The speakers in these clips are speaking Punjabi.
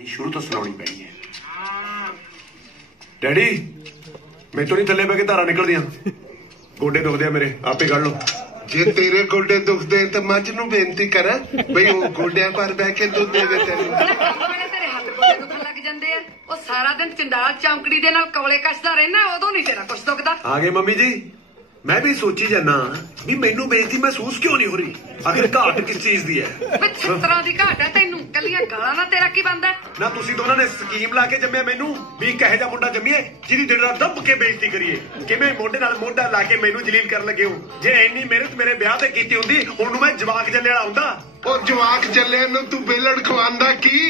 शुरू तो सुनानी पैनी है। डैडी मैं तो नहीं थले बह के धारा निकल दिया, गोडे दुखते हैं मेरे, आपे कर लो। जे तेरे गोडे दुखते तो मझ नूं बेनती करा बई वो गोडियां पर बह के दुध देवे तेरे। तेरे हत्थ गोडे दुखन लग जांदे आ, ओ सारा दिन चंडाल चौंकड़ी दे नाल कवले कसदा रहना, उदों नहीं तेरा कुछ दुखदा। आ गए मम्मी जी। मैं भी सोची जाना भी मैनू बेइज्जती महसूस क्यों नहीं हो रही, आखिर घाट किस चीज दी है? छित्तरां दी घाट है तैनू, कलियां गालां ना तेरा की बनदा ना? तुसी दोनों ने स्कीम ला के जम्मिया मैनू भी कहे जा मुंडा जम्मीए जिहदी दिन रात दब के बेइज्जती करिए, किवें मोढे नाल मोढा ला के मैनू जलील कर लगे हो। जे इन्नी मेहनत मेरे ब्याह ते कीती हुंदी हुण मैं जवाक जल्ले वाला हुंदा। ओ जवाक जल्ले नूं तू बेलड़ खवांदा की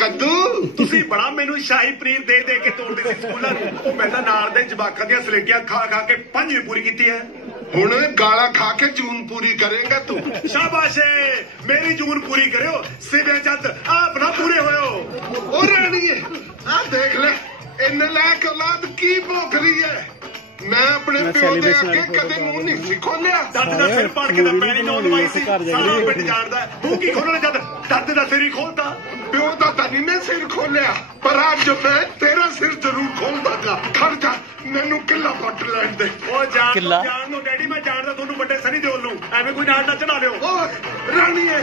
कद्दू? तुसी बड़ा मैनू शाही पनीर दे दे के तोड़दे सी स्कूलां नूं, ओ मैं तां नाल दे जवाकां दी सलेटियां खा खा के 5वीं पूरी कीती है। हुण गाला खा के जून पूरी करेगा तू? शाबाश मेरी जून पूरी करो, सिवे चंद आप ना पूरे होयो। ओ राणीए आ देख ले इन लायक औलाद की भोख रही है। मैं अपने प्यो दे अगे कदे मुंह नहीं सी खोलिया। दर्द दा सिर पड़ के पैरी नौ दवाई सी, सारा पिंड जानदा मुंह की खोलना जद दर्द दा सिर ही खोलता। प्यो दा तनी ने सिर खोलिया पर आज मैं तेरा सिर जरूर खोल दांगा। खड़ जा मैनू किला पट लैन दे। ओ जान लो डैडी, मैं जानदा ਤੁਹਾਨੂੰ ਵੱਡੇ ਸਨੀ ਦਿਓਲ ਨੂੰ, ਐਵੇਂ ਕੋਈ ਨਾਲ ਨਾ ਚੜਾ ਲਿਓ। ओ राणीए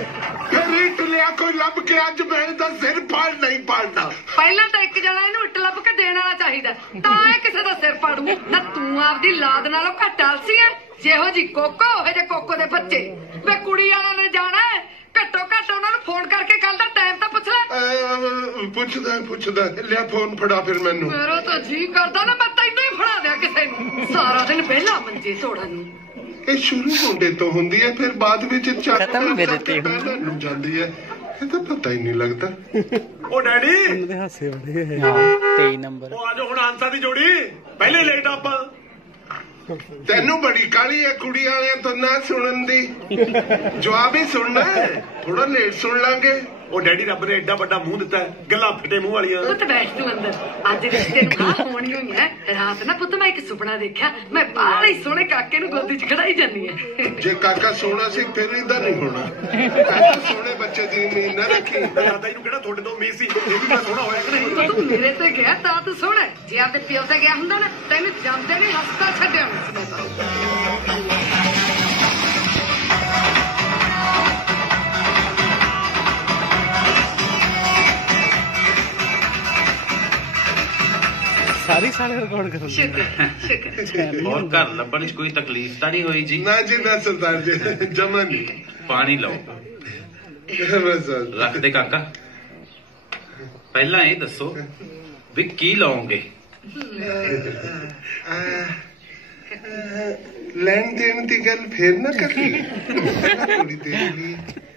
फिर इट लिया कोई लब के अज मैं दा सिर फाड़ नहीं पाड़ना। ਪਹਿਲਾਂ ਤਾਂ ਇੱਕ ਜਣਾ ਇਹਨੂੰ ਇੱਟ ਲੱਭ ਕੇ ਦੇਣ ਵਾਲਾ ਚਾਹੀਦਾ, ਤਾਂ ਇਹ ਕਿਸੇ ਦਾ ਸਿਰ ਪਾੜੂ ਨਾ। ਤੂੰ ਆਪਦੀ ਲਾਦ ਨਾਲੋਂ ਘੱਟ ਆਲਸੀ ਐ, ਜਿਹੋ ਜੀ ਕੋਕੋ ਉਹੋ ਜਿਹੇ ਕੋਕੋ ਦੇ ਬੱਚੇ। ਵੇ ਕੁੜੀ ਵਾਲਿਆਂ ਨੇ ਜਾਣਾ ਹੈ, ਘੱਟੋ ਘੱਟ ਉਹਨਾਂ ਨੂੰ ਫੋਨ ਕਰਕੇ ਕੱਲ ਦਾ ਟਾਈਮ ਤਾਂ ਪੁੱਛ ਲੈ। ਪੁੱਛਦਾ ਲਿਆ ਫੋਨ ਫੜਾ ਫਿਰ ਮੈਨੂੰ। ਮੇਰਾ ਤਾਂ ਜੀ ਕਰਦਾ ਨਾ ਮੈਂ ਤੈਨੂੰ ਹੀ ਫੜਾ ਦਿਆਂ ਕਿਸੇ ਨੂੰ, ਸਾਰਾ ਦਿਨ ਵਿਹਲਾ ਮੰਜੇ ਤੋੜਨ ਨੂੰ। ਇਹ ਸ਼ੁਰੂ ਮੁੰਡੇ ਤੋਂ ਹੁੰਦੀ ਹੈ, ਫਿਰ ਬਾਅਦ ਵਿੱਚ ਖਤਮ ਮੇਰੇ ਤੇ ਨੂੰ ਜਾਂਦੀ ਹੈ। ਇਹ ਤਾਂ ਪਤਾ ਹੀ ਨਹੀਂ ਲੱਗਦਾ। ਉਹ ਡੈਡੀ ਉਹਨਾਂ ਦੇ ਹਾਸੇ ਬੜੇ ਹੈ। 23 ਨੰਬਰ ਉਹ ਆਜੋ ਹੁਣ ਆਂਸਾ ਦੀ ਜੋੜੀ, ਪਹਿਲੇ ਲੇਟ ਆਪਾਂ। ਤੈਨੂੰ ਬੜੀ ਕਾਹਲੀ ਹੈ ਕੁੜੀ ਵਾਲਿਆਂ ਤੋਂ ਨਾ ਸੁਣਨ ਦੀ, ਜਵਾਬ ਹੀ ਸੁਣਨਾ ਹੈ, ਥੋੜਾ ਲੇਟ ਸੁਣ ਲਾਂਗੇ। ਉਹ ਡੈਡੀ ਰੱਬ ਨੇ ਐਡਾ ਵੱਡਾ ਮੂੰਹ ਦਿੱਤਾ, ਗੱਲਾਂ ਫਿੱਟੇ ਮੂੰਹ ਵਾਲੀਆਂ। ਪੁੱਤ ਬੈਠ ਤੂੰ ਅੰਦਰ, ਅੱਜ ਰਿਸ਼ਤੇ ਨੂੰ ਹਾਂ ਹੋਣੀ ਹੋਈ ਹੈ। ਰਾਤ ਨਾ ਪੁੱਤ ਮੈਂ ਇੱਕ ਸੁਪਨਾ ਦੇਖਿਆ, ਮੈਂ ਬਾਹਲੇ ਸੋਹਣੇ ਕਾਕੇ ਨੂੰ ਗੋਦੀ 'ਚ ਖੜਾਈ ਜਾਂਦੀ ਹੈ। ਜੇ ਕਾਕਾ ਸੋਹਣਾ ਸੀ ਫਿਰ ਇਹਦਾ ਨਹੀਂ ਹੋਣਾ। ਕਾਕਾ ਸੋਹਣੇ ਬੱਚੇ ਦੀ ਉਮੀਦ ਨਾ ਰੱਖੀ। ਦਾਦਾ ਜੀ ਨੂੰ ਕਿਹੜਾ ਤੁਹਾਡੇ ਤੋਂ ਉਮੀਦ ਸੀ, ਇਹ ਵੀ ਮੈਂ ਸੋਹਣਾ ਹੋਇਆ ਕਿ ਨਹੀਂ? ਤੂੰ ਮੇਰੇ ਤੇ ਗਿਆ ਤਾਂ ਤੂੰ ਸੋਹਣਾ, ਜੇ ਆਪਦੇ ਪਿਓ ਤੇ ਗਿਆ ਹੁੰਦਾ ਨਾ ਤੈਨੂੰ ਜਾਂਦੇ ਨੇ ਹਸਪਤਾਲ ਛੱਡਿਆ ਸਾਰੀ ਸਾਲੇ ਰਿਕਾਰਡ ਕਰ ਸ਼ੁਕਰ। और घर लभण च कोई तकलीफ तो नहीं हुई जी? ਨਾ ਜੀ ਨਾ ਸਰਦਾਰ ਜੀ, ਜਮਾ ਨਹੀਂ। पानी लो ਬਸ रख दे काका। पहला ये दसो भी की लाओगे? ਲੈਣ ਦੇਣ ਦੀ ਗੱਲ ਫੇਰ ਨਾ ਕਰੀ। ਥੋੜੀ ਦੇਰ ਲਈ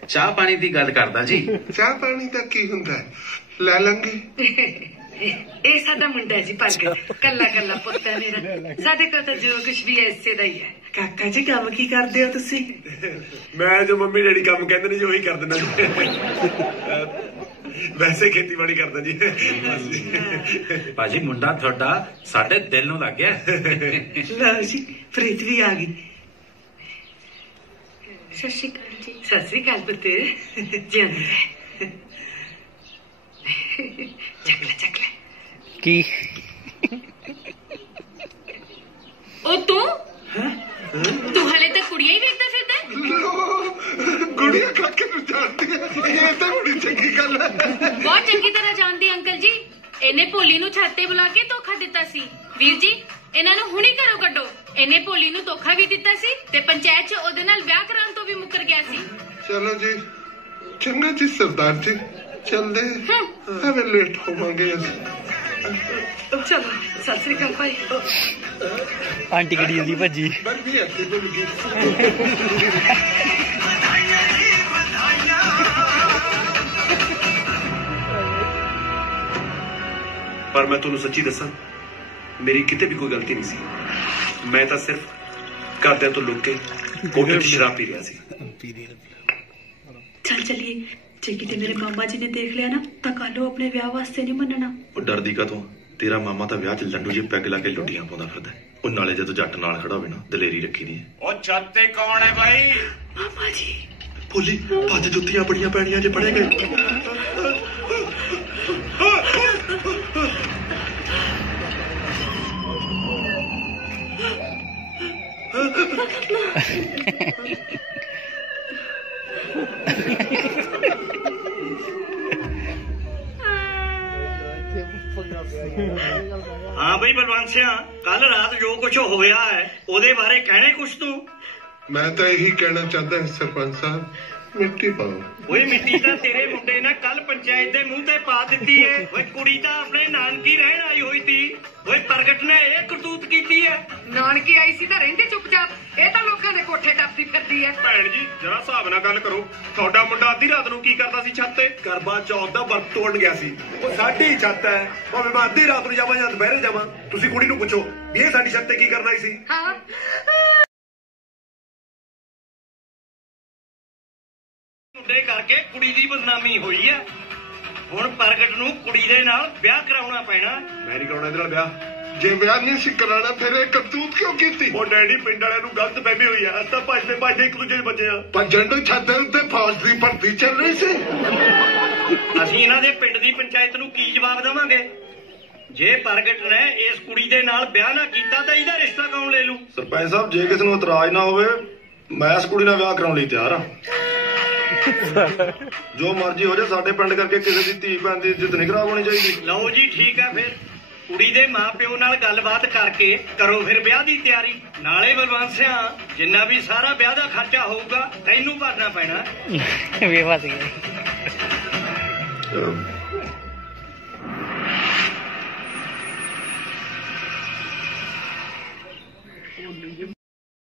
चाह पानी की गल करदा जी। ਚਾਹ ਪਾਣੀ ਦਾ ਕੀ ਹੁੰਦਾ ਹੈ, ਲੈ ਲਾਂਗੇ। ਇਹ ਸਾਡਾ ਮੁੰਡਾ ਜੀ ਭਗਤ, ਕੱਲਾ ਕੱਲਾ ਪੁੱਤ ਹੈ ਮੇਰਾ। ਸਾਡੇ ਕੋਲ ਤਾਂ ਜੋ ਕੁਛ ਵੀ ਹੈ ਇਸੇ ਦਾ ਹੀ ਹੈ। ਕਾਕਾ ਜੀ ਕੰਮ ਕੀ ਕਰਦੇ ਹੋ ਤੁਸੀਂ? ਮੈਂ ਜੋ ਮੰਮੀ ਡੈਡੀ ਕੰਮ ਕਹਿੰਦੇ ਨੇ ਜੀ ਉਹੀ ਕਰ ਦਿੰਦਾ ਜੀ। ਵੈਸੇ ਖੇਤੀਬਾੜੀ ਕਰਦਾ ਜੀ। भाजी मुंडा थोड़ा साडे दिल नूं लग गया। ਲਓ ਜੀ ਪ੍ਰੀਤ ਵੀ ਆ ਗਈ। ਸਤਿ ਸ਼੍ਰੀ ਅਕਾਲ ਜੀ। ਸਤਿ ਸ਼੍ਰੀ ਅਕਾਲ ਪੁੱਤ, ਜਿਉਂਦੀ ਰਹਿ। ਚੱਕ ਲੈ ਚੱਕ ਲੈ। ਕੀ ਉਹ ਤੂੰ ਹਲੇ ਤੱਕ ਕੁੜੀਆਂ ਹੀ ਵੇਖਦਾ ਫਿਰਦਾ? ਗੁੜੀਆ ਕਾਕੇ ਨੂੰ ਜਾਣਦੀ ਹੈ, ਇਹ ਤਾਂ ਬੜੀ ਚੰਗੀ ਗੱਲ ਹੈ। ਬਹੁਤ ਚੰਗੀ ਤਰ੍ਹਾਂ ਜਾਣਦੀ ਅੰਕਲ ਜੀ। ਇਹਨੇ ਭੋਲੀ ਨੂੰ ਛੱਤ ਤੇ ਬੁਲਾ ਕੇ ਧੋਖਾ ਦਿੱਤਾ ਸੀ। ਵੀਰ ਜੀ ਇਹਨਾਂ ਨੂੰ ਹੁਣੀ ਘਰੋਂ ਕੱਢੋ। ਇਹਨੇ ਭੋਲੀ ਨੂੰ ਧੋਖਾ ਵੀ ਦਿੱਤਾ ਸੀ ਤੇ ਪੰਚਾਇਤ 'ਚ ਉਹਦੇ ਨਾਲ ਵਿਆਹ ਕਰਾਉਣ ਤੋਂ ਵੀ ਮੁੱਕਰ ਗਿਆ ਸੀ। ਚਲੋ ਜੀ ਚੰਗਾ ਜੀ ਸਰਦਾਰ ਜੀ, ਚੱਲਦੇ ਐਵੇਂ ਲੇਟ ਹੋਵਾਂਗੇ ਅਸੀਂ। ਚਲੋ ਸਤਿ ਸ਼੍ਰੀ ਅਕਾਲ ਭਾਈ। ਆਂਟੀ ਕਿਹੜੀ ਜਲਦੀ ਭੱਜੀ। ਬੰਦੀ ਹੱਥੀ ਭੁੱਲ ਗਈ। ਪਰ ਮੈਂ ਤੁਹਾਨੂੰ ਸੱਚੀ ਦੱਸਾਂ, ਮੇਰੀ ਕਿਤੇ ਵੀ ਕੋਈ ਗਲਤੀ ਨਹੀਂ ਸੀ। ਮੈਂ ਤਾਂ ਸਿਰਫ ਘਰਦਿਆਂ ਤੋਂ ਲੁੱਕ ਕੇ ਕੋਠੇ 'ਚ ਸ਼ਰਾਬ ਪੀ ਰਿਹਾ ਸੀ। ਚੱਲ ਚੱਲੀਏ, ਜੇ ਕਿਤੇ ਮੇਰੇ ਮਾਮਾ ਜੀ ਨੇ ਦੇਖ ਲਿਆ ਨਾ ਤਾਂ ਕੱਲ ਉਹ ਆਪਣੇ ਵਿਆਹ ਵਾਸਤੇ ਨਹੀਂ ਮੰਨਣਾ। ਉਹ ਡਰਦੀ ਕਾਤੋਂ? ਤੇਰਾ ਮਾਮਾ ਤਾਂ ਵਿਆਹ 'ਚ ਲੰਡੂ ਜੇ ਪੈਗ ਲਾ ਕੇ ਲੁੱਟੀਆਂ ਪਾਉਂਦਾ ਫਿਰਦਾ। ਉਹ ਨਾਲੇ ਜਦੋਂ ਜੱਟ ਨਾਲ ਖੜਾ ਹੋਵੇ ਨਾ ਦਲੇਰੀ ਰੱਖੀ ਦੀ ਹੈ। ਉਹ ਛੱਤ ਤੇ ਕੌਣ ਹੈ ਭਾਈ? ਮਾਮਾ ਜੀ। ਭੋਲੀ ਭੱਜ, ਜੁੱਤੀਆਂ ਬੜੀਆਂ ਪੈਣੀਆਂ ਜੇ ਪੜੇ ਗਏ। हाँ बई बलवंत सिंह, कल रात जो कुछ होया है ओदे बारे कहने कुछ तू? मैं तो यही कहना चाहता है सरपंच साहब, मिट्टी पाओ। ओए मिट्टी ਤਾਂ ਤੇਰੇ ਮੁੰਡੇ ਨੇ ਕੱਲ ਪੰਚਾਇਤ ਦੇ ਮੂੰਹ ਤੇ ਪਾ ਦਿੱਤੀ ਏ। ਓਏ ਕੁੜੀ ਤਾਂ ਆਪਣੇ ਨਾਨਕੀ ਰਹਿਣ ਆਈ ਹੋਈ ਸੀ। ਓਏ ਪ੍ਰਗਟ ਨੇ ਇਹ ਕਰਤੂਤ ਕੀਤੀ ਹੈ। ਨਾਨਕੀ ਆਈ ਸੀ ਤਾਂ ਰਹਿੰਦੀ ਚੁੱਪਚਾਪ, ਇਹ ਤਾਂ ਲੋਕਾਂ ਦੇ ਕੋਠੇ ਟੱਪਦੀ ਫਿਰਦੀ ਹੈ। ਭੈਣ ਜੀ ਜਰਾ ਹਿਸਾਬ ਨਾਲ ਗੱਲ ਕਰੋ। ਤੁਹਾਡਾ ਮੁੰਡਾ ਅੱਧੀ ਰਾਤ ਨੂੰ ਕੀ ਕਰਦਾ ਸੀ ਛੱਤ ਤੇ? ਕਰਵਾ ਚੌਥ ਦਾ ਵਰਤ ਤੋੜਨ ਗਿਆ ਸੀ। ਉਹ ਸਾਡੀ ਛੱਤ ਹੈ, ਭਾਵੇਂ ਮੈਂ ਅੱਧੀ ਰਾਤ ਨੂੰ ਜਾਵਾਂ ਜਾਂ ਦੁਪਹਿਰੇ ਜਾਵਾਂ। ਤੁਸੀਂ ਕੁੜੀ ਨੂੰ ਪੁੱਛੋ ਵੀ ਇਹ ਸਾਡੀ ਛੱਤ ਤੇ ਕੀ ਕਰਨ ਆਈ ਸੀ। ਹਾਂ ਮੁੰਡੇ ਕਰਕੇ ਕੁੜੀ ਦੀ ਬਦਨਾਮੀ ਹੋਈ ਹੈ। ਹੁਣ ਪ੍ਰਗਟ ਨੂੰ ਕੁੜੀ ਦੇ ਨਾਲ ਵਿਆਹ ਕਰਾਉਣਾ ਪੈਣਾ। ਮੈਂ ਨਹੀਂ ਕਰਾਉਣਾ ਇਹਦੇ ਨਾਲ ਵਿਆਹ। ਜੇ ਵਿਆਹ ਨਹੀਂ ਸੀ ਕਰਾਉਣਾ ਫਿਰ ਇਹ ਕਰਤੂਤ ਕਿਉਂ ਕੀਤੀ? ਉਹ ਡੈਡੀ ਪਿੰਡ ਵਾਲਿਆਂ ਨੂੰ ਗਲਤ ਫਹਿਮੀ ਹੋਈ ਆ। ਅਸੀਂ ਤਾਂ ਭੱਜਦੇ ਭੱਜਦੇ ਇੱਕ ਦੂਜੇ ਦੇ ਬੱਚੇ ਆ। ਭੱਜਣ ਨੂੰ ਛੱਤ ਦੇ ਉੱਤੇ ਫੌਜ ਦੀ ਭਰਤੀ ਚੱਲ ਰਹੀ ਸੀ। ਅਸੀਂ ਇਹਨਾਂ ਦੇ ਪਿੰਡ ਦੀ ਪੰਚਾਇਤ ਨੂੰ ਕੀ ਜਵਾਬ ਦੇਵਾਂਗੇ? ਜੇ ਪ੍ਰਗਟ ਨੇ ਇਸ ਕੁੜੀ ਦੇ ਨਾਲ ਵਿਆਹ ਨਾ ਕੀਤਾ ਤਾਂ ਇਹਦਾ ਰਿਸ਼ਤਾ ਕੌਣ ਲੈ ਲੂ? ਸਰਪੰਚ ਸਾਹਿਬ, ਜੇ ਕਿਸੇ ਨੂੰ ਇਤਰਾਜ਼ ਨਾ ਹੋਵੇ, ਮੈਂ ਇਸ ਕੁੜੀ ਨਾਲ ਵਿਆਹ ਕਰਾਉਣ ਲਈ ਤਿਆਰ ਹਾਂ। ਜੋ ਮਰਜ਼ੀ ਹੋ ਜਾਏ, ਸਾਡੇ ਪਿੰਡ ਕਰਕੇ ਕਿਸੇ ਦੀ ਧੀ ਭੈਣ ਦੀ ਇੱਜ਼ਤ ਨਹੀਂ ਖਰਾਬ ਹੋਣੀ ਚਾਹੀਦੀ। ਲਓ ਜੀ ਠੀਕ ਆ, ਫਿਰ ਕੁੜੀ ਦੇ ਮਾਪਿਓ ਨਾਲ ਗੱਲਬਾਤ ਕਰਕੇ ਕਰੋ ਫਿਰ ਵਿਆਹ ਦੀ ਤਿਆਰੀ। ਨਾਲੇ ਬਲਵੰਤ ਸਿੰਘ, ਜਿੰਨਾ ਵੀ ਸਾਰਾ ਵਿਆਹ ਦਾ ਖਰਚਾ ਹੋਊਗਾ ਤੈਨੂੰ ਭਰਨਾ ਪੈਣਾ। ਵੇ ਫਸ ਗਿਆ।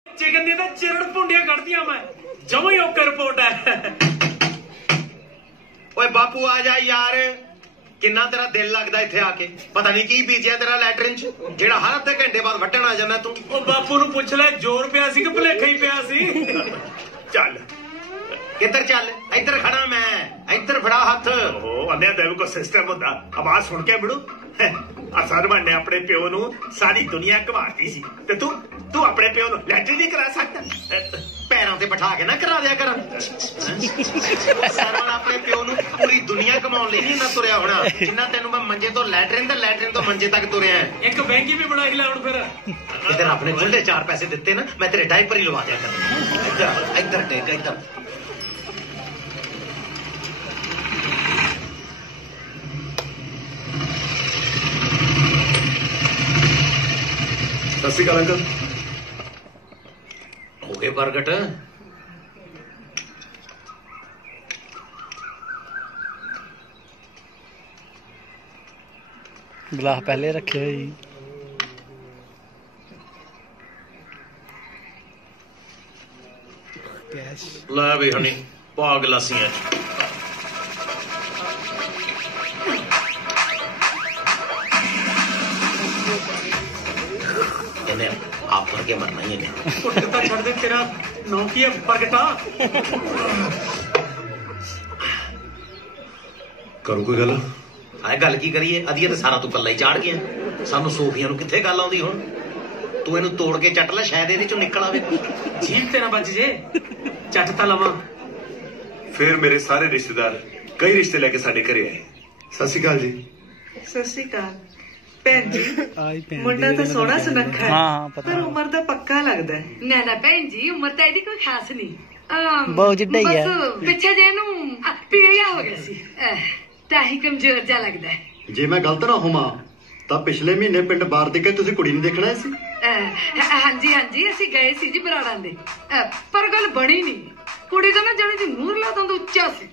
ਚਿਕਨ ਦੀਆਂ ਤਾਂ ਚਿਰੜ ਪੁੰਡੀਆਂ ਕੱਢਦੀਆਂ ਮੈਂ, ਜਮਾਂ ਹੀ ਓਕੇ ਰਿਪੋਰਟ ਹੈ। ਓਏ ਬਾਪੂ ਆ ਜਾ ਯਾਰ, ਕਿੰਨਾ ਤੇਰਾ ਦਿਲ ਲੱਗਦਾ ਇੱਥੇ ਆ ਕੇ। ਪਤਾ ਨਹੀਂ ਕੀ ਬੀਜਿਆ ਤੇਰਾ ਲੈਟਰਿਨ ਚ, ਜਿਹੜਾ ਹਰ ਅੱਧੇ ਘੰਟੇ ਬਾਅਦ ਵੱਟਣ ਆ ਜਾਂਦਾ ਤੂੰ। ਉਹ ਬਾਪੂ ਨੂੰ ਪੁੱਛ ਲੈ, ਜ਼ੋਰ ਪਿਆ ਸੀ ਕਿ ਭੁਲੇਖਾ ਹੀ ਪਿਆ ਸੀ? ਚੱਲ ਕਿੱਧਰ ਚੱਲ? ਇੱਧਰ ਖੜਾ ਮੈਂ, ਇੱਧਰ ਫੜਾ ਹੱਥ। ਉਹ ਅੰਨਿਆ ਦਿਲ ਕੋ ਸਿਸਟਮ ਹੁੰਦਾ। ਆਵਾਜ਼ ਸੁਣ ਕੇ ਮਿੜੂ ਅਸਰਮਨ ਨੇ ਆਪਣੇ ਪਿਓ ਨੂੰ ਸਾਰੀ ਦੁਨੀਆ ਘਮਾਤੀ ਸੀ ਤੇ ਤੂੰ ਆਪਣੇ ਪਿਓ ਨੂੰ ਲੈਟਰੀ ਨਹੀਂ ਕਰਾ ਸਕਦਾ? ਪੈਰਾਂ ਤੇ ਬਿਠਾ ਕੇ ਨਾ ਕਰਾ ਦਿਆ ਕਰ। ਸਰਵਣ ਆਪਣੇ ਪਿਓ ਨੂੰ ਪੂਰੀ ਦੁਨੀਆ ਘਮਾਉਣ ਲਈ ਨਹੀਂ ਨਾ ਤੁਰਿਆ ਹੋਣਾ, ਜਿੰਨਾ ਤੈਨੂੰ ਮੈਂ ਮੰਜੇ ਤੋਂ ਲੈਟਰਿਨ ਤੇ ਲੈਟਰਿਨ ਤੋਂ ਮੰਜੇ ਤੱਕ ਤੁਰਿਆ। ਇੱਕ ਬੈਂਕੀ ਵੀ ਬਣਾ ਕੇ ਲੈ ਹੁਣ ਫਿਰ। ਇੱਧਰ ਆਪਣੇ ਖੁੱਲੇ 4 ਪੈਸੇ ਦਿੱਤੇ ਨਾ, ਮੈਂ ਤੇਰੇ ਡਾਈਪਰ ਹੀ ਲਵਾ ਦਿਆ ਕਰ। ਇੱਧਰ ਟੇਕ, ਇੱਧਰ। ਸਤਿ ਸ਼੍ਰੀ ਅਕਾਲ ਅੰਕਲ। ਹੋ ਗਏ ਪ੍ਰਗਟ? ਗਲਾਸ ਪਹਿਲੇ ਰੱਖਿਆ ਜੀ। ਲੈ ਵੀ ਹਣੀ ਪਾ ਗਲਾਸੀਆਂ ਚ। ਇਹਨੇ ਆਪ ਕਰਕੇ ਮਰਨਾ ਹੀ ਇਹਨੇ। ਕੁੱਟਤਾ ਛੱਡ ਦੇ, ਤੇਰਾ ਨਾਂ ਕੀ ਹੈ? ਪ੍ਰਗਟਾ। ਕਰੋ ਕੋਈ ਗੱਲ। ਆਏ ਗੱਲ ਕੀ ਕਰੀਏ? ਅਧੀਆ ਤੇ ਸਾਰਾ ਤੂੰ ਕੱਲਾ ਹੀ ਚਾੜ ਗਿਆ। ਸਾਨੂੰ ਸੋਫੀਆਂ ਨੂੰ ਕਿੱਥੇ ਗੱਲ ਆਉਂਦੀ ਹੁਣ? ਤੂੰ ਇਹਨੂੰ ਤੋੜ ਕੇ ਚੱਟ ਲੈ, ਸ਼ਾਇਦ ਇਹਦੇ ਚੋਂ ਨਿਕਲ ਆਵੇ। ਜੀਭ ਤੇਰਾ ਬਚ ਜੇ, ਚੱਟ ਤਾਂ ਲਵਾਂ। ਫਿਰ ਮੇਰੇ ਸਾਰੇ ਰਿਸ਼ਤੇਦਾਰ ਕਈ ਰਿਸ਼ਤੇ ਲੈ ਕੇ ਸਾਡੇ ਘਰੇ ਆਏ। ਸਤਿ ਸ਼੍ਰੀ ਅਕਾਲ ਜੀ। ਸਤਿ ਸ਼੍ਰੀ ਅਕਾਲ ਭੈਣ ਜੀ। ਆਈ ਭੈਣ ਮੁੰਡਾ ਤਾਂ ਸੋਹਣਾ ਸੁਨੱਖਾ ਹੈ, ਹਾਂ ਪਤਾ, ਪਰ ਉਮਰ ਦਾ ਪੱਕਾ ਲੱਗਦਾ ਹੈ। ਨਾ ਭੈਣ ਜੀ, ਉਮਰ ਤਾਂ ਇਹਦੀ ਕੋਈ ਖਾਸ ਨਹੀਂ। ਬਹੁਤ ਜਿੱਡਾ ਹੀ ਹੈ। ਬਸ ਪਿੱਛੇ ਜੇ ਨੂੰ ਪੀੜਿਆ ਹੋ ਗਿਆ ਸੀ, ਤਾਂ ਹੀ ਕਮਜ਼ੋਰ ਜਿਹਾ ਲੱਗਦਾ ਹੈ। ਜੇ ਮੈਂ ਗਲਤ ਨਾ ਹੋਵਾਂ ਤਾਂ ਪਿਛਲੇ ਮਹੀਨੇ ਪਿੰਡ ਬਾਰ ਦੇ ਕੇ ਤੁਸੀਂ ਕੁੜੀ ਨੂੰ ਦੇਖਣਾ ਸੀ। ਹਾਂਜੀ ਅਸੀਂ ਗਏ ਸੀ ਜੀ ਬਰਾੜਾਂ ਦੇ, ਪਰ ਗੱਲ ਬਣੀ ਨਹੀਂ। ਕੁੜੀ ਦਾ ਨਾ ਜਾਣੀ ਦੀ ਮੂਰਲਾ ਦੰਦ ਉੱਚਾ ਸੀ।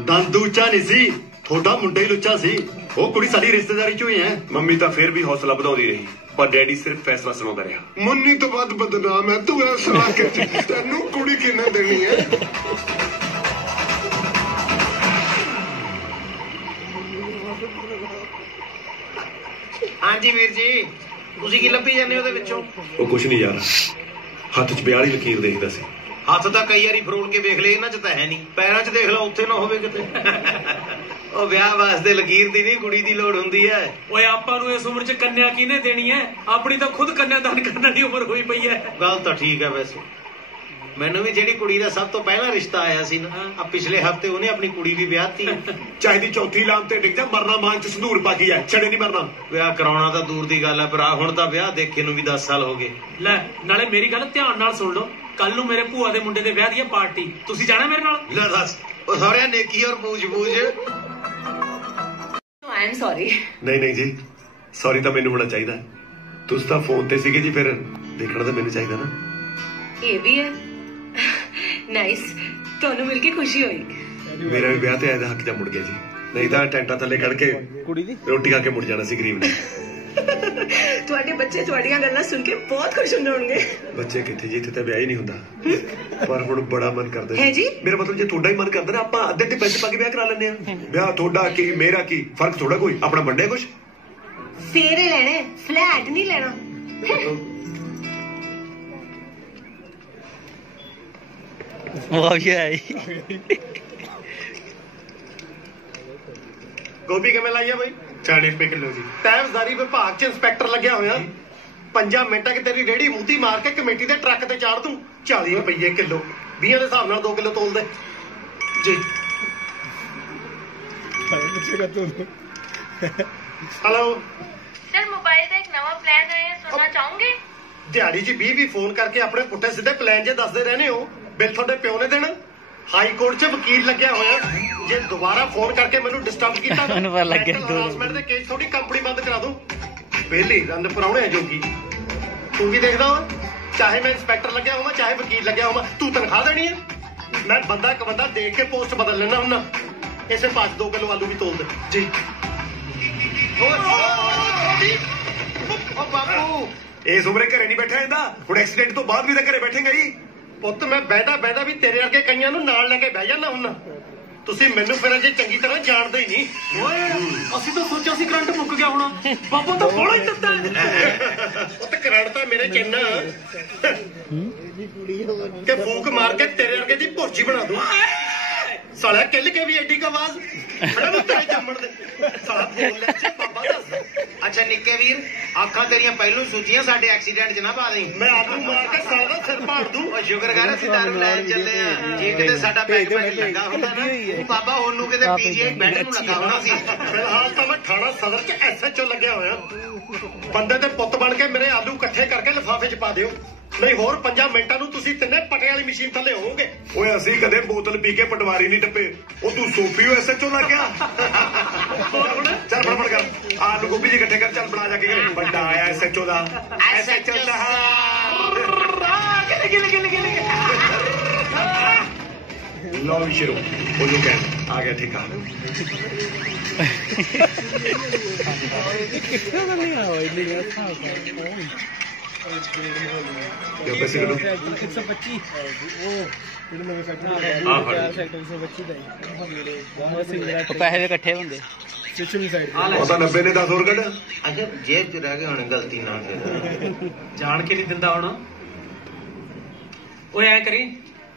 ਦੰਦ ਉੱਚਾ ਨਹੀਂ ਸੀ, ਤੁਹਾਡਾ ਮੁੰਡਾ ਹੀ ਲੁੱਚਾ ਸੀ। ਉਹ ਕੁੜੀ ਸਾਡੀ ਰਿਸ਼ਤੇਦਾਰੀ ਚੋਂ ਹੀ ਹੈ। ਮੰਮੀ ਤਾਂ ਫਿਰ ਵੀ ਹੌਸਲਾ ਵਧਾਉਂਦੀ ਰਹੀ, ਪਰ ਡੈਡੀ ਸਿਰਫ ਫੈਸਲਾ ਸੁਣਾਉਂਦਾ ਰਿਹਾ। ਮੁੰਨੀ ਤੋਂ ਵੱਧ ਬਦਨਾਮ ਹੈ ਤੂੰ ਇਸ ਇਲਾਕੇ ਚ। ਤੈਨੂੰ ਕੁੜੀ ਕਿੰਨੇ ਦੇਣੀ ਹੈ? ਹਾਂਜੀ ਵੀਰ ਜੀ, ਤੁਸੀਂ ਕੀ ਲੱਭੀ ਜਾਂਦੇ ਉਹਦੇ ਵਿੱਚੋਂ? ਉਹ ਕੁਛ ਨਹੀਂ ਯਾਰ, ਹੱਥ 'ਚ ਵਿਆਹ ਵਾਲੀ ਲਕੀਰ ਦੇਖਦਾ ਸੀ। ਹੱਥ ਤਾਂ ਕਈ ਵਾਰੀ ਫਰੋਲ ਕੇ ਵੇਖ ਲਏ, ਇਹਨਾਂ 'ਚ ਤਾਂ ਹੈ ਨਹੀਂ। ਪੈਰਾਂ 'ਚ ਦੇਖ ਲਾ, ਉੱਥੇ ਨਾ ਹੋਵੇ ਕਿਤੇ। ਉਹ ਵਿਆਹ ਵਾਸਤੇ ਲਕੀਰ ਦੀ ਨਹੀਂ, ਕੁੜੀ ਦੀ ਲੋੜ ਹੁੰਦੀ ਹੈ। ਓਏ ਆਪਾਂ ਨੂੰ ਇਸ ਉਮਰ 'ਚ ਕੰਨਿਆ ਕਿਹਨੇ ਦੇਣੀ ਹੈ? ਆਪਣੀ ਤਾਂ ਖੁਦ ਕੰਨਿਆ ਦਾਨ ਕਰਨ ਦੀ ਉਮਰ ਹੋਈ ਪਈ ਹੈ। ਗੱਲ ਤਾਂ ਠੀਕ ਹੈ ਵੈਸੇ। ਮੈਨੂੰ ਵੀ ਜਿਹੜੀ ਕੁੜੀ ਦਾ ਸਭ ਤੋਂ ਪਹਿਲਾਂ ਰਿਸ਼ਤਾ ਆਇਆ ਸੀ ਨਾ ਆ ਪਿਛਲੇ ਹਫਤੇ ਉਹਨੇ ਆਪਣੀ ਕੁੜੀ ਵੀ ਵਿਆਹਤੀ। ਚਾਹੇ ਦੀ ਚੌਥੀ ਲਾਮ ਤੇ ਡਿੱਗ ਜਾ, ਮਰਨਾ ਮਾਂ ਚ ਸੰਧੂਰ ਪਾ ਕੇ ਆ, ਛੜੇ ਨਹੀਂ ਮਰਨਾ। ਵਿਆਹ ਕਰਾਉਣਾ ਤਾਂ ਦੂਰ ਦੀ ਗੱਲ ਹੈ ਭਰਾ, ਹੁਣ ਤਾਂ ਵਿਆਹ ਦੇਖੇ ਨੂੰ ਵੀ 10 ਸਾਲ ਹੋ ਗਏ। ਲੈ ਨਾਲੇ ਮੇਰੀ ਗੱਲ ਧਿਆਨ ਨਾਲ ਸੁਣ ਲਓ, ਕੱਲ ਨੂੰ ਮੇਰੇ ਭੂਆ ਦੇ ਮੁੰਡੇ ਦੇ ਵਿਆਹ ਦੀ ਪਾਰਟੀ, ਤੁਸੀਂ ਜਾਣਾ ਮੇਰੇ ਨਾਲ? ਲੈ ਦੱਸ, ਉਹ ਸਾਰਿਆਂ ਨੇਕੀ ਔਰ ਬੂਝ ਆਈ ਐਮ ਸੌਰੀ। ਨਹੀਂ ਜੀ, ਸੌਰੀ ਤਾਂ ਮੈਨੂੰ ਹੋਣਾ ਚਾਹੀਦਾ। ਤੁਸੀਂ ਤਾਂ ਫੋਨ ਤੇ ਸੀਗੇ ਜੀ, ਫਿਰ ਦੇਖਣਾ ਤਾਂ ਮੈਨੂੰ ਚਾਹੀਦਾ ਨਾ। ਇਹ ਵੀ ਹੈ ਨਾਈਸ, ਤੁਹਾਨੂੰ ਮਿਲ ਕੇ ਖੁਸ਼ੀ ਹੋਈ। ਮੇਰਾ ਵੀ ਵਿਆਹ ਤੇ ਆਇਆ ਦਾ ਹੱਕ ਜਾ ਮੁੜ ਗਿਆ ਜੀ, ਨਹੀਂ ਤਾਂ ਟੈਂਟਾਂ ਥੱਲੇ ਕੱਢ ਕੇ ਕੁੜੀ ਦੀ ਰੋਟੀ ਖਾ ਕੇ ਮੁੜ ਜਾਣਾ ਸੀ ਗਰੀਬ ਨੇ। ਤੁਹਾਡੇ ਬੱਚੇ ਤੁਹਾਡੀਆਂ ਗੱਲਾਂ ਸੁਣ ਕੇ ਬਹੁਤ ਖੁਸ਼ ਹੁੰਦੇ ਹੋਣਗੇ। ਬੱਚੇ ਕਿੱਥੇ ਜੀ, ਇੱਥੇ ਤਾਂ ਵਿਆਹ ਹੀ ਨਹੀਂ ਹੁੰਦਾ, ਪਰ ਹੁਣ ਬੜਾ ਮਨ ਕਰਦਾ ਹੈ ਜੀ। ਮੇਰਾ ਮਤਲਬ ਜੇ ਤੁਹਾਡਾ ਹੀ ਮਨ ਕਰਦਾ ਨਾ, ਆਪਾਂ ਅੱਧੇ ਤੇ ਪੈਸੇ ਪਾ ਕੇ ਵਿਆਹ ਕਰਾ ਲੈਂਦੇ ਆ। ਵਿਆਹ ਤੁਹਾਡਾ ਕੀ ਮੇਰਾ ਕੀ ਫਰਕ ਥੋੜਾ, ਕੋਈ ਆਪਣਾ ਵੰਡੇ ਕੁਛ। ਫੇਰੇ ਲੈਣੇ, ਫਲੈਟ ਨਹੀਂ ਲੈਣਾ। ਵਾਹ ਯਾਰ, ਗੋਭੀ ਕਿਵੇਂ ਲਾਈ ਆ ਬਈ? 40 ਰੁਪਏ ਕਿਲੋ ਜੀ। ਤਹਿਸੀਲਦਾਰੀ ਵਿਭਾਗ 'ਚ ਇੰਸਪੈਕਟਰ ਲੱਗਿਆ ਹੋਇਆ, 5 ਮਿੰਟਾਂ 'ਚ ਤੇਰੀ ਰੇੜੀ ਮੂਤੀ ਮਾਰ ਕੇ ਕਮੇਟੀ ਦੇ ਟਰੱਕ ਤੇ ਚਾੜ ਦੂੰ। 40 ਰੁਪਏ ਕਿਲੋ, 20 ਦੇ ਹਿਸਾਬ ਨਾਲ 2 ਕਿਲੋ ਤੋਲ ਦੇ ਜੀ। ਹੈਲੋ सर, मोबाइल का एक नवा प्लान आया है, सुनना चाहोगे? ਦਿਹਾੜੀ 'ਚ 20 ਫੋਨ ਕਰਕੇ ਆਪਣੇ ਪੁੱਠੇ ਸਿੱਧੇ ਪਲਾਨ ਜੇ ਦੱਸਦੇ ਰਹਿੰਦੇ ਹੋ। ਬਿੱਲ ਤੁਹਾਡੇ ਪਿਓ ਨੇ ਦੇਣਾ। ਹਾਈ ਕੋਰਟ 'ਚ ਵਕੀਲ ਲੱਗਿਆ ਹੋਇਆ, ਜੇ ਦੁਬਾਰਾ ਫੋਨ ਕਰਕੇ ਮੈਨੂੰ ਡਿਸਟਰਬ ਕੀਤਾ ਹਰਾਸਮੈਂਟ ਦੇ ਕੇਸ ਤੁਹਾਡੀ ਕੰਪਨੀ ਬੰਦ ਕਰਾ ਦੂੰ। ਪਹਿਲੀ ਰੰਦ ਪਰਾਉਣੇ ਜੋਗੀ ਤੂੰ ਵੀ ਦੇਖਦਾ ਵਾ, ਚਾਹੇ ਮੈਂ ਇੰਸਪੈਕਟਰ ਲੱਗਿਆ ਹੋਵਾਂ ਚਾਹੇ ਵਕੀਲ ਲੱਗਿਆ ਹੋਵਾਂ, ਤੂੰ ਤਨਖਾਹ ਦੇਣੀ ਹੈ। ਮੈਂ ਬੰਦਾ ਇੱਕ ਬੰਦਾ ਦੇਖ ਕੇ ਪੋਸਟ ਬਦਲ ਲੈਣਾ ਹੁੰਨਾ। ਇਸੇ ਪਾਸ 2 ਕਿਲੋ ਆਲੂ ਵੀ ਤੋਲ ਦੇ ਜੀ। ਬਾਪੂ ਇਸ ਉਮਰੇ ਘਰੇ ਨਹੀਂ ਬੈਠਾ ਜਾਂਦਾ, ਹੁਣ ਐਕਸੀਡੈਂਟ ਤੋਂ ਬਾਅਦ ਵੀ ਤਾਂ ਘਰੇ ਬੈਠੇਗਾ ਜੀ। ਪੁੱਤ ਮੈਂ ਬਹਿਦਾ ਵੀ ਤੇਰੇ ਵਰਗੇ ਕਈਆਂ ਨੂੰ ਨਾਲ ਲੈ ਕੇ ਬਹਿ ਜਾਂਦਾ ਹੁੰਨਾ। ਤੁਸੀਂ ਮੈਨੂੰ ਫਿਰ ਅਜੇ ਚੰਗੀ ਤਰ੍ਹਾਂ ਜਾਣਦੇ ਹੀ ਨਹੀਂ। ਓਏ ਅਸੀਂ ਤਾਂ ਸੋਚਿਆ ਸੀ ਕਰੰਟ ਮੁੱਕ ਗਿਆ ਹੋਣਾ, ਬਾਪੂ ਤਾਂ ਬੋਲਾ ਹੀ ਦਿੱਤਾ। ਪੁੱਤ ਕਰੰਟ ਤਾਂ ਮੇਰੇ ਚ ਇੰਨਾ ਕਿ ਫੂਕ ਮਾਰ ਕੇ ਤੇਰੇ ਵਰਗੇ ਦੀ ਭੁਰਜੀ ਬਣਾ ਦੂੰ। ਸਾਲਾ ਕਿੱਲ ਕੇ ਵੀ ਐਡੀ ਕ ਆਵਾਜ਼ ਬੜਾ ਮੁੱਤਰੇ ਜੰਮਣ ਦੇ ਸਾਲਾ ਬੋਲ ਲੈ ਚ ਬਾਬਾ ਦੱਸ। ਅੱਛਾ ਨਿੱਕੇ ਵੀਰ, ਅੱਖਾਂ ਤੇਰੀਆਂ ਪਹਿਲੋਂ ਸੁੱਜੀਆਂ, ਸਾਡੇ ਐਕਸੀਡੈਂਟ 'ਚ ਨਾ ਪਾ ਦੇਈਂ। ਮੈਂ ਆਲੂ ਮਾਰ ਕੇ ਸਾਲਾ ਦਾ ਸਿਰ ਪਾੜ ਦੂੰ। ਉਹ ਸ਼ੁਕਰ ਕਰ ਅਸੀਂ ਦਾਰੂ ਲੈਣ ਚੱਲੇ ਆ, ਜੇ ਕਿਤੇ ਸਾਡਾ ਪੈਗ ਲੱਗਾ ਹੁੰਦਾ ਨਾ, ਉਹ ਬਾਬਾ ਉਹਨੂੰ ਕਿਤੇ ਪੀਜੀਆਈ ਬੈੱਡ ਨੂੰ ਲੱਗਾ ਹੋਣਾ ਸੀ। ਫਿਲਹਾਲ ਤਾਂ ਮੈਂ ਥਾਣਾ ਸਦਰ 'ਚ ਐਸਐਚਓ ਲੱਗਿਆ ਹੋਇਆ। ਬੰਦੇ ਦੇ ਪੁੱਤ ਬਣ ਕੇ ਮੇਰੇ ਆਲੂ ਇਕੱਠੇ ਕਰਕੇ ਲਿਫਾਫੇ 'ਚ ਪਾ ਦਿਓ, ਨਹੀਂ ਹੋਰ 5 ਮਿੰਟਾਂ ਨੂੰ ਤੁਸੀਂ ਤਿੰਨੇ ਪਟੇ ਵਾਲੀ ਮਸ਼ੀਨ ਥੱਲੇ ਹੋਵੋਗੇ। ਓਏ ਅਸੀਂ ਕਦੇ ਬੋਤਲ ਪੀ ਕੇ ਪਟਵਾਰੀ ਨਹੀਂ ਟੱਪੇ, ਉਹ ਤੂੰ ਸੋਫੀ ਹੋ ਐਸਐਚਓ ਲੱਗ ਗਿਆ। ਚੱਲ ਫੜਫੜ ਕਰ, ਆਲੂ ਗੋਭੀ ਜੀ ਇਕੱਠੇ ਕਰ, ਚੱਲ ਬਣਾ ਜਾ ਕੇ ਵੱਡਾ ਆਇਆ ਐਸਐਚਓ ਦਾ। ਐਸਐਚਓ ਲਓ ਵੀ ਸ਼ੁਰੂ ਹੋ ਜੋ ਕਹਿ ਆ ਗਿਆ ਠੇਕਾ। ਜੋ ਪੈਸੇ ਕੱਢੋ 125 ਪੈਸੇ ਦੇ ਇਕੱਠੇ ਹੁੰਦੇ। ਉਹ ਤਾਂ 90 ਨੇ 10 ਹੋਰ ਕੱਢ। ਅੱਛਾ ਜੇਬ 'ਚ ਰਹਿ ਗਏ ਹੋਣੇ ਗਲਤੀ ਨਾਲ, ਜਾਣ ਕੇ ਨਹੀਂ ਦਿੰਦਾ ਹੁਣ। ਓਏ ਐ ਕਰੀ,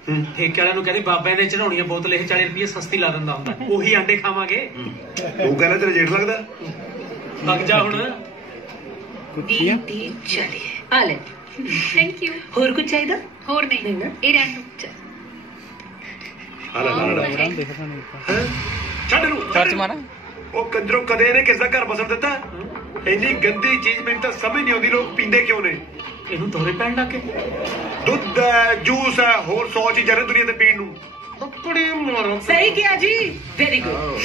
ਠੇਕੇ ਵਾਲਿਆਂ ਨੂੰ ਕਹਿੰਦੇ ਬਾਬਾ ਨੇ ਚੜਾਉਣੀ ਆ ਬੋਤਲ, ਇਹ 40 ਰੁਪਏ ਸਸਤੀ ਲਾ ਦਿੰਦਾ ਹੁੰਦਾ, ਉਹੀ ਆਂਡੇ ਖਾਵਾਂਗੇ। ਤੂੰ ਕਹਿੰਦਾ ਤੇਰਾ ਜੇਠ ਲੱਗਦਾ, ਲੱਗ ਜਾ ਹੁਣ। ਚਲੇ ਆ ਲੈ। Thank you. ਹੋਰ ਕੁਝ ਚਾਹੀਦਾ? ਹੋਰ ਨਹੀਂ ਨਾ, ਇਹ ਰਹਿਣ ਦੋ। ਛੱਡ ਨੂੰ ਟੱਚ ਮਾਰਾ। ਉਹ ਕੰਜਰੋ ਕਦੇ ਇਹਨੇ ਕਿਸ ਦਾ ਘਰ ਬਸਣ ਦਿੱਤਾ? ਇੰਨੀ ਗੰਦੀ ਚੀਜ਼ ਮੈਨੂੰ ਤਾਂ ਸਮਝ ਨਹੀਂ ਆਉਂਦੀ, ਲੋਕ ਪੀਂਦੇ ਕਿਉਂ ਨੇ? ਇਹਨੂੰ ਦੌਰੇ ਪੈਣ ਲੱਗੇ। ਦੁੱਧ ਹੈ, ਜੂਸ ਹੈ, ਹੋਰ 100 ਚੀਜ਼ਾਂ ਨੇ ਦੁਨੀਆ ਤੇ ਪੀਣ ਨੂੰ। ਕੱਪੜੇ ਮਾਰੋ। ਸਹੀ ਕਿਹਾ ਜੀ, ਵੈਰੀ ਗੁੱਡ।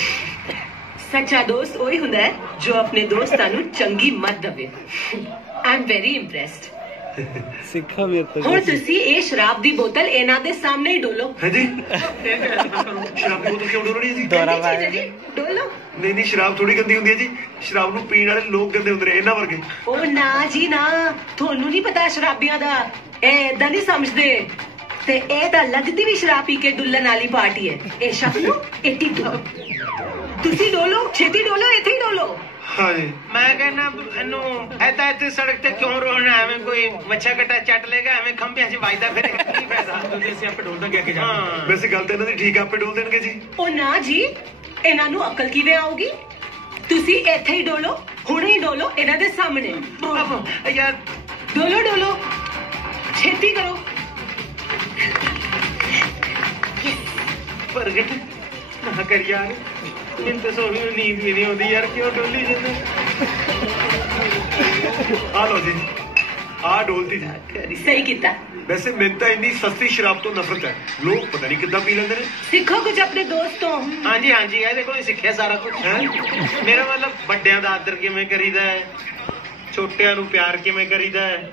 ਸੱਚਾ ਦੋਸਤ ਉਹੀ ਹੁੰਦਾ ਹੈ ਜੋ ਆਪਣੇ ਦੋਸਤਾਂ ਨੂੰ ਚੰਗੀ ਮੱਤ ਦੇਵੇ। I am very impressed. ਸਿੱਖਾ ਮੇਰੇ ਤੋਂ। ਹੁਣ ਤੁਸੀਂ ਇਹ ਸ਼ਰਾਬ ਦੀ ਬੋਤਲ ਇਹਨਾਂ ਦੇ ਸਾਹਮਣੇ ਹੀ ਡੋਲੋ। ਹਾਂਜੀ ਸ਼ਰਾਬ ਬੋਤਲ ਕਿਉਂ ਡੋਲਣੀ ਜੀ? ਡੋਲੋ। ਨਹੀਂ ਸ਼ਰਾਬ ਥੋੜੀ ਗੰਦੀ ਹੁੰਦੀ ਹੈ ਜੀ, ਸ਼ਰਾਬ ਨੂੰ ਪੀਣ ਵਾਲੇ ਲੋਕ ਗੰਦੇ ਹੁੰਦੇ ਨੇ, ਇਹਨਾਂ ਵਰਗੇ। ਉਹ ਨਾ ਜੀ ਨਾ, ਤੁਹਾਨੂੰ ਨਹੀਂ ਪਤਾ ਸ਼ਰਾਬੀਆਂ ਦਾ, ਇਹ ਏਦਾਂ ਨਹੀਂ ਸਮਝਦੇ। ਤੇ ਇਹ ਤਾਂ ਲੱਗਦੀ ਵੀ ਸ਼ਰਾਬ ਪੀ ਕੇ ਡੁੱਲਣ ਵਾਲੀ ਪਾਰਟੀ ਹੈ। ਇਹ ਸ਼ਬਦ ਨੂੰ ਇੱਥੇ ਤੁਸੀਂ ਡੋਲੋ, ਛੇਤੀ ਡੋਲੋ, ਇੱਥੇ ਹੀ ਡੋਲੋ। ਮੈਂ ਕਹਿੰਦਾ ਇਹਨੂੰ ਐਦਾਂ ਇੱਥੇ ਸੜਕ ਤੇ ਕਿਉਂ ਰੋਣਾ? ਐਵੇਂ ਕੋਈ ਮੱਛਾ ਕੱਟਾ ਚੱਟ ਲੇਗਾ, ਐਵੇਂ ਖੰਭਿਆਂ 'ਚ ਵੱਜਦਾ ਫਿਰੇਗਾ, ਕੀ ਫਾਇਦਾ? ਅਸੀਂ ਆਪੇ ਡੋਲ ਦਾਂਗੇ ਅੱਗੇ ਜਾ ਕੇ। ਵੈਸੇ ਗੱਲ ਤਾਂ ਇਹਨਾਂ ਦੀ ਠੀਕ ਆ, ਆਪੇ ਡੋਲ ਦੇਣਗੇ ਜੀ। ਉਹ ਨਾ ਜੀ, ਇਹਨਾਂ ਨੂੰ ਅਕਲ ਕਿਵੇਂ ਆਊਗੀ? ਤੁਸੀਂ ਇੱਥੇ ਹੀ ਡੋਲੋ, ਹੁਣੇ ਹੀ ਡੋਲੋ ਇਹਨਾਂ ਦੇ ਸਾਹਮਣੇ। ਯਾਰ ਡੋਲੋ ਡੋਲੋ, ਛੇਤੀ ਕਰੋ। प्रगट ना कर यार, इन तो सोनी में नींद भी नहीं होती यार, क्यों डोली जाते? आ लो जी, आ डोलती जी। सही किया। वैसे मैं तो इन्नी सस्ती शराब तो नफरत है, लोग पता नहीं कितना पी लेंगे। सीखो कुछ अपने दोस्तों। हाँ जी ਇਹਦੇ ਕੋਲ ਸਿੱਖਿਆ ਸਾਰਾ ਕੁਝ ਹੈ। ਮੇਰਾ ਮਤਲਬ ਵੱਡਿਆਂ ਦਾ ਆਦਰ ਕਿਵੇਂ ਕਰੀਦਾ ਹੈ, ਛੋਟਿਆਂ ਨੂੰ ਪਿਆਰ ਕਿਵੇਂ ਕਰੀਦਾ ਹੈ,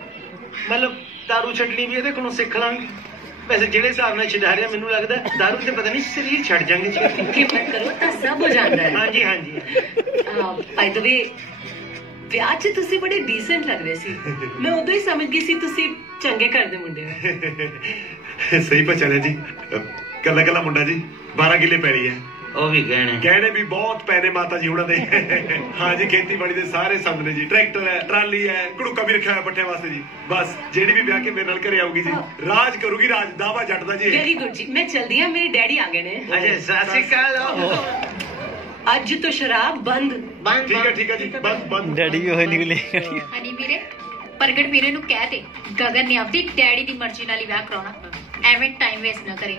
ਮਤਲਬ ਦਾਰੂ ਛੱਡਣੀ ਵੀ ਇਹਦੇ ਕੋਲੋਂ ਸਿੱਖ ਲਾਂਗੇ। ਵੈਸੇ ਜਿਹੜੇ ਹਿਸਾਬ ਨਾਲ ਛਡਾ ਰਿਹਾ ਮੈਨੂੰ ਲੱਗਦਾ ਦਾਰੂ ਤੇ ਪਤਾ ਨਹੀਂ ਸਰੀਰ ਛੱਡ ਜਾਣਗੇ। ਹਿੰਮਤ ਕਰੋ ਤਾਂ ਸਭ ਹੋ ਜਾਂਦਾ ਹੈ। ਹਾਂਜੀ ਹਾਂਜੀ। ਬਾਈ ਦ ਵੇ ਵਿਆਹ 'ਚ ਤੁਸੀਂ ਬੜੇ ਡੀਸੈਂਟ ਲੱਗ ਰਹੇ ਸੀ, ਮੈਂ ਉਦੋਂ ਹੀ ਸਮਝ ਗਈ ਸੀ ਤੁਸੀਂ ਚੰਗੇ ਘਰ ਦੇ ਮੁੰਡੇ ਹੋ। ਸਹੀ ਪਛਾਣਿਆ ਜੀ, ਕੱਲਾ ਕੱਲਾ ਮੁੰਡਾ ਜੀ, 12 ਕਿੱਲੇ ਪੈਲੀ ਹੈ। ਉਹ ਵੀ ਗਹਿਣੇ ਵੀ ਬਹੁਤ ਪੈਨੇ ਮਾਤਾ ਜੀ ਉਹਨਾਂ ਦੇ। ਹਾਂ ਜੀ, ਖੇਤੀਬਾੜੀ ਦੇ ਸਾਰੇ ਸੰਦ ਨੇ ਜੀ, ਟਰੈਕਟਰ ਹੈ, ਟਰਾਲੀ ਹੈ, ਘੜੂਕਾ ਵੀ ਰੱਖਿਆ ਹੋਇਆ ਪੱਠਿਆਂ ਵਾਸਤੇ ਜੀ। ਬਸ ਜਿਹੜੀ ਵੀ ਵਿਆਹ ਕੇ ਮੇਰੇ ਨਾਲ ਘਰੇ ਆਊਗੀ ਜੀ, ਰਾਜ ਕਰੂਗੀ, ਰਾਜ ਦਾਵਾ ਜੱਟ ਦਾ ਜੀ। ਵੈਰੀ ਗੁੱਡ ਜੀ, ਮੈਂ ਚਲਦੀ ਹਾਂ, ਮੇਰੇ ਡੈਡੀ ਆ ਗਏ ਨੇ। ਅੱਛਾ ਸਤਿ ਸ਼੍ਰੀ ਅਕਾਲ। ਅੱਜ ਤੋਂ ਸ਼ਰਾਬ ਬੰਦ। ਠੀਕ ਹੈ ਜੀ, ਬੰਦ। ਡੈਡੀ ਵੀ ਹੋਏ ਨਿਕਲੇ। ਹਨੀ ਵੀਰੇ, ਪ੍ਰਗਟ ਵੀਰੇ ਨੂੰ ਕਹਿ ਦੇ ਗਗਨ ਨੇ ਆਪਣੀ ਡੈਡੀ ਦੀ ਮਰਜ਼ੀ ਨਾਲ ਹੀ ਵਿਆਹ ਕਰਾਉਣਾ, ਐਵੇਂ ਟਾਈਮ ਵੇਸਟ ਨਾ ਕਰੇ।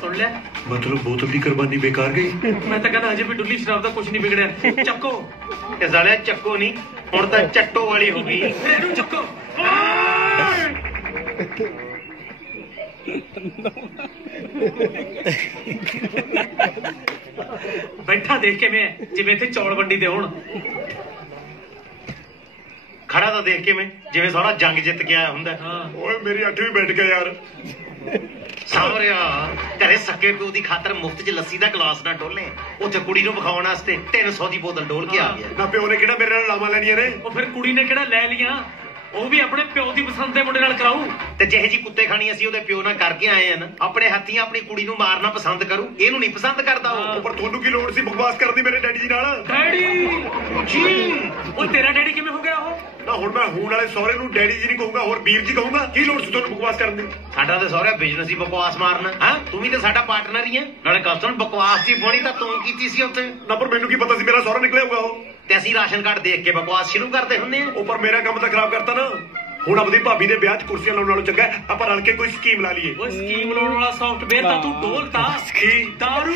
ਸੁਣ ਲਿਆ? ਮਤਲਬ ਬੋਤਲ ਦੀ ਕੁਰਬਾਨੀ ਬੇਕਾਰ ਗਈ। ਮੈਂ ਤਾਂ ਕਹਿੰਦਾ ਅਜੇ ਵੀ ਡੁੱਲੀ ਸ਼ਰਾਬ ਦਾ ਕੁਝ ਨਹੀਂ ਵਿਗੜਿਆ। ਚੱਕੋ ਇਹ ਸਾਲਿਆ ਚੱਕੋ ਨਹੀਂ, ਹੁਣ ਤਾਂ ਚੱਟੋ ਵਾਲੀ ਹੋ ਗਈ। ਇਹਨੂੰ ਚੱਕੋ। ਬੈਠਾ ਦੇਖ ਕਿਵੇਂ ਜਿਵੇਂ ਇੱਥੇ ਚੌਲ ਵੰਡੀ ਦੇ ਹੋਣ। ਖੜਾ ਤਾਂ ਦੇਖ ਕਿਵੇਂ ਜਿਵੇਂ ਸਾਰਾ ਜੰਗ ਜਿੱਤ ਕੇ ਆਇਆ ਹੁੰਦਾ। ਓਏ ਮੇਰੀ 8ਵੀਂ ਬੈਠ ਗਿਆ ਯਾਰ। ਸਾਹਮਣੇ ਘਰੇ ਸੱਕੇ ਪਿਓ ਦੀ ਖਾਤਰ ਮੁਫਤ 'ਚ ਲੱਸੀ ਦਾ ਗਲਾਸ ਨਾ ਡੋਲੇ, ਉੱਥੇ ਕੁੜੀ ਨੂੰ ਵਿਖਾਉਣ ਵਾਸਤੇ 300 ਦੀ ਬੋਤਲ ਡੋਲ ਕੇ ਆ ਗਿਆ। ਨਾ ਪਿਓ ਨੇ ਕਿਹੜਾ ਮੇਰੇ ਨਾਲ ਲਾਵਾਂ ਲੈਣੀਆਂ ਨੇ? ਉਹ ਫਿਰ ਕੁੜੀ ਨੇ ਕਿਹੜਾ ਲੈ ਲੀਆਂ, ਉਹ ਵੀ ਆਪਣੇ ਪਿਓ ਦੀ ਪਸੰਦ ਦੇ ਮੁੰਡੇ ਨਾਲ ਕਰਾਊ। ਤੇ ਜਿਹੇ ਜੀ ਕੁੱਤੇ ਖਾਣੀ ਅਸੀਂ ਉਹਦੇ ਪਿਓ ਨਾਲ ਕਰਕੇ ਆਏ ਆ ਨਾ, ਆਪਣੇ ਹੱਥੀਂ ਆਪਣੀ ਕੁੜੀ ਨੂੰ ਮਾਰਨਾ ਪਸੰਦ ਕਰੂ, ਇਹਨੂੰ ਨਹੀਂ ਪਸੰਦ ਕਰਦਾ ਉਹ। ਪਰ ਤੁਹਾਨੂੰ ਕੀ ਲੋੜ ਸੀ ਬਕਵਾਸ ਕਰਨ ਦੀ ਮੇਰੇ ਡੈਡੀ ਜੀ ਨਾਲ? ਡੈਡੀ ਜੀ? ਉਹ ਤੇਰਾ ਡੈਡੀ ਕਿਵੇਂ ਹੋ ਗਿਆ ਉਹ? ਨਾ ਹੁਣ ਮੈਂ ਹੋਣ ਵਾਲੇ ਸਹੁਰੇ ਨੂੰ ਡੈਡੀ ਜੀ ਨਹੀਂ ਕਹੂੰਗਾ, ਹੋਰ ਵੀਰ ਜੀ ਕਹੂੰਗਾ। ਕੀ ਲੋੜ ਸੀ ਤੁਹਾਨੂੰ ਬਕਵਾਸ ਕਰਨ ਦੀ? ਸਾਡਾ ਤੇ ਸਹੁਰਾ ਬਿਜ਼ਨਸ ਹੀ ਬਕਵਾਸ ਮਾਰਨਾ। ਹਾਂ ਤੂੰ ਵੀ ਤੇ ਸਾਡਾ ਪਾਰਟਨਰ ਹੀ ਹੈ, ਨਾਲੇ ਕਸਟਮਰ ਬਕਵਾਸ ਦੀ ਬੋਣੀ ਤਾਂ ਤੂੰ ਕੀਤੀ ਸੀ ਉੱਥੇ। ਨਾ ਪਰ ਮੈਨੂੰ ਕੀ ਪਤਾ ਸੀ ਮੇਰਾ ਸਹੁਰਾ ਨਿਕਲਿਆ ਹੋਊਗਾ ਉਹ। ਤੇ ਅਸੀਂ ਰਾਸ਼ਨ ਕਾਰਡ ਦੇਖ ਕੇ ਬਕਵਾਸ ਸ਼ੁਰੂ ਕਰਦੇ ਹੁੰਦੇ ਆ। ਉਹ ਪਰ ਮੇਰਾ ਕੰਮ ਤਾਂ ਖਰਾਬ ਕਰਤਾ ਨਾ। ਹੁਣ ਆਪਣੀ ਭਾਬੀ ਦੇ ਵਿਆਹ 'ਚ ਕੁਰਸੀਆਂ ਲਾਉਣ ਨਾਲੋਂ ਚੰਗਾ ਆਪਾਂ ਰਲ ਕੇ ਕੋਈ ਸਕੀਮ ਲਾ ਲਈਏ। ਉਹ ਸਕੀਮ ਲਾਉਣ ਵਾਲਾ ਸੌਫਟਵੇਅਰ ਤਾਂ ਤੂੰ ਡੋਲਤਾ। ਕੀ ਦਾਰੂ?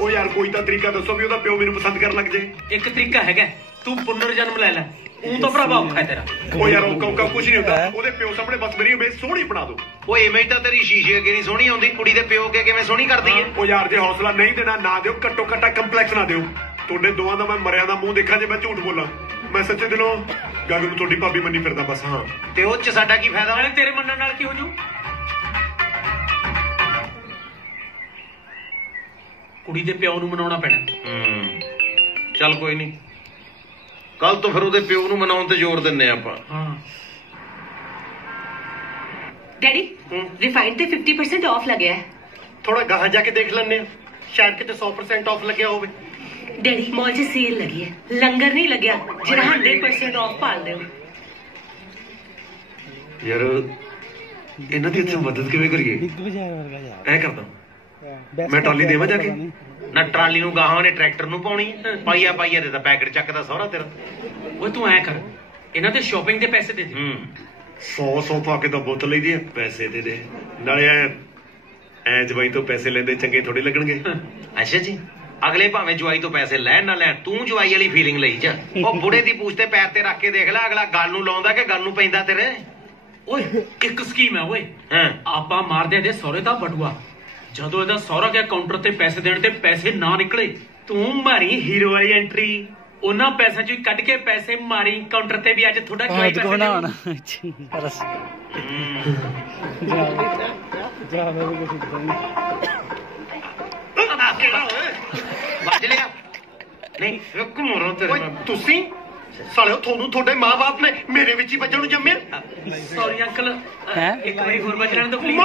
ਉਹ ਯਾਰ ਕੋਈ ਤਾਂ ਤਰੀਕਾ ਦੱਸੋ ਵੀ ਉਹਦਾ ਪਿਓ ਮੈਨੂੰ ਪਸੰਦ ਕਰਨ ਲੱਗ ਜੇ। ਇੱਕ ਤਰੀਕਾ ਹੈਗਾ, ਤੂੰ ਪੁਨਰ ਜਨਮ ਲੈ ਲੈ, ਉਹ ਤਾਂ ਭਰਾਵਾ ਔਖਾ ਹੈ ਤੇਰਾ। ਉਹ ਯਾਰ ਔਖਾ ਕੁਝ ਨਹੀਂ ਹੁੰਦਾ, ਉਹਦੇ ਪਿਓ ਸਾਹਮਣੇ ਬਸ ਮੇਰੀ ਇਮੇਜ ਸੋਹਣੀ ਬਣਾ ਦੋ। ਉਹ ਇਮੇਜ ਤਾਂ ਤੇਰੀ ਸ਼ੀਸ਼ੇ ਅੱਗੇ ਨਹੀਂ ਸੋਹਣੀ ਆਉਂਦੀ, ਕੁੜੀ ਦੇ ਪਿਓ ਅੱਗੇ ਕਿਵੇਂ ਸੋਹਣੀ ਕਰਦੀ ਹੈ? ਉਹ ਯਾਰ ਜੇ ਹੌਸਲਾ ਨਹੀਂ ਦੇਣਾ ਨਾ ਦਿਓ, ਘੱਟੋ ਘੱਟਾ ਕੰਪਲੈਕਸ ਨਾ ਦਿਓ। ਤੁਹਾਡੇ ਦੋਵਾਂ ਦਾ ਮੈਂ ਮਰਿਆ ਦਾ ਮੂੰਹ ਦੇਖਾਂ ਜੇ ਮੈਂ ਝੂਠ ਬੋਲਾਂ। ਮੈਂ ਸੱਚੇ ਦਿਲੋਂ ਗਗਨ ਨੂੰ ਤੁਹਾਡੀ ਭਾਬੀ ਮੰਨੀ ਫਿਰਦਾ ਬਸ। ਹਾਂ ਤੇ ਉਹ 'ਚ ਸਾਡਾ ਕੀ ਫਾਇਦਾ? ਨਾਲੇ ਤੇਰੇ ਮੰਨਣ ਨਾਲ ਕੀ ਹੋ ਜੂ? ਕੁੜੀ ਦੇ ਪਿਓ ਨੂੰ ਮਨਾਉਣਾ ਪੈਣਾ। ਚੱਲ ਕੋਈ ਨਹੀਂ, ਕੱਲ ਤੋਂ ਫਿਰ ਉਹਦੇ ਪਿਓ ਨੂੰ ਮਨਾਉਣ ਤੇ ਜ਼ੋਰ ਦਿੰਨੇ ਆਪਾਂ। ਹਾਂ ਡੈਡੀ, ਰਿਫਾਈਨਡ ਤੇ 50% ਆਫ ਲੱਗਿਆ ਹੈ। ਥੋੜਾ ਗਾਹਾਂ ਜਾ ਕੇ ਦੇਖ ਲੈਣੇ ਆ, ਸ਼ਾਇਦ ਕਿਤੇ 100% ਆਫ ਲੱਗਿਆ ਹੋਵੇ। ਡੈਡੀ ਮੌਲ 'ਚ ਸੇਲ ਲੱਗੀ ਹੈ, ਲੰਗਰ ਨਹੀਂ ਲੱਗਿਆ ਜਿਹੜਾ 100% ਆਫ ਪਾਲਦੇ ਹੋ। ਯਾਰ ਇਹਨਾਂ ਦੀ ਇੱਥੇ ਮਦਦ ਕਿਵੇਂ ਕਰੀਏ? ਬਿੱਗ ਬਾਜ਼ਾਰ ਵਰਗਾ ਯਾਰ। ਐ ਕਰਦਾ ਮੈਂ ਟਰਾਲੀ ਦੇਵਾਂ ਜਾ ਕੇ। ਨਾ ਟਰਾਲੀ ਨੂੰ ਗਾਹਾਂ ਨੇ ਟਰੈਕਟਰ ਨੂੰ ਪਾਉਣੀ ਹੈ, ਪਾਈਆ ਦੇ ਤਾਂ ਪੈਕਟ ਚੱਕਦਾ ਸਹੁਰਾ ਤੇਰਾ। ਓਏ ਤੂੰ ਐ ਕਰ, ਇਹਨਾਂ ਦੇ ਸ਼ਾਪਿੰਗ ਦੇ ਪੈਸੇ ਦੇ ਦੇ। 100 ਪਾ ਕੇ ਤਾਂ ਬੋਤਲ ਲਈਦੀ ਹੈ, ਪੈਸੇ ਦੇ ਦੇ। ਨਾਲੇ ਐ ਜਵਾਈ ਤੋਂ ਪੈਸੇ ਲੈਂਦੇ ਚੰਗੇ ਥੋੜੇ ਲੱਗਣਗੇ। ਅੱਛਾ ਜੀ, ਅਗਲੇ ਭਾਵੇਂ ਜਵਾਈ ਤੋਂ ਪੈਸੇ ਲੈਣ ਨਾ ਲੈਣ, ਤੂੰ ਜਵਾਈ ਵਾਲੀ ਫੀਲਿੰਗ ਲਈ ਜਾ। ਉਹ ਬੁੜੇ ਦੀ ਪੂਛ ਤੇ ਪੈਰ ਤੇ ਰੱਖ ਕੇ ਦੇਖ ਲੈ, ਅਗਲਾ ਗੱਲ ਨੂੰ ਲਾਉਂਦਾ ਕਿ ਗੱਲ ਨੂੰ ਪੈਂਦਾ ਤੇਰੇ। ਓਏ ਇੱਕ ਸਕੀਮ ਹੈ ਓਏ, ਆਪਾਂ ਮਾਰਦੇ ਦੇ ਸਹੁਰੇ ਦਾ ਬਟੂਆ। ਜਦੋਂ ਇਹਦਾ ਸਹੁਰਾ ਗਿਆ ਕਾਊਂਟਰ ਤੇ ਪੈਸੇ ਦੇਣ ਤੇ ਪੈਸੇ ਨਾ ਨਿਕਲੇ, ਤੂੰ ਮਾਰੀ ਹੀਰੋ ਵਾਲੀ ਐਂਟਰੀ। ਉਹਨਾਂ ਪੈਸਿਆਂ ਚੋਂ ਕੱਢ ਕੇ ਪੈਸੇ ਮਾਰੀ ਕਾਊਂਟਰ ਤੇ ਵੀ ਅੱਜ ਥੋੜਾ ਜਵਾਈ ਪੈਸੇ ਜਾ ਮੈਂ ਵੀ ਕੁਝ ਵੱਜ ਲਿਆ ਨਹੀਂ ਘੁੰਮਰੋ ਤੇਰੇ। ਤੁਸੀਂ ਸਾਲਿਓ, ਤੁਹਾਨੂੰ ਤੁਹਾਡੇ ਮਾਂ-ਬਾਪ ਨੇ ਮੇਰੇ ਵਿੱਚ ਹੀ ਵੱਜਣ ਨੂੰ ਜੰਮਿਆ। ਸੌਰੀ ਅੰਕਲ, ਇੱਕ ਵਾਰੀ ਹੋਰ ਵੱਜ ਲੈਣ ਦਿਓ ਪਲੀਜ਼।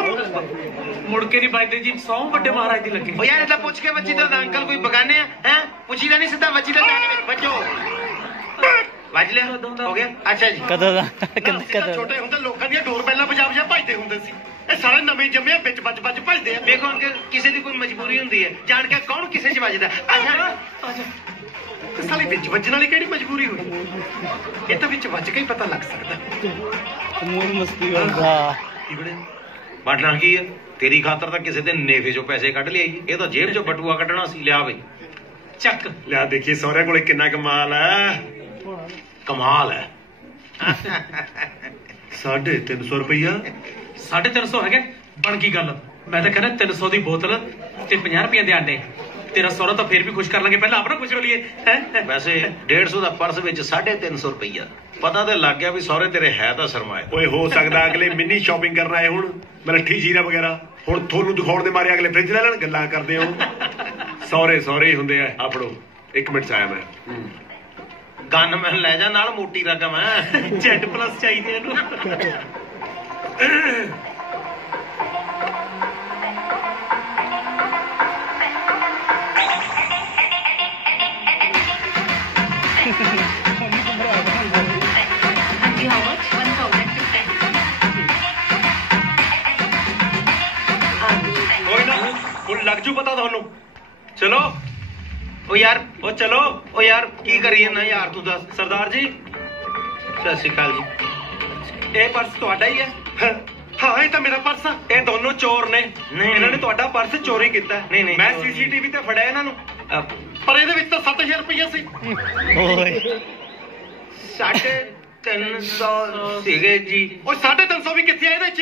ਮੁੜ ਕੇ ਨਹੀਂ ਵੱਜਦੇ ਜੀ, 100 ਵੱਡੇ ਮਹਾਰਾਜ ਦੀ ਲੱਗੇ। ਉਹ ਯਾਰ ਇਹਦਾ ਪੁੱਛ ਕੇ ਵੱਜੀ ਤਾਂ ਅੰਕਲ ਕੋਈ ਬਗਾਨੇ ਆ ਹੈ? ਪੁੱਛੀ ਤਾਂ ਨਹੀਂ, ਸਿੱਧਾ ਵੱਜੀ ਤਾਂ ਜਾਣੇ ਵਿੱਚ ਵੱਜੋ। ਵੱਜ ਲਿਆ ਹੋ ਗਿਆ। ਅੱਛਾ ਜੀ, ਕਦੋਂ ਦਾ ਛੋਟੇ ਹੁੰਦੇ ਲੋਕਾਂ ਦੀਆਂ ਡੋਰ ਬੈਲਾਂ ਵਜਾ ਭਜਦੇ ਹੁੰਦੇ ਸੀ। ਇਹ ਸਾਰੇ ਨਵੇਂ ਜੰਮੇ ਵਿੱਚ ਵੱਜ ਭਜਦੇ ਆ। ਵੇਖੋ ਅੰਕਲ, ਕਿਸੇ ਦੀ ਕੋਈ ਮਜਬੂਰੀ ਹੁੰਦੀ ਹੈ, ਜਾਣ ਕੇ ਕੌਣ ਕਿਸੇ 'ਚ ਵੱਜਦਾ। ਅੱਛਾ ਸਾਲੇ ਵਿੱਚ ਵੱਜਣ ਵਾਲੀ ਕਿਹੜੀ ਮਜਬੂਰੀ ਹੋਈ? ਇਹ ਤਾਂ ਵਿੱਚ ਵੱਜ ਕੇ ਹੀ ਪਤਾ ਲੱਗ ਸਕਦਾ। ਮੂਡ ਮਸਤੀ ਵਾਲਾ ਵੱਡਣਾ ਕੀ ਹੈ? ਤੇਰੀ ਖਾਤਰ ਤਾਂ ਕਿਸੇ ਦੇ ਨੇਫੇ ਚੋਂ ਪੈਸੇ ਕੱਢ ਲਿਆਈ, ਇਹ ਤਾਂ ਜੇਬ ਚੋਂ ਬਟੂਆ ਕੱਢਣਾ ਸੀ। ਲਿਆ ਬਈ ਚੱਕ ਲਿਆ ਦੇਖੀਏ ਸਹੁਰਿਆਂ ਕੋਲੇ ਕਿੰਨਾ ਕਮਾਲ ਹੈ। ਕਮਾਲ ਹੈ। 350 ਰੁਪਈਆ 350 ਹੈਗਾ, ਬਣ ਗਈ ਗੱਲ। ਮੈਂ ਤਾਂ ਕਹਿੰਦਾ 300 ਦੀ ਬੋਤਲ ਤੇ 50 ਰੁਪਏ ਦੇ ਆਂਡੇ। ਤੇਰਾ ਸਹੁਰਾ ਤਾਂ ਫੇਰ ਵੀ ਖੁਸ਼ ਕਰ ਲਾਂਗੇ, ਪਹਿਲਾਂ ਆਪਣਾ ਖੁਸ਼ ਹੋ ਲਈਏ। ਵੈਸੇ 150 ਦਾ ਪਰਸ ਵਿੱਚ 350 ਰੁਪਈਆ। ਪਤਾ ਤਾਂ ਲੱਗ ਗਿਆ ਵੀ ਸਹੁਰੇ ਤੇਰੇ ਹੈ ਤਾਂ ਸਰਮਾਇਆ। ਓਏ ਹੋ ਸਕਦਾ ਅਗਲੇ ਮਿੰਨੀ ਸ਼ਾਪਿੰਗ ਕਰਨ ਆਏ ਹੁਣ, ਮਲੱਠੀ ਜੀਰਾ ਵਗੈਰਾ। ਹੁਣ ਤੁਹਾਨੂੰ ਦਿਖਾਉਣ ਦੇ ਮਾਰੇ ਅਗਲੇ ਫ੍ਰਿਜ ਲੈ ਲੈਣ, ਗੱਲਾਂ ਕਰਦੇ ਹੋ। ਸਹੁਰੇ ਹੀ ਹੁੰਦੇ ਆ। ਆਪੜੋ 1 ਮਿੰਟ ਚ ਆਇਆ ਮੈਂ। ਗਨ ਮੈਂ ਲੈ ਜਾ ਨਾਲ, ਮੋਟੀ ਰਕਮ ਹੈ। ਜੈਡ ਪਲੱਸ ਚਾਹੀਦੇ ਇਹਨੂੰ। ਹਾਂਜੀ ਹਾਊ ਮਚ 1050 ਕੋਈ ਨਾ, ਹੁਣ ਲੱਗ ਜੂ ਪਤਾ ਤੁਹਾਨੂੰ। ਚਲੋ ਓ ਯਾਰ, ਉਹ ਚਲੋ। ਓ ਯਾਰ ਕੀ ਕਰੀਏ ਨਾ ਯਾਰ, ਤੂੰ ਦੱਸ। ਸਰਦਾਰ ਜੀ ਸਤਿ ਸ਼੍ਰੀ ਅਕਾਲ ਜੀ। ਇਹ ਪਰਸ ਤੁਹਾਡਾ ਹੀ ਹੈ? ਹਾਂ ਇਹ ਤਾਂ ਮੇਰਾ ਪਰਸ ਆ। ਇਹ ਦੋਨੋਂ ਚੋਰ ਨੇ, ਇਹਨਾਂ ਨੇ ਤੁਹਾਡਾ ਪਰਸ ਚੋਰੀ ਕੀਤਾ। ਨਹੀਂ ਮੈਂ ਸੀਸੀਟੀਵੀ ਤੇ ਫੜਿਆ ਇਹਨਾਂ ਨੂੰ, ਪਰ ਇਹਦੇ ਵਿੱਚ ਤਾਂ 7000 ਰੁਪਈਆ ਸੀ। ਓਏ 350 ਸੀਗੇ ਜੀ। ਉਹ 350 ਵੀ ਕਿੱਥੇ ਆ ਇਹਦੇ ਚ?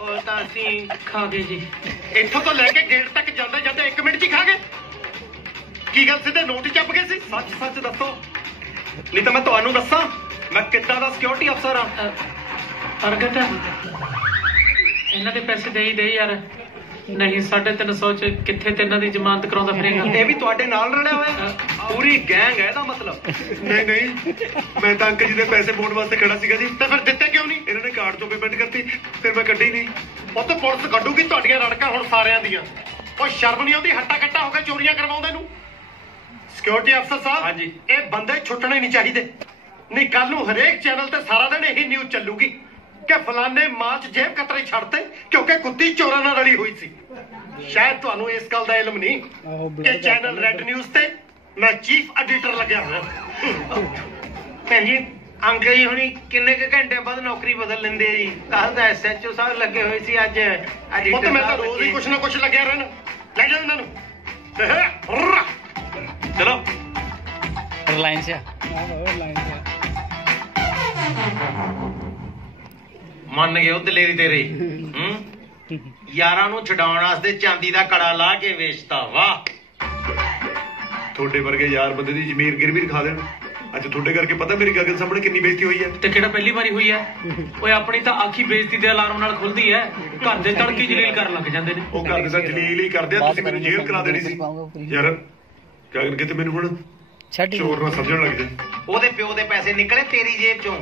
ਉਹ ਤਾਂ ਅਸੀਂ ਖਾ ਗਏ ਜੀ। ਇੱਥੋਂ ਤੋਂ ਲੈ ਕੇ ਗੇਟ ਤੱਕ ਜਾਂਦੇ ਜਾਂਦੇ 1 ਮਿੰਟ ਚ ਹੀ ਖਾ ਗਏ। ਕੀ ਗੱਲ ਸਿੱਧੇ ਨੋਟ ਹੀ ਚੱਪ ਗਏ ਸੀ? ਸੱਚ ਦੱਸੋ, ਨਹੀਂ ਤਾਂ ਮੈਂ ਤੁਹਾਨੂੰ ਦੱਸਾਂ ਮੈਂ ਕਿੱਦਾਂ ਦਾ ਸਿਕਿਉਰਿਟੀ ਅਫਸਰ ਆ। ਪ੍ਰਗਟ ਇਹਨਾਂ ਦੇ ਪੈਸੇ ਦੇ ਯਾਰ। ਨਹੀਂ 350 ਚ ਕਿੱਥੇ ਤੇ ਇਹਨਾਂ ਦੀ ਜ਼ਮਾਨਤ ਕਰਾਉਂਦਾ ਫਿਰੇਗਾ। ਇਹ ਵੀ ਤੁਹਾਡੇ ਨਾਲ ਰਲਿਆ ਹੋਇਆ? ਪੂਰੀ ਗੈਂਗ ਹੈ ਇਹਦਾ ਮਤਲਬ। ਨਹੀਂ ਮੈਂ ਤਾਂ ਅੰਕਲ ਜੀ ਦੇ ਪੈਸੇ ਮੋੜਨ ਵਾਸਤੇ ਖੜਾ ਸੀਗਾ ਜੀ। ਤੇ ਫਿਰ ਦਿੱਤੇ ਕਿਉਂ ਨਹੀਂ? ਇਹਨਾਂ ਨੇ ਕਾਰਡ ਤੋਂ ਪੇਮੈਂਟ ਕਰਤੀ, ਫਿਰ ਮੈਂ ਕੱਢੀ ਨਹੀਂ। ਉਹ ਤਾਂ ਪੁਲਿਸ ਕੱਢੂਗੀ ਤੁਹਾਡੀਆਂ ਰੜਕਾਂ ਹੁਣ ਸਾਰਿਆਂ ਦੀਆਂ। ਉਹ ਸ਼ਰਮ ਨਹੀਂ ਆਉਂਦੀ ਹੱਟਾ ਕੱਟਾ ਹੋ ਕੇ ਚੋਰੀਆਂ ਕਰਵਾਉਂਦੇ ਨੂੰ? ਸਿਕਿਉਰਿਟੀ ਅਫਸਰ ਸਾਹਿਬ, ਹਾਂਜੀ। ਇਹ ਬੰਦੇ ਛੁੱਟਣੇ ਨਹੀਂ ਚਾਹੀਦੇ। ਨਹੀਂ ਕੱਲ ਨੂੰ ਹਰੇਕ ਚੈਨਲ ਤੇ ਸਾਰਾ ਦਿਨ ਇਹੀ ਨਿਊਜ਼ ਚੱਲੂਗੀ ਕਿ ਫਲਾਣੇ ਮਾਂ ਚ ਜੇਬ ਕਤਰੇ ਛੱਡਤੇ ਕਿਉਂਕਿ ਕੁੱਤੀ ਚੋਰਾਂ ਨਾਲ ਰਲੀ ਹੋਈ ਸੀ। ਸ਼ਾਇਦ ਤੁਹਾਨੂੰ ਇਸ ਗੱਲ ਦਾ ਇਲਮ ਨਹੀਂ ਕਿ ਚੈਨਲ ਰੈੱਡ ਨਿਊਜ਼ ਤੇ ਮੈਂ ਚੀਫ ਐਡੀਟਰ ਲੱਗਿਆ ਹੋਇਆ। ਭੈਣ ਜੀ ਅੰਕਲ ਜੀ ਹੁਣੀ ਕਿੰਨੇ ਕੁ ਘੰਟੇ ਬਾਅਦ ਨੌਕਰੀ ਬਦਲ ਲੈਂਦੇ ਆ ਜੀ? ਕੱਲ ਤਾਂ ਐਸਐਚਓ ਸਾਹਿਬ ਲੱਗੇ ਹੋਏ ਸੀ, ਅੱਜ ਉਹ ਤਾਂ ਮੈਂ ਤਾਂ ਰੋਜ਼ ਹੀ ਕੁਛ ਨਾ ਕੁਛ ਲੱਗਿਆ ਰਹਿਣਾ। ਲੈ ਜਾਓ ਇਹਨਾਂ ਨੂੰ। ਚਲੋ ਰਿਲਾਇੰਸ ਆ। ਮੰਨ ਗਏ ਉਹ ਦਲੇਰੀ ਤੇਰੀ। ਯਾਰਾਂ ਨੂੰ ਛਡਾਉਣ ਵਾਸਤੇ ਚਾਂਦੀ ਦਾ ਕੜਾ ਲਾ ਕੇ ਵੇਚਤਾ। ਵਾਹ, ਤੁਹਾਡੇ ਵਰਗੇ ਯਾਰ ਬੰਦੇ ਦੀ ਜ਼ਮੀਰ ਗਿਰਵੀ ਰਖਾ ਦੇਣ। ਅੱਜ ਤੁਹਾਡੇ ਕਰਕੇ ਪਤਾ ਮੇਰੀ ਗਗਨ ਸਾਹਮਣੇ ਕਿੰਨੀ ਬੇਇੱਜ਼ਤੀ ਹੋਈ ਹੈ। ਤੇ ਕਿਹੜਾ ਪਹਿਲੀ ਵਾਰੀ ਹੋਈ ਹੈ? ਓਏ ਆਪਣੀ ਤਾਂ ਆਖੀ ਬੇਇੱਜ਼ਤੀ ਦੇ ਅਲਾਰਮ ਨਾਲ ਖੁੱਲਦੀ ਹੈ। ਘਰ ਦੇ ਤੜਕੀ ਜਲੀਲ ਕਰਨ ਲੱਗ ਜਾਂਦੇ ਨੇ। ਉਹ ਘਰ ਦੇ ਤਾਂ ਜਲੀਲ ਹੀ ਕਰਦੇ ਆ। ਤੁਸੀਂ ਮੈਨੂੰ ਜੇਲ੍ਹ ਕਰਾ ਦੇਣੀ ਸੀ ਯਾਰ। ਗਗਨ ਕਿਤੇ ਮੈਨੂੰ ਹੁਣ ਚੋਰ ਨਾ ਸਮਝਣ ਲੱਗ ਜਾ। ਉਹਦੇ ਪਿਓ ਦੇ ਪੈਸੇ ਨਿਕਲੇ ਤੇਰੀ ਜੇਬ ਚੋਂ।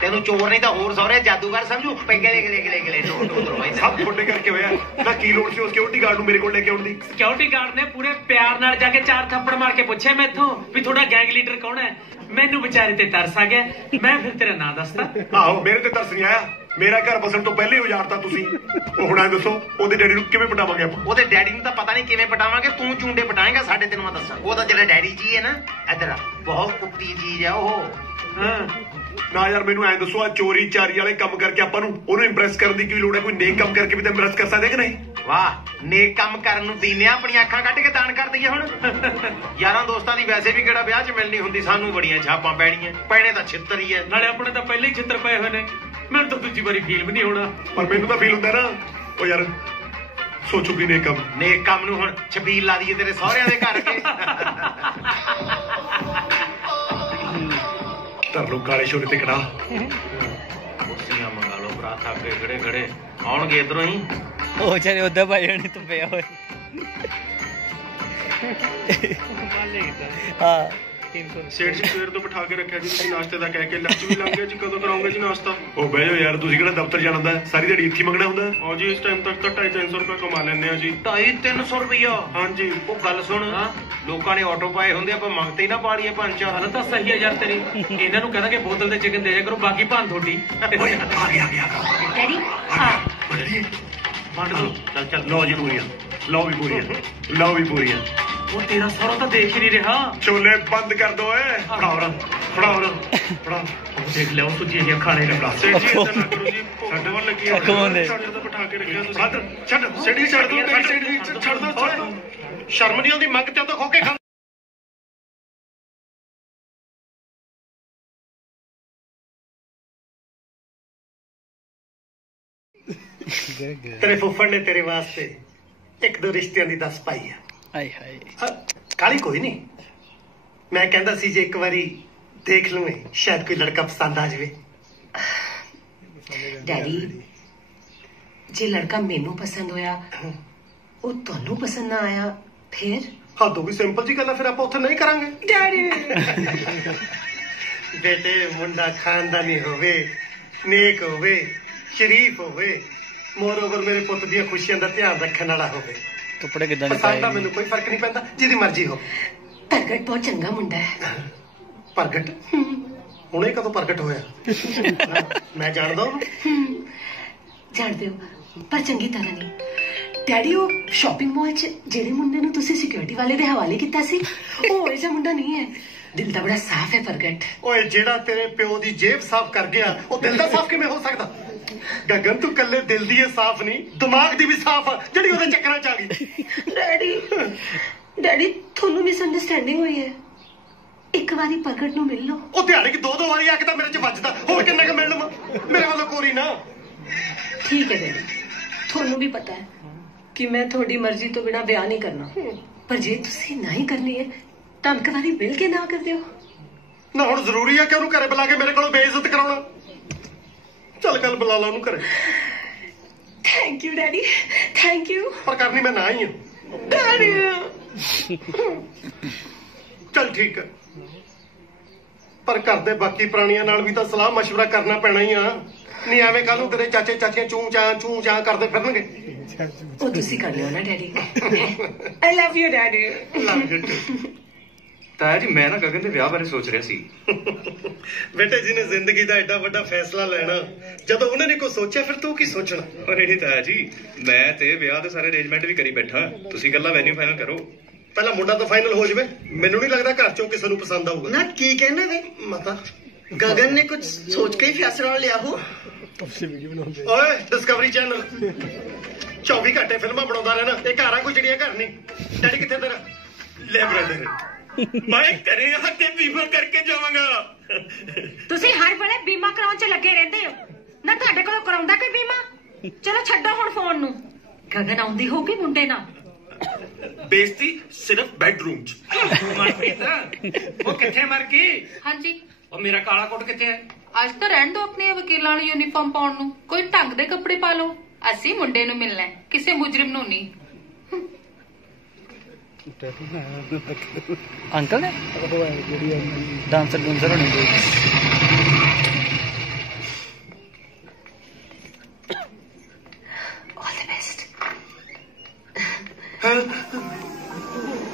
ਤੈਨੂੰ ਚੋਰ ਨਹੀਂ ਤਾਂ ਹੋਰ ਸਹੁਰੇ ਜਾਦੂਗਰ ਸਮਝੂ। ਗਲੇ ਸਭ ਤੁਹਾਡੇ ਕਰਕੇ ਹੋਇਆ ਨਾ। ਕੀ ਲੋੜ ਸੀ ਉਹ ਸਿਕਿਉਰਿਟੀ ਗਾਰਡ ਨੂੰ ਮੇਰੇ ਕੋਲ ਲੈ ਕੇ ਆਉਣ ਦੀ? ਸਿਕਿਉਰਿਟੀ ਗਾਰਡ ਨੇ ਪੂਰੇ ਪਿਆਰ ਨਾਲ ਜਾ ਕੇ 4 ਥੱਪੜ ਮਾਰ ਕੇ ਪੁੱਛਿਆ ਮੈਥੋਂ ਵੀ ਤੁਹਾਡਾ ਗੈਂਗ ਲੀਡਰ ਕੌਣ ਹੈ। ਮੈਨੂੰ ਵਿਚਾਰੇ ਤੇ ਤਰਸ ਆ ਗਿਆ। ਮੈਂ ਫਿਰ ਤੇਰਾ ਨਾਂ ਦੱਸਦਾ। ਆਹੋ ਮੇਰੇ ਤੇ ਤਰਸ ਨਹੀਂ ਆਇਆ। ਮੇਰਾ ਘਰ ਬਸਣ ਤੋਂ ਪਹਿਲੇ ਉਜਾੜਤਾ ਤੁਸੀਂ। ਉਹ ਹੁਣ ਐ ਦੱਸੋ ਉਹਦੇ ਡੈਡੀ ਨੂੰ ਕਿਵੇਂ ਪਟਾਵਾਂਗੇ ਆਪਾਂ? ਉਹਦੇ ਡੈਡੀ ਨੂੰ ਤਾਂ ਪਤਾ ਨਹੀਂ ਕਿਵੇਂ ਪਟਾਵਾਂਗੇ। ਤੂੰ ਚੁੰਡੇ ਪਟਾਏਗਾ ਸਾਡੇ। ਤੈਨੂੰ ਮੈਂ ਦੱਸਾਂ ਉਹਦਾ ਜਿਹੜਾ ਡੈਡੀ ਜੀ ਹੈ ਨਾ, ਇੱਧਰ ਬਹੁਤ ਕੁੱਤੀ ਚੀਜ਼ ਆ ਉਹ। ਨਾ ਯਾਰ ਮੈਨੂੰ ਐ ਦੱਸੋ ਆ ਚੋਰੀ ਚਾਰੀ ਵਾਲੇ ਕੰਮ ਕਰਕੇ ਆਪਾਂ ਨੂੰ ਉਹਨੂੰ ਇੰਪ੍ਰੈਸ ਕਰਨ ਦੀ ਕੀ ਲੋੜ ਹੈ? ਕੋਈ ਨੇਕ ਕੰਮ ਕਰਕੇ ਵੀ ਤਾਂ ਇੰਪ੍ਰੈਸ ਕਰ ਸਕਦੇ ਕਿ ਨਹੀਂ? ਵਾਹ, ਨੇਕ ਕੰਮ ਕਰਨ ਨੂੰ ਦੀਨਿਆ ਆਪਣੀਆਂ ਅੱਖਾਂ ਕੱਢ ਕੇ ਦਾਨ ਕਰ ਦਈਏ ਹੁਣ। ਯਾਰਾਂ ਦੋਸਤਾਂ ਦੀ ਵੈਸੇ ਵੀ ਕਿਹੜਾ ਵਿਆਹ 'ਚ ਮਿਲਣੀ ਹੁੰਦੀ। ਸਾਨੂੰ ਬੜੀਆਂ ਛਾਪਾਂ ਪੈਣੀਆਂ। ਪੈਣੇ ਤਾਂ ਛਿੱਤਰ ਹੀ ਹੈ। ਨਾਲੇ ਆਪਣੇ ਤਾਂ ਪਹਿਲੇ ਹੀ ਛਿੱਤਰ ਪਏ ਹੋਏ ਨੇ। ਮੈਨੂੰ ਤਾਂ ਦੂਜੀ ਵਾਰੀ ਫੀਲ ਵੀ ਨਹੀਂ ਹੋਣਾ। ਪਰ ਮੈਨੂੰ ਤਾਂ ਫੀਲ ਹੁੰਦਾ ਨਾ। ਉਹ ਯਾਰ ਸੋਚੋ ਵੀ ਨੇਕ ਕੰਮ ਨੂੰ ਹੁਣ ਛਬੀਲ ਲਾ ਦਈਏ ਤੇਰੇ ਸਹੁਰਿਆਂ ਦੇ ਘਰ ਕੇ। ਧਰ ਲੋ ਕਾਲੇ ਛੋਲੇ ਤੇ ਕੜਾ। ਕੁਰਸੀਆਂ ਮੰਗਾ ਲਓ ਭਰਾ, ਥੱਕ ਕੇ ਖੜੇ ਆਉਣਗੇ ਇਧਰੋਂ ਹੀ। ਉਹ ਵਿਚਾਰੇ ਉਦਾਂ ਭਾਈ ਹੋਣੇ ਤੋਂ ਪਿਆ ਹੋਏ। ਹਾਂ ਸੇਠ ਜੀ ਸਵੇਰ ਤੋਂ ਬਿਠਾ ਕੇ ਰੱਖਿਆ ਜੀ ਤੁਸੀਂ ਨਾਸ਼ਤੇ ਦਾ ਕਹਿ ਕੇ। ਲੰਚ ਵੀ ਲੰਘ ਗਿਆ ਜੀ, ਕਦੋਂ ਕਰਾਉਂਗੇ ਜੀ ਨਾਸ਼ਤਾ? ਉਹ ਬਹਿ ਜਾਓ ਯਾਰ, ਤੁਸੀਂ ਕਿਹੜਾ ਦਫ਼ਤਰ ਜਾਣਾ ਹੁੰਦਾ? ਸਾਰੀ ਦਿਹਾੜੀ ਇੱਥੇ ਮੰਗਣਾ ਹੁੰਦਾ? ਹਾਂ ਜੀ, ਇਸ ਟਾਈਮ ਤੱਕ ਤਾਂ 250-300 ਰੁਪਏ ਕਮਾ ਲੈਂਦੇ ਆ ਜੀ। 250-300 ਰੁਪਇਆ? ਹਾਂਜੀ। ਉਹ ਗੱਲ ਸੁਣ, ਲੋਕਾਂ ਨੇ ਆਟੋ ਪਾਏ ਹੁੰਦੇ, ਆਪਾਂ ਮੰਗਤੇ ਹੀ ਨਾ ਪਾ ਲਈਏ 5-4। ਗੱਲ ਤਾਂ ਸਹੀ ਹੈ ਯਾਰ ਤੇਰੀ। ਇਹਨਾਂ ਨੂੰ ਕਹਿੰਦਾ ਕਿ ਬੋਤਲ ਦੇ ਚਿਕਨ ਦੇ ਜਾ ਕਰੋ, ਬਾਕੀ ਭਾਨ ਤੁਹਾਡੀ। ਡੈਡੀ ਵੰਡ ਦੋ। ਚੱਲ ਲਓ ਜੀ ਪੂਰੀਆਂ। ਲਓ ਵੀ ਪੂਰੀਆਂ। ਉਹ ਤੇਰਾ ਸਹੁਰਾ ਤਾਂ ਦੇਖ ਹੀ ਨਹੀਂ ਰਿਹਾ। ਛੋਲੇ ਬੰਦ ਕਰ ਦੋ ਏ। ਫੜਾਓ। ਦੇਖ ਲਿਆ ਉਹ ਤੁਝੇ ਇਹ ਖਾਣੇ ਲੱਗਾ ਸੇਠ ਜੀ ਇਦਾਂ ਨਾ ਕਰੋ ਜੀ ਸਾਡੇ ਵੱਲ ਲੱਗੀ ਹੈ ਸਾਡੇ ਤਾਂ ਬਿਠਾ ਕੇ ਰੱਖਿਆ ਤੁਸੀਂ ਬਾਦਰ ਛੱਡ ਸੇਠ ਜੀ ਛੱਡ ਦੋ ਸੇਠ ਜੀ ਛੱਡ ਦੋ ਸ਼ਰਮ ਨਹੀਂ ਆਉਂਦੀ ਮੰਗ ਤੇ ਖੋ ਕੇ ਖਾ ਤੇਰੇ ਫੁੱਫੜ ਨੇ ਤੇਰੇ ਵਾਸਤੇ ਇੱਕ ਦੋ ਰਿਸ਼ਤਿਆਂ ਦੀ ਦੱਸ ਪਾਈ ਆ ਹਾਏ ਹਾਏ ਕਾਲੀ ਕੋਈ ਨਹੀਂ ਮੈਂ ਕਹਿੰਦਾ ਸੀ ਜੇ ਇੱਕ ਵਾਰੀ ਦੇਖ ਲਵੇਂ ਸ਼ਾਇਦ ਕੋਈ ਲੜਕਾ ਪਸੰਦ ਆ ਜਾਵੇ ਡੈਡੀ ਜੇ ਲੜਕਾ ਮੈਨੂੰ ਪਸੰਦ ਹੋਇਆ ਉਹ ਤੁਹਾਨੂੰ ਪਸੰਦ ਨਾ ਆਇਆ ਫਿਰ ਹਾਂ ਤੋਂ ਵੀ ਸਿੰਪਲ ਜੀ ਗੱਲ ਆ ਫਿਰ ਆਪਾਂ ਉੱਥੇ ਨਹੀਂ ਕਰਾਂਗੇ ਡੈਡੀ ਬੇਟੇ ਮੁੰਡਾ ਖਾਨਦਾਨੀ ਹੋਵੇ ਨੇਕ ਹੋਵੇ ਸ਼ਰੀਫ ਹੋਵੇ ਮੋਰਓਵਰ ਮੇਰੇ ਪੁੱਤ ਦੀਆਂ ਖੁਸ਼ੀਆਂ ਦਾ ਧਿਆਨ ਰੱਖਣ ਵਾਲਾ ਹੋਵੇ ਕੱਪੜੇ ਕਿੱਦਾਂ ਪਸੰਦ ਦਾ ਮੈਨੂੰ ਕੋਈ ਫਰਕ ਨਹੀਂ ਪੈਂਦਾ ਜਿਹਦੀ ਮਰਜ਼ੀ ਹੋ ਪ੍ਰਗਟ ਬਹੁਤ ਚੰਗਾ ਮੁੰਡਾ ਹੈ ਪ੍ਰਗਟ ਹੁਣੇ ਕਦੋਂ ਪ੍ਰਗਟ ਹੋਇਆ ਮੈਂ ਜਾਣਦਾ ਉਹਨੂੰ ਜਾਣਦੇ ਹੋ ਪਰ ਚੰਗੀ ਤਰ੍ਹਾਂ ਨਹੀਂ ਡੈਡੀ ਉਹ ਸ਼ਾਪਿੰਗ ਮਾਲ 'ਚ ਜਿਹੜੇ ਮੁੰਡੇ ਨੂੰ ਤੁਸੀਂ ਸਿਕਿਉਰਿਟੀ ਵਾਲੇ ਦੇ ਹਵਾਲੇ ਕੀਤਾ ਸੀ ਉਹ ਐਸਾ ਮੁੰਡਾ ਨਹੀਂ ਹੈ ਦਿਲ ਦਾ ਬੜਾ ਸਾਫ਼ ਹੈ ਪ੍ਰਗਟ ਓਏ ਜਿਹੜਾ ਤੇਰੇ ਪਿਓ ਦੀ ਜੇਬ ਸਾਫ਼ ਕਰ ਗਿਆ ਉਹ ਦਿਲ ਦਾ ਸਾਫ਼ ਕਿਵੇਂ ਹੋ ਸਕਦਾ ਗਗਨ ਤੂੰ ਕੱਲੇ ਦਿਲ ਦੀ ਸਾਫ਼ ਨਹੀਂ ਦਿਮਾਗ ਦੀ ਵੀ ਸਾਫ਼ ਆ ਜਿਹੜੀ ਉਹਦੇ ਚੱਕਰਾਂ 'ਚ ਆ ਗਈ ਡੈਡੀ ਤੁਹਾਨੂੰ ਮਿਸਅੰਡਰਸਟੈਂਡਿੰਗ ਹੋਈ ਹੈ ਇੱਕ ਵਾਰੀ ਪ੍ਰਗਟ ਨੂੰ ਮਿਲ ਲਓ ਉਹ ਦਿਹਾੜੇ ਕਿ ਦੋ ਵਾਰੀ ਆ ਕੇ ਤਾਂ ਮੇਰੇ 'ਚ ਵੱਜਦਾ ਹੋਰ ਕਿੰਨਾ ਕੁ ਮਿਲ ਲਵਾਂ ਮੇਰੇ ਵੱਲੋਂ ਕੋਰੀ ਨਾ ਠੀਕ ਹੈ ਡੈਡੀ ਤੁਹਾਨੂੰ ਵੀ ਪਤਾ ਹੈ ਕਿ ਮੈਂ ਤੁਹਾਡੀ ਮਰਜ਼ੀ ਤੋਂ ਬਿਨਾਂ ਵਿਆਹ ਨਹੀਂ ਕਰਨਾ ਪਰ ਜੇ ਤੁਸੀਂ ਨਹੀਂ ਕਰਨੀ ਹੈ ਤਾਂ ਇੱਕ ਵਾਰੀ ਮਿਲ ਕੇ ਨਾ ਕਰ ਦਿਓ ਨਾ ਹੁਣ ਜ਼ਰੂਰੀ ਆ ਕਿ ਉਹਨੂੰ ਘਰੇ ਬੁਲਾ ਕੇ ਮੇਰੇ ਕੋਲੋਂ ਬੇਇੱਜ਼ਤ ਕਰਾਉਣਾ ਚੱਲ ਕੱਲ ਬੁਲਾ ਲਾ ਉਹਨੂੰ ਘਰੇ thank you daddy thank you ਪਰ ਕਰਨੀ ਮੈਂ ਨਾ ਹੀ ਹਾਂ ਡੈਡੀ ਚੱਲ ਠੀਕ ਹੈ ਪਰ ਘਰ ਦੇ ਬਾਕੀ ਪ੍ਰਾਣੀਆਂ ਨਾਲ ਵੀ ਤਾਂ ਸਲਾਹ ਮਸ਼ਵਰਾ ਕਰਨਾ ਪੈਣਾ ਹੀ ਆ ਨਹੀਂ ਐਵੇਂ ਕੱਲ ਨੂੰ ਤੇਰੇ ਚਾਚੇ ਚਾਚੀਆਂ ਚੂੰ ਚਾਂ ਕਰਦੇ ਫਿਰਨਗੇ ਉਹ ਤੁਸੀਂ ਕਰ ਲਿਓ ਨਾ daddy I love you daddy love you ਤਾਇਆ ਜੀ ਮੈਂ ਨਾ ਗਗਨ ਦੇ ਵਿਆਹ ਬਾਰੇ ਸੋਚ ਰਿਹਾ ਸੀ ਬੇਟੇ ਜੀ ਨੇ ਜ਼ਿੰਦਗੀ ਦਾ ਐਡਾ ਵੱਡਾ ਫੈਸਲਾ ਲੈਣਾ ਜਦੋਂ ਉਹਨੇ ਨਹੀਂ ਕੋਈ ਸੋਚਿਆ ਫਿਰ ਤੂੰ ਕੀ ਸੋਚਣਾ ਅਰੇ ਨਹੀਂ ਤਾਇਆ ਜੀ ਮੈਂ ਤੇ ਵਿਆਹ ਦੇ ਸਾਰੇ ਅਰੇਂਜਮੈਂਟ ਵੀ ਕਰੀ ਬੈਠਾ ਤੁਸੀਂ ਇਕੱਲਾ ਵੈਨਿਊ ਫਾਈਨਲ ਕਰੋ ਪਹਿਲਾਂ ਮੁੰਡਾ ਤਾਂ ਫਾਈਨਲ ਹੋ ਜਾਵੇ ਮੈਨੂੰ ਨਹੀਂ ਲੱਗਦਾ ਘਰ ਚੋਂ ਕਿਸੇ ਨੂੰ ਪਸੰਦ ਆਊਗਾ ਨਾ ਕੀ ਕਹਿੰਦੇ ਵੇ ਮਾਤਾ ਗਗਨ ਨੇ ਕੁਝ ਸੋਚ ਕੇ ਹੀ ਫੈਸਲਾ ਲਿਆ ਹੋ ਓਏ ਡਿਸਕਵਰੀ ਚੈਨਲ 24 ਘੰਟੇ ਫਿਲਮਾਂ ਬਣਾਉਂਦਾ ਰਹਿਣਾ ਇਹ ਘਰ ਆ ਕੋਈ ਜਿਹੜੀਆਂ ਘਰ ਨਹੀਂ ਡੈਡੀ ਕਿੱਥੇ ਤੇਰਾ ਲੈ ਬ੍ਰਦਰ ਮੈਂ ਘਰੇ ਆ ਕੇ ਬੀਮਾ ਕਰਕੇ ਜਾਵਾਂਗਾ ਤੁਸੀਂ ਹਰ ਵੇਲੇ ਬੀਮਾ ਕਰਾਉਣ 'ਚ ਲੱਗੇ ਰਹਿੰਦੇ ਹੋ ਨਾ ਤੁਹਾਡੇ ਕੋਲੋਂ ਕਰਾਉਂਦਾ ਕੋਈ ਬੀਮਾ ਚਲੋ ਛੱਡੋ ਹੁਣ ਫੋਨ ਨੂੰ ਗਗਨ ਆਉਂਦੀ ਹੋਊਗੀ ਮੁੰਡੇ ਨਾਲ ਬੇਇੱਜ਼ਤੀ ਸਿਰਫ ਬੈਡਰੂਮ 'ਚ ਮਨਪ੍ਰੀਤ ਉਹ ਕਿੱਥੇ ਮਰ ਗਈ ਹਾਂਜੀ ਉਹ ਮੇਰਾ ਕਾਲਾ ਕੋਟ ਕਿੱਥੇ ਹੈ ਅੱਜ ਤਾਂ ਰਹਿਣ ਦੋ ਆਪਣੀ ਵਕੀਲਾਂ ਵਾਲੀ ਯੂਨੀਫਾਰਮ ਪਾਉਣ ਨੂੰ ਕੋਈ ਢੰਗ ਦੇ ਕੱਪੜੇ ਪਾ ਲਓ ਅਸੀਂ ਮੁੰਡੇ ਨੂੰ ਮਿਲਣਾ ਹੈ ਕਿਸੇ ਮੁਜਰਮ ਨੂੰ ਨਹੀਂ ਅੰਕਲ ਨੇ ਡਾਂਸਰ ਡੂੰਸਰ ਹੋਣੀ ਕੋਈ ਆਲ ਦ ਬੈਸਟ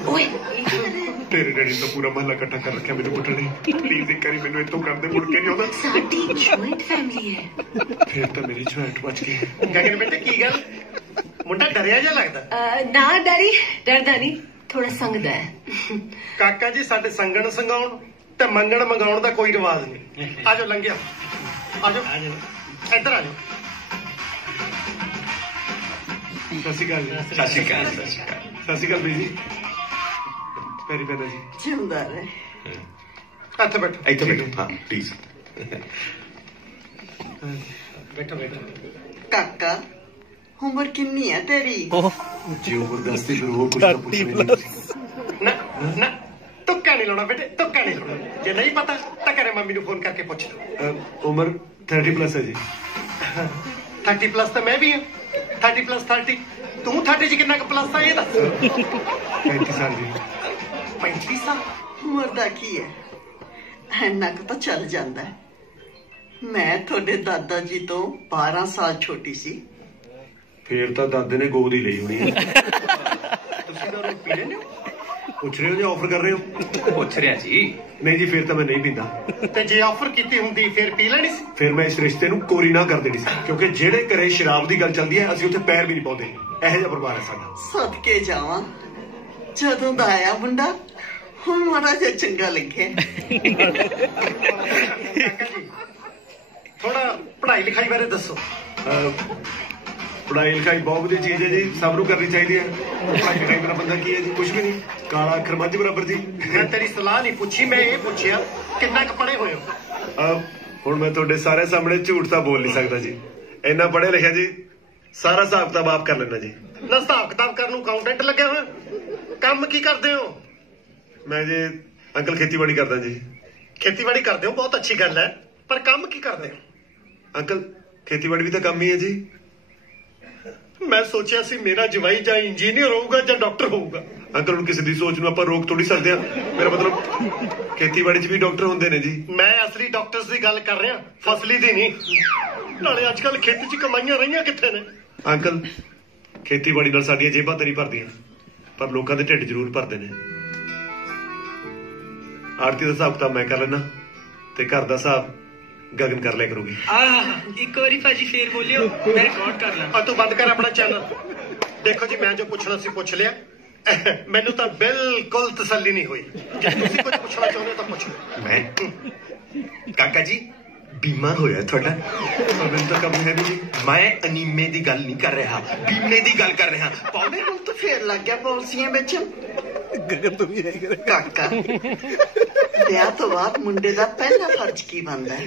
ਓਏ ਤੇਰੇ ਡੈਡੀ ਤਾਂ ਪੂਰਾ ਮਹੱਲਾ ਇਕੱਠਾ ਕਰ ਰੱਖਿਆ ਮੈਨੂੰ ਕੁੱਟਣੇ ਪਲੀਜ਼ ਇੱਕ ਵਾਰੀ ਮੈਨੂੰ ਇੱਥੋਂ ਕਰਦੇ ਮੁੜ ਕੇ ਨਹੀਂ ਆਉਂਦਾ ਸਾਡੀ ਜੁਆਇੰਟ ਫੈਮਿਲੀ ਹੈ ਫਿਰ ਤਾਂ ਮੇਰੀ ਜੁਆਇੰਟ ਬਚ ਗਈ ਗਗਨ ਬੇਟੇ ਕੀ ਗੱਲ ਮੁੰਡਾ ਡਰਿਆ ਜਿਹਾ ਲੱਗਦਾ ਨਾ ਡੈਡੀ ਡਰਦਾ ਨਹੀਂ ਥੋੜਾ ਸੰਗਦਾ ਹੈ ਕਾਕਾ ਜੀ ਸਾਡੇ ਸੰਗਣ ਸੰਗਾਉਣ ਤੇ ਮੰਗਣ ਮੰਗਾਉਣ ਦਾ ਕੋਈ ਰਿਵਾਜ ਨਹੀਂ ਆਜੋ ਲੰਘਿਆ ਆਜੋ ਇੱਧਰ ਆਜੋ ਸਤਿ ਸ਼੍ਰੀ ਅਕਾਲ ਸਤਿ ਸ਼੍ਰੀ ਅਕਾਲ ਸਤਿ ਸ਼੍ਰੀ ਅਕਾਲ ਬੀਜੀ ਪੈਰੀ ਪੈਦਾ ਜੀ ਜਿਉਂਦਾ ਰਹੇ ਇੱਥੇ ਬੈਠੋ ਇੱਥੇ ਬੈਠੋ ਹਾਂ ਪਲੀਜ਼ ਬੈਠੋ ਕਾਕਾ ਉਮਰ ਕਿੰਨੀ ਹੈ ਤੇਰੀ ਜੀ ਉਮਰ ਦੱਸਦੀ ਫਿਰ ਉਹ ਕੁਝ ਤਾਂ ਪੁੱਛਣੀ ਨਾ ਤੁੱਕਾ ਨਹੀਂ ਲਾਉਣਾ ਬੇਟੇ ਤੁੱਕਾ ਨਹੀਂ ਲਾਉਣਾ ਜੇ ਨਹੀਂ ਪਤਾ ਤਾਂ ਘਰੇ ਮੰਮੀ ਨੂੰ ਫੋਨ ਕਰਕੇ ਪੁੱਛ ਲਓ ਉਮਰ 30 ਪਲੱਸ ਹੈ ਜੀ 30 ਪਲੱਸ ਤਾਂ ਮੈਂ ਵੀ ਹਾਂ 30 ਪਲੱਸ 30 ਤੂੰ 30 ਚ ਕਿੰਨਾ ਕੁ ਪਲੱਸ ਆ ਇਹ ਦੱਸ 35 ਸਾਲ ਜੀ 35 ਸਾਲ ਉਮਰ ਦਾ ਕੀ ਹੈ ਇੰਨਾ ਕੁ ਤਾਂ ਚੱਲ ਜਾਂਦਾ ਹੈ ਮੈਂ ਤੁਹਾਡੇ ਦਾਦਾ ਜੀ ਤੋਂ 12 ਸਾਲ ਛੋਟੀ ਸੀ ਫੇਰ ਤਾਂ ਦਾਦੇ ਨੇ ਗੋਦ ਹੀ ਲਈ ਹੋਣੀ ਹੈ ਤੁਸੀਂ ਤਾਂ ਰੋਟੀ ਪੀ ਲੈਂਦੇ ਹੋ ਪੁੱਛ ਰਹੇ ਹੋ ਜਾਂ ਆਫਰ ਕਰ ਰਹੇ ਹੋ ਪੁੱਛ ਰਿਹਾ ਜੀ ਨਹੀਂ ਜੀ ਫੇਰ ਤਾਂ ਮੈਂ ਨਹੀਂ ਪੀਂਦਾ ਤੇ ਜੇ ਆਫਰ ਕੀਤੀ ਹੁੰਦੀ ਫਿਰ ਪੀ ਲੈਣੀ ਸੀ ਫਿਰ ਮੈਂ ਇਸ ਰਿਸ਼ਤੇ ਨੂੰ ਕੋਰੀ ਨਾ ਕਰ ਦੇਣੀ ਸੀ ਕਿਉਂਕਿ ਜਿਹੜੇ ਘਰੇ ਸ਼ਰਾਬ ਦੀ ਗੱਲ ਚੱਲਦੀ ਹੈ ਅਸੀਂ ਉੱਥੇ ਪੈਰ ਵੀ ਨਹੀਂ ਪਾਉਂਦੇ ਇਹੋ ਜਿਹਾ ਪਰਿਵਾਰ ਹੈ ਸਾਡਾ ਸਦਕੇ ਜਾਵਾਂ ਜਦੋਂ ਦਾ ਆਇਆ ਮੁੰਡਾ ਹੁਣ ਮਾੜਾ ਜਿਹਾ ਚੰਗਾ ਲੱਗਿਆ ਕਾਕਾ ਜੀ ਥੋੜਾ ਪੜ੍ਹਾਈ ਲਿਖਾਈ ਬਾਰੇ ਦੱਸੋ। ਪੜ੍ਹਾਈ ਲਿਖਾਈ ਬਹੁਤ ਵਧੀਆ ਚੀਜ਼ ਹੈ ਜੀ, ਸਭ ਨੂੰ ਕਰਨੀ ਚਾਹੀਦੀ ਹੈ। ਪੜ੍ਹਾਈ ਲਿਖਾਈ ਮੇਰਾ ਬੰਦਾ ਕੀ ਹੈ ਜੀ, ਕੁਝ ਵੀ ਨਹੀਂ, ਕਾਲਾ ਅੱਖਰ ਮੱਝ ਬਰਾਬਰ ਜੀ। ਮੈਂ ਤੇਰੀ ਸਲਾਹ ਨਹੀਂ ਪੁੱਛੀ, ਮੈਂ ਇਹ ਪੁੱਛਿਆ ਕਿੰਨਾ ਕੁ ਪੜ੍ਹੇ ਹੋਏ ਹੋ। ਹੁਣ ਮੈਂ ਤੁਹਾਡੇ ਸਾਰੇ ਸਾਹਮਣੇ ਝੂਠ ਤਾਂ ਬੋਲ ਨਹੀਂ ਸਕਦਾ ਜੀ, ਇੰਨਾ ਪੜ੍ਹਿਆ ਲਿਖਿਆ ਜੀ, ਸਾਰਾ ਹਿਸਾਬ ਕਿਤਾਬ ਆਪ ਕਰ ਲੈਣਾ ਜੀ। ਨਾ ਹਿਸਾਬ ਕਿਤਾਬ ਕਰਨ ਨੂੰ ਅਕਾਊਂਟੈਂਟ ਲੱਗਿਆ ਹੋਇਆ, ਕੰਮ ਕੀ ਕਰਦੇ ਹੋ? ਮੈਂ ਜੀ ਅੰਕਲ ਖੇਤੀਬਾੜੀ ਕਰਦਾ ਜੀ। ਖੇਤੀਬਾੜੀ ਕਰਦੇ ਹੋ, ਬਹੁਤ ਅੱਛੀ ਗੱਲ ਹੈ, ਪਰ ਕੰਮ ਕੀ ਕਰਦੇ ਹੋ? ਅੰਕਲ ਖੇਤੀਬਾੜੀ ਵੀ ਤਾਂ ਕੰਮ ਹੀ ਹੈ ਜੀ। ਮੈਂ ਸੋਚਿਆ ਸੀ ਮੇਰਾ ਜਵਾਈ ਜਾਂ ਇੰਜੀਨੀਅਰ ਹੋਊਗਾ ਜਾਂ ਡਾਕਟਰ ਹੋਊਗਾ। ਅੰਕਲ ਹੁਣ ਕਿਸੇ ਦੀ ਸੋਚ ਨੂੰ ਆਪਾਂ ਰੋਕ ਥੋੜੀ ਸਕਦੇ ਆ, ਮੇਰਾ ਮਤਲਬ ਖੇਤੀਬਾੜੀ 'ਚ ਵੀ ਡਾਕਟਰ ਹੁੰਦੇ ਨੇ ਜੀ। ਮੈਂ ਅਸਲੀ ਡਾਕਟਰਸ ਦੀ ਗੱਲ ਕਰ ਰਿਹਾ, ਫਸਲੀ ਦੀ ਨਹੀਂ। ਨਾਲੇ ਅੱਜ ਕੱਲ ਖੇਤੀ 'ਚ ਕਮਾਈਆਂ ਰਹੀਆਂ ਕਿੱਥੇ ਨੇ? ਅੰਕਲ ਖੇਤੀਬਾੜੀ ਨਾਲ ਸਾਡੀਆਂ ਜੇਬਾਂ ਤਾਂ ਨਹੀਂ ਭਰਦੀਆਂ, ਪਰ ਲੋਕਾਂ ਦੇ ਢਿੱਡ ਜ਼ਰੂਰ ਭਰਦੇ ਨੇ। ਆੜਤੀ ਦਾ ਹਿਸਾਬ ਕਿਤਾਬ ਮੈਂ ਕਰ ਲੈਣਾ ਤੇ ਘਰ ਦਾ ਹਿਸਾਬ ਗਗਨ ਕਰ ਲਿਆ ਕਰੂਗੀ। ਇੱਕ ਵਾਰੀ ਭਾਜੀ ਫੇਰ ਬੋਲਿਓ, ਮੈਂ ਰਿਕਾਰਡ ਕਰ ਲਾਂ। ਤੂੰ ਬੰਦ ਕਰ ਆਪਣਾ ਚੈਨਲ। ਦੇਖੋ ਜੀ, ਮੈਂ ਜੋ ਪੁੱਛਣਾ ਸੀ ਪੁੱਛ ਲਿਆ, ਮੈਨੂੰ ਤਾਂ ਬਿਲਕੁਲ ਤਸੱਲੀ ਨਹੀਂ ਹੋਈ। ਜੇ ਤੁਸੀਂ ਕੁਝ ਪੁੱਛਣਾ ਚਾਹੁੰਦੇ ਹੋ ਤਾਂ ਪੁੱਛੋ। ਮੈਂ ਕਾਕਾ ਜੀ ਬੀਮਾ ਹੋਇਆ ਤੁਹਾਡਾ? ਮੈਨੂੰ ਤਾਂ ਕੰਮ ਹੈ ਨਹੀਂ। ਮੈਂ ਅਨੀਮੇ ਦੀ ਗੱਲ ਨਹੀਂ ਕਰ ਰਿਹਾ, ਬੀਮੇ ਦੀ ਗੱਲ ਕਰ ਰਿਹਾ। ਪਾਉਣੇ ਨੂੰ ਤਾਂ ਫੇਰ ਲੱਗ ਗਿਆ ਪਾਲਿਸੀਆਂ ਵਿੱਚ। ਗਗਨ ਤੂੰ ਵੀ ਨਹੀਂ ਕਾਕਾ, ਵਿਆਹ ਤੋਂ ਬਾਅਦ ਮੁੰਡੇ ਦਾ ਪਹਿਲਾ ਫਰਜ਼ ਕੀ ਬਣਦਾ ਹੈ?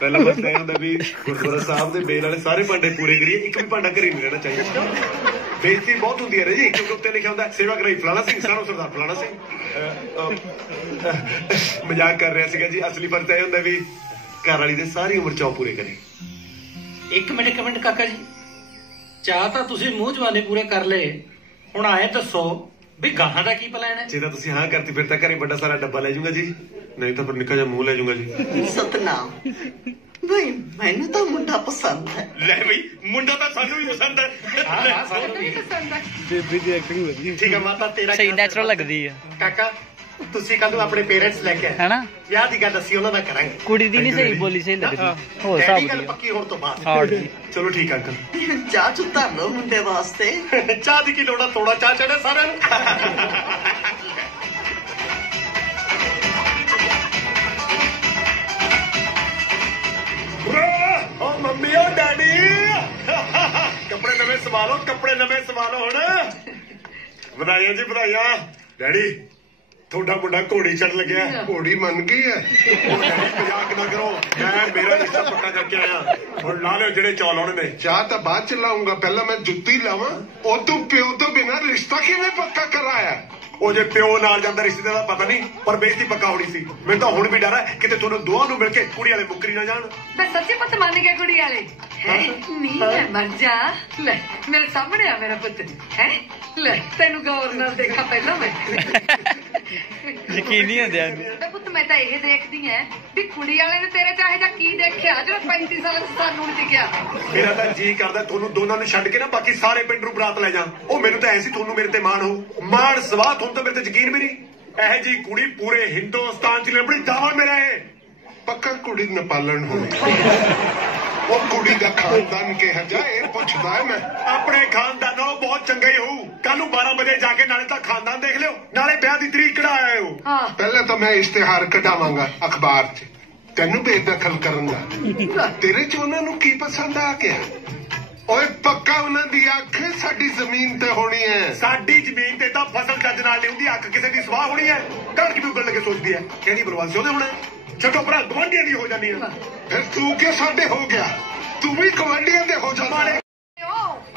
ਪਹਿਲਾ ਫਰਜ਼ ਇਹ ਹੁੰਦਾ ਵੀ ਗੁਰਦੁਆਰਾ ਸਾਹਿਬ ਦੇ ਬੇਲ ਵਾਲੇ ਸਾਰੇ ਭਾਂਡੇ ਪੂਰੇ ਕਰੀਏ, ਇੱਕ ਵੀ ਭਾਂਡਾ ਘਰੇ ਨਹੀਂ ਰਹਿਣਾ ਚਾਹੀਦਾ। ਬੇਇੱਜ਼ਤੀ ਬਹੁਤ ਹੁੰਦੀ ਹੈ ਰੇ ਜੀ, ਕਿਉਂਕਿ ਉੱਤੇ ਲਿਖਿਆ ਹੁੰਦਾ ਸੇਵਾ ਕਰਾਈ ਫਲਾਣਾ ਸਿੰਘ, ਸਾਨੂੰ ਸਰਦਾਰ ਫਲਾਣਾ ਸਿੰਘ। ਮਜ਼ਾਕ ਕਰ ਰਿਹਾ ਸੀਗਾ ਜੀ, ਅਸਲੀ ਫਰਜ਼ ਇਹ ਹੁੰਦਾ ਵੀ ਘਰ ਵਾਲੀ ਦੇ ਸਾਰੀ ਉਮਰ ਚਾਅ ਪੂਰੇ ਕਰੇ। ਇੱਕ ਮਿੰਟ ਕਾਕਾ ਜੀ, ਚਾਹ ਤਾਂ ਤੁਸੀਂ ਮੂੰਹ ਜਵਾਨੇ ਪੂਰੇ ਕਰ ਲਏ, ਹੁਣ ਆਏ ਦੱਸੋ ਵੀ ਗਾਹਾਂ ਦਾ ਕੀ ਪਲਾਨ ਹੈ? ਜੇ ਤਾਂ ਤੁਸੀਂ ਹਾਂ ਕਰਤੀ ਫਿਰ ਤਾਂ ਘਰੇ ਵੱਡਾ ਸਾਰਾ ਡੱਬਾ ਲੈ ਜਾਊਗਾ ਜੀ, ਨਹੀਂ ਤਾਂ ਫਿਰ ਨਿੱਕਾ ਜਿਹਾ ਮੂੰਹ ਲੈ ਜਾਊਗਾ ਜੀ। ਸਤਨਾਮ ਬਈ, ਮੈਨੂੰ ਤਾਂ ਮੁੰਡਾ ਪਸੰਦ ਹੈ। ਲੈ ਬਈ, ਮੁੰਡਾ ਤਾਂ ਸਾਨੂੰ ਵੀ ਪਸੰਦ ਹੈ। ਬੇਬੀ ਦੀ ਐਕਟਿੰਗ ਵਧੀਆ। ਠੀਕ ਹੈ ਮਾਤਾ, ਤੇਰਾ ਸਹੀ ਨੈਚੁਰਲ ਲੱਗਦੀ ਆ। ਕਾਕਾ ਤੁਸੀਂ ਕੱਲ ਨੂੰ ਆਪਣੇ ਪੇਰੈਂਟਸ ਲੈ ਕੇ ਆਏ ਹੈਨਾ? ਵਿਆਹ ਦੀ ਗੱਲ ਅਸੀਂ ਉਹਨਾਂ ਦਾ ਕਰਾਂਗੇ। ਕੁੜੀ ਦੀ ਨਹੀਂ ਸਹੀ ਬੋਲੀ, ਸਹੀ ਲੱਗਦੀ ਹੋਰ ਡੈਡੀ ਸਭ ਗੱਲ ਵਧੀਆ। ਪੱਕੀ ਹੋਣ ਤੋਂ ਬਾਅਦ। ਹਾਂ ਜੀ, ਚਲੋ ਠੀਕ ਅੰਕਲ। ਚਾਹ ਚੁ ਧਰ ਲਓ ਮੁੰਡੇ ਵਾਸਤੇ। ਚਾਹ ਦੀ ਕੀ ਲੋੜ ਆ, ਥੋੜਾ ਚਾਹ ਚੜੇ ਸਾਰਿਆਂ ਨੂੰ। ਓ ਮੰਮੀ ਓ ਡੈਡੀ, ਕੱਪੜੇ ਨਵੇਂ ਸਵਾ ਲਓ, ਕੱਪੜੇ ਨਵੇਂ ਸਵਾ ਲਓ। ਹੁਣ ਵਧਾਈਆਂ ਜੀ, ਵਧਾਈਆਂ। ਡੈਡੀ ਤੁਹਾਡਾ ਮੁੰਡਾ ਘੋੜੀ ਚੜ ਲੱਗਿਆ। ਘੋੜੀ ਮੰਨ ਗਈ ਹੈ। ਮਜ਼ਾਕ ਨਾ ਕਰੋ, ਮੈਂ ਮੇਰਾ ਰਿਸ਼ਤਾ ਪੱਕਾ ਕਰਕੇ ਆਇਆ। ਹੁਣ ਲਾ ਲਿਓ ਜਿਹੜੇ ਚੌਲ ਆਉਣੇ ਨੇ। ਚਾਹ ਤਾਂ ਬਾਅਦ ਚ ਲਾਉਂਗਾ, ਪਹਿਲਾਂ ਮੈਂ ਜੁੱਤੀ ਲਾਵਾਂ। ਉਹ ਤੂੰ ਪਿਓ ਤੋਂ ਬਿਨਾਂ ਰਿਸ਼ਤਾ ਕਿਵੇਂ ਪੱਕਾ ਕਰਾਇਆ? ਉਹ ਜੇ ਪਿਓ ਨਾਲ ਜਾਂਦਾ ਰਿਸ਼ਤੇ ਦਾ ਪਤਾ ਨਹੀਂ, ਪਰ ਬੇਇੱਜ਼ਤੀ ਪੱਕਾ ਹੋਣੀ ਸੀ। ਮੈਨੂੰ ਤਾਂ ਹੁਣ ਵੀ ਡਰ ਹੈ ਕਿਤੇ ਤੁਹਾਨੂੰ ਦੋਹਾਂ ਨੂੰ ਮਿਲ ਕੇ ਕੁੜੀ ਵਾਲੇ ਮੁੱਕਰੀ ਨਾ ਜਾਣ। ਮੈਂ ਸੱਚੀ ਪੁੱਤ ਮੰਨ ਗਿਆ ਕੁੜੀ ਵਾਲੇ। ਨਹੀਂ ਮੈਂ ਮਰ ਜਾ। ਲੈ ਮੇਰੇ ਸਾਹਮਣੇ ਆ ਮੇਰਾ ਪੁੱਤ ਹੈ। ਲੈ ਤੈਨੂੰ ਗੌਰ ਨਾਲ ਦੇਖਾ ਪਹਿਲਾਂ ਮੈਂ। ਯਕੀਨ ਨਹੀਂ ਹੁੰਦਿਆ ਇਹਨੂੰ। ਪੁੱਤ ਮੈਂ ਤਾਂ ਇਹ ਦੇਖਦੀ ਐ ਵੀ ਕੁੜੀ ਵਾਲੇ ਨੇ ਤੇਰੇ ਚਾਹੇ ਜਾਂ ਕੀ ਦੇਖਿਆ ਜਿਹੜਾ 35 ਸਾਲ ਸਾਨੂੰ ਨਹੀਂ ਦਿਖਿਆ। ਮੇਰਾ ਤਾਂ ਜੀ ਕਰਦਾ ਤੁਹਾਨੂੰ ਦੋਨਾਂ ਨੂੰ ਛੱਡ ਕੇ ਨਾ ਬਾਕੀ ਸਾਰੇ ਪਿੰਡ ਨੂੰ ਬਰਾਤ ਲੈ ਜਾ। ਉਹ ਮੈਨੂੰ ਤਾਂ ਐ ਸੀ ਤੁਹਾਨੂੰ ਮੇਰੇ ਤੇ ਮਾਣ ਹੋਊ, ਮਾਣ ਸਵਾਹ ਤੁਹਾਨੂੰ ਤਾਂ ਮੇਰੇ ਤੇ ਯਕੀਨ ਵੀ ਨਹੀਂ। ਇਹ ਜੀ ਕੁੜੀ ਪੂਰੇ ਹਿੰਦੁਸਤਾਨ ਚ ਲੱਭਣੀ ਦਾਵਾ ਮੇਰਾ ਇਹ। ਪੱਕਾ ਕੁੜੀ ਨਪਾਲਣ ਹੋਣੀ। ਉਹ ਕੁੜੀ ਦਾ ਖਾਨਦਾਨ ਕਿਹਾ ਜਾ, ਇਹ ਪੁੱਛਦਾ ਹੈ ਮੈਂ। ਆਪਣੇ ਖਾਨਦਾਨ ਉਹ ਬਹੁਤ ਚੰਗਾ ਹੀ ਹੋਊ। ਕੱਲ ਨੂੰ 12 ਵਜੇ ਜਾ ਕੇ ਨਾਲੇ ਤਾਂ ਖਾਨਦਾਨ ਦੇਖ ਲਿਓ, ਨਾਲੇ ਵਿਆਹ ਦੀ ਤਰੀਕ ਕਢਾ ਆਏ ਹੋ। ਪਹਿਲਾਂ ਤਾਂ ਮੈਂ ਇਸ਼ਤਿਹਾਰ ਕਢਾਵਾਂਗਾ ਅਖਬਾਰ 'ਚ, ਤੈਨੂੰ ਬੇਦਖਲ ਕਰਨ ਦਾ। ਤੇਰੇ 'ਚ ਉਹਨਾਂ ਨੂੰ ਕੀ ਪਸੰਦ ਆ ਗਿਆ? ਓਏ ਪੱਕਾ ਉਹਨਾਂ ਦੀ ਅੱਖ ਸਾਡੀ ਜ਼ਮੀਨ ਤੇ ਹੋਣੀ ਹੈ। ਸਾਡੀ ਜ਼ਮੀਨ ਤੇ ਤਾਂ ਫਸਲ ਚੱਜ ਨਾਲ ਨਹੀਂ ਹੁੰਦੀ, ਅੱਖ ਕਿਸੇ ਦੀ ਸਵਾਹ ਹੋਣੀ ਹੈ। ਕਣਕ ਵੀ ਉੱਗਣ ਲੱਗੇ ਸੋਚਦੀ ਹੈ ਕਿਹੜੀ ਬਰਬਾਦ ਸੀ ਉਹਦੇ ਹੋਣਾ। ਛੱਡੋ ਭਰਾ, ਗਵਾਂਢੀਆਂ ਦੀ ਹੋ ਜਾਂਦੀ ਹੈ। ਫਿਰ ਤੂੰ ਕਿਉਂ ਸਾਡੇ ਹੋ ਗਿਆ? ਤੂੰ ਵੀ ਗਵਾਂਢੀਆਂ ਦੇ ਹੋ ਜਾਂਦਾ।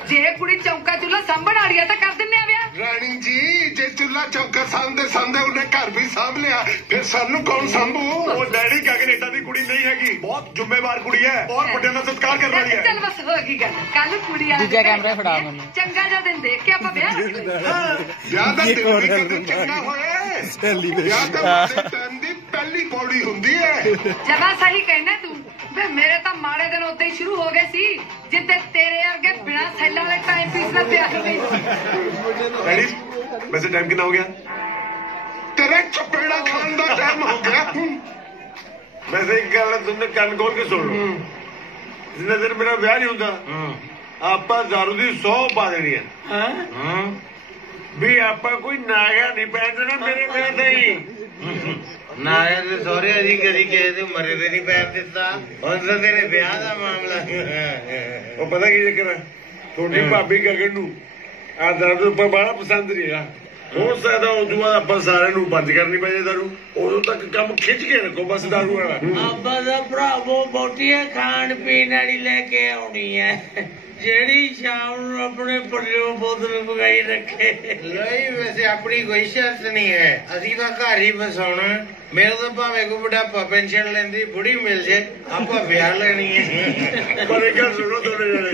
ਜੇ ਕੁੜੀ ਚੌਂਕਾ ਚੁੱਲਾ ਸਾਂਭਣ ਵਾਲੀ ਆ ਤਾਂ ਕਰ ਦਿੰਨੇ ਆ ਵਿਆਹ। ਰਾਣੀ ਜੀ, ਜੇ ਚੁੱਲਾ ਚੌਂਕਾ ਸਾਂਭਦੇ ਉਹਨੇ ਘਰ ਵੀ ਸਾਂਭ ਲਿਆ, ਫਿਰ ਸਾਨੂੰ ਕੌਣ ਸਾਂਭੂ? ਉਹ ਡੈਡੀ ਕੈਗਨੇਟਾਂ ਦੀ ਕੁੜੀ ਨਹੀਂ ਹੈਗੀ, ਬਹੁਤ ਜ਼ਿੰਮੇਵਾਰ ਕੁੜੀ ਹੈ, ਬਹੁਤ ਵੱਡਿਆਂ ਦਾ ਸਤਿਕਾਰ ਕਰਨ ਵਾਲੀ ਹੈ। ਚੱਲ ਬਸ ਹੋ ਗਈ ਗੱਲ। ਕੱਲ ਕੁੜੀ ਵਾਲੇ ਦੂਜਾ ਕੈਮਰਾ ਫੜਾ ਮੈਨੂੰ। ਚੰਗਾ ਜਿਹਾ ਦਿਨ ਦੇਖ ਕੇ ਆਪਾਂ ਵਿਆਹ ਰੱਖ ਲਈਏ। ਵਿਆਹ ਦਾ ਦਿਨ ਵੀ ਕਦੇ ਚੰਗਾ ਹੋਏ। ਵਿਆਹ ਤਾਂ ਟਾਈਮ ਦੀ ਪਹਿਲੀ ਪੌੜੀ ਹੁੰਦੀ ਹੈ। ਜਮਾ ਸਹੀ ਕਹਿਣਾ ਤੂੰ। ਵੇ ਮੇਰੇ ਤਾਂ ਮਾੜੇ ਦਿਨ ਉਦੋਂ ਹੀ ਸ਼ੁਰੂ ਹੋ ਗਏ ਸੀ ਜਿੱਤੇ ਤੇਰੇ ਵਰਗੇ ਬਿਨਾਂ ਸੈੱਲਾਂ ਵਾਲੇ ਟਾਈਮ ਪੀਸ ਨਾਲ ਵਿਆਹ ਹੀ ਨਹੀਂ। ਡੈਡੀ ਵੈਸੇ ਟਾਈਮ ਕਿੰਨਾ ਹੋ ਗਿਆ? ਤੇਰੇ ਚਪੇੜਾ ਖਾਣ ਦਾ ਟਾਈਮ ਹੋ ਗਿਆ। ਵੈਸੇ ਇੱਕ ਗੱਲ ਤੁਮਨੇ ਕੰਨ ਖੋਲ ਕੇ ਸੁਣ ਲਓ, ਜਿੰਨਾ ਦਿਨ ਮੇਰਾ ਵਿਆਹ ਨਹੀਂ ਹੁੰਦਾ ਆਪਾਂ ਦਾਰੂ ਦੀ 100 ਪਾ ਦੇਣੀ ਹੈ। ਵੀ ਆਪਾਂ ਕੋਈ ਨਾਗਾ ਨਹੀਂ ਪੈਣ ਦੇਣਾ ਮੇਰੇ ਵਿਆਹ ਤੇ ਹੀ। ਨਾ ਇਹਦੇ ਸਹੁਰੇ ਦੀ ਕਦੀ ਕਿਸੇ ਦੇ ਮਰੇ ਤੇ ਨਹੀਂ ਪੈਰ ਦਿੱਤਾ। ਹੁਣ ਤਾਂ ਤੇਰੇ ਵਿਆਹ ਦਾ ਮਾਮਲਾ। ਉਹ ਪਤਾ ਕੀ ਚੱਕਰ ਹੈ, ਤੁਹਾਡੀ ਭਾਬੀ ਗਗਨ ਨੂੰ ਆ ਦਰਦ ਉੱਪਰ ਬੜਾ ਪਸੰਦ ਨਹੀਂ ਆ। ਹੋ ਸਕਦਾ ਉਦੋਂ ਬਾਅਦ ਆਪਾਂ ਸਾਰਿਆਂ ਨੂੰ ਬੰਦ ਕਰਨੀ ਪੈ ਜਾਏ ਦਾਰੂ। ਉਦੋਂ ਤੱਕ ਕੰਮ ਖਿੱਚ ਕੇ ਰੱਖੋ ਬਸ ਦਾਰੂ ਵਾਲਾ। ਆਪਾ ਦਾ ਭਰਾਵੋ ਬੋਟੀਆਂ ਖਾਣ ਪੀਣ ਵਾਲੀ ਲੈ ਕੇ ਆਉਣੀ ਹੈ, ਜਿਹੜੀ ਸ਼ਾਮ ਨੂੰ ਆਪਣੇ ਪੱਲਿਓਂ ਬੋਤਲ ਮੰਗਾਈ ਰੱਖੇ। ਨਹੀਂ ਵੈਸੇ ਆਪਣੀ ਕੋਈ ਸ਼ਰਤ ਨਹੀਂ ਹੈ, ਅਸੀਂ ਤਾਂ ਘਰ ਹੀ ਵਸਾਉਣਾ। ਮੇਰੇ ਤਾਂ ਭਾਵੇਂ ਕੋਈ ਬੁਢਾਪਾ ਪੈਨਸ਼ਨ ਲੈਂਦੀ ਬੁੜੀ ਮਿਲ ਜੇ, ਆਪਾਂ ਵਿਆਹ ਲੈਣੀ ਹੈ। ਪਰ ਇੱਕ ਗੱਲ ਸੁਣੋ ਦੋਨੇ ਜਣੇ,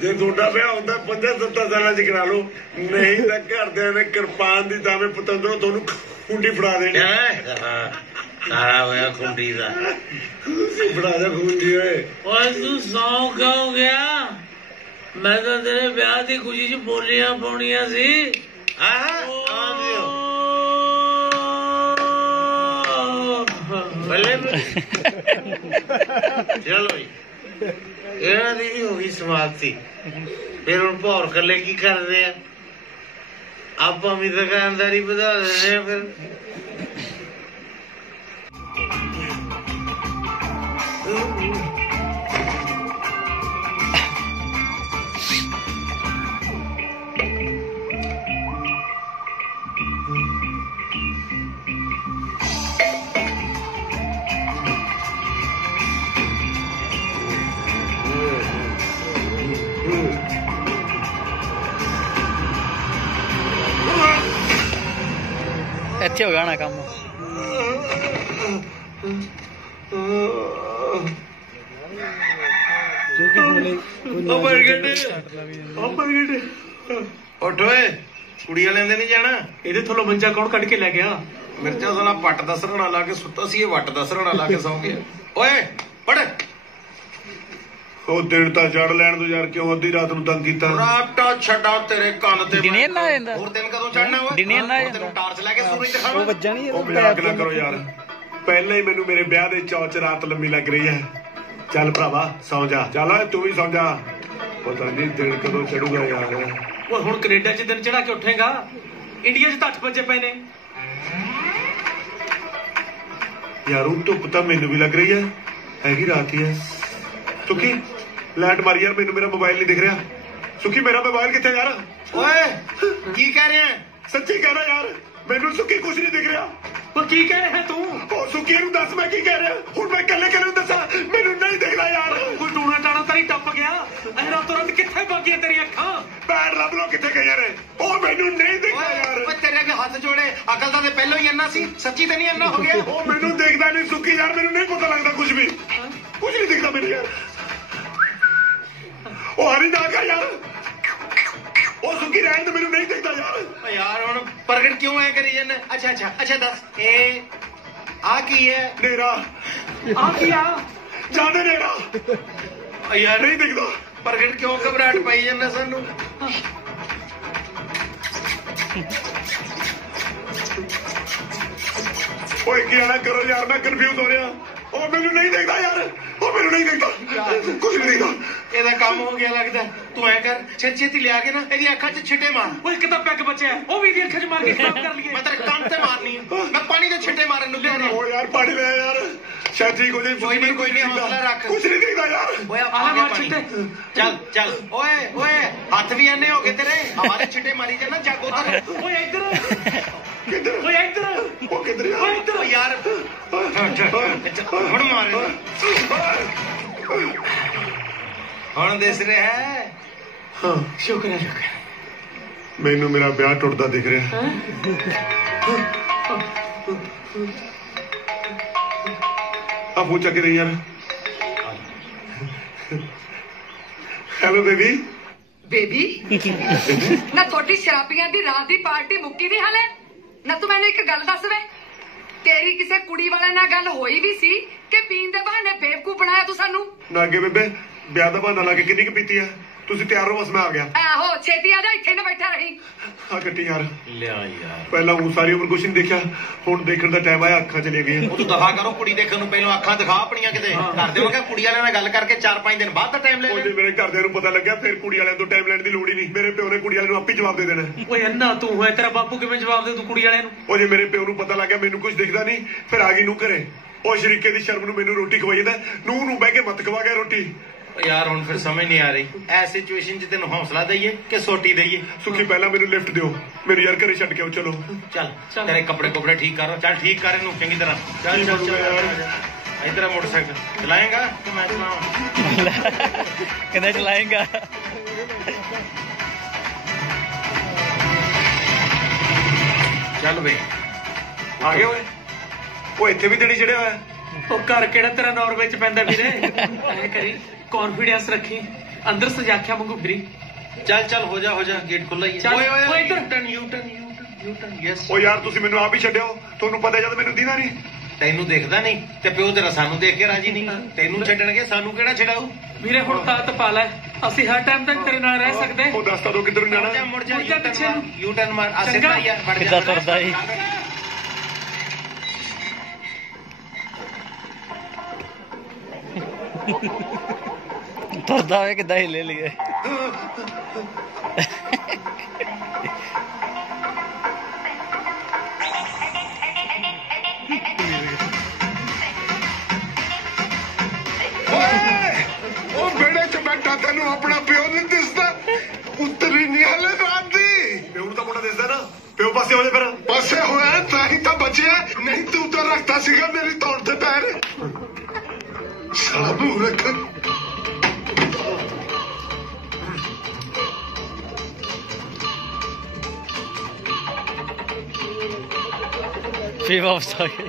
ਜੇ ਤੁਹਾਡਾ ਵਿਆਹ ਹੁੰਦਾ 50-70 ਸਾਲਾਂ ਚ ਕਰਾ ਲਓ, ਨਹੀਂ ਤਾਂ ਘਰਦਿਆਂ ਨੇ ਕਿਰਪਾਨ ਦੀ ਦਾਵੇਂ ਪਤੰਦਰੋਂ ਤੁਹਾਨੂੰ ਖੁੰਡੀ ਫੜਾ ਦੇਣੀ। ਸਾਰਾ ਹੋਇਆ ਖੁੰਡੀ ਦਾ। ਤੁਸੀਂ ਫੜਾ ਜਾ ਖੁੰਡੀ। ਓਏ ਤੂੰ ਸੌਂ ਕਿਉਂ ਗਿਆ? ਮੈਂ ਤਾਂ ਤੇਰੇ ਵਿਆਹ ਦੀ ਖੁਸ਼ੀ ਚ ਬੋਲੀਆਂ ਪਾਉਣੀਆਂ ਸੀ। ਚਲੋ ਇਹਨਾਂ ਦੀ ਵੀ ਹੋ ਗਈ ਸਮਾਪਤੀ। ਫਿਰ ਹੁਣ ਭੌਰ ਕੱਲੇ ਕੀ ਕਰਦੇ ਆ? ਆਪਾਂ ਵੀ ਦੁਕਾਨਦਾਰੀ ਵਧਾ ਦਿੰਦੇ ਆ। ਫਿਰ ਇੱਥੇ ਹੋ ਗਿਆ ਨਾ ਕੰਮ। ਉੱਠ ਓਏ, ਕੁੜੀ ਵਾਲਿਆਂ ਦੇ ਨਹੀਂ ਜਾਣਾ? ਇਹਦੇ ਥੱਲੋਂ ਮੰਜਾ ਕੌਣ ਕੱਢ ਕੇ ਲੈ ਗਿਆ? ਮਿਰਚਾਂ ਸਾਲਾ ਪੱਟ ਦਾ ਸਰਹਣਾ ਲਾ ਕੇ ਸੁੱਤਾ ਸੀ, ਇਹ ਵੱਟ ਦਾ ਸਰਹਣਾ ਲਾ ਕੇ ਸੌਂ ਗਿਆ। ਓਏ ਪੜ। ਉਹ ਦਿਨ ਤਾਂ ਚੜ ਲੈਣ ਤੋਂ ਯਾਰ, ਕਿਉਂ ਅੱਧੀ ਰਾਤ ਨੂੰ ਤੰਗ ਕੀਤਾ? ਰਾਟਾ ਛੱਡਾ ਤੇਰੇ ਕੰਨ ਤੇ। ਦਿਨੇ ਨਾ ਜਾਂਦਾ ਹੋਰ ਦਿਨ ਕਦੋਂ ਚੜਨਾ ਓਏ? ਦਿਨੇ ਨਾ ਜਾਂਦਾ। ਤੈਨੂੰ ਟਾਰਚ ਲੈ ਕੇ ਸੂਰਜ ਦਿਖਾਵਾਂ। ਉਹ ਵੱਜਾ ਨਹੀਂ। ਉਹ ਮਜ਼ਾਕ ਨਾ ਕਰੋ ਯਾਰ, ਪਹਿਲਾਂ ਹੀ ਮੈਨੂੰ ਮੇਰੇ ਵਿਆਹ ਦੇ ਚੌਚ ਰਾਤ ਲੰਮੀ ਲੱਗ ਰਹੀ ਹੈ। ਚੱਲ ਭਰਾਵਾ ਸੌਂ ਜਾ, ਚੱਲ ਤੂੰ ਵੀ ਸੌਂ ਜਾ। ਪਤਾ ਨਹੀਂ ਦਿਨ ਕਦੋਂ ਚੜੂਗਾ ਯਾਰ। ਉਹ ਹੁਣ ਕੈਨੇਡਾ 'ਚ ਦਿਨ ਚੜਾ ਕੇ ਉੱਠੇਗਾ, ਇੰਡੀਆ 'ਚ ਤਾਂ 8 ਵਜੇ ਪਏ ਨੇ ਯਾਰ। ਉਹ ਧੁੱਪ ਤਾਂ ਮੈਨੂੰ ਵੀ ਲੱਗ ਰਹੀ ਹੈ, ਹੈਗੀ ਰਾਤ ਹੀ ਹੈ। ਸੁੱਖੀ ਲਾਈਟ ਮਾਰੀ ਯਾਰ, ਮੈਨੂੰ ਮੇਰਾ ਮੋਬਾਈਲ ਨਹੀਂ ਦਿਖ ਰਿਹਾ। ਸੁੱਖੀ ਮੇਰਾ ਮੋਬਾਈਲ ਕਿੱਥੇ ਯਾਰ? ਓਏ ਕੀ ਕਹਿ ਰਿਹਾ? ਸੱਚੀ ਕਹਿ ਰਿਹਾ ਯਾਰ, ਮੈਨੂੰ ਸੁੱਖੀ ਕੁਝ ਨਹੀਂ ਦਿਖ ਰਿਹਾ। ਉਹ ਕੀ ਕਹਿ ਰਿਹਾ ਤੂੰ? ਉਹ ਸੁੱਖੀ ਨੂੰ ਦੱਸ ਮੈਂ ਕੀ ਕਹਿ ਰਿਹਾ। ਹੁਣ ਮੈਂ ਕੱਲੇ ਕੱਲੇ ਨੂੰ ਦੱਸਾਂ? ਮੈਨੂੰ ਨਹੀਂ ਦਿਖਦਾ ਯਾਰ। ਕੋਈ ਟੂਣਾ ਟਾਣਾ ਤਾਂ ਨਹੀਂ ਟੱਪ ਗਿਆ? ਐਨਾ ਤੁਰੰਤ ਕਿੱਥੇ ਭੱਗੀਆਂ ਤੇਰੀਆਂ ਅੱਖਾਂ? ਪੈਰ ਲੱਭ ਲੋ ਕਿੱਥੇ ਗਈਆਂ ਨੇ। ਉਹ ਮੈਨੂੰ ਨਹੀਂ ਦਿਖਦਾ ਯਾਰ। ਓਏ ਤੇਰੇ ਅੱਗੇ ਹੱਥ ਜੋੜੇ, ਅਕਲ ਦਾ ਤੇ ਪਹਿਲਾਂ ਹੀ ਇੰਨਾ ਸੀ, ਸੱਚੀ ਤੇ ਨਹੀਂ ਇੰਨਾ ਹੋ ਗਿਆ। ਉਹ ਮੈਨੂੰ ਦਿਖਦਾ ਨਹੀਂ ਸੁੱਖੀ ਯਾਰ, ਮੈਨੂੰ ਨਹੀਂ ਪਤਾ ਲੱਗਦਾ ਕੁਝ ਵੀ, ਕੁਝ ਨਹੀਂ ਦਿਖਦਾ ਮੈਨੂੰ ਯਾਰ। ਉਹ ਹਰੀ ਨਾ ਕਰ ਯਾਰ, ਉਹ ਸੁੱਕੀ ਰਹਿਣ ਤੇ ਮੈਨੂੰ ਨਹੀਂ ਦਿਖਦਾ ਯਾਰ। ਯਾਰ ਹੁਣ ਪ੍ਰਗਟ ਕਿਉਂ ਐ ਕਰੀ ਜਾਂਦਾ? ਅੱਛਾ ਦੱਸ, ਇਹ ਆ ਕੀ ਹੈ? ਨੇਰਾ। ਆ ਕੀ ਆ? ਜਾਦੇ ਨੇਰਾ ਯਾਰ ਨਹੀਂ ਦਿਖਦਾ। ਪ੍ਰਗਟ ਕਿਉਂ ਘਬਰਾਹਟ ਪਾਈ ਜਾਂਦਾ ਸਾਨੂੰ? ਓਏ ਕੀ ਨਾ ਕਰੋ ਯਾਰ, ਮੈਂ ਕਨਫਿਊਜ਼ ਹੋ ਰਿਹਾ। ਉਹ ਮੈਨੂੰ ਨਹੀਂ ਦਿਖਦਾ ਯਾਰ, ਉਹ ਮੈਨੂੰ ਨਹੀਂ ਦਿਖਦਾ, ਕੁਝ ਨਹੀਂ ਦਿਖਦਾ। ਇਹਦਾ ਕੰਮ ਹੋ ਗਿਆ ਲੱਗਦਾ। ਤੂੰ ਐ ਕਰ, ਛੇਤੀ ਲਿਆ ਕੇ ਨਾ ਇਹਦੀ ਅੱਖਾਂ 'ਚ ਛਿੱਟੇ ਮਾਰ। ਓਏ ਕਿਤਾ ਪੈਕ ਬਚਿਆ, ਉਹ ਵੀ ਇਹਦੀ ਅੱਖਾਂ 'ਚ ਮਾਰ ਕੇ ਖਰਾਬ ਕਰ ਲਈਏ। ਮੈਂ ਤੇਰੇ ਕੰਨ ਤੇ ਮਾਰਨੀ, ਮੈਂ ਪਾਣੀ ਦੇ ਛਿੱਟੇ ਮਾਰਨ ਨੂੰ ਲਿਆਉਣਾ। ਓ ਯਾਰ ਪਾਣੀ ਲੈ ਯਾਰ, ਸ਼ਾਇਦ ਠੀਕ ਹੋ ਜਾਏ। ਕੋਈ ਨਹੀਂ ਹੌਸਲਾ ਰੱਖ, ਕੁਝ ਨਹੀਂ ਦਿਖਦਾ ਯਾਰ। ਓਏ ਆ ਗਿਆ ਪਾਣੀ। ਚੱਲ ਓਏ ਹੱਥ ਵੀ ਐਨੇ ਹੋ ਗਏ ਤੇਰੇ, ਹਮਾਰੇ ਛਿੱਟੇ ਮਾਰੀ ਜਾਣਾ। ਜਾਗੋ ਉਧਰ। ਓਏ ਇੱਧਰ ਕਿੱਧਰ? ਓਏ ਇੱਧਰ। ਉਹ ਕਿੱਧਰ ਯਾਰ? ਓਏ ਇੱਧਰ ਯਾਰ ਹੁਣ ਮਾਰ। ਹੁਣ ਦਿਸ ਰਿਹਾ ਹੈ? ਹਾਂ ਸ਼ੁਕਰ ਹੈ। ਮੈਨੂੰ ਮੇਰਾ ਵਿਆਹ ਟੁੱਟਦਾ ਦਿਖ ਰਿਹਾ। ਆ ਪੁੱਛ ਕੇ ਰਹੀ ਯਾਰ। Hello baby. ਨਾ ਤੁਹਾਡੀ ਸ਼ਰਾਬੀਆਂ ਦੀ ਰਾਤ ਦੀ ਪਾਰਟੀ ਮੁੱਕੀ ਦੀ ਹਾਲੇ ਨਾ। ਤੂੰ ਮੈਨੂੰ ਇੱਕ ਗੱਲ ਦੱਸ ਵੇ, ਤੇਰੀ ਕਿਸੇ ਕੁੜੀ ਵਾਲੇ ਨਾਲ ਗੱਲ ਹੋਈ ਵੀ ਸੀ ਕਿ ਪੀਣ ਦੇ ਬਹਾਨੇ ਬੇਵਕੂਫ ਬਣਾਇਆ ਤੂੰ ਸਾਨੂੰ? ਨਾ ਅੱਗੇ ਬੇਬੇ, ਵਿਆਹ ਦਾ ਬਹਾਨਾ ਲਾ ਕੇ ਕਿੰਨੀ ਕੁ ਪੀਤੀ ਆ? ਤੁਸੀਂ ਤਿਆਰ ਹੋ, ਬਸ ਮੈਂ ਆ ਗਿਆ। ਆਹੋ ਛੇਤੀ ਆ ਜਾ, ਇੱਥੇ ਨਾ ਬੈਠਾ ਰਹੀ। ਆ ਗੱਟੀ ਯਾਰ ਲਿਆ ਯਾਰ, ਪਹਿਲਾਂ ਉਹ ਸਾਰੀ ਉਮਰ ਕੁਛ ਨਹੀਂ ਦੇਖਿਆ, ਹੁਣ ਦੇਖਣ ਦਾ ਟਾਈਮ ਆਇਆ, ਅੱਖਾਂ ਚਲੇ ਗਈਆਂ। ਉਹ ਤੂੰ ਦਫਾ ਕਰੋ, ਕੁੜੀ ਦੇਖਣ ਨੂੰ ਪਹਿਲਾਂ ਅੱਖਾਂ ਦਿਖਾ ਆਪਣੀਆਂ ਕਿਤੇ। ਘਰ ਦੇ ਕਿ ਕੁੜੀ ਵਾਲਿਆਂ ਨਾਲ ਗੱਲ ਕਰਕੇ 4-5 ਦਿਨ ਬਾਅਦ ਦਾ ਟਾਈਮ ਲੈ ਲੈ। ਜੇ ਮੇਰੇ ਘਰਦਿਆਂ ਨੂੰ ਪਤਾ ਲੱਗਿਆ ਫਿਰ ਕੁੜੀ ਵਾਲਿਆਂ ਤੋਂ ਟਾਈਮ ਲੈਣ ਦੀ ਲੋੜ ਹੀ ਨਹੀਂ। ਮੇਰੇ ਪਿਓ ਨੇ ਕੁੜੀ ਵਾਲਿਆਂ ਨੂੰ ਆਪੇ ਜਵਾਬ ਦੇ ਦੇਣਾ। ਓਏ ਅੰਨਾ ਤੂੰ ਹੈ, ਤੇਰਾ ਬਾਪੂ ਕਿਵੇਂ ਜਵਾਬ ਦੇ ਦੂ ਕੁੜੀ ਵਾਲਿਆਂ ਨੂੰ? ਉਹ ਜੇ ਮੇਰੇ ਪਿਓ ਨੂੰ ਪਤਾ ਲੱਗ ਗਿਆ ਮੈਨੂੰ ਕੁਝ ਦਿਖਦਾ ਨਹੀਂ, ਫਿਰ ਆ ਗਈ ਨੂੰ ਘਰੇ। ਉਹ ਸ਼ਰੀਕੇ ਦੀ ਸ਼ਰਮ ਨੂੰ ਮੈਨੂੰ ਰੋਟੀ ਖਵਾਈ ਜਾਂਦਾ, ਨੂੰ ਬਹਿ ਕੇ ਮਤ ਖਵਾ ਗਿਆ ਰੋਟੀ। ਯਾਰ ਹੁਣ ਫਿਰ ਸਮਝ ਨਹੀਂ ਆ ਰਹੀ, ਐ ਸਿਚੁਏਸ਼ਨ 'ਚ ਤੈਨੂੰ ਹੌਸਲਾ ਦਈਏ ਕਿ ਸੋਟੀ ਦਈਏ? ਸੁਖੀ ਪਹਿਲਾਂ ਮੈਨੂੰ ਲਿਫਟ ਦਿਓ, ਮੇਰੇ ਯਾਰ ਘਰੇ ਛੱਡ ਕੇ ਆਓ। ਚਲੋ ਚੱਲ ਤੇਰੇ ਕੱਪੜੇ ਠੀਕ ਕਰ, ਚੱਲ ਠੀਕ ਕਰ ਇਹਨੂੰ ਚੰਗੀ ਤਰ੍ਹਾਂ। ਚੱਲ ਚੱਲ ਚੱਲ ਇਧਰ ਮੋਟਰਸਾਈਕਲ ਚਲਾਏਗਾ ਕਿ ਮੈਂ ਚਲਾਵਾਂ? ਕਹਿੰਦਾ ਚਲਾਏਗਾ। ਚੱਲ ਵੇ ਆ ਗਏ ਓਏ। ਉਹ ਇੱਥੇ ਵੀ ਤੇੜੀ ਚੜਿਆ ਹੋਇਆ। ਉਹ ਘਰ ਕਿਹੜਾ ਤੇਰਾ ਨਾਰਵੇ ਚ ਪੈਂਦਾ ਵੀਰੇ? ਐ ਕਰੀ ਕੌਨਫੀਡੈਂਸ ਰੱਖੀ, ਅੰਦਰ ਸਜਾਖਿਆ ਵਾਂਗੂ ਫਿਰੀ। ਚੱਲ ਹੋ ਜਾ ਗੇਟ ਖੁੱਲਾ ਹੀ। ਓਏ ਓਏ ਯੂ ਟਰਨ ਯੈਸ। ਓ ਯਾਰ ਤੁਸੀਂ ਮੈਨੂੰ ਆਪ ਹੀ ਛੱਡਿਓ, ਤੁਹਾਨੂੰ ਪਤਾ ਜਦ ਮੈਨੂੰ ਦਿਖਦਾ ਨਹੀਂ। ਤੈਨੂੰ ਦੇਖਦਾ ਨਹੀਂ ਤੇ ਪਿਓ ਤੇਰਾ ਸਾਨੂੰ ਦੇਖ ਕੇ ਰਾਜੀ ਨਹੀਂ। ਤੈਨੂੰ ਛੱਡਣਗੇ, ਸਾਨੂੰ ਕਿਹੜਾ ਛਡਾਊ? ਵੀਰੇ ਹੁਣ ਤਾਂ ਪਾ ਲੈ, ਅਸੀਂ ਹਰ ਟਾਈਮ ਤੱਕ ਤੇਰੇ ਨਾਲ ਰਹਿ ਸਕਦੇ। ਉਹ ਦੱਸ ਤਾ ਦੋ ਕਿੱਧਰ ਨੂੰ ਜਾਣਾ। ਮੁੜ ਜਾ ਯੂ ਟਰਨ ਮਾਰ। ਆ ਸਿੱਧਾ ਹੀ ਆ, ਵੜ ਜਾ। ਕਿੱਦਾਂ ਤੁਰਦਾ ਈ? ਤੁਰਦਾ ਹੋਵੇ ਕਿੱਦਾਂ ਹਿੱਲੇ ਲਈਏ। ਉਹ ਬੇੜੇ 'ਚ ਬੈਠਾ ਤੈਨੂੰ ਆਪਣਾ ਪਿਓ ਨਹੀਂ ਦਿਸਦਾ? ਪੁੱਤਰੀ ਨਹੀਂ ਹਲੇ ਰਾਤ ਦੀ। ਪਿਓ ਨੂੰ ਤਾਂ ਮੁੰਡਾ ਦਿਸਦਾ ਨਾ, ਪਿਓ ਪਾਸੇ ਹੋ ਜਾ ਫਿਰ। ਪਾਸੇ ਹੋਇਆ ਤਾਂ ਹੀ ਤਾਂ ਬਚਿਆ, ਨਹੀਂ ਤੂੰ ਤਾਂ ਰੱਖਦਾ ਸੀਗਾ ਮੇਰੀ ਤੌਣ ਤੇ ਪੈਰ। ਸਾਲਾ ਮੂਰਖ। ਫਿਰ ਵਾਪਸ ਆ ਗਏ।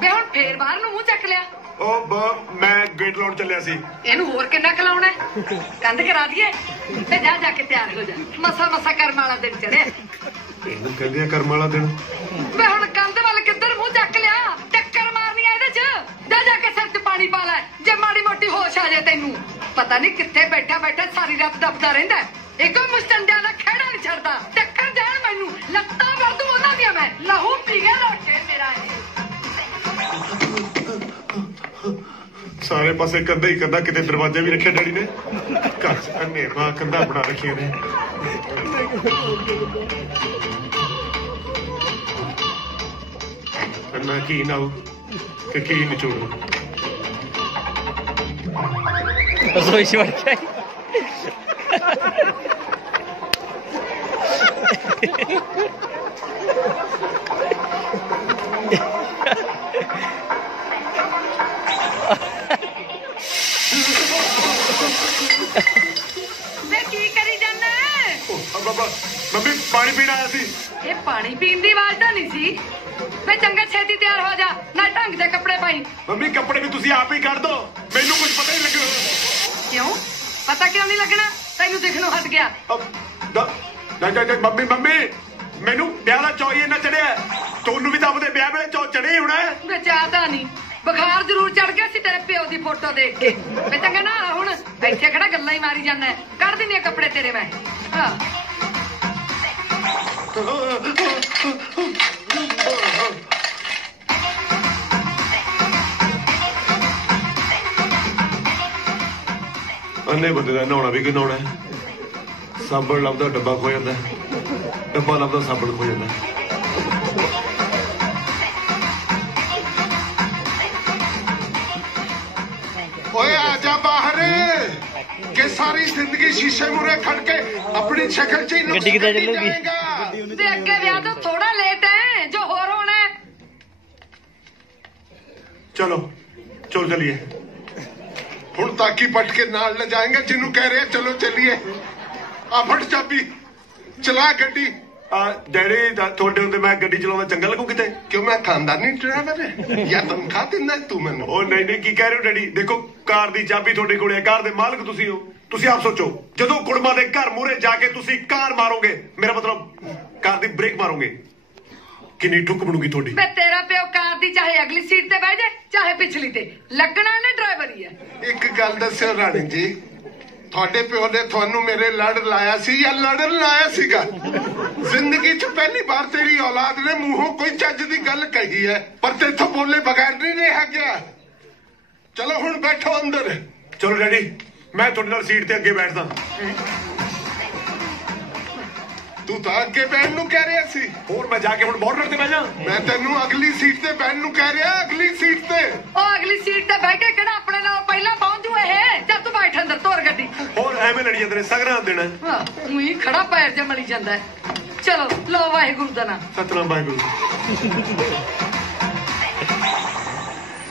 ਵੇ ਹੁਣ ਫੇਰ ਬਾਹਰ ਨੂੰ ਮੂੰਹ ਚੱਕ ਲਿਆ। ਉਹ ਮੈਂ ਗੇਟ ਲਾਉਣ ਚੱਲਿਆ ਸੀ। ਇਹਨੂੰ ਹੋਰ ਕਿੰਨਾ ਖਲਾਉਣਾ? ਕੰਧ ਕਰਾ ਦਈਏ ਤੇ ਜਾ ਕੇ ਤਿਆਰ ਹੋ ਜਾ। ਮਸਾ ਕਰਮ ਵਾਲਾ ਦਿਨ ਚੜਿਆ। ਇਹਨੂੰ ਕਹਿੰਦੇ ਆ ਕਰਮ ਵਾਲਾ ਦਿਨ। ਵੇ ਹੁਣ ਕੰਧ ਵੱਲ ਕਿੱਧਰ ਮੂੰਹ ਚੱਕ ਲਿਆ? ਟੱਕਰ ਮਾਰਨੀ ਆ ਇਹਦੇ 'ਚ। ਜਾ ਕੇ ਸਿਰ 'ਚ ਪਾਣੀ ਪਾ ਲੈ, ਜੇ ਮਾੜੀ ਮੋਟੀ ਹੋਸ਼ ਆ ਜਾਏ ਤੈਨੂੰ। ਪਤਾ ਨਹੀਂ ਕਿੱਥੇ ਬੈਠਾ ਸਾਰੀ ਰਾਤ ਦੱਬਦਾ ਰਹਿੰਦਾ। ਇੱਕੋ ਮੁਸਟੰਡਿਆਂ ਦਾ ਖਹਿੜਾ ਨਹੀਂ ਛੱਡਦਾ। ਟੱਕਰ ਜਾਣ ਮੈਨੂੰ, ਲੱਤਾਂ ਵੜ ਦੂੰ ਉਹਨਾਂ ਦੀਆਂ ਮੈਂ। ਲਹੂ ਪੀ ਗਿਆ ਲੋਟੇ ਮੇਰਾ ਇਹ। ਸਾਰੇ ਪਾਸੇ ਕੰਧਾ ਹੀ ਕੰਧਾ, ਕਿਤੇ ਦਰਵਾਜ਼ਾ ਵੀ ਰੱਖਿਆ ਡੈਡੀ ਨੇ। ਘਰ 'ਚ ਅੰਨੇਵਾ ਕੰਧਾ ਬਣਾ ਰੱਖੀਆਂ ਨੇ। ਅੰਨਾ ਕੀ ਨਾਉ ਕਿ ਕੀ ਨਿਚੋੜੂ। ਰਸੋਈ 'ਚ ਵੜ ਕੇ ਕੀ ਕਰੀ ਜਾਂਦਾ? ਮੰਮੀ ਪਾਣੀ ਪੀਣ ਆਇਆ ਸੀ। ਇਹ ਪਾਣੀ ਪੀਣ ਦੀ ਆਵਾਜ਼ ਤਾਂ ਨਹੀਂ ਸੀ। ਵੇ ਚੰਗਾ ਛੇਤੀ ਤਿਆਰ ਹੋ ਜਾ, ਨਾ ਢੰਗ ਦੇ ਕੱਪੜੇ ਪਾਈ। ਮੰਮੀ ਕੱਪੜੇ ਵੀ ਤੁਸੀਂ ਆਪ ਹੀ ਕੱਢ ਦੋ, ਮੈਨੂੰ ਕੁਝ ਪਤਾ ਨਹੀਂ ਲੱਗਣਾ। ਕਿਉਂ ਪਤਾ ਕਿਉਂ ਨਹੀਂ ਲੱਗਣਾ? ਤੈਨੂੰ ਦਿਖਣੋਂ ਹਟ ਗਿਆ। ਮੰਮੀ ਮੈਨੂੰ ਵਿਆਹ ਦਾ ਚੌਈ ਇੰਨਾ ਚੜਿਆ, ਤੁਹਾਨੂੰ ਵੀ ਤਾਂ ਆਪਦੇ ਵਿਆਹ ਵੇਲੇ ਚੌ ਚੜੇ ਹੋਣਾ। ਵੇ ਚਾਹਤਾ ਨਹੀਂ, ਬੁਖਾਰ ਜ਼ਰੂਰ ਚੜ ਗਿਆ ਸੀ ਤੇਰੇ ਪਿਓ ਦੀ ਫੋਟੋ ਦੇਖ ਕੇ। ਵੇ ਚੰਗਾ ਨਾ ਹੁਣ ਇੱਥੇ ਖੜਾ ਗੱਲਾਂ ਹੀ ਮਾਰੀ ਜਾਂਦਾ। ਕੱਢ ਦਿੰਦੀ ਆ ਕੱਪੜੇ ਤੇਰੇ ਮੈਂ। ਹਾਂ ਅੰਨੇ ਬੰਦੇ ਦਾ ਨਹਾਉਣਾ ਵੀ ਕਿ ਨਹਾਉਣਾ। ਸਾਬਣ ਲੱਭਦਾ ਡੱਬਾ ਖੋ ਜਾਂਦਾ, ਡੱਬਾ ਲੱਭਦਾ ਸਾਬਣ ਖੋ ਜਾਂਦਾ। ਓਏ ਆ ਜਾ ਬਾਹਰ ਕਿ ਸਾਰੀ ਜ਼ਿੰਦਗੀ ਸ਼ੀਸ਼ੇ ਮੂਰੇ ਖੜ ਕੇ ਆਪਣੀ ਸ਼ਕਲ 'ਚ ਹੀ ਗੱਡੀ ਕਿੱਦਾਂ ਚੱਲੂਗੀ? ਤੇ ਅੱਗੇ ਵਿਆਹ ਤੋਂ ਥੋੜਾ ਲੇਟ ਹੈ, ਜੋ ਹੋਰ ਹੋਣਾ। ਚਲੋ ਚਲੀਏ। ਹੁਣ ਤਾਕੀ ਪਟ ਕੇ ਨਾਲ ਲੈ ਜਾਏंगे ਜਿਹਨੂੰ ਕਹਿ ਰਹੇ ਚਲੋ ਚੱਲੀਏ। ਆ ਫੜ ਚਾਬੀ, ਚਲਾ ਗੱਡੀ। ਡੈਡੀ ਤੁਹਾਡੇ ਹੁੰਦੇ ਮੈਂ ਗੱਡੀ ਚਲਾਉਂਦਾ ਚੰਗਾ ਲੱਗੂ ਕਿਤੇ? ਕਿਉਂ ਮੈਂ ਖਾਨਦਾਨੀ ਡਰਾਈਵਰ ਜਾਂ ਤਨਖਾਹ ਦਿੰਦਾ ਤੂੰ ਮੈਨੂੰ? ਉਹ ਨਹੀਂ ਕੀ ਕਹਿ ਰਹੇ ਹੋ ਡੈਡੀ? ਦੇਖੋ ਕਾਰ ਦੀ ਚਾਬੀ ਤੁਹਾਡੇ ਕੋਲ ਹੈ, ਕਾਰ ਦੇ ਮਾਲਕ ਤੁਸੀਂ ਹੋ। ਤੁਸੀਂ ਆਪ ਸੋਚੋ, ਜਦੋਂ ਕੁੜਮਾ ਦੇ ਘਰ ਮੂਹਰੇ ਜਾ ਕੇ ਤੁਸੀਂ ਕਾਰ ਮਾਰੋਗੇ, ਮੇਰਾ ਮਤਲਬ ਕਾਰ ਦੀ ਬ੍ਰੇਕ ਮਾਰੋਗੇ, ਕਿੰਨੀ ਠੁੱਕ ਬਣੂਗੀ ਤੁਹਾਡੀ? ਵੇ ਤੇਰਾ ਪਿਓ ਕਾਰ ਦੀ ਚਾਹੇ ਅਗਲੀ ਸੀਟ ਤੇ ਬਹਿ ਜਾ ਚਾਹੇ ਪਿਛਲੀ ਤੇ, ਲੱਗਣਾ ਇਹਨੇ ਡਰਾਈਵਰ ਹੀ ਹੈ। ਇੱਕ ਗੱਲ ਦੱਸਿਓ ਰਾਣੀ ਜੀ, ਤੁਹਾਡੇ ਪਿਓ ਨੇ ਤੁਹਾਨੂੰ ਮੇਰੇ ਲੜ ਲਾਇਆ ਸੀ ਜਾਂ ਲੜਨ ਲਾਇਆ ਸੀਗਾ? ਜ਼ਿੰਦਗੀ 'ਚ ਪਹਿਲੀ ਵਾਰ ਤੇਰੀ ਔਲਾਦ ਨੇ ਮੂੰਹੋਂ ਕੋਈ ਚੱਜ ਦੀ ਗੱਲ ਕਹੀ ਹੈ, ਪਰ ਤੇਥੋਂ ਬੋਲੇ ਬਗੈਰ ਨਹੀਂ ਰਿਹਾ ਗਿਆ। ਚਲੋ ਹੁਣ ਬੈਠੋ ਅੰਦਰ। ਚਲੋ ਡੈਡੀ, ਮੈਂ ਤੁਹਾਡੇ ਨਾਲ ਸੀਟ ਤੇ ਅੱਗੇ ਬੈਠਦਾ। ਤੂੰ ਤਾਂ ਅੱਗੇ ਬੈਠਣ ਨੂੰ ਕਹਿ ਰਿਹਾ ਸੀ। ਹੋਰ ਮੈਂ ਜਾ ਕੇ ਹੁਣ ਬਾਰਡਰ ਤੇ ਬਹਿ ਜਾ। ਮੈਂ ਤੈਨੂੰ ਅਗਲੀ ਸੀਟ ਤੇ ਬੈਠਣ ਨੂੰ ਕਹਿ ਰਿਹਾ, ਅਗਲੀ ਸੀਟ ਤੇ। ਉਹ ਅਗਲੀ ਸੀਟ ਤੇ ਬਹਿ ਕੇ ਕਿਹੜਾ ਆਪਣੇ ਨਾਲ ਪਹਿਲਾਂ ਪਹੁੰਚ ਜੂ ਇਹ? ਚੱਲ ਤੂੰ ਬੈਠ ਅੰਦਰ, ਤੋਰ ਗੱਡੀ। ਹੋਰ ਐਵੇਂ ਲੜੀ ਜਾਂਦੇ ਨੇ, ਸਗਰਾਂ ਦੇਣਾ। ਹਾਂ ਉਹੀ ਖੜਾ ਪੈਰ ਜਿਹਾ ਮਲੀ ਜਾਂਦਾ। ਚਲੋ ਲਓ ਵਾਹਿਗੁਰੂ ਦਾ ਨਾਮ। ਸਤਨਾਮ ਵਾਹਿਗੁਰੂ।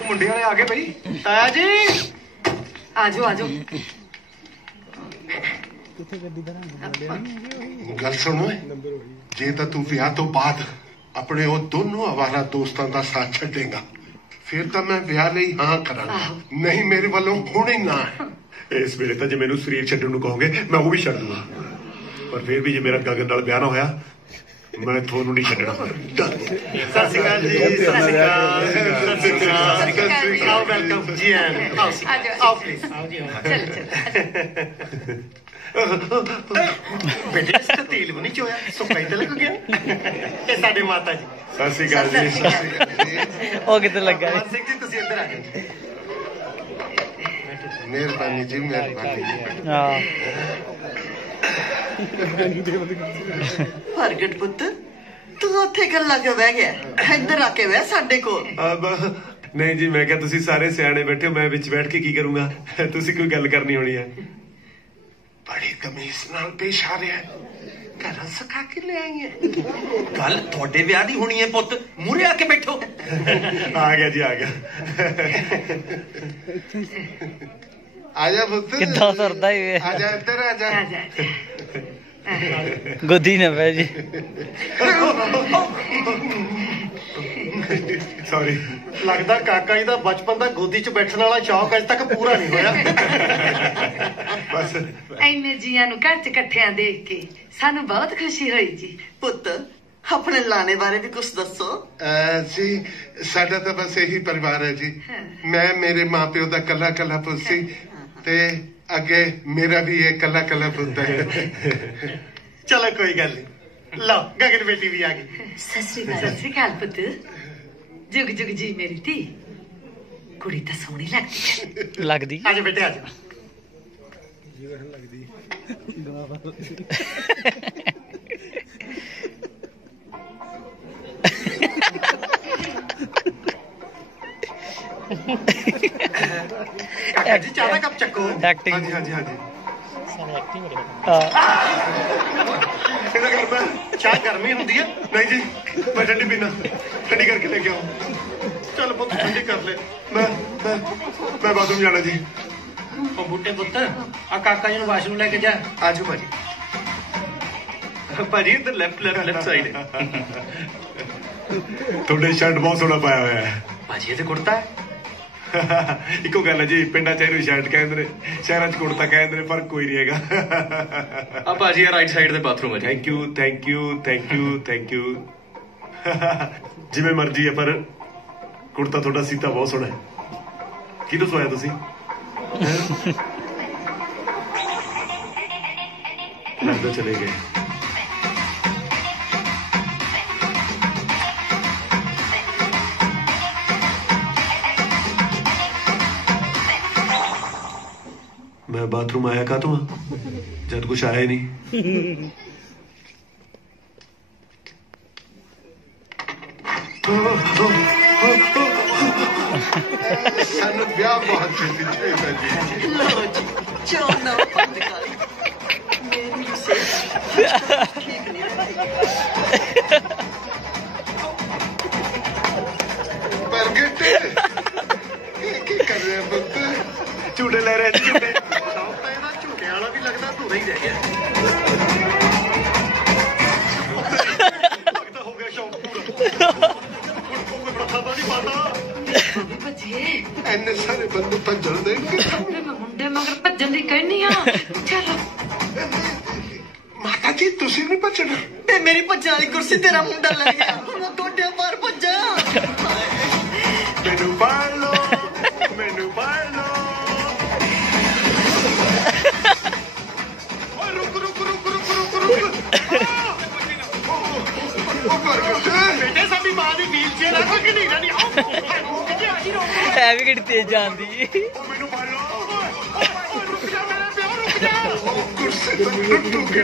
ਮੁੰਡੇ ਵਾਲੇ ਆ ਗਏ ਬਈ। ਤਾਇਆ ਜੀ ਆਜੋ ਆਜੋ। ਗੱਲ ਸੁਣੋ, ਜੇ ਤਾਂ ਤੂੰ ਵਿਆਹ ਤੋਂ ਬਾਅਦ ਆਪਣੇ ਉਹ ਦੋਨੋਂ ਆਵਾਰਾ ਦੋਸਤਾਂ ਦਾ ਸਾਥ ਛੱਡੇਗਾ ਫਿਰ ਤਾਂ ਮੈਂ ਵਿਆਹ ਲਈ ਹਾਂ ਕਰਾਂਗਾ, ਨਹੀਂ ਮੇਰੇ ਵੱਲੋਂ ਹੁਣੇ ਨਾ। ਇਸ ਵੇਲੇ ਤਾਂ ਜੇ ਮੈਨੂੰ ਸਰੀਰ ਛੱਡਣ ਨੂੰ ਕਹੋਗੇ ਮੈਂ ਉਹ ਵੀ ਛੱਡ ਦੂੰਗਾ, ਪਰ ਫਿਰ ਵੀ ਜੇ ਮੇਰਾ ਗਗਨ ਨਾਲ ਵਿਆਹ ਨਾ ਹੋਇਆ ਮੈਂ ਤੁਹਾਨੂੰ ਨਹੀਂ ਛੱਡਣਾ। ਸਤਿ ਸ਼੍ਰੀ ਅਕਾਲ ਜੀ। ਸਤਿ ਸ਼੍ਰੀ ਅਕਾਲ। ਸਤਿ ਸ਼੍ਰੀ ਅਕਾਲ। ਆਓ ਵੈਲਕਮ ਜੀ। ਆਓ ਪਲੀਜ਼। ਚੱਲ ਚੱਲ। ਬੇਟੇ ਇਸ ਦਾ ਤੇਲ ਵੀ ਨਹੀਂ ਚੋਇਆ, ਸੁੱਕਾ ਤੇ ਲੱਗ ਗਿਆ। ਇਹ ਸਾਡੇ ਮਾਤਾ ਜੀ। ਸਤਿ ਸ਼੍ਰੀ ਅਕਾਲ ਜੀ। ਉਹ ਕਿੱਥੇ ਲੱਗਾ? ਮਾਨ ਸਿੰਘ ਜੀ ਤੁਸੀਂ ਅੰਦਰ ਆ ਜਾਓ। ਮਿਹਰਬਾਨੀ ਜੀ, ਮਿਹਰਬਾਨੀ। ਹਾਂ ਪ੍ਰਗਟ ਪੁੱਤ, ਤੂੰ ਉੱਥੇ ਗੱਲਾਂ ਕਿਉਂ ਬਹਿ ਗਿਆ? ਇੱਧਰ ਆ ਕੇ ਬਹਿ ਸਾਡੇ ਕੋਲ। ਨਹੀਂ ਜੀ, ਮੈਂ ਕਿਹਾ ਤੁਸੀਂ ਸਾਰੇ ਸਿਆਣੇ ਬੈਠੇ ਹੋ, ਮੈਂ ਵਿੱਚ ਬੈਠ ਕੇ ਕੀ ਕਰੂੰਗਾ? ਤੁਸੀਂ ਕੋਈ ਗੱਲ ਕਰਨੀ ਹੋਣੀ ਹੈ। ਬੜੀ ਤਮੀਜ਼ ਨਾਲ ਪੇਸ਼ ਆ ਰਿਹਾ, ਘਰਾਂ ਸਕਾ ਕੇ ਲੈ ਆਈ ਹੈ। ਗੱਲ ਤੁਹਾਡੇ ਵਿਆਹ ਦੀ ਹੋਣੀ ਹੈ ਪੁੱਤ, ਮੂਹਰੇ ਆ ਕੇ ਬੈਠੋ। ਆ ਗਿਆ ਜੀ, ਆ ਗਿਆ। ਆ ਜਾ ਪੁੱਤ। ਕਿੱਦਾਂ ਸਰਦਾ ਹੀ ਆ ਜਾ ਇੱਧਰ ਆ ਜਾ। ਗੋਦੀ ਨਾ ਪੈ ਜੀ। ਸੌਰੀ। ਲੱਗਦਾ ਕਾਕਾ ਜੀ ਦਾ ਬਚਪਨ ਦਾ ਗੋਦੀ 'ਚ ਬੈਠਣ ਵਾਲਾ ਸ਼ੌਕ ਅਜੇ ਤੱਕ ਪੂਰਾ ਨਹੀਂ ਹੋਇਆ। ਬਸ ਇੰਨੇ ਜੀਆਂ ਨੂੰ ਘਰ 'ਚ ਇਕੱਠਿਆਂ ਦੇਖ ਕੇ ਸਾਨੂੰ ਬਹੁਤ ਖੁਸ਼ੀ ਹੋਈ ਜੀ। ਪੁੱਤ ਆਪਣੇ ਲਾਣੇ ਬਾਰੇ ਵੀ ਕੁਝ ਦੱਸੋ। ਜੀ ਸਾਡਾ ਤਾਂ ਬਸ ਇਹੀ ਪਰਿਵਾਰ ਹੈ ਜੀ। ਮੈਂ ਮੇਰੇ ਮਾਪਿਓ ਦਾ ਕੱਲਾ ਕੱਲਾ ਪੁੱਤ ਸੀ ਤੇ ਅੱਗੇ ਮੇਰਾ ਵੀ ਇਹ ਕੱਲਾ ਕੱਲਾ ਪੁੱਤ ਹੈ। ਚਲੋ ਕੋਈ ਗੱਲ ਨਹੀਂ, ਲਓ ਗਗਨ ਬੇਟੀ ਵੀ ਆ ਗਈ। ਸਤਿ ਸ਼੍ਰੀ ਅਕਾਲ ਪੁੱਤ। ਜੁਗ ਜੁਗ ਜੀ ਮੇਰੀ ਧੀ। ਕੁੜੀ ਤਾਂ ਸੋਹਣੀ ਲੱਗਦੀ। ਆ ਜਾ ਬੇਟੇ, ਆ ਜਾ। ਕਾਕਾ ਜੀ ਚਾਹ ਦਾ ਕੱਪ ਚੱਕੋ। ਐਕਟਿੰਗ। ਹਾਂਜੀ ਹਾਂਜੀ ਹਾਂਜੀ। ਇਹਦਾ ਕਰਨਾ ਚਾਹ ਗਰਮੀ ਹੁੰਦੀ ਹੈ। ਨਹੀਂ ਜੀ, ਮੈਂ ਠੰਡੀ ਪੀਣਾ, ਠੰਡੀ ਕਰਕੇ ਲੈ ਕੇ ਆਓ। ਚੱਲ ਪੁੱਤ ਠੰਡੀ ਕਰ ਲੈ। ਮੈਂ ਬਾਥਰੂਮ ਜਾਣਾ ਜੀ। ਉਹ ਬੁੱਟੇ ਪੁੱਤ, ਆ ਕਾਕਾ ਜੀ ਨੂੰ ਵਾਸ਼ਰੂਮ ਲੈ ਕੇ ਜਾ। ਆਜੋ ਭਾਜੀ। ਭਾਜੀ ਇੱਧਰ ਲੈਫਟ ਸਾਈਡ। ਤੁਹਾਡੇ ਸ਼ਰਟ ਬਹੁਤ ਸੋਹਣਾ ਪਾਇਆ ਹੋਇਆ ਹੈ ਭਾਜੀ। ਇਹ ਤੇ ਕੁੜਤਾ ਹੈ। ਇੱਕੋ ਗੱਲ ਹੈ ਜੀ, ਪਿੰਡਾਂ ਚ ਇਹਨੂੰ ਸ਼ਰਟ ਕਹਿੰਦੇ ਨੇ, ਸ਼ਹਿਰਾਂ ਚ ਕੁੜਤਾ ਕਹਿੰਦੇ ਨੇ, ਫਰਕ ਕੋਈ ਨਹੀਂ ਹੈਗਾ। ਆ ਭਾਜੀ ਆ ਰਾਈਟ ਸਾਈਡ ਦੇ ਬਾਥਰੂਮ ਹੈ। Thank you thank you thank you thank you. ਜਿਵੇਂ ਮਰਜ਼ੀ ਹੈ, ਪਰ ਕੁੜਤਾ ਤੁਹਾਡਾ ਸੀਤਾ ਬਹੁਤ ਸੋਹਣਾ ਹੈ। ਕਿਹਦੋਂ ਸੋਇਆ ਤੁਸੀਂ? ਲੱਗਦਾ ਚਲੇ ਗਏ। मैं बाथरूम आया का तो जब कुछ आया ही नहीं। ਸਾਨੂੰ ਵਿਆਹ ਬਹੁਤ ਛੇਤੀ ਚਾਹੀਦਾ ਜੀ। ਲਓ ਜੀ, ਚਾਹ ਨਾ ਬੰਦ ਕਰ। ਮੇਰੀ ਸਿਹਤ ਠੀਕ ਨਹੀਂ ਰਹੀ। ਪ੍ਰਗਟ ਇਹ ਕੀ ਕਰ ਰਿਹਾ ਪੁੱਤ? ਝੂਟੇ ਲੈ ਰਹੇ ਝੂਟੇ। ਸ਼ੌਕ ਤਾਂ ਇਹਦਾ ਝੂਟਿਆਂ ਵਾਲਾ ਵੀ ਲੱਗਦਾ ਧੂਰਾ ਹੀ ਰਹਿ ਗਿਆ। ਲੱਗਦਾ ਹੋ ਗਿਆ ਸ਼ੌਕ ਪੂਰਾ। ਹੁਣ ਕੋਈ ਪ੍ਰਥਾ ਨਹੀਂ ਪਾਤਾ। ਬੱਚੇ ਐਨੇ ਸਾਰੇ ਬੰਦੇ ਭੱਜਣ ਦੇ ਮੈਂ ਮੁੰਡੇ ਮਗਰ ਭੱਜਣ ਦੀ ਕਹਿਨੀ ਆ। ਚਲੋ ਮਾਤਾ ਜੀ, ਤੁਸੀਂ ਨਹੀਂ ਭੱਜਣਾ। ਤੇ ਮੇਰੀ ਭੱਜਣ ਵਾਲੀ ਕੁਰਸੀ ਤੇਰਾ ਮੁੰਡਾ ਲੈ ਗਿਆ। ਹੁਣ ਗੋਡਿਆਂ ਐ ਵੀ ਕਿਹੜੀ ਤੇਜ਼ ਜਾਂਦੀ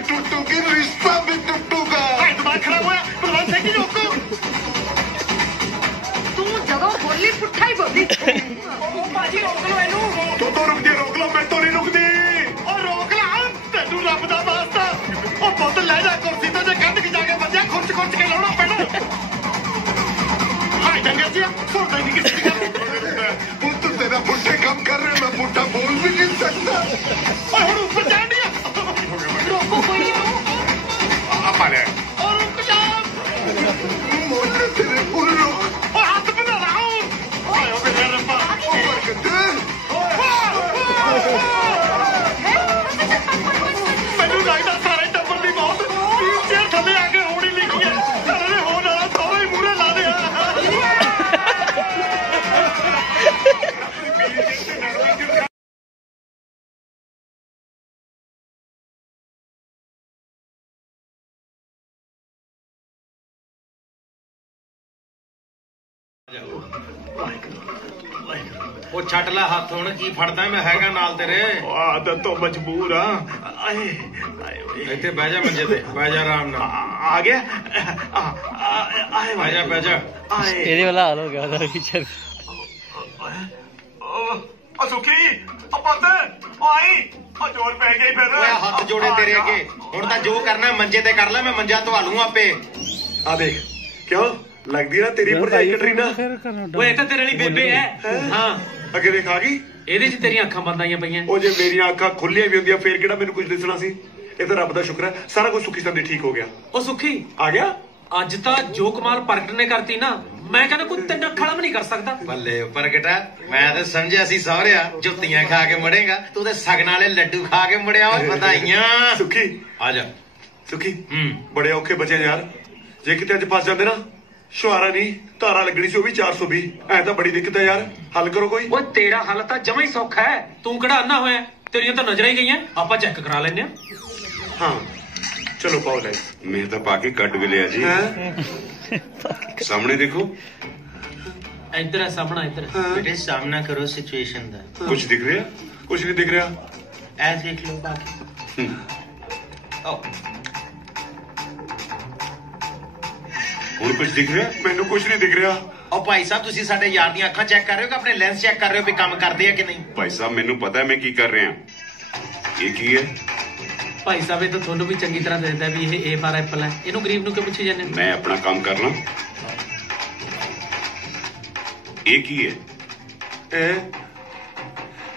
टूटूगी रिश्ता भी टूटूगा दिमाग खराब होया प्रधान सिंह जी रोको तू जदों बोली पुट्ठा ही बोली बाजी रोक लो इनू तो रोक लो मैं तो नहीं रुकदी ओ रोक ला तेनू रब दा वास्ता ओ पुੱਤ ਲੈ ਜਾ ਕੁਰਸੀ ਤੋਂ ਜੇ ਕੱਢ ਕੇ ਜਾ ਕੇ ਵੱਜਿਆ ਖੁਰਚ ਕੇ ਲਾਉਣਾ ਪੈਣਾ ਹਾਏ ਡੰਗਰ ਜੀ ਸੁਣਦਾ ਨਹੀਂ ਕਿਸੇ ਦੀ ਗੱਲ पुत्र तेरा पुट्ठे काम कर रहे मैं पुट्ठा बोल भी नहीं सकता ਓਏ ਹੁਣ ਉੱਪਰ ਜਾਣ ਦਿਆ रोको कोई आप आ रहे और रुक जा मोटे तेरे पुल रोक ओ हाथ बना रहा हूं ओए ओ मेरे रब्बा ऊपर के ਮੈਨੂੰ ਲੱਗਦਾ ਸਾਰੇ ਟੱਬਰ ਦੀ ਮੌਤ ਵੀਲਚੇਅਰ ਥੱਲੇ ਆ ਕੇ ਹੋਣੀ ਲਿਖੀ ਹੈ ਘਰ ਦੇ ਹੋਣ ਵਾਲਾ ਸੌਰਾ ਹੀ ਮੂਹਰੇ ਲਾ ਦਿਆ ਉਹ ਛੱਡ ਲੈ ਹੱਥ ਹੁਣ ਕੀ ਫੜਦਾ ਮੈਂ ਹੈਗਾ ਨਾਲ ਤੇਰੇ ਆਦਤ ਤੋਂ ਮਜਬੂਰ ਆ ਆਏ ਇੱਥੇ ਬਹਿ ਜਾ ਮੰਜੇ ਤੇ ਬਹਿ ਜਾ ਆਰਾਮ ਨਾਲ ਆ ਗਿਆ ਆਏ ਬਹਿ ਜਾ ਇਹਦੇ ਵਾਲਾ ਹਾਲ ਹੋ ਗਿਆ ਉਹਦਾ ਟੀਚਰ ਉਹ ਸੁਖੀ ਉਹ ਪੁੱਤ ਉਹ ਆਈ ਉਹ ਜੋਰ ਪੈ ਗਈ ਫਿਰ ਓਏ ਹੱਥ ਜੋੜੇ ਤੇਰੇ ਅੱਗੇ ਹੁਣ ਤਾਂ ਜੋ ਕਰਨਾ ਮੰਜੇ ਤੇ ਕਰ ਲੈ ਮੈਂ ਮੰਜਾ ਧਵਾ ਲੂੰ ਆਪੇ ਆ ਦੇਖ ਕਿਉਂ ਲੱਗਦੀ ਨਾ ਤੇਰੀ ਭਰਜਾਈ ਕਟਰੀਨਾ ਓਏ ਇਹ ਤਾਂ ਤੇਰੇ ਲਈ ਬੇਬੇ ਹੈ ਹਾਂ ਅੱਗੇ ਦੇਖ ਆ ਗਈ ਇਹਦੇ 'ਚ ਤੇਰੀਆਂ ਅੱਖਾਂ ਬੰਦ ਆਈਆਂ ਪਈਆਂ ਉਹ ਜੇ ਮੇਰੀਆਂ ਅੱਖਾਂ ਖੁੱਲੀਆਂ ਵੀ ਹੁੰਦੀਆਂ ਫੇਰ ਕਿਹੜਾ ਮੈਨੂੰ ਕੁਝ ਦਿਸਣਾ ਸੀ ਇਹ ਤਾਂ ਰੱਬ ਦਾ ਸ਼ੁਕਰ ਹੈ ਸਾਰਾ ਕੁਝ ਸੁੱਖੀ ਸੰਦੀ ਠੀਕ ਹੋ ਗਿਆ ਉਹ ਸੁੱਖੀ ਆ ਗਿਆ ਅੱਜ ਤਾਂ ਜੋ ਕਮਾਲ ਪ੍ਰਗਟ ਨੇ ਕਰਤੀ ਨਾ ਮੈਂ ਕਹਿੰਦਾ ਕੋਈ ਤਿੰਨ ਅੱਖਾਂ ਵੀ ਨਹੀਂ ਕਰ ਸਕਦਾ ਬੱਲੇ ਪ੍ਰਗਟਾ ਮੈਂ ਤਾਂ ਸਮਝਿਆ ਸੀ ਸਹੁਰਿਆ ਜੁੱਤੀਆਂ ਖਾ ਕੇ ਮੜੇਗਾ ਤੂੰ ਤੇ ਸਗਨ ਵਾਲੇ ਲੱਡੂ ਖਾ ਕੇ ਮੜਿਆ ਓਏ ਵਧਾਈਆਂ ਸੁੱਖੀ ਆ ਜਾ ਸੁੱਖੀ ਬੜੇ ਔਖੇ ਬਚੇ ਯਾਰ ਜੇ ਕਿਤੇ ਅੱਜ ਫਸ ਜਾਂਦੇ ਨਾ ਸ਼ੁਹਾਰਾ ਨਹੀਂ ਧਾਰਾ ਲੱਗਣੀ ਸੀ ਉਹ ਵੀ 420 ਐ ਤਾਂ ਬੜੀ ਦਿੱਕਤ ਹੈ ਯਾਰ ਹੱਲ ਕਰੋ ਕੋਈ ਓਏ ਤੇਰਾ ਹੱਲ ਤਾਂ ਜਮਾ ਹੀ ਸੌਖਾ ਹੈ ਤੂੰ ਕਿਹੜਾ ਅੰਨਾ ਹੋਇਆ ਤੇਰੀਆਂ ਤਾਂ ਨਜ਼ਰਾਂ ਹੀ ਗਈਆਂ ਆਪਾਂ ਚੈੱਕ ਕਰਾ ਲੈਨੇ ਆ ਹਾਂ ਚਲੋ ਪਾਓ ਲੈ ਮੈਂ ਤਾਂ ਪਾ ਕੇ ਕੱਢ ਵੀ ਲਿਆ ਜੀ ਸਾਹਮਣੇ ਦੇਖੋ ਇੱਧਰ ਹੈ ਸਾਹਮਣਾ ਇੱਧਰ ਬੇਟੇ ਸਾਹਮਣਾ ਕਰੋ ਸਿਚੁਏਸ਼ਨ ਦਾ ਕੁਝ ਦਿਖ ਰਿਹਾ ਕੁਝ ਨਹੀਂ ਦਿਖ ਰਿਹਾ ਐ ਦੇਖ ਲਓ ਬਾਕੀ ਹੁਣ ਕੁਝ ਦਿਖ ਰਿਹਾ ਮੈਨੂੰ ਕੁਝ ਨਹੀਂ ਦਿਖ ਰਿਹਾ ਉਹ ਭਾਈ ਸਾਹਿਬ ਤੁਸੀਂ ਸਾਡੇ ਯਾਰ ਦੀਆਂ ਅੱਖਾਂ ਚੈੱਕ ਕਰ ਰਹੇ ਹੋ ਕਿ ਆਪਣੇ ਲੈਂਸ ਚੈੱਕ ਕਰ ਰਹੇ ਹੋ ਵੀ ਕੰਮ ਕਰਦੇ ਆ ਕਿ ਨਹੀਂ ਭਾਈ ਸਾਹਿਬ ਮੈਨੂੰ ਪਤਾ ਹੈ ਮੈਂ ਕੀ ਕਰ ਰਿਹਾ ਇਹ ਕੀ ਹੈ ਭਾਈ ਸਾਹਿਬ ਇਹ ਤਾਂ ਤੁਹਾਨੂੰ ਵੀ ਚੰਗੀ ਤਰ੍ਹਾਂ ਦੱਸਦਾ ਵੀ ਇਹ A ਫਾਰ ਐਪਲ ਹੈ ਇਹਨੂੰ ਗਰੀਬ ਨੂੰ ਕਿਉਂ ਪੁੱਛੀ ਜਾਂਦੇ ਮੈਂ ਆਪਣਾ ਕੰਮ ਕਰ ਲਾਂ ਇਹ ਕੀ ਹੈ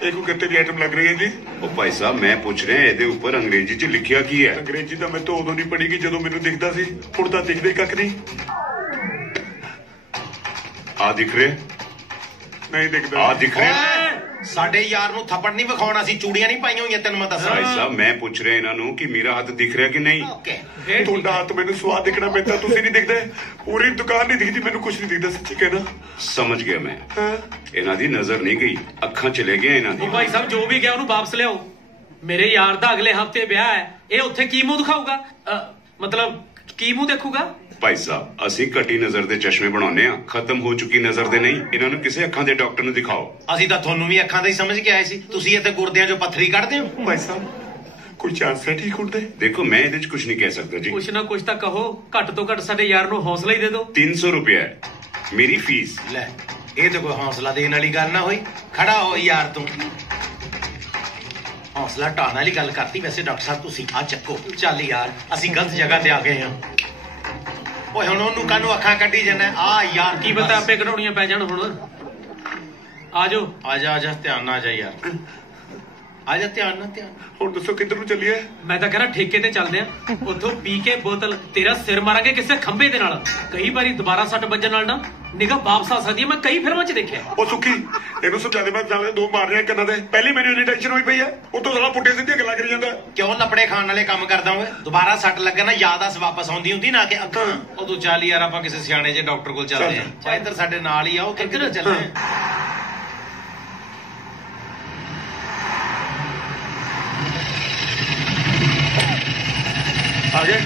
ਇਹ ਕੋ ਕਿਤੇ ਦੀ ਆਈਟਮ ਲੱਗ ਰਹੀ ਹੈ ਜੀ ਉਹ ਭਾਈ ਸਾਹਿਬ ਮੈਂ ਪੁੱਛ ਰਿਹਾ ਇਹਦੇ ਉੱਪਰ ਅੰਗਰੇਜ਼ੀ 'ਚ ਲਿਖਿਆ ਕੀ ਹੈ ਅੰਗਰੇਜ਼ੀ ਤਾਂ ਮੈਂ ਤਾਂ ਉਦੋਂ ਨਹੀਂ ਪੜ੍ਹੀ ਜਦੋਂ ਮੈਨੂੰ ਦਿਖਦਾ ਸੀ ਹੁਣ ਤਾਂ ਦਿਖਦੇ ਕੱਖ ਨਹੀਂ ਆ ਦਿਖ ਰਿਹਾ ਨਹੀਂ ਦਿਖਦਾ ਆ ਦਿਖ ਰਿਹਾ ਸਾਡੇ ਯਾਰ ਨੂੰ ਥੱਪੜ ਨਹੀਂ ਵਿਖਾਉਣਾ ਸੀ ਚੂੜੀਆਂ ਨਹੀਂ ਪਾਈਆਂ ਹੋਈਆਂ ਤੈਨੂੰ ਮੈਂ ਦੱਸਾਂ ਭਾਈ ਸਾਹਿਬ ਮੈਂ ਪੁੱਛ ਰਿਹਾ ਇਹਨਾਂ ਨੂੰ ਕਿ ਮੇਰਾ ਹੱਥ ਦਿਖ ਰਿਹਾ ਕਿ ਨਹੀਂ ਤੁਹਾਡਾ ਹੱਥ ਮੈਨੂੰ ਸਵਾਦ ਦਿਖਣਾ ਪੈਂਦਾ ਤੁਸੀਂ ਨਹੀਂ ਦਿਖਦੇ ਪੂਰੀ ਦੁਕਾਨ ਨਹੀਂ ਦਿਖਦੀ ਮੈਨੂੰ ਕੁਝ ਨਹੀਂ ਦਿਖਦਾ ਸੱਚੀ ਕਹਿਣਾ ਸਮਝ ਗਿਆ ਮੈਂ ਇਹਨਾਂ ਦੀ ਨਜ਼ਰ ਨਹੀਂ ਗਈ ਅੱਖਾਂ ਚਲੇ ਗਈਆਂ ਇਹਨਾਂ ਦੀ ਭਾਈ ਸਾਹਿਬ ਜੋ ਵੀ ਗਿਆ ਉਹਨੂੰ ਵਾਪਸ ਲਿਆਓ ਮੇਰੇ ਯਾਰ ਦਾ ਅਗਲੇ ਹਫਤੇ ਵਿਆਹ ਹੈ ਇਹ ਉੱਥੇ ਕੀ ਮੂੰਹ ਦਿਖਾਊਗਾ ਮਤਲਬ ਕੀ ਮੂੰਹ ਦੇਖੂਗਾ ਭਾਈ ਸਾਹਿਬ ਅਸੀਂ ਘਟੀ ਨਜ਼ਰ ਦੇ ਚਸ਼ਮੇ ਬਣਾਉਂਦੇ ਆ ਖਤਮ ਹੋ ਚੁੱਕੀ ਨਜ਼ਰ ਦੇ ਨਹੀਂ ਇਹਨਾਂ ਨੂੰ ਕਿਸੇ ਅੱਖਾਂ ਦੇ ਡਾਕਟਰ ਨੂੰ ਦਿਖਾਓ ਅਸੀਂ ਤਾਂ ਤੁਹਾਨੂੰ ਵੀ ਅੱਖਾਂ ਦਾ ਹੀ ਸਮਝ ਕੇ ਆਏ ਸੀ ਤੁਸੀਂ ਇੱਥੇ ਗੁਰਦਿਆਂ 'ਚੋਂ ਪੱਥਰੀ ਕੱਢਦੇ ਹੋ ਭਾਈ ਸਾਹਿਬ ਕੋਈ ਚਾਂਸ ਹੈ ਠੀਕ ਹੁੰਦੇ ਦੇਖੋ ਮੈਂ ਇਹਦੇ 'ਚ ਕੁਝ ਨਹੀਂ ਕਹਿ ਸਕਦਾ ਜੀ ਕੁਛ ਨਾ ਕੁਛ ਤਾਂ ਕਹੋ ਘੱਟ ਤੋਂ ਘੱਟ ਸਾਡੇ ਯਾਰ ਨੂੰ ਹੌਸਲਾ ਹੀ ਦੇ ਦਿਓ 300 ਰੁਪਏ ਹੈ ਮੇਰੀ ਫੀਸ ਲੈ ਇਹ ਤਾਂ ਕੋਈ ਹੌਸਲਾ ਦੇਣ ਵਾਲੀ ਗੱਲ ਨਾ ਹੋਈ ਖੜਾ ਹੋ ਯਾਰ ਤੂੰ ਹੌਸਲਾ ਢਾਣ ਵਾਲੀ ਗੱਲ ਕਰਤੀ ਵੈਸੇ ਡਾਕਟਰ ਸਾਹਿਬ ਤੁਸੀਂ ਆ ਚੱਕੋ ਚੱਲ ਯਾਰ ਅਸੀਂ ਗਲਤ ਜਗ੍ਹਾ ਤੇ ਆ ਗਏ ਹਾਂ ਓਏ ਹੁਣ ਉਹਨੂੰ ਕਾਹਨੂੰ ਅੱਖਾਂ ਕੱਢੀ ਜਾਂਦਾ ਆ ਯਾਰ ਕੀ ਪਤਾ ਆਪੇ ਕਢਾਉਣੀਆਂ ਪੈ ਜਾਣ ਹੁਣ ਆ ਜਾ ਆ ਜਾ ਧਿਆਨ ਨਾਲ ਆ ਜਾ ਯਾਰ ਆ ਜਾ ਧਿਆਨ ਨਾਲ ਹੁਣ ਦੱਸੋ ਕਿੱਧਰ ਨੂੰ ਚੱਲੀਏ ਮੈਂ ਤਾਂ ਕਹਿੰਦਾ ਠੇਕੇ ਤੇ ਚੱਲਦੇ ਆ ਉੱਥੋਂ ਪੀ ਕੇ ਬੋਤਲ ਤੇਰਾ ਸਿਰ ਮਾਰਾਂਗੇ ਕਿਸੇ ਖੰਭੇ ਦੇ ਨਾਲ ਕਈ ਵਾਰੀ ਦੁਬਾਰਾ ਸੱਟ ਵੱਜਣ ਨਾਲ ਨਾ ਨਿਗਾਹ ਵਾਪਸ ਆ ਸਕਦੀ ਹੈ ਮੈਂ ਕਈ ਫਿਲਮਾਂ 'ਚ ਦੇਖਿਆ ਉਹ ਸੁੱਖੀ ਇਹਨੂੰ ਸਮਝਾ ਦੇ ਮੈਂ ਜਾਣੇ ਦੋ ਮਾਰ ਰਿਹਾ ਕੰਨਾਂ ਦੇ ਪਹਿਲੀ ਮੈਨੂੰ ਇੰਨੀ ਟੈਨਸ਼ਨ ਹੋਈ ਪਈ ਆ ਉਤੋਂ ਸਾਲਾ ਪੁੱਟੇ ਸਿੱਧੀਆਂ ਗੱਲਾਂ ਕਰੀ ਜਾਂਦਾ ਕਿਉਂ ਲੱਪੜੇ ਖਾਣ ਵਾਲੇ ਕੰਮ ਕਰਦਾ ਓਏ ਦੁਬਾਰਾ ਸੱਟ ਲੱਗੇ ਨਾ ਯਾਦ ਵਾਪਸ ਆਉਂਦੀ ਹੁੰਦੀ ਨਾ ਕਿ ਅੱਖਾਂ ਉਹ ਤੂੰ ਚੱਲ ਯਾਰ ਆਪਾਂ ਕਿਸੇ ਸਿਆਣੇ ਜਿਹੇ ਡਾਕਟਰ ਕੋਲ ਚੱਲਦੇ ਆ ਚਾਹੇ ਇੱਧਰ ਸਾਡੇ ਨਾਲ ਹੀ ਆ ਉਹ ਕਿੱਧਰ ਚੱਲੇ ਆ ਗਏ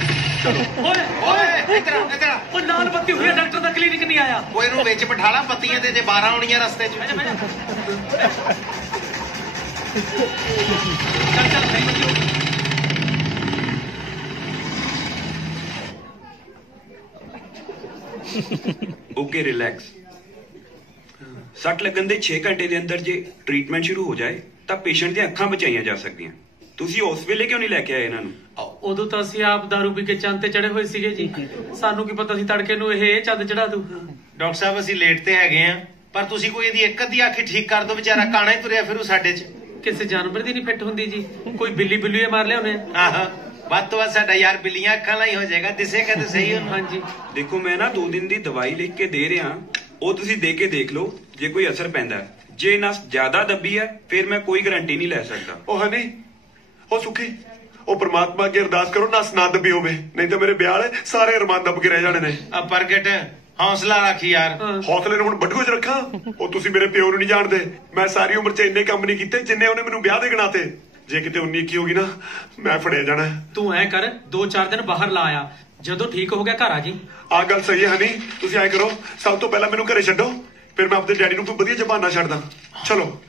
ਚਲੋ ਓਏ ਉਹ ਲਾਲ ਬੱਤੀ ਹੋਈ ਹੈ, ਡਾਕਟਰ ਦਾ ਕਲੀਨਿਕ ਨਹੀਂ ਆਇਆ। ਉਹ ਇਹਨੂੰ ਵਿੱਚ ਬਿਠਾ ਲਾ ਬੱਤੀਆਂ ਤੇ, ਜੇ 12 ਆਉਣੀਆਂ ਰਸਤੇ 'ਚ। Okay relax. ਸੱਟ ਲੱਗਣ ਦੇ 6 ਘੰਟੇ ਦੇ ਅੰਦਰ ਜੇ ਟ੍ਰੀਟਮੈਂਟ ਸ਼ੁਰੂ ਹੋ ਜਾਏ ਤਾਂ ਪੇਸ਼ੈਂਟ ਦੀਆਂ ਅੱਖਾਂ ਬਚਾਈਆਂ ਜਾ ਸਕਦੀਆਂ। ਤੁਸੀਂ ਉਸ ਵੇਲੇ ਕਿਉਂ ਨਹੀਂ ਲੈ ਕੇ ਆਏ ਇਹਨਾਂ ਨੂੰ? ਉਦੋਂ ਤਾਂ ਅਸੀਂ ਆਪ ਦਾਰੂ ਪੀ ਕੇ ਚੰਦ ਤੇ ਚੜੇ ਹੋਏ ਸੀਗੇ ਜੀ, ਸਾਨੂੰ ਕੀ ਪਤਾ ਸੀ ਤੜਕੇ ਨੂੰ ਇਹ ਚੰਦ ਚੜਾ ਦੂ। ਡਾਕਟਰ ਸਾਹਿਬ ਅਸੀਂ ਲੇਟ ਤੇ ਹੈਗੇ ਆ, ਪਰ ਤੁਸੀਂ ਕੋਈ ਇਹਦੀ ਇੱਕ ਅੱਧੀ ਅੱਖ ਠੀਕ ਕਰ ਦਿਓ, ਵਿਚਾਰਾ ਕਾਣਾ ਹੀ ਤੁਰਿਆ ਫਿਰੂ ਸਾਡੇ 'ਚ। ਕਿਸੇ ਜਾਨਵਰ ਦੀ ਨਹੀਂ ਫਿੱਟ ਹੁੰਦੀ ਜੀ, ਕੋਈ ਬਿੱਲੀ ਬਿੱਲੀ ਮਾਰ ਲਿਆ ਉਹਨੇ। ਆਹੋ ਵੱਧ ਤੋਂ ਵੱਧ ਸਾਡਾ ਯਾਰ ਬਿੱਲੀਆਂ ਅੱਖਾਂ ਲਈ ਹੋ ਜਾਏਗਾ, ਦਿਸੇਗਾ ਤੇ ਸਹੀ ਉਹਨੂੰ। ਹਾਂਜੀ ਦੇਖੋ ਮੈਂ ਨਾ 2 ਦਿਨ ਦੀ ਦਵਾਈ ਲਿਖ ਕੇ ਦੇ ਰਿਹਾ, ਉਹ ਤੁਸੀਂ ਦੇ ਕੇ ਦੇਖ ਲਓ ਜੇ ਕੋਈ ਅਸਰ ਪੈਂਦਾ। ਜੇ ਨਸ ਜ਼ਿਆਦਾ ਦੱਬੀ ਹੈ ਫਿਰ ਮੈਂ ਕੋਈ ਗਾਰੰਟੀ ਨਹੀਂ ਲੈ ਸਕਦਾ। ਉਹ ਹਨੀ, ਉਹ ਸੁਖੀ, ਉਹ ਪ੍ਰਮਾਤਮਾ ਅੱਗੇ ਅਰਦਾਸ ਕਰੋ ਨਸ ਨਾ ਦੱਬੀ ਹੋਵੇ, ਨਹੀਂ ਤਾਂ ਮੇਰੇ ਵਿਆਹ ਵਾਲੇ ਸਾਰੇ ਅਰਮਾਨ ਦੱਬ ਕੇ ਰਹਿ ਜਾਣੇ ਨੇ। ਆ ਪ੍ਰਗਟ ਹੌਸਲਾ ਰੱਖ ਯਾਰ। ਹੌਸਲੇ ਨੂੰ ਹੁਣ ਬਟੂਏ 'ਚ ਰੱਖਾਂ? ਉਹ ਤੁਸੀਂ ਮੇਰੇ ਪਿਓ ਨੂੰ ਨਹੀਂ ਜਾਣਦੇ, ਮੈਂ ਸਾਰੀ ਉਮਰ 'ਚ ਇੰਨੇ ਕੰਮ ਨਹੀਂ ਕੀਤੇ ਜਿੰਨੇ ਉਹਨੇ ਮੈਨੂੰ ਵਿਆਹ ਦੇ ਗਣਾਤੇ। ਜੇ ਕਿਤੇ 19-21 ਹੋ ਗਈ ਨਾ ਮੈਂ ਫੜਿਆ ਜਾਣਾ। ਤੂੰ ਐ ਕਰ 2-4 ਦਿਨ ਬਾਹਰ ਲਾ ਆ, ਜਦੋਂ ਠੀਕ ਹੋ ਗਿਆ ਘਰ ਆ ਜੀ। ਆ ਗੱਲ ਸਹੀ ਹੈ ਹਨੀ, ਤੁਸੀਂ ਐ ਕਰੋ ਸਭ ਤੋਂ ਪਹਿਲਾਂ ਮੈਨੂੰ ਘਰੇ ਛੱਡੋ, ਫਿਰ ਮੈਂ ਆਪਣੇ ਡੈਡੀ ਨੂੰ ਕੋਈ ਵਧੀਆ ਜਬਾਨਾ ਛੱਡਦਾ। ਚਲੋ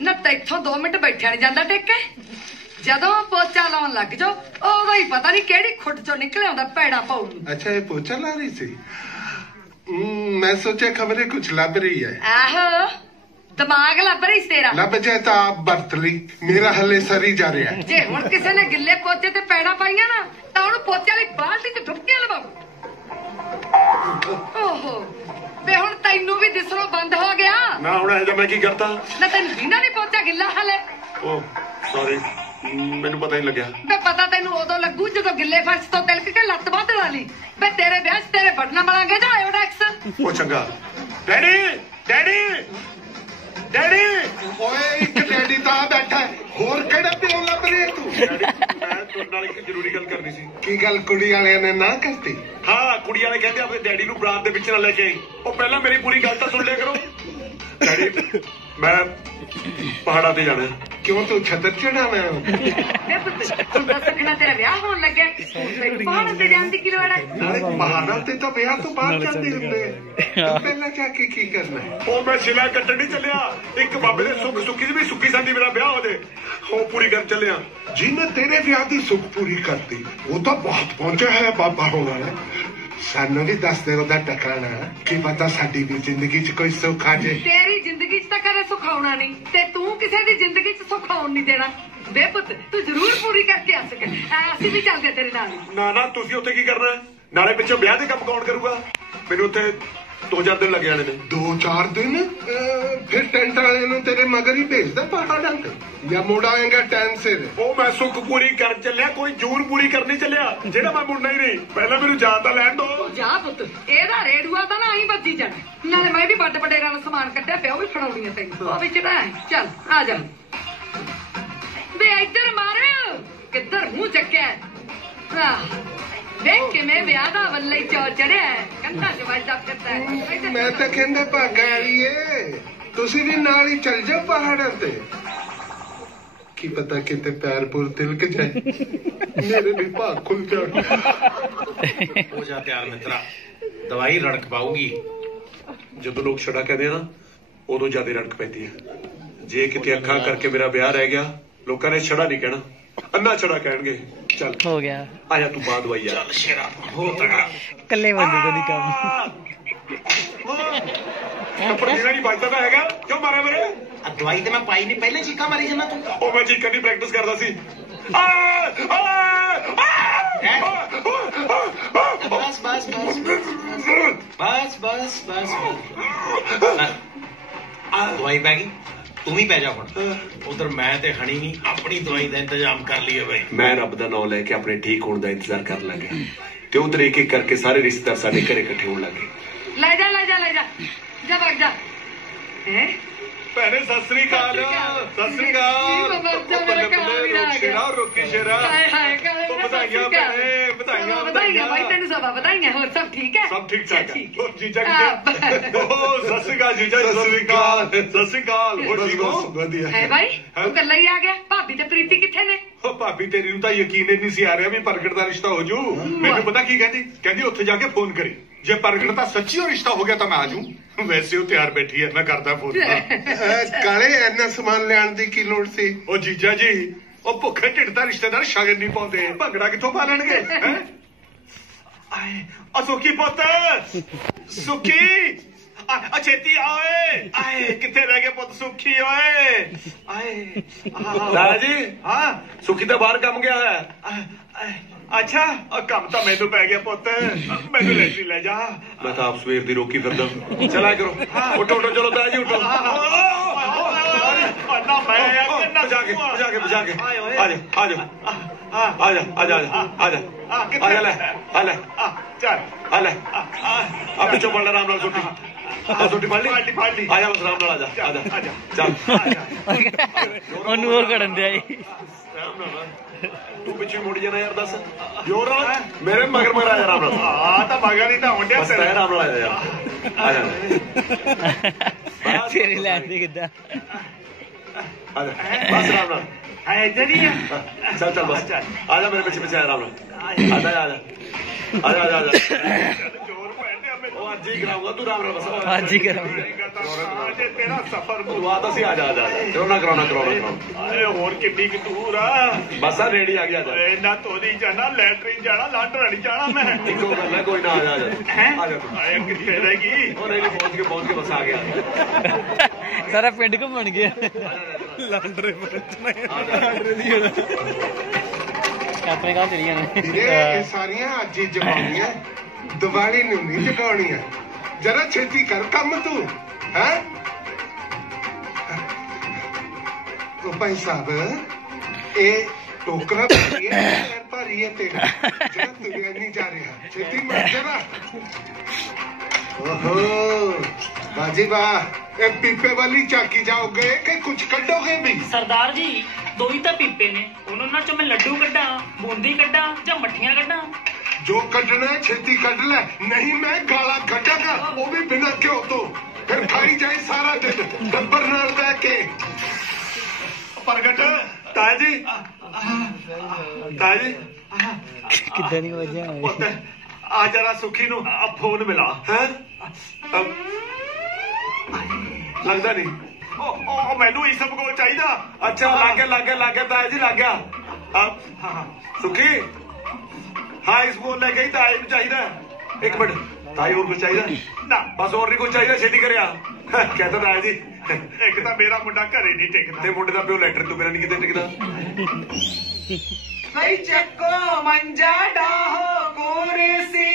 ਨਾ ਤੈਥੋਂ 2 ਮਿੰਟ ਬੈਠਿਆ ਨਹੀਂ ਜਾਂਦਾ ਟਿਕ ਕੇ। ਜਦੋਂ ਪੋਚਾ ਲਾਉਣ ਲੱਗ ਜਾਓ ਉਦੋਂ ਹੀ ਪਤਾ ਨਹੀਂ ਕਿਹੜੀ ਖੁੱਡ ਚੋਂ ਨਿਕਲ ਆਉਂਦਾ ਪੈੜਾ ਪਾਉ। ਅੱਛਾ ਇਹ ਪੋਚਾ ਲਾ ਰਹੀ ਸੀ? ਮੈਂ ਸੋਚਿਆ ਖਬਰੇ ਕੁਝ ਲੱਭ ਰਹੀ ਹੈ। ਆਹੋ ਦਿਮਾਗ ਲੱਭ ਰਹੀ ਤੇਰਾ। ਲੱਭ ਜਾਏ ਤਾਂ ਆਪ ਵਰਤ ਲਈ, ਮੇਰਾ ਹੱਲੇ ਸਰੀ ਜਾ ਰਿਹਾ। ਜੇ ਹੁਣ ਕਿਸੇ ਨੇ ਗਿੱਲੇ ਪੋਚੇ ਤੇ ਪੈੜਾ ਪਾਈਆਂ ਨਾ ਤਾਂ ਉਹਨੂੰ ਪੋਚੇ ਵਾਲੀ ਬਾਲਟੀ ਤੇ ਠੁੱਕੀਆਂ ਲਵਾਓ। ਓਹੋ ਵੇ ਹੁਣ ਤੈਨੂੰ ਵੀ ਦਿਸਣੋਂ ਬੰਦ ਹੋ ਗਿਆ ਨਾ। ਹੁਣ ਇਹ ਮੈਂ ਕੀ ਕਰਤਾ? ਨਾ ਤੈਨੂੰ ਵੀਂਦਾ ਨਹੀਂ ਪੋਚਾ ਗਿੱਲਾ ਹਲੇ। ਓ ਸੌਰੀ, ਮੈਨੂੰ ਪਤਾ ਨਹੀਂ ਲੱਗਿਆ। ਵੇ ਪਤਾ ਤੈਨੂੰ ਉਦੋਂ ਲੱਗੂ ਜਦੋਂ ਗਿੱਲੇ ਫਰਸ਼ ਤੋਂ ਤਿਲਕ ਕੇ ਲੱਤ ਵੱਧ ਲਾ ਲਈ। ਵੇ ਤੇਰੇ ਵਿਆਹ 'ਚ ਤੇਰੇ ਬਟਨਾ ਮਲਾਂਗੇ ਜਾਂ ਆਇਓਡੈਕਸ। ਉਹ ਚੰਗਾ। Daddy daddy daddy. ਓਏ ਇੱਕ ਡੈਡੀ ਤਾਂ ਬੈਠਾ, ਹੋਰ ਕਿਹੜਾ ਪਿਓ ਲੱਭ ਰਿਹਾ ਤੂੰ? ਮੈਂ ਤੁਹਾਡੇ ਨਾਲ ਇੱਕ ਜ਼ਰੂਰੀ ਗੱਲ ਕਰਨੀ ਸੀ। ਕੀ ਗੱਲ ਕੁੜੀ ਵਾਲਿਆਂ ਨੇ ਨਾ ਕਰਤੀ? ਹਾਂ ਕੁੜੀ ਵਾਲੇ ਕਹਿੰਦੇ ਆਪਣੇ ਡੈਡੀ ਨੂੰ ਬਰਾਤ ਦੇ ਵਿੱਚ ਨਾ ਲੈ ਕੇ ਆਈ। ਉਹ ਪਹਿਲਾਂ ਮੇਰੀ ਪੂਰੀ ਗੱਲ ਤਾਂ ਸੁਣ ਲਿਆ ਕਰੋ। ਡੈਡੀ ਮੈਂ ਪਹਾੜਾਂ ਤੇ ਜਾਣਾ। ਕਿਉਂ ਤੂੰ ਛੱਤਰ ਚੜਾਣਾ? ਹੁਣ ਦੱਸਣਾ ਤੇਰਾ ਵਿਆਹ ਹੋਣ ਲੱਗਿਆ, ਪਹਾੜਾਂ ਤੇ ਜਾਣ ਦੀ ਕੀ ਲੋੜ ਹੈ? ਨਾਲੇ ਪਹਾੜਾਂ ਤੇ ਤਾਂ ਵਿਆਹ ਤੋਂ ਬਾਅਦ ਜਾਂਦੇ ਹੁੰਦੇ, ਪਹਿਲਾਂ ਜਾ ਕੇ ਕੀ ਕਰਨਾ? ਉਹ ਮੈਂ ਸ਼ਿਲਾ ਕੱਟਣ ਨਹੀਂ ਚੱਲਿਆ, ਇੱਕ ਬਾਬੇ ਦੇ ਸੁੱਖ ਸੁੱਖੀ ਵੀ ਸੁੱਖੀ ਸੰਦੀ ਮੇਰਾ ਵਿਆਹ ਹੋ ਜਾਏ ਉਹ ਪੂਰੀ ਕਰ ਚੱਲਿਆ। ਜਿਹਨੇ ਤੇਰੇ ਵਿਆਹ ਦੀ ਸੁੱਖ ਪੂਰੀ ਕਰਤੀ ਉਹ ਤਾਂ ਬਹੁਤ ਪਹੁੰਚਿਆ ਹੈ ਬਾਬਾ ਹੋਣ ਵਾਲਾ। ਸਾਨੂੰ ਵੀ ਦੱਸ ਦੇ ਉਹਦਾ ਟਿਕਾਣਾ, ਕੀ ਪਤਾ ਸਾਡੀ ਵੀ ਜ਼ਿੰਦਗੀ 'ਚ ਕੋਈ ਸੁੱਖ ਆ ਜੇ। ਤੇਰੀ ਜ਼ਿੰਦਗੀ 'ਚ ਤਾਂ ਕਦੇ ਸੁੱਖ ਆਉਣਾ ਨਹੀਂ ਤੇ ਤੂੰ ਕਿਸੇ ਦੀ ਜ਼ਿੰਦਗੀ 'ਚ ਸੁੱਖ ਆਉਣ ਨਹੀਂ ਦੇਣਾ। ਬੇ ਪੁੱਤ ਤੂੰ ਜ਼ਰੂਰ ਪੂਰੀ ਕਰਕੇ ਆ ਸਕੇ, ਅਸੀਂ ਵੀ ਚੱਲਦੇ ਤੇਰੇ ਨਾਲ। ਨਾ ਨਾ ਤੁਸੀਂ ਉੱਥੇ ਕੀ ਕਰਨਾ? ਨਾਲੇ ਪਿੱਛੋਂ ਵਿਆਹ ਦੇ ਕੰਮ ਕੌਣ ਕਰੂਗਾ? ਮੈਨੂੰ ਉੱਥੇ 2-4 ਦਿਨ ਲੱਗ ਜਾਣੇ ਨੇ। 2-4 ਦਿਨ? ਫਿਰ ਟੈਂਟ ਵਾਲੇ ਨੂੰ ਤੇਰੇ ਮਗਰ ਹੀ ਭੇਜਦਾ ਪਹਾੜਾਂ ਤੇ, ਜਾਂ ਮੁੜ ਆਏਗਾ ਟਾਈਮ ਸਿਰ? ਉਹ ਮੈਂ ਸੁੱਖ ਪੂਰੀ ਕਰਨ ਚੱਲਿਆ, ਕੋਈ ਜੂਨ ਪੂਰੀ ਕਰਨੀ ਚੱਲਿਆ ਜਿਹੜਾ ਮੈਂ ਮੁੜਨਾ ਹੀ ਨਹੀਂ। ਪਹਿਲਾਂ ਮੈਨੂੰ ਜਾਣ ਤਾਂ ਲੈਣ ਦੋ। ਜਾ ਪੁੱਤ ਇਹਦਾ ਰੇੜੂਆ ਤਾਂ ਨਾ ਆਈ ਵੱਜੀ ਜਾਣਾ। ਨਾਲੇ ਮੈਂ ਵੀ ਵੱਡ ਵਡੇਰਾਂ ਨੂੰ ਸਮਾਨ ਕੱਢਿਆ ਪਿਆ, ਉਹ ਵੀ ਫੜਾਉਣੀ ਆ ਤੈਨੂੰ। ਉਹ ਵੀ ਚੜਾ ਚੱਲ ਆ ਜਾ। ਵੇ ਇੱਧਰ ਮਾਰ, ਕਿੱਧਰ ਮੂੰਹ ਚੱਕਿਆ? ਵੇਖ ਕਿਵੇਂ ਵਿਆਹ ਦਾ ਵੱਲੇ ਚੌ ਚੜਿਆ, ਕੰਧਾਂ 'ਚ ਵੱਜਦਾ ਫਿਰਦਾ। ਮੈਂ ਤਾਂ ਕਹਿੰਦਾ ਭਾਗਾ ਵਾਲੀਏ ਤੁਸੀਂ ਵੀ ਨਾਲ ਹੀ ਚੱਲ ਜਾਓ ਪਹਾੜਾਂ ਤੇ, ਕੀ ਪਤਾ ਕਿਤੇ ਪੈਰ ਪੂਰ ਤਿਲਕ ਜਾਏ, ਮੇਰੇ ਵੀ ਭਾਗ ਖੁੱਲ ਜਾਣ। ਹੋ ਜਾ ਤਿਆਰ ਮਿੱਤਰਾ, ਦਵਾਈ ਰੜਕ ਪਾਊਗੀ। ਜਦੋਂ ਲੋਕ ਛੜਾ ਕਹਿੰਦੇ ਨਾ ਉਦੋਂ ਜ਼ਿਆਦਾ ਰੜਕ ਪੈਂਦੀ ਹੈ। ਜੇ ਕਿਤੇ ਅੱਖਾਂ ਕਰਕੇ ਮੇਰਾ ਵਿਆਹ ਰਹਿ ਗਿਆ ਲੋਕਾਂ ਨੇ ਛੜਾ ਨਹੀਂ ਕਹਿਣਾ, ਅੰਨਾ ਛੜਾ ਕਹਿਣਗੇ। ਚੱਲ ਹੋ ਗਿਆ, ਆ ਜਾ ਤੂੰ ਬਾਅਦ ਦਵਾਈ ਆ। ਚੱਲ ਸ਼ੇਰਾ ਹੋ ਤਗੜਾ, ਕੱਲੇ ਬੰਦੇ ਦਾ ਨਹੀਂ ਕੰਮ। ਕੱਪੜੇ ਨਹੀਂ ਵੱਜਦਾ ਤਾਂ ਹੈਗਾ, ਕਿਉਂ ਮਾਰਿਆ ਮੇਰੇ? ਆ ਦਵਾਈ ਤੇ ਮੈਂ ਪਾਈ ਨਹੀਂ, ਪਹਿਲੇ ਚੀਕਾਂ ਮਾਰੀ ਜਾਂਦਾ ਤੂੰ। ਉਹ ਮੈਂ ਚੀਕਾਂ ਦੀ ਪ੍ਰੈਕਟਿਸ ਕਰਦਾ ਸੀ। ਬਸ ਬਸ ਬਸ ਬਸ ਬਸ ਬਸ ਆ ਦਵਾਈ ਪੈ ਗਈ, ਤੂੰ ਵੀ ਪੈ ਜਾ ਹੁਣ। ਉਧਰ ਮੈਂ ਤੇ ਹਣੀ ਵੀ ਆਪਣੀ ਦਵਾਈ ਦਾ ਇੰਤਜ਼ਾਮ ਕਰ ਲਈਏ ਬਈ। ਮੈਂ ਰੱਬ ਦਾ ਨਾਮ ਲੈ ਕੇ ਆਪਣੇ ਠੀਕ ਹੋਣ ਦਾ ਇੰਤਜ਼ਾਰ ਕਰਨ ਲੱਗਾ ਤੇ ਉਧਰ ਇੱਕ ਇੱਕ ਕਰਕੇ ਸਾਰੇ ਰਿਸ਼ਤੇਦਾਰ ਸਾਡੇ ਘਰੇ ਇਕੱਠੇ ਹੋਣ ਲੱਗੇ। ਲੈ ਜਾ ਲੈ ਜਾ ਲੈ ਜਾ, ਜਾ ਵਗ ਜਾ। ਹੈ ਭੈਣੇ ਸਤਿ ਸ੍ਰੀ ਅਕਾਲ। ਸਤਿ ਸ੍ਰੀ ਅਕਾਲ। ਸ਼ੇਰਾ ਰੋਕੀ ਸ਼ੇਰਾ, ਹਾਏ ਹਾਏ ਵਧਾਈਆਂ ਭੈਣੇ, ਵਧਾਈਆਂ ਵਧਾਈਆਂ ਬਾਈ ਤੈਨੂੰ। ਸਭ बाबा बधाइयां। और सब ठीक है? सब ठीक ठाक है। ओ जीजा किथे? ओ सत श्री अकाल जीजा। सत श्री अकाल। सत श्री अकाल। हो ठीक हो? ਵਧੀਆ है भाई तू कल्ला ही आ गया। भाभी ते प्रीति किथे ने? ओ भाभी तेरी ਨੂੰ ਤਾਂ ਯਕੀਨ ਹੀ ਨਹੀਂ ਸੀ ਆ ਰਿਹਾ ਵੀ ਪ੍ਰਗਟ ਦਾ ਰਿਸ਼ਤਾ ਹੋ ਜੂ। ਮੈਨੂੰ ਪਤਾ ਕੀ ਕਹਿੰਦੀ ਉੱਥੇ ਜਾ ਕੇ ਫੋਨ ਕਰੀ ਜੇ ਪ੍ਰਗਟ ਦਾ ਸੱਚੀ ਹੋ ਰਿਸ਼ਤਾ ਹੋ ਗਿਆ ਤਾਂ ਮੈਂ ਆ ਜੂ। ਵੈਸੇ ਉਹ ਤਿਆਰ ਬੈਠੀ ਹੈ, ਮੈਂ ਕਰਦਾ ਫੋਨ। ਕਾਲੇ ਇੰਨਾ ਸਮਾਨ ਲਿਆਉਣ ਦੀ ਕੀ ਲੋੜ ਸੀ? ਉਹ ਜੀਜਾ ਜੀ ਉਹ ਭੁੱਖੇ ਢਿੱਡ ਦਾ ਰਿਸ਼ਤੇਦਾਰ ਸ਼ਗਨ ਨਹੀਂ ਪਾਉਂਦੇ, ਭੰਗੜਾ ਕਿੱਥੋਂ ਪਾ ਲੈਣਗੇ? ਆ ਸੁੱਕੀ ਪੁੱਤ, ਸੁੱਕੀ ਆ ਛੇਤੀ ਆਏ। ਆਏ ਕਿੱਥੇ ਰਹਿ ਗਏ ਪੁੱਤ ਸੁੱਖੀ ਓਏ? ਆਏ ਦਾਦਾ ਜੀ। ਹਾਂ ਸੁੱਖੀ ਤਾਂ ਬਾਹਰ ਕੰਮ ਗਿਆ ਹੈ। ਅੱਛਾ ਕੰਮ ਤਾਂ ਮੈਨੂੰ ਪੈ ਗਿਆ ਪੁੱਤ, ਮੈਨੂੰ ਲੈਟਰੀ ਲੈ ਜਾ। ਮੈਂ ਤਾਂ ਆਪ ਸਵੇਰ ਦੀ ਰੋਕੀ ਫਿਰਦਾ। ਚਲਾ ਕਰੋ ਉੱਠੋ ਉੱਠੋ ਚਲੋ ਦਾਦਾ ਜੀ ਉੱਠੋ। ਨਾ ਮੈਂ ਬਜਾ ਕੇ ਆ ਜਾ ਆ ਜਾ ਆ ਜਾ ਆ ਜਾ ਆ ਜਾ ਆ ਜਾ ਆ ਜਾ ਲੈ ਆ ਲੈ ਚੱਲ ਆ ਲੈ ਆ ਪਿੱਛੋਂ ਪੜ ਲੈ ਆਰਾਮ ਨਾਲ ਛੁੱਟੀ ਆ ਛੁੱਟੀ ਪੜ ਲਈ ਆ ਜਾ ਬਸ ਆਰਾਮ ਨਾਲ ਆ ਜਾ ਆ ਜਾ ਚੱਲ ਉਹਨੂੰ ਹੋਰ ਕਰਨ ਦਿਆ ਤੂੰ ਪਿੱਛੇ ਮੁੜ ਜਾਣਾ ਯਾਰ ਦੱਸ ਜੋਰ ਨਾਲ ਮੇਰੇ ਮਗਰ ਮਗਰ ਆ ਜਾ ਆਰਾਮ ਨਾਲ। ਆ ਤਾਂ ਮਗਰ ਨਹੀਂ ਤਾਂ ਹੁੰਦਿਆ ਤੇਰਾ ਆਰਾਮ ਨਾਲ ਆ ਜਾ ਆ ਜਾ ਤੇਰੇ ਲੈਣ ਦੇ ਕਿੱਦਾਂ ਆ ਜਾ ਬਸ ਆਰਾਮ ਨਾਲ ਹੈ ਇੱਧਰ ਹੀ ਆ। ਚੱਲ ਚੱਲ ਬਸ ਆ ਜਾ ਮੇਰੇ ਪਿੱਛੇ ਪਿੱਛੇ ਆਰਾਮ ਨਾਲ ਆ ਜਾ ਆ ਜਾ ਆ ਜਾ ਆ ਜਾ ਜੋਰ ਪੈਂਦੇ ਆ ਮੈਨੂੰ। ਅੱਜ ਹੀ ਕਰਾਉਂਗਾ ਤੂੰ ਆਰਾਮ ਨਾਲ ਬਸ ਅੱਜ ਹੀ ਕਰਾਉਂਗਾ ਜੇ ਤੇਰਾ ਸਫਰ ਬੁਲਵਾ ਸੀ ਆ ਜਾ ਆ ਜਾ ਕਰਾਉਣਾ ਹੋਰ ਕਿੰਨੀ ਕਿ ਦੂਰ ਆ। ਬਸ ਆ ਰੇੜੀ ਆ ਗਿਆ ਜਾ ਇੰਨਾ ਤੋਦੀ ਜਾਣਾ ਲੈਟਰਿਨ ਜਾਣਾ ਲਾਂਡਰ ਨਹੀਂ ਜਾਣਾ ਮੈਂ ਇੱਕੋ ਗੱਲ ਹੈ ਕੋਈ ਨਾ ਆ ਜਾ ਆ ਜਾ ਆ ਜਾ ਆਏ ਕਿੱਥੇ ਰਹਿ ਗਈ ਉਹ ਨਹੀਂ ਪਹੁੰਚ ਕੇ ਬਸ ਆ ਗਿਆ ਸਾਰਾ ਪਿੰਡ ਘੁੰਮਣ ਗਿਆ ਲਾਂਡਰੇ ਪਹੁੰਚਣਾ ਆਪਣੇ ਘਰ ਚਲੀ ਜਾਣਾ। ਇਹ ਸਾਰੀਆਂ ਅੱਜ ਹੀ ਜਮਾਉਣੀਆਂ, ਦੀਵਾਲੀ ਨੂੰ ਨਹੀਂ ਜਗਾਉਣੀਆਂ। ਜਰਾ ਛੇਤੀ ਕਰ ਕੰਮ ਤੂੰ ਹੈ। ਉਹ ਭਾਈ ਸਾਹਿਬ ਇਹ ਟੋਕਰਾ ਭਾਰੀ ਹੈ ਭਾਰੀ ਹੈ ਤੇਰਾ ਜਿਹੜਾ ਤੁਰਿਆ ਨਹੀਂ ਜਾ ਰਿਹਾ। ਛੇਤੀ ਮਰ ਜਰਾ। ਓਹੋ ਬਾਜੀ ਵਾਹ ਇਹ ਪੀਪੇ ਵਾਲੀ ਚਾਕੀ ਜਾਓਗੇ ਕਿ ਕੁਝ ਕੱਢੋਗੇ ਵੀ? ਸਰਦਾਰ ਜੀ ਦੋ ਹੀ ਤਾਂ ਪੀਪੇ ਨੇ, ਉਹਨਾਂ ਚੋਂ ਮੈਂ ਲੱਡੂ ਕੱਢਾਂ, ਬੂੰਦੀ ਕੱਢਾਂ ਜਾਂ ਮੱਠੀਆਂ ਕੱਢਾਂ? ਜੋ ਕੱਢਣਾ ਛੇਤੀ ਕੱਢ ਲੈ, ਨਹੀਂ ਮੈਂ ਗਾਲਾਂ ਕੱਢਾਂਗਾ ਉਹ ਵੀ ਬਿਨਾਂ ਘਿਓ ਤੋਂ। ਫਿਰ ਖਾਈ ਜਾਏ ਸਾਰਾ ਦਿਨ ਡੱਬਰ ਨਾਲ ਬਹਿ ਕੇ। ਪ੍ਰਗਟ ਤਾਇਆ ਜੀ ਤਾਇਆ ਜੀ ਕਿੱਦਾਂ ਦੀ ਵਜ੍ਹਾ ਆ ਜਰਾ ਸੁੱਖੀ ਨੂੰ ਫੋਨ ਮਿਲਾ ਹੈ। ਲੱਗਦਾ ਨਹੀਂ ਉਹ ਮੈਨੂੰ ਇਸ ਸਭ ਕੋਲ ਚਾਹੀਦਾ। ਅੱਛਾ ਲੱਗ ਗਿਆ ਤਾਇਆ ਜੀ ਲੱਗ ਗਿਆ। ਹਾਂ ਸੁੱਖੀ ਹਾਂ ਇਸ ਫੋਨ ਲੈ ਗਈ ਤਾਇਆ ਨੂੰ ਚਾਹੀਦਾ। ਇੱਕ ਮਿੰਟ ਤਾਈ ਹੋਰ ਕੁਝ ਚਾਹੀਦਾ? ਨਾ ਬਸ ਹੋਰ ਨਹੀਂ ਕੁਝ ਚਾਹੀਦਾ, ਛੇਤੀ ਕਰਿਆ। ਕਹਿੰਦਾ ਤਾਇਆ ਜੀ ਇੱਕ ਤਾਂ ਮੇਰਾ ਮੁੰਡਾ ਘਰੇ ਨਹੀਂ ਟਿਕਦਾ ਤੇ ਮੁੰਡੇ ਦਾ ਪਿਓ ਲੈਟਰ ਤੋਂ ਬਿਨਾਂ ਨਹੀਂ ਕਿਤੇ ਟਿਕਦਾ। ਬਈ ਚੱਕੋ ਮੰਜਾ ਡਾਹੋ ਕੁਰਸੀ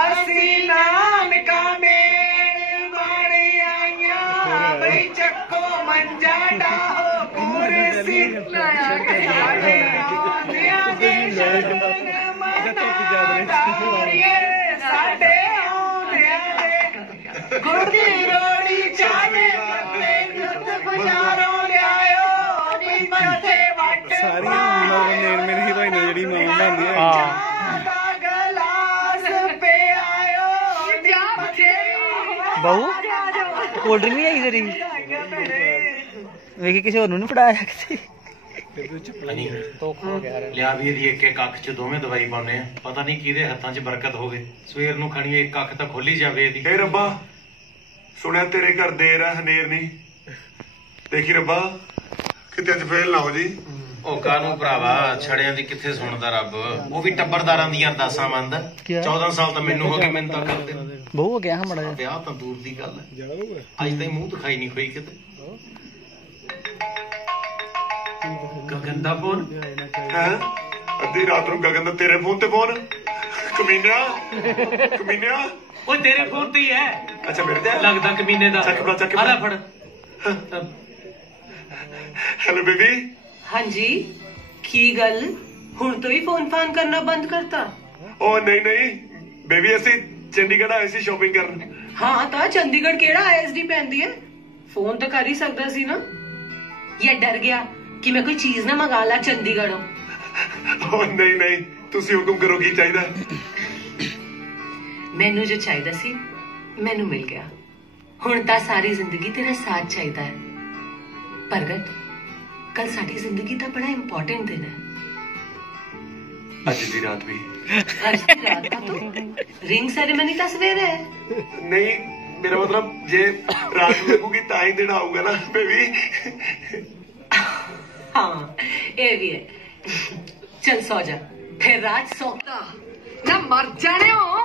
ਅਸੀਂ ਨਾਮ ਕਾ ਮੇਲ ਮਾਣੇ ਆਈਆਂ। ਬਈ ਚੱਕੋ ਮੰਜਾ ਡਾਹੋ ਕੁਰਸੀ ਲਾਇਆ ਗਿਆ ਦੇ ਸ਼ਰਨ ਮਨਾਈਏ ਸਾਡੇ ਆਉਂਦਿਆਂ ਦੇ ਗੁੜ ਦੀ ਰੋੜੀ ਚਾਹੇ ਦੁੱਧ ਗੁਜ਼ਾਰੋ ਲਿਆਇਓ ਨੀ ਮੱਥੇ ਵੱਟ ਸਾਰੀਆਂ ਮੇਰੀ ਹੀਰੋਇਨ ਜਿਹੜੀ ਮਾਂ ਬਣਦੀ ਹੈ ਬਹੂ ਕੋਲਡ ਡਰਿੰਕ ਨਹੀਂ ਆਈ ਤੇਰੀ ਵੇਖੀ ਕਿਸੇ ਹੋਰ ਨੂੰ ਨਹੀਂ ਫੜਾਇਆ ਕਿਤੇ ਲਿਆ ਵੀ ਇਹਦੀ ਇੱਕ ਇੱਕ ਅੱਖ ਚ ਦੋਵੇਂ ਦਵਾਈ ਪਾਉਨੇ ਆ। ਪਤਾ ਨਹੀਂ ਕਿਹਦੇ ਹੱਥਾਂ 'ਚ ਬਰਕਤ ਹੋਵੇ। ਸਵੇਰ ਨੂੰ ਖਾਣੀ ਇੱਕ ਅੱਖ ਤਾਂ ਖੋਲੀ ਜਾਵੇ ਇਹਦੀ। ਏ ਰੱਬਾ ਸੁਣਿਆ ਤੇਰੇ ਘਰ ਦੇਰ ਆ ਹਨੇਰ ਨਹੀਂ। ਦੇਖੀ ਰੱਬਾ ਕਿਤੇ ਅੱਜ ਫੇਲ ਨਾ ਹੋ ਜੀ। ਉਹ ਕਾਹਨੂੰ ਭਰਾਵਾ ਛੜਿਆਂ ਦੀ ਕਿੱਥੇ ਸੁਣਦਾ ਰੱਬ। ਉਹ ਵੀ ਟੱਬਰਦਾਰਾਂ ਦੀਆਂ ਅਰਦਾਸਾਂ ਮੰਨਦਾ। 14 ਸਾਲ ਤਾਂ ਮੈਨੂੰ ਹੋ ਗਏ ਮੈਨੂੰ ਤਾਂ ਕਰਦੇ ਬਹੁ ਹੋ ਗਿਆ ਹਾਂ ਮੜਾ ਵਿਆਹ ਤਾਂ ਦੂਰ ਦੀ ਗੱਲ ਹੈ। ਅੱਜ ਤਾਂ ਮੂੰਹ ਦਿਖਾਈ ਨਹੀਂ ਹੋਈ ਕਿਤੇ। ਗਗਨ ਦਾ ਫੋਨ ਹੈ ਅੱਧੀ ਰਾਤ ਨੂੰ ਗਗਨ ਦਾ ਤੇਰੇ ਫੋਨ ਤੇ ਫੋਨ। ਕਮੀਨਿਆ ਓਏ ਤੇਰੇ ਫੋਨ ਤੇ ਹੀ ਹੈ। ਅੱਛਾ ਮੇਰੇ ਤੇ ਲੱਗਦਾ ਕਮੀਨੇ ਦਾ। ਚੱਕ ਆ ਲੈ ਫੜ। Hello baby. ਹਾਂਜੀ ਕੀ ਗੱਲ ਹੁਣ ਤੋਂ ਹੀ ਫੋਨ ਫਾਨ ਕਰਨਾ ਬੰਦ ਕਰਤਾ? ਉਹ ਨਹੀਂ ਬੇਬੀ ਅਸੀਂ ਚੰਡੀਗੜ੍ਹ ਆਏ ਸੀ ਸ਼ਾਪਿੰਗ ਕਰਨ। ਹਾਂ ਤਾਂ ਚੰਡੀਗੜ੍ਹ ਕਿਹੜਾ ISD ਪੈਂਦੀ ਹੈ? ਫੋਨ ਤਾਂ ਕਰ ਹੀ ਸਕਦਾ ਸੀ ਨਾ। ਜਾਂ ਡਰ ਗਿਆ ਕਿ ਮੈਂ ਕੋਈ ਚੀਜ਼ ਨਾ ਮੰਗਾ ਲਾ ਚੰਡੀਗੜ੍ਹੋਂ? ਉਹ ਨਹੀਂ ਤੁਸੀਂ ਹੁਕਮ ਕਰੋ ਕੀ ਚਾਹੀਦਾ? ਮੈਨੂੰ ਜੋ ਚਾਹੀਦਾ ਸੀ ਮੈਨੂੰ ਮਿਲ ਗਿਆ। ਹੁਣ ਤਾਂ ਸਾਰੀ ਜ਼ਿੰਦਗੀ ਤੇਰਾ ਸਾਥ ਚਾਹੀਦਾ ਹੈ। ਪ੍ਰਗਟ, ਕੱਲ ਸਾਡੀ ਜ਼ਿੰਦਗੀ ਦਾ ਬੜਾ ਇੰਪੋਰਟੈਂਟ ਦਿਨ ਹੈ। ਅੱਜ ਦੀ ਰਾਤ ਵੀ ਅੱਜ ਦੀ ਰਾਤ ਦਾ ਤੂੰ ਰਿੰਗ ਸੈरेमनी ਤਾਂ ਸਵੇਰੇ ਹੈ। ਨਹੀਂ, ਮੇਰਾ ਮਤਲਬ ਜੇ ਰਾਤ ਲੱਗੂਗੀ ਤਾਂ ਹੀ ਦਿਨ ਆਊਗਾ ਨਾ ਬੇਬੀ। हाँ ये भी है। चल सो जा, फिर रात सो। ना मर जाने हो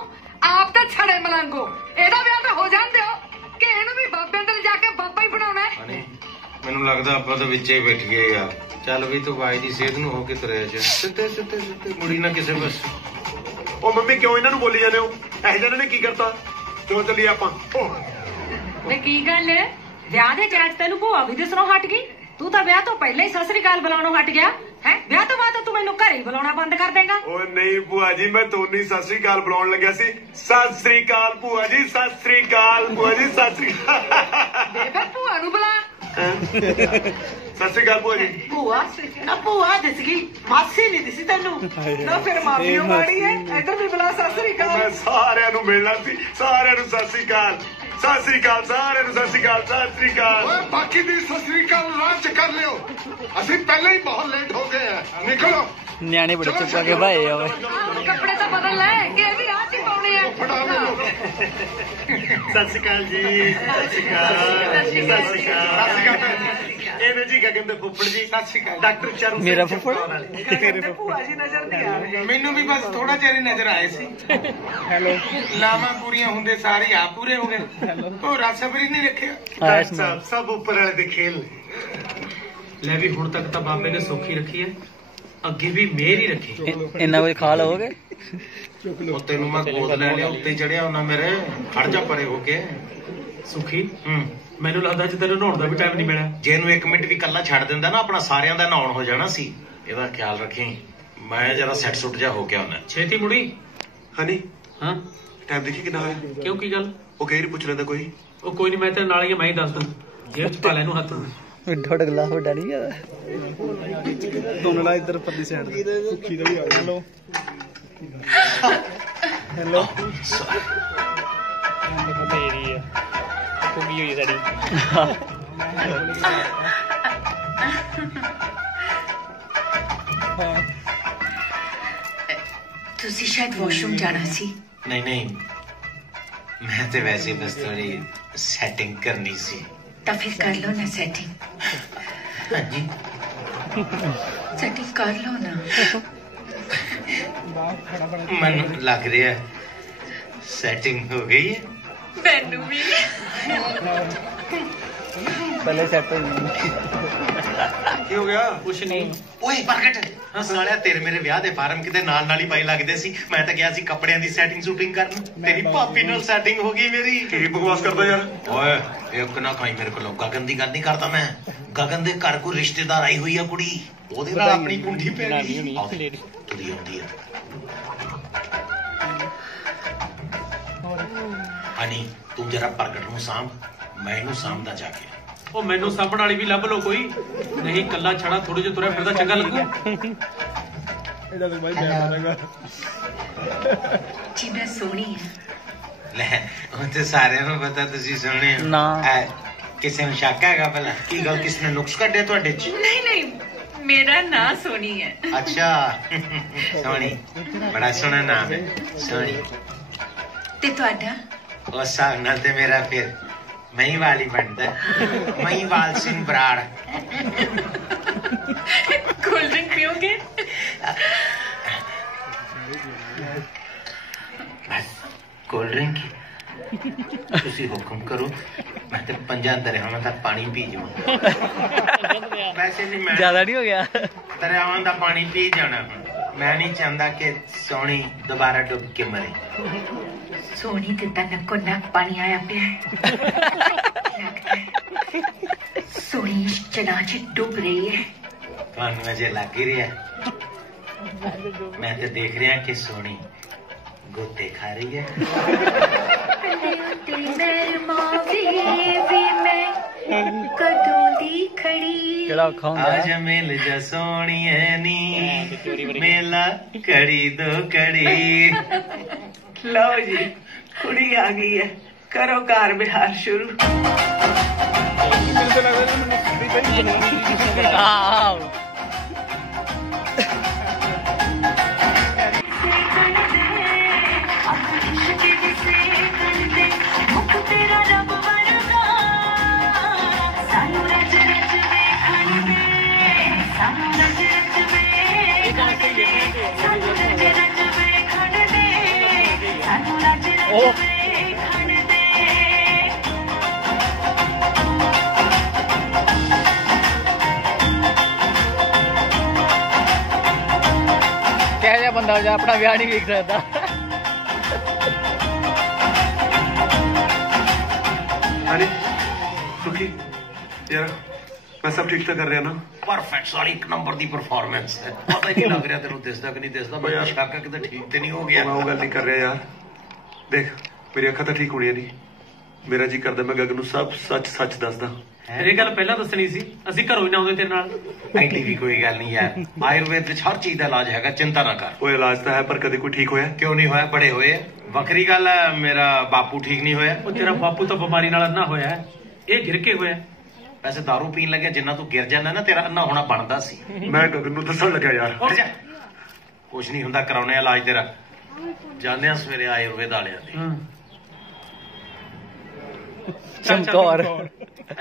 आप तो छड़े मलंगो। एदा ब्याह तो हो जान दियो कि ਇਹਨੂੰ ਵੀ ਬਾਬੇ ਅੰਦਰ ਜਾ ਕੇ ਬਾਬਾ ਹੀ ਬਣਾਉਣਾ ਹੈ। ਮੈਨੂੰ ਲੱਗਦਾ ਆਪਾਂ ਤਾਂ ਵਿੱਚੇ ਹੀ ਬੈਠ ਗਏ ਯਾਰ। ਚੱਲ ਵੀ ਤੂੰ ਬਾਈ ਦੀ ਸਿਹਤ ਨੂੰ ਹੋ ਕੇ ਤੁਰਿਆ ਜਾ, ਸਿੱਧੇ ਸਿੱਧੇ ਸਿੱਧੇ ਮੁੜੀ ਨਾ ਕਿਸੇ ਬਸ। ਉਹ ਮੰਮੀ ਕਿਉਂ ਇਹਨਾਂ ਨੂੰ ਬੋਲੀ ਜਾਂਦੇ ਹੋ? ਇਹ ਜਿਹਨਾਂ ਨੇ ਕੀ ਕਰਤਾ? ਕਿਉਂ ਚੱਲੀਏ ਆਪਾਂ? ਵੇ ਕੀ ਗੱਲ ਹੈ? ਵਿਆਹ ਦੇ ਚੈਟ ਤੈਨੂੰ ਭੂਆ ਵੀ ਦਿਸਣੋਂ ਹਟ ਗਈ। ਤੂੰ ਤਾਂ ਵਿਆਹ ਤੋਂ ਪਹਿਲਾਂ ਹੀ ਸਤਿ ਸ੍ਰੀ ਅਕਾਲ ਬੁਲਾਉਣੋਂ ਹਟ ਗਿਆ ਹੈ। ਵਿਆਹ ਤੋਂ ਬਾਅਦ ਤੂੰ ਮੈਨੂੰ ਘਰੇ ਹੀ ਬੁਲਾਉਣਾ ਬੰਦ ਕਰ ਦੇਗਾ। ਓਏ ਨਹੀਂ ਭੂਆ ਜੀ, ਮੈਂ ਤੁਹਾਨੂੰ ਸਤਿ ਸ੍ਰੀ ਅਕਾਲ ਬੁਲਾਉਣ ਲੱਗਿਆ ਸੀ। ਸਤਿ ਸ੍ਰੀ ਅਕਾਲ ਭੂਆ ਜੀ, ਸਤਿ ਸ੍ਰੀ ਅਕਾਲ ਭੂਆ ਜੀ, ਸਤਿ ਸ੍ਰੀ ਅਕਾਲ। ਬੇਬੇ ਭੂਆ ਨੂੰ ਬੁਲਾ। ਸਤਿ ਸ੍ਰੀ ਅਕਾਲ ਭੂਆ ਜੀ। ਭੂਆ ਨਾ ਭੂਆ ਦਿਸ ਗਈ, ਮਾਸੀ ਨਹੀਂ ਦਿਸੀ ਤੈਨੂੰ। ਨਾ ਫਿਰ ਮਾਮੀ ਉਹ ਮਾੜੀ ਹੈ। ਇੱਧਰ ਵੀ ਬੁਲਾ ਸਤਿ ਸ੍ਰੀ ਅਕਾਲ। ਮੈਂ ਸਾਰਿਆਂ ਨੂੰ ਮਿਲਣਾ ਸੀ, ਸਾਰਿਆਂ ਨੂੰ ਸਤਿ ਸ੍ਰੀ ਅਕਾਲ, ਸਤਿ ਸ੍ਰੀ ਅਕਾਲ, ਸਾਰਿਆਂ ਨੂੰ ਸਤਿ ਸ੍ਰੀ ਅਕਾਲ, ਸਤਿ ਸ੍ਰੀ ਅਕਾਲ। ਓਏ ਬਾਕੀ ਦੀ ਸਤਿ ਸ੍ਰੀ ਅਕਾਲ ਰਾਤ ਚ ਕਰ ਲਿਓ, ਅਸੀਂ ਪਹਿਲਾਂ ਹੀ ਬਹੁਤ ਲੇਟ ਹੋ ਗਏ ਆ। ਨਿਕਲੋ। ਨਿਆਣੇ ਬੜੇ ਚੁੱਪ ਕੇ ਭਾਏ ਆ ਓਏ। ਕੱਪੜੇ ਤਾਂ ਬਦਲ ਲੈ ਕਿ ਇਹ ਵੀ ਆਹ ਚ ਪਾਉਣੇ ਆ। ਸਤਿ ਸ਼੍ਰੀ ਅਕਾਲ ਜੀ, ਸਤਿ ਸ਼੍ਰੀ ਅਕਾਲ, ਸਤਿ ਸ਼੍ਰੀ ਅਕਾਲ। ਇਹ ਨੇ ਜੀ ਗਗਨ ਦੇ ਫੁੱਫੜ ਜੀ, ਸਤਿ ਸ਼੍ਰੀ ਅਕਾਲ। ਡਾਕਟਰ ਚਰੂ ਮੇਰਾ ਫੁੱਫੜ? ਤੇਰੇ ਭੂਆ ਜੀ ਨਜ਼ਰ ਨਹੀਂ ਆ ਰਹੇ। ਮੈਨੂੰ ਵੀ ਬਸ ਥੋੜਾ ਚਿਰ ਹੀ ਨਜ਼ਰ ਆਏ ਸੀ। ਹੈਲੋ, ਲਾਵਾਂ ਪੂਰੀਆਂ ਹੁੰਦੇ ਸਾਰੇ ਆਪ ਪੂਰੇ ਹੋ ਗਏ। ਉਹ ਰਾਸਬਰੀ ਨਹੀਂ ਰੱਖਿਆ। ਸਭ ਉੱਪਰ ਵਾਲੇ ਦੇ ਖੇਲ। ਲੈ ਵੀ ਹੁਣ ਤੱਕ ਤਾਂ ਬਾਬੇ ਨੇ ਸੌਖੀ ਰੱਖੀ ਹੈ, ਅੱਗੇ ਵੀ ਮਿਹਰ ਹੀ ਰੱਖੀ। ਇੰਨਾ ਕੁਝ ਖਾ ਲਓਗੇ? ਉਹ ਤੈਨੂੰ ਮੈਂ ਗੋਦ ਲੈ ਲਿਆ, ਉੱਤੇ ਚੜਿਆ ਉਹਨਾਂ ਮੇਰੇ। ਖੜ ਜਾ ਪਰੇ ਹੋ ਕੇ। ਸੁਖੀ, ਮੈਨੂੰ ਲੱਗਦਾ ਅੱਜ ਤੈਨੂੰ ਨਹਾਉਣ ਦਾ ਵੀ ਟਾਈਮ ਨਹੀਂ ਮਿਲਿਆ। ਜੇ ਇਹਨੂੰ 1 ਮਿੰਟ ਵੀ ਕੱਲਾ ਛੱਡ ਦਿੰਦਾ ਨਾ, ਆਪਣਾ ਸਾਰਿਆਂ ਦਾ ਨਹਾਉਣ ਹੋ ਜਾਣਾ ਸੀ। ਇਹਦਾ ਖਿਆਲ ਰੱਖੀ, ਮੈਂ ਜਰਾ ਸੈੱਟ ਸੁੱਟ ਜਾ ਹੋ ਕੇ ਆਉਣਾ। ਛੇਤੀ ਮੁੜੀ। ਹਨੀ, ਹਾਂ ਟਾਈਮ ਦੇਖੀ ਕਿੰਨਾ ਹੋਇਆ? ਕਿਉਂ, ਕੀ ਗੱਲ? ਉਹ ਕਈ ਵਾਰੀ ਪੁੱਛ ਲੈਂਦਾ ਕੋਈ। ਉਹ ਕੋਈ ਨਹੀਂ, ਮੈਂ ਤੇਰੇ ਨਾਲ ਹੀ ਆ, ਮੈਂ ਹੀ ਦੱਸ ਦੂੰ। ਜੇਬ ਚ ਪਾ ਲੈ ਇਹਨੂੰ ਹੱਥ। ਡੋਡ ਗਲਾ ਵੱਡਾ ਨਹੀਂ ਆ ਦੋਨੋਂ ਇੱਧਰ ਪਰਲੀ ਸਾਈਡ ਸੁੱਖੀ ਦਾ ਵੀ ਆ ਗਿਆ। ਹੈਲੋ ਹੈਲੋ ਤੇਰੀ ਆ ਕੁਗੀ ਹੋਈ ਸਾਡੀ। ਤੁਸੀਂ ਸ਼ਾਇਦ ਵਾਸ਼ਰੂਮ ਜਾਣਾ ਸੀ। ਨਹੀਂ ਨਹੀਂ, ਮੈਂ ਤੇ ਵੈਸੇ ਬਸ ਥੋੜੀ ਸੈਟਿੰਗ ਕਰਨੀ ਸੀ। ਤਾਂ ਫਿਰ ਕਰ ਲਓ ਨਾ ਸੈਟਿੰਗ। ਹਾਂਜੀ, ਸੈਟਿੰਗ ਕਰ ਲਓ ਨਾ। ਮੈਨੂੰ ਲੱਗ ਰਿਹਾ ਸੈਟਿੰਗ ਹੋ ਗਈ ਹੈ। ਮੈਨੂੰ ਵੀ ਪਹਿਲੇ ਸੈਟ ਹੋ ਗਈ। ਕੀ ਹੋ ਗਿਆ? ਕੁਛ ਨਹੀਂ। ਓਏ ਪ੍ਰਗਟ, ਸਾਲਿਆ ਤੇਰੇ ਮੇਰੇ ਵਿਆਹ ਦੇ ਫਾਰਮ ਕਿਤੇ ਨਾਲ ਨਾਲ ਹੀ ਪਾਈ ਲੱਗਦੇ ਸੀ। ਮੈਂ ਤਾਂ ਗਿਆ ਸੀ ਕੱਪੜਿਆਂ ਦੀ ਸੈਟਿੰਗ ਸ਼ੂਟਿੰਗ ਕਰਨ। ਤੇਰੀ ਭਾਪੀ ਨਾਲ ਸੈਟਿੰਗ ਹੋ ਗਈ ਮੇਰੀ। ਕੀ ਬਕਵਾਸ ਕਰਦਾ ਯਾਰ? ਓਏ ਇੱਕ ਨਾ ਖਾਈ ਮੇਰੇ ਕੋਲੋਂ। ਗਗਨ ਦੀ ਗੱਲ ਨਹੀਂ ਕਰਦਾ ਮੈਂ। ਗਗਨ ਦੇ ਘਰ ਕੋਈ ਰਿਸ਼ਤੇਦਾਰ ਆਈ ਹੋਈ ਆ ਕੁੜੀ, ਉਹਦੇ ਨਾਲ ਆਪਣੀ ਕੁੰਡੀ ਪੈ ਗਈ। ਤੁਰੀ ਆਉਂਦੀ ਆ। ਹਨੀ, ਤੂੰ ਜਰਾ ਪ੍ਰਗਟ ਨੂੰ ਸਾਂਭ, ਮੈਂ ਇਹਨੂੰ ਸਾਂਭਦਾ ਜਾ ਕੇ। ਉਹ ਮੈਨੂੰ ਸਾਂਭਣ ਵਾਲੀ ਵੀ ਲੱਭ ਲੋ ਕੋਈ। ਨਹੀਂ, ਕੱਲਾ ਛੜਾ ਥੋੜੇ ਜਿਹਾ ਤੁਰਿਆ ਫਿਰਦਾ ਚੰਗਾ ਲੱਗੂ। ਇਹਦਾ ਤਾਂ ਬਾਈ ਬਿਆਨ ਕਰਾਂਗਾ ਜੀ ਮੈਂ ਸੋਹਣੀ ਹਾਂ। ਲੈ, ਉਹ ਤੇ ਸਾਰਿਆਂ ਨੂੰ ਪਤਾ ਤੁਸੀਂ ਸੋਹਣੇ ਹੋ। ਕਿਸੇ ਨੂੰ ਸ਼ੱਕ ਹੈਗਾ ਭਲਾ? ਕੀ ਗੱਲ, ਕਿਸ ਨੇ ਨੁਕਸ ਕੱਢਿਆ ਤੁਹਾਡੇ ਚ? ਨਹੀਂ ਨਹੀਂ, ਮੇਰਾ ਨਾਂ ਸੋਹਣੀ ਹੈ। ਅੱਛਾ, ਸੋਹਣੀ, ਬੜਾ ਸੋਹਣਾ ਨਾਮ ਹੈ ਸੋਹਣੀ। ਤੇ ਤੁਹਾਡਾ? ਉਸ ਹਿਸਾਬ ਨਾਲ ਤੇ ਮੇਰਾ ਫਿਰ ਮਹੀਵਾਲ ਹੀ ਬਣਦਾ। ਮਹੀਵਾਲ ਸਿੰਘ ਬਰਾੜ। ਕੋਲਡ ਡਰਿੰਕ ਪੀਓਗੇ? Cold drink? ਤੁਸੀਂ ਹੁਕਮ ਕਰੋ, ਮੈਂ ਤੇ 5 ਦਰਿਆਵਾਂ ਦਾ ਪਾਣੀ ਪੀ ਜਾਵਾਂ। ਵੈਸੇ ਵੀ ਮੈਂ ਜ਼ਿਆਦਾ ਨਹੀਂ ਹੋ ਗਿਆ? ਦਰਿਆਵਾਂ ਦਾ ਪਾਣੀ ਪੀ ਜਾਣਾ ਹੁਣ। ਮੈਂ ਨਹੀਂ ਚਾਹੁੰਦਾ ਕਿ ਸੋਹਣੀ ਦੁਬਾਰਾ ਡੁੱਬ ਕੇ ਮਰੇ। ਸੋਹਣੀ ਤੇ ਤਾਂ ਨੱਕੋ ਨੱਕ ਪਾਣੀ ਆਇਆ ਪਿਆ। ਸੋਹਣੀ ਚਨਾ ਚ ਡੁੱਬ ਰਹੀ ਹੈ। ਤੁਹਾਨੂੰ ਅਜੇ ਲੱਗ ਹੀ ਰਿਹਾ? ਮੈਂ ਤੇ ਦੇਖ ਰਿਹਾ ਕਿ ਸੋਹਣੀ ਗੋਤੇ ਖਾ ਰਹੀ ਹੈ। ਕਦੋਂ ਦੀ ਖੜੀ आज मिल जा सोनिए नी मेला कड़ी दो कड़ी। लो जी, कुड़ी आ गई है, करो कार बिहार शुरू। ਕਿਹੋ ਜਿਹਾ ਬੰਦਾ ਜੋ ਆਪਣਾ ਵਿਆਹ ਨਹੀਂ ਵੇਖ ਸਕਦਾ। ਹਾਂਜੀ ਸੁਖੀ ਯਾਰ ਮੈਂ ਸਭ ਠੀਕ ਤਾਂ ਕਰ ਰਿਹਾ ਨਾ? ਪਰਫੈਕਟ ਸਾਲੀ ਇੱਕ ਨੰਬਰ ਦੀ ਪਰਫਾਰਮੈਂਸ ਹੈ। ਪਤਾ ਹੀ ਨਹੀਂ ਲੱਗ ਰਿਹਾ ਤੈਨੂੰ ਦਿਸਦਾ ਕਿ ਨਹੀਂ ਦਿਸਦਾ। ਮੈਨੂੰ ਸ਼ੱਕ ਹੈ ਕਿਤੇ ਠੀਕ ਤੇ ਨਹੀਂ ਹੋ ਗਿਆ। ਮੈਂ ਉਹ ਗੱਲ ਨਹੀਂ ਕਰ ਰਿਹਾ ਯਾਰ। ਦੇਖ ਮੇਰੀ ਅੱਖਾਂ ਤਾਂ ਠੀਕ ਹੋਣੀਆਂ ਨਹੀਂ। ਮੇਰਾ ਜੀ ਕਰਦਾ ਮੈਂ ਗਗਨ ਨੂੰ ਸਭ ਸੱਚ ਦੱਸਦਾ। ਇਹ ਗੱਲ ਪਹਿਲਾਂ ਦੱਸਣੀ ਸੀ, ਅਸੀਂ ਘਰੋਂ ਹੀ ਨਾ ਆਉਂਦੇ ਤੇਰੇ ਨਾਲ। ਐਡੀ ਵੀ ਕੋਈ ਗੱਲ ਨਹੀਂ ਯਾਰ, ਆਯੁਰਵੇਦ ਵਿੱਚ ਹਰ ਚੀਜ਼ ਦਾ ਇਲਾਜ ਹੈਗਾ, ਚਿੰਤਾ ਨਾ ਕਰ। ਉਹ ਇਲਾਜ ਤਾਂ ਹੈ ਪਰ ਕਦੇ ਕੋਈ ਠੀਕ ਹੋਇਆ? ਕਿਉਂ ਨਹੀਂ ਹੋਇਆ, ਬੜੇ ਹੋਏ। ਵੱਖਰੀ ਗੱਲ ਹੈ ਮੇਰਾ ਬਾਪੂ ਠੀਕ ਨਹੀਂ ਹੋਇਆ। ਉਹ ਤੇਰਾ ਬਾਪੂ ਤਾਂ ਬਿਮਾਰੀ ਨਾਲ ਅੰਨਾ ਹੋਇਆ, ਇਹ ਗਿਰ ਕੇ ਹੋਇਆ। ਵੈਸੇ ਦਾਰੂ ਪੀਣ ਲੱਗਿਆ ਜਿੰਨਾ ਤੂੰ ਗਿਰ ਜਾਂਦਾ ਨਾ ਤੇਰਾ ਅੰਨਾ ਹੋਣਾ ਬਣਦਾ ਸੀ। ਮੈਂ ਗਗਨ ਨੂੰ ਦੱਸਣ ਲੱਗਿਆ ਯਾਰ। ਕੁਛ ਨਹੀਂ ਹੁੰਦਾ, ਕਰਾਉਣੇ ਇਲਾਜ ਤੇਰਾ। ਜਾਂਦੇ ਆ ਸਵੇਰੇ ਆਯੁਰਵੇਦ ਵਾਲਿਆਂ ਦੇ। ਚਮਕੌਰ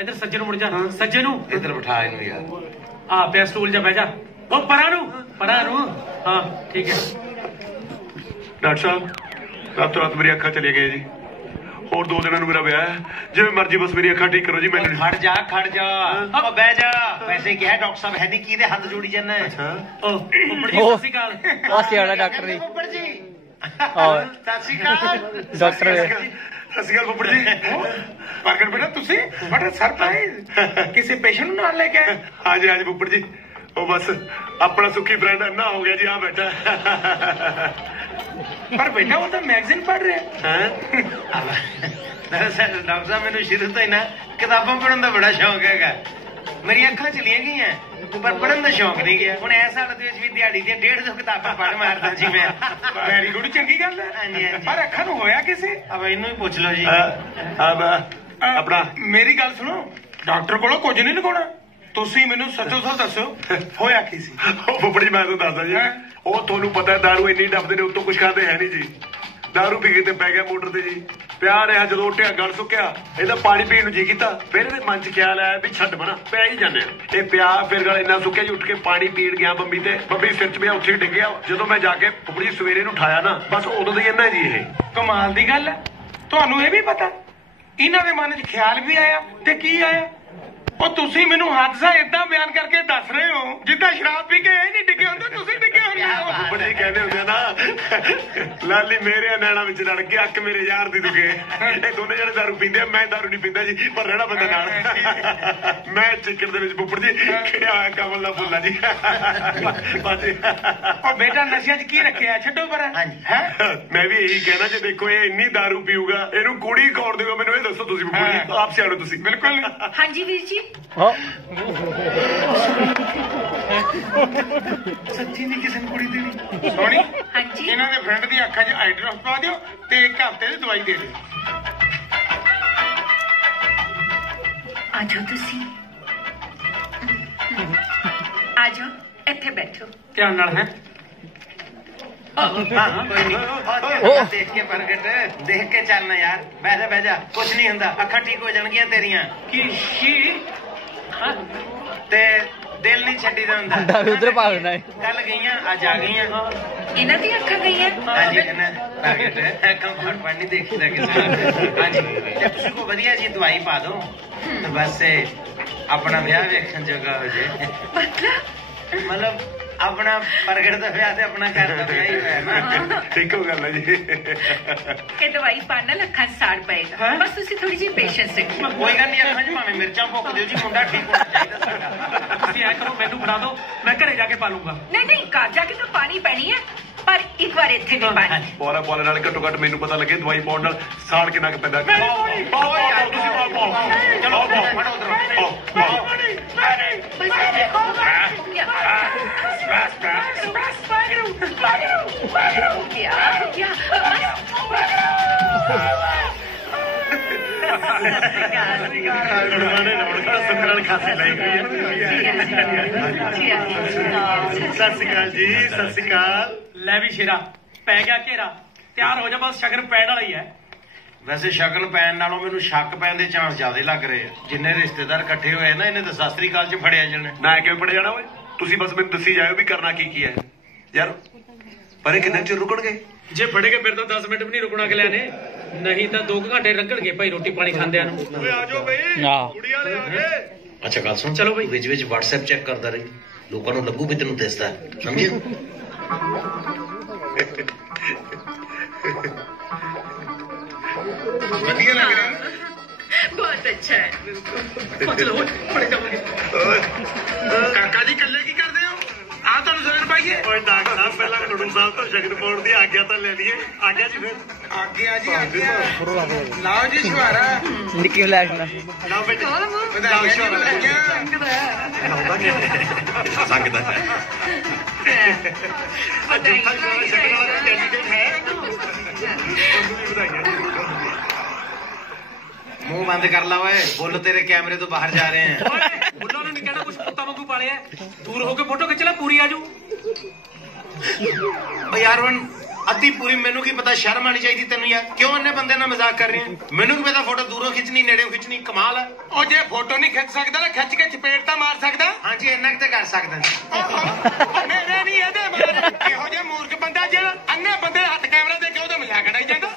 ਇਧਰ ਸੱਜੇ ਨੂੰ ਮੁੜ ਜਾ, ਸੱਜੇ ਨੂੰ ਇੱਧਰ ਬਿਠਾ ਇਹਨੂੰ ਯਾਰ। ਆ ਪਿਆ ਸਟੂਲ ਜਾ ਬਹਿ ਜਾ। ਉਹ ਪਰਾਂ ਨੂੰ ਹਾਂ ਠੀਕ ਹੈ। ਡਾਕਟਰ ਸਾਹਿਬ ਰਾਤੋਂ ਰਾਤ ਮੇਰੀ ਅੱਖਾਂ ਚਲੇ ਗਏ ਜੀ। ਹੋਰ 2 ਦਿਨਾਂ ਨੂੰ ਮੇਰਾ ਵਿਆਹ ਹੈ। ਜਿਵੇਂ ਮਰਜ਼ੀ ਬਸ ਮੇਰੀ ਅੱਖਾਂ ਠੀਕ ਕਰੋ ਜੀ। ਮੈਨੂੰ ਖੜ ਜਾ ਉਹ ਬਹਿ ਜਾ। ਵੈਸੇ ਕਿਹਾ ਡਾਕਟਰ ਸਾਹਿਬ ਹੈ ਨਹੀਂ, ਕਿਹਦੇ ਹੱਥ ਜੋੜੀ ਜਾਂਦਾ? ਅੱਛਾ ਉਹ ਉੱਪਰ ਜੀ ਸਤਿ ਸ਼੍ਰੀ ਅਕਾਲ। ਆਸੇ ਵਾਲਾ ਡਾਕਟਰ ਜੀ। ਉੱਪਰ ਜੀ ਸਤਿ ਸ਼੍ਰੀ ਅਕਾਲ ਡਾਕਟਰ। ਸਤਿ ਸ਼੍ਰੀ ਅਕਾਲ ਬੱਬਰ ਜੀ। ਪ੍ਰਗਟ ਬੇਟਾ ਤੁਸੀਂ ਬੜਾ ਸਰਪ੍ਰਾਈਜ਼ ਕਿਸੇ ਪੇਸ਼ੈਂਟ ਨੂੰ ਨਾਲ ਲੈ ਕੇ ਆਏ? ਹਾਂਜੀ ਹਾਂਜੀ ਬੱਬਰ ਜੀ, ਉਹ ਬਸ ਆਪਣਾ ਸੁੱਖੀ ਫਰੈਂਡ ਅੰਨਾ ਹੋ ਗਿਆ ਜੀ। ਆ ਬੈਠਾ। ਪਰ ਬੇਟਾ ਉਹ ਤਾਂ ਮੈਗਜ਼ੀਨ ਪੜ੍ਹ ਰਿਹਾ ਹੈ। ਦਰਅਸਲ ਡਾਕਟਰ ਸਾਹਿਬ ਮੈਨੂੰ ਸ਼ੁਰੂ ਤੋਂ ਹੀ ਨਾ ਕਿਤਾਬਾਂ ਪੜ੍ਹਨ ਦਾ ਬੜਾ ਸ਼ੌਕ ਹੈਗਾ। ਮੇਰੀਆਂ ਅੱਖਾਂ ਚਲੀਆਂ ਗਈਆਂ ਪਰ ਪੜ੍ਹਨ ਦਾ ਸ਼ੌਕ ਨਹੀਂ ਗਿਆ। ਹੁਣ ਇਸ ਹਾਲਤ ਵਿੱਚ ਵੀ ਦਿਹਾੜੀ ਦੀਆਂ 150 ਕਿਤਾਬਾਂ ਪੜ੍ਹ ਮਾਰਦਾ ਜੀ ਮੈਂ। ਵੈਰੀ ਗੁੱਡ, ਚੰਗੀ ਗੱਲ ਹੈ। ਹਾਂਜੀ ਹਾਂਜੀ। ਪਰ ਅੱਖਾਂ ਨੂੰ ਹੋਇਆ ਕਿਸੇ? अब ਇਹਨੂੰ ਹੀ ਪੁੱਛ ਲਓ ਜੀ। ਆਪਣਾ ਮੇਰੀ ਗੱਲ ਸੁਣੋ, ਡਾਕਟਰ ਕੋਲੋਂ ਕੁਝ ਨਹੀਂ ਲਗਾਉਣਾ। ਤੁਸੀਂ ਮੈਨੂੰ ਸੱਚੋ ਸੱਚ ਦੱਸੋ ਹੋਇਆ ਕੀ ਸੀ? ਉਹ ਬੱਬਰ ਜੀ ਮੈਂ ਤੁਹਾਨੂੰ ਦੱਸਦਾ ਜੀ। ਉਹ ਤੁਹਾਨੂੰ ਪਤਾ ਦਾਰੂ ਇੰਨੀ ਡੱਬਦੇ ਨੇ, ਉੱਤੋਂ ਕੁਝ ਖਾਂਦੇ ਹੈ ਨਹੀਂ ਜੀ। ਦਾਰੂ ਪੀ ਕੇ ਤੇ ਪੈ ਗਿਆ ਮੋਟਰ ਤੇ ਜੀ। ਪਿਆ ਰਿਹਾ, ਜਦੋਂ ਉੱਠਿਆ ਗਲ ਸੁੱਕਿਆ। ਇਹਦਾ ਪਾਣੀ ਪੀਣ ਨੂੰ ਜੀ ਕੀਤਾ। ਫਿਰ ਇਹਦੇ ਮਨ 'ਚ ਖਿਆਲ ਆਇਆ ਵੀ ਛੱਡ ਬਣਾ ਪੈ ਹੀ ਜਾਂਦੇ ਆ। ਇਹ ਪਿਆ ਫਿਰ ਗਲ ਇੰਨਾ ਸੁੱਕਿਆ ਜੀ, ਉੱਠ ਕੇ ਪਾਣੀ ਪੀਣ ਗਿਆ ਬੰਬੀ ਤੇ। ਬੰਬੀ ਸਿਰ 'ਚ ਪਿਆ, ਉੱਥੇ ਹੀ ਡਿੱਗਿਆ। ਜਦੋਂ ਮੈਂ ਜਾ ਕੇ ਬੱਬਰ ਜੀ ਸਵੇਰੇ ਨੂੰ ਉਠਾਇਆ ਨਾ, ਬਸ ਉਦੋਂ ਦਾ ਹੀ ਇੰਨਾ ਜੀ। ਇਹ ਕਮਾਲ ਦੀ ਗੱਲ ਹੈ। ਤੁਹਾਨੂੰ ਇਹ ਵੀ ਪਤਾ ਇਹਨਾਂ ਦੇ ਮਨ 'ਚ ਖਿਆਲ ਵੀ ਆਇਆ ਤੇ ਕੀ ਆਇਆ? ਉਹ ਤੁਸੀਂ ਮੈਨੂੰ ਹਾਦਸਾ ਏਦਾਂ ਬਿਆਨ ਕਰਕੇ ਦੱਸ ਰਹੇ ਹੋ ਜਿੱਦਾਂ ਸ਼ਰਾਬ ਪੀ ਕੇ ਇਹ ਨਹੀਂ ਡਿੱਗੇ ਹੁੰਦੇ, ਤੁਸੀਂ ਡਿੱਗੇ ਹੁੰਦੇ ਹੋ। ਬੜੇ ਕਹਿੰਦੇ ਹੁੰਦੇ ਨਾ, ਲਾਲੀ ਮੇਰੇ ਨੈਣਾ ਵਿੱਚ ਲੜ ਕੇ ਅੱਖ ਮੇਰੇ ਯਾਰ ਦੀ ਦੁਗੇ। ਇਹ ਦੋਨੇ ਜਣੇ ਦਾਰੂ ਪੀਂਦੇ ਆ, ਮੈਂ ਦਾਰੂ ਨਹੀਂ ਪੀਂਦਾ ਜੀ, ਪਰ ਰਹਿਣਾ ਬੰਦਾ ਨਾਲ। ਮੈਂ ਚਿੱਕੜ ਦੇ ਵਿੱਚ ਬੁੱਪੜ ਜੀ ਖਿੜਿਆ ਹੋਇਆ ਕਮਲ ਦਾ ਫੁੱਲਾ ਜੀ। ਉਹ ਬੇਟਾ ਨਸ਼ਿਆਂ 'ਚ ਕੀ ਰੱਖਿਆ? ਛੱਡੋ ਪਰ। ਮੈਂ ਵੀ ਇਹੀ ਕਹਿਣਾ, ਜੇ ਦੇਖੋ ਇਹ ਇੰਨੀ ਦਾਰੂ ਪੀਊਗਾ, ਇਹਨੂੰ ਕੁੜੀ ਕੌਣ ਦੇਊਗਾ? ਮੈਨੂੰ ਇਹ ਦੱਸੋ ਤੁਸੀਂ ਬੁੱਪੜ ਜੀ, ਆਪ ਸਿਆਣੋ ਤੁਸੀਂ। ਬਿਲਕੁਲ। ਹਾਂਜੀ ਵੀਰ ਜੀ। ਸੱਚੀ ਨਹੀਂ ਕਿਸੇ ਨੂੰ ਕੁੜੀ ਦੇਣੀ? ਸੋਣੀ ਹਾਂਜੀ, ਇਹਨਾਂ ਦੇ ਫਰੈਂਡ ਦੀ ਅੱਖਾਂ 'ਚ ਆਈ ਡ੍ਰੌਪ ਪਾ ਦਿਓ ਤੇ 1 ਹਫ਼ਤੇ ਦੀ ਦਵਾਈ ਦੇ ਦਿਓ। ਆਜੋ ਤੁਸੀਂ, ਆਜੋ ਇੱਥੇ ਬੈਠੋ। ਧਿਆਨ ਨਾਲ ਹੈ। ਕੋਈ ਨਹੀਂ, ਦੇਖ ਕੇ ਪ੍ਰਗਟ, ਦੇਖ ਕੇ ਚੱਲਣਾ ਯਾਰ। ਬਹਿ ਜਾ ਕੁਛ ਨਹੀਂ ਹੁੰਦਾ, ਅੱਖਾਂ ਠੀਕ ਹੋ ਜਾਣਗੀਆਂ ਤੇਰੀਆਂ। ਕੀ ਤੇ ਦਿਲ ਨਹੀਂ ਛੱਡੀਦਾ ਹੁੰਦਾ। ਉਧਰ ਭਾਗਣਾ ਹੈ। ਕੱਲ ਗਈਆਂ ਅੱਜ ਆ ਗਈਆਂ। ਇਹਨਾਂ ਦੀ ਅੱਖਾਂ ਗਈਆਂ? ਹਾਂਜੀ ਪ੍ਰਗਟ ਅੱਖਾਂ ਫੜ ਨਹੀਂ ਦੇਖੀਦਾ ਕਿਸੇ। ਹਾਂਜੀ ਤੇ ਤੁਸੀਂ ਕੋ ਵਧੀਆ ਜੀ ਦਵਾਈ ਪਾ ਦਿਓ ਤੇ ਬਸ ਆਪਣਾ ਵਿਆਹ ਵੇਖਣ ਜੋਗਾ ਹੋ ਜੇ। ਮਤਲਬ ਆਪਣਾ ਪ੍ਰਗਟ ਦਾ ਵਿਆਹ ਤੇ ਆਪਣਾ ਘਰ ਦਾ ਵਿਆਹ ਹੀ ਹੋਇਆ ਨਾ। ਠੀਕ ਹੋ ਗੱਲ ਹੈ ਜੀ। ਇਹ ਦਵਾਈ ਪਾਣ ਨਾਲ ਅੱਖਾਂ 'ਚ ਸਾੜ ਪਏਗਾ, ਬਸ ਤੁਸੀਂ ਥੋੜੀ ਜਿਹੀ ਪੇਸ਼ੈਂਸ ਰੱਖੋ। ਕੋਈ ਗੱਲ ਨਹੀਂ, ਅੱਖਾਂ 'ਚ ਭਾਵੇਂ ਮਿਰਚਾਂ ਭੁੱਕ ਦਿਓ ਜੀ, ਮੁੰਡਾ ਠੀਕ ਹੋਣਾ ਚਾਹੀਦਾ ਸਾਡਾ। ਤੁਸੀਂ ਐ ਕਰੋ, ਮੈਨੂੰ ਫੜਾ ਦਿਓ, ਮੈਂ ਘਰੇ ਜਾ ਕੇ ਪਾ ਲੂੰਗਾ। ਨਹੀਂ ਘਰ ਜਾ ਕੇ ਤਾਂ ਪਾਣੀ ਪੈਣੀ ਹੈ, ਪਰ ਇੱਕ ਵਾਰ ਇੱਥੇ ਨਹੀਂ ਪਾਣੀ। ਪੌਲਾ ਨਾਲ ਘੱਟੋ ਘੱਟ ਮੈਨੂੰ ਪਤਾ ਲੱਗੇ ਦਵਾਈ ਪਾਉਣ ਨਾਲ ਸਾੜ ਕਿੰਨਾ ਕੁ ਪੈਂਦਾ। Yeah. जी सत श्री अकाल। ਲੈ ਵੀ ਸ਼ੇਰਾ ਪੈ ਗਿਆ ਘੇਰਾ ਤਿਆਰ ਹੋ ਜਾ ਬਸ ਸ਼ਗਨ ਪੈਣ ਵਾਲਾ ਹੀ ਹੈ। ਵੈਸੇ ਸ਼ਗਨ ਪੈਣ ਨਾਲੋਂ ਮੈਨੂੰ ਸ਼ੱਕ ਪੈਣ ਦੇ ਚਾਂਸ ਜ਼ਿਆਦਾ ਲੱਗ ਰਹੇ ਆ। ਜਿੰਨੇ ਰਿਸ਼ਤੇਦਾਰ ਇਕੱਠੇ ਹੋਏ ਨਾ ਇਹਨੇ ਤਾਂ ਸਤਿ ਸ੍ਰੀ ਅਕਾਲ ਚ ਫੜਿਆ ਜਾਣਾ। ਨਾ ਕਿਵੇਂ ਫੜਿਆ ਜਾਣਾ ਓਏ? ਤੁਸੀਂ ਬਸ ਮੈਨੂੰ ਦੱਸੀ ਜਾਇਓ ਵੀ ਕਰਨਾ ਕੀ ਹੈ ਯਾਰ। ਪਰ ਇਹ ਕਿੰਨੇ ਚਿਰ ਰੁਕਣਗੇ? ਜੇ ਫੜੇਗੇ ਫਿਰ ਤਾਂ 10 ਮਿੰਟ ਵੀ ਨਹੀਂ ਰੁਕਣਾ ਅਗਲਿਆਂ ਨੇ, ਨਹੀਂ ਤਾਂ 2 ਘੰਟੇ ਰੰਗਣਗੇ ਭਾਈ ਰੋਟੀ ਪਾਣੀ ਖਾਂਦਿਆਂ ਨੂੰ। ਓਏ ਆ ਜਾਓ ਬਈ, ਕੁੜੀ ਵਾਲੇ ਆ ਗਏ। ਅੱਛਾ ਗੱਲ ਸੁਣ, ਚਲੋ ਬਈ ਵਿੱਚ ਵਿੱਚ WhatsApp ਚੈੱਕ ਕਰਦਾ ਰਹੀ, ਲੋਕਾਂ ਨੂੰ ਲੱਗੂ ਵੀ ਤੈਨੂੰ ਦਿਸਦਾ ਸਮਝਿਆ। ਵਧੀਆ ਲੱਗ ਰਿਹਾ। बहुत अच्छा है। ਚਲੋ ਬੜੇ ਜਾਵਾਂਗੇ। ਕਾਕਾ ਜੀ ਇਕੱਲੇ ਕੀ ਕਰਦੇ ਹੋ? ਆ ਤੁਹਾਨੂੰ ਸ਼ਗਨ ਪਾਈਏ। ਓਏ ਡਾਕਟਰ ਸਾਹਿਬ ਪਹਿਲਾਂ ਖਡੂਰ ਸਾਹਿਬ ਤੋਂ ਸ਼ਗਨ ਪਾਉਣ ਦੀ ਆਗਿਆ ਤਾਂ ਲੈ ਲਈਏ। ਆਗਿਆ ਜੀ ਫਿਰ ਆਗਿਆ ਜੀ ਆਗਿਆ। ਲਾਓ ਜੀ ਸ਼ੁਹਾਰਾ। ਨਿੱਕੀ ਲੈ ਜਾਣਾ। ਲਾਓ ਬੇਟੇ ਵਧਾਈਆਂ ਸ਼ੁਹਾਰਾ ਲੱਗਿਆ। ਲਾਉਂਦਾ ਕਿ ਸੰਗਦਾ ਹੈ। ਅੱਜ ਤੱਕ ਸ਼ਗਨ ਵਾਲਾ ਕੈਂਡੀਡੇਟ ਹੈ। मुंह बंद कर ला ओए, बुल तेरे कैमरे तो बाहर जा रहे हैं। बुल्लों ने नहीं कहना कुछ कुत्ता वांगू पाले दूर होके फोटो खिंच ले पूरी आजू। यार अद्धी पूरी मैनू की पता शर्म आनी चाहिए तेन यार, क्यों अन्ने बंदे नाल मजाक कर रहे हैं? मैनू की पता फोटो दूरों खिंचनी नेड़े खिंचनी कमाल है। ਉਹ ਜੇ ਫੋਟੋ ਨਹੀਂ ਖਿੱਚ ਸਕਦਾ ਨਾ ਖਿੱਚ ਕੇ ਚਪੇੜ ਤਾਂ ਮਾਰ ਸਕਦਾ। ਹਾਂਜੀ ਇੰਨਾ ਤੇ ਕਰ ਸਕਦਾ। ਮੇਰੇ ਨਹੀਂ ਇਹਦੇ ਮਾਰ। ਇਹੋ ਜਿਹਾ ਮੂਰਖ ਬੰਦਾ ਜਿਹੜਾ ਅੰਨੇ ਬੰਦੇ ਹੱਥ ਕੈਮਰਾ ਦੇ ਕੇ ਉਹਦਾ ਮਜ਼ਾਕ ਉਡਾਈ ਜਾਂਦਾ।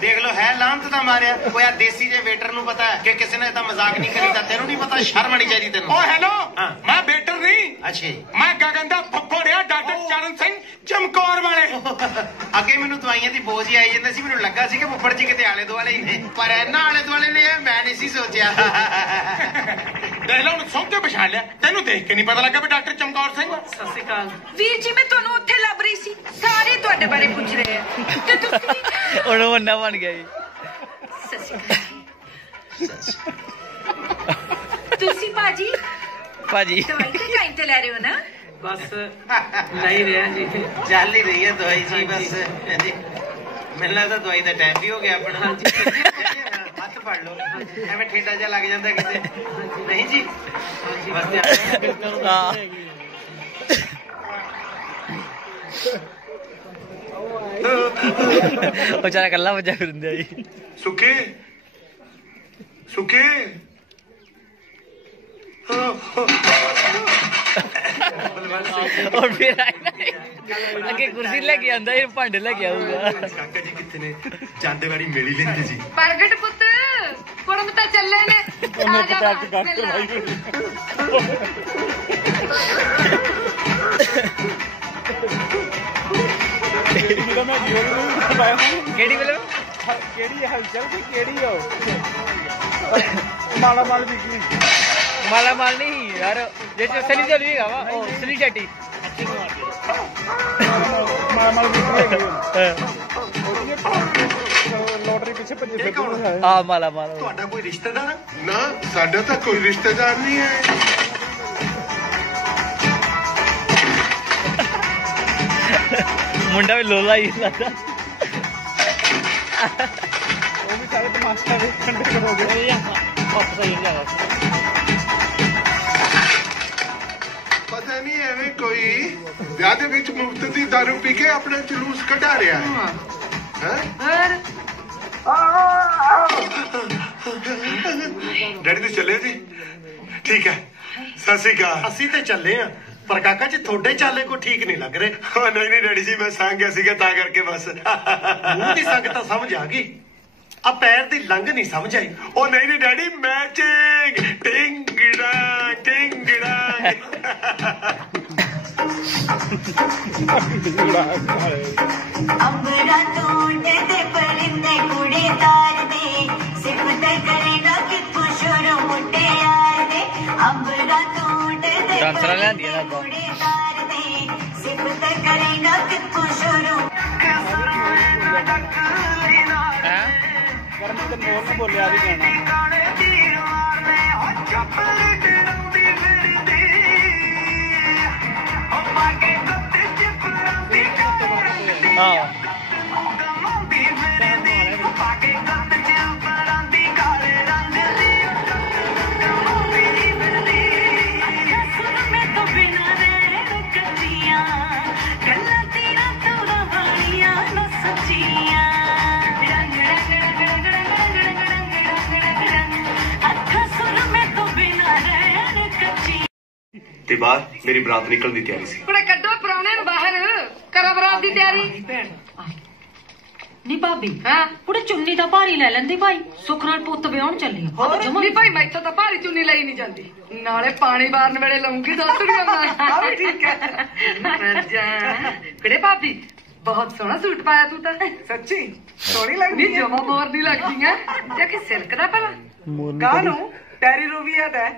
देख लो है लांत दा मारिया कोई देसी जे वेटर नु पता है कि किसी ने इतना मजाक नहीं करीदा। तेनू नहीं पता शर्म आनी चाहिए तेनू। ओ हेलो मैं वेटर नहीं। अच्छा मैं गगन दा फुफड़िया डॉक्टर चरण सिंह चमकौर वाले। अगे मैनू दवाइयां दी बोझ ही आई जांदी सी, मैनू लगा सी कि फुफड़ जी किते आले दुआले ही ने, पर इन्ना आले दुआले ने मैं नहीं सी सोचिया। देख लो हुण सौं के पछाण लिया। तेनू देख के नहीं पता लगा भी डॉक्टर चमकौर सिंह। सत श्री अकाल ਵੀਰ ਜੀ, ਮੈਂ ਤੁਹਾਨੂੰ ਉੱਥੇ ਲੱਭ ਰਹੀ ਸੀ, ਸਾਰੇ ਤੁਹਾਡੇ ਬਾਰੇ ਪੁੱਛ ਰਹੇ ਆ ਤੇ ਤੁਸੀਂ ਉਹਨੂੰ ਬੰਨਾ ਬਣ ਗਿਆ ਜੀ। ਤੁਸੀਂ ਭਾਜੀ ਦਵਾਈ ਤੇ ਟਾਈਮ ਤੇ ਲੈ ਰਹੇ ਹੋ ਨਾ? बस नहीं रहा जी, चल ही रही है दवाई जी बस। मिलना तो दवाई का टाइम भी हो गया अपना। हथ फड़ लो एवं ठेडा जा लग जाता किते नहीं जी। बेचारा कल्ला बच्चा फिरदा जी। सुखे सुखे और फिर अगे कुर्सी लेके आंदा फिर भांडे लेके आऊगा। काका जी कितने ने जांदे वाली मेली लेंदे जी। प्रगट पुत कुड़म तो चले ने आ जा केड़ी फिल्म केड़ी हलचल की केड़ी हो? माला माल बिकनी। माला माल नहीं यार, जैसे सनी देओल भी वा ओ सनी शेट्टी। माला माल बिकनी लॉटरी पीछे भजे फिरदे। हां माला माल। ਤੁਹਾਡਾ ਕੋਈ ਰਿਸ਼ਤੇਦਾਰ? ਨਾ ਸਾਡਾ ਤਾਂ ਕੋਈ ਰਿਸ਼ਤੇਦਾਰ ਨਹੀਂ ਹੈ। मुंडा भी लोला ही लगता। वो भी सारे तमाशा ठंडे हो गए। ਪਤਾ ਨਹੀਂ ਐਵੇਂ ਕੋਈ ਵਿਆਹ ਦੇ ਵਿੱਚ ਮੁਫਤ ਦੀ ਦਾਰੂ ਪੀ ਕੇ ਆਪਣਾ ਜਲੂਸ ਕਢਾ ਰਿਹਾ ਹੈ। ਡੈਡੀ ਤੇ ਚੱਲੇ ਜੀ? ਠੀਕ ਹੈ ਸਤਿ ਸ੍ਰੀ ਅਕਾਲ। ਅਸੀਂ ਤੇ ਚੱਲੇ ਆ ਪਰ ਕਾਕਾ ਜੀ ਤੁਹਾਡੇ ਚਾਲੇ ਕੋ ਠੀਕ ਨਹੀਂ ਲੱਗ ਰਹੇ। ਨਹੀਂ ਨਹੀਂ ਡੈਡੀ ਜੀ ਮੈਂ ਸੰਗ ਗਿਆ ਸੀਗਾ ਤਾਂ ਕਰਕੇ ਬਸ। ਮੂੰਹ ਦੀ ਸੰਗ ਤਾਂ ਸਮਝ ਆ ਗਈ, ਆ ਪੈਰ ਦੀ ਲੰਘ ਨਹੀਂ ਸਮਝ ਆਈ। ਉਹ ਨਹੀਂ ਨਹੀਂ ਡੈਡੀ ਮੈਚਿੰਗ ਟਿੰਗੜਾ ਟਿੰਗੜਾ। अंबरा तोड़ दे परिंदे कुड़े तार दे सिफत करेगा कि खुशोर मुट्टे यार दे। अंबरा तोड़ दे कुड़े तार दे सिफत करेगा कि खुशोर बोलिया भी ਤੇ ਬਾਹਰ ਮੇਰੀ ਬਰਾਤ ਨਿਕਲਣ ਦੀ ਤਿਆਰੀ ਸੀ। ਕੁੜੇ ਕੱਢੋ ਪ੍ਰਾਹੁਣੇ ਨੂੰ ਬਾਹਰ, ਕਰੋ ਬਰਾਤ ਦੀ ਤਿਆਰੀ। ਨੀ ਭਾਬੀ ਕੁੜੇ ਚੁੰਨੀ ਤਾਂ ਭਾਰੀ ਲੈ ਲੈਂਦੀ ਭਾਈ, ਸੁੱਖ ਨਾਲ ਪੁੱਤ ਵਿਆਹਣ ਚੱਲੀ। ਨਹੀਂ ਭਾਈ ਮੈਥੋਂ ਤਾਂ ਭਾਰੀ ਚੁੰਨੀ ਲਈ ਨਹੀਂ ਜਾਂਦੀ, ਨਾਲੇ ਪਾਣੀ ਵਾਰਨ ਵੇਲੇ ਲਾਉਂਗੀ ਦੱਸ ਨਹੀਂ ਆਉਣਾ। ਵੀ ਠੀਕ ਹੈ ਕੁੜੇ ਭਾਬੀ ਬਹੁਤ ਸੋਹਣਾ ਸੂਟ ਪਾਇਆ ਤੂੰ ਤਾਂ, ਸੱਚੀ ਸੋਹਣੀ ਲੱਗਦੀ ਹੈ। ਜਮਾ ਮੋਰ ਨਹੀਂ ਲੱਗਦੀ ਹੈ ਜਾਂ ਕਿ ਸਿਲਕ ਦਾ ਭਲਾ ਕਾਹਨੂੰ ਟੈਰੀ ਰੂਬੀਆ ਦਾ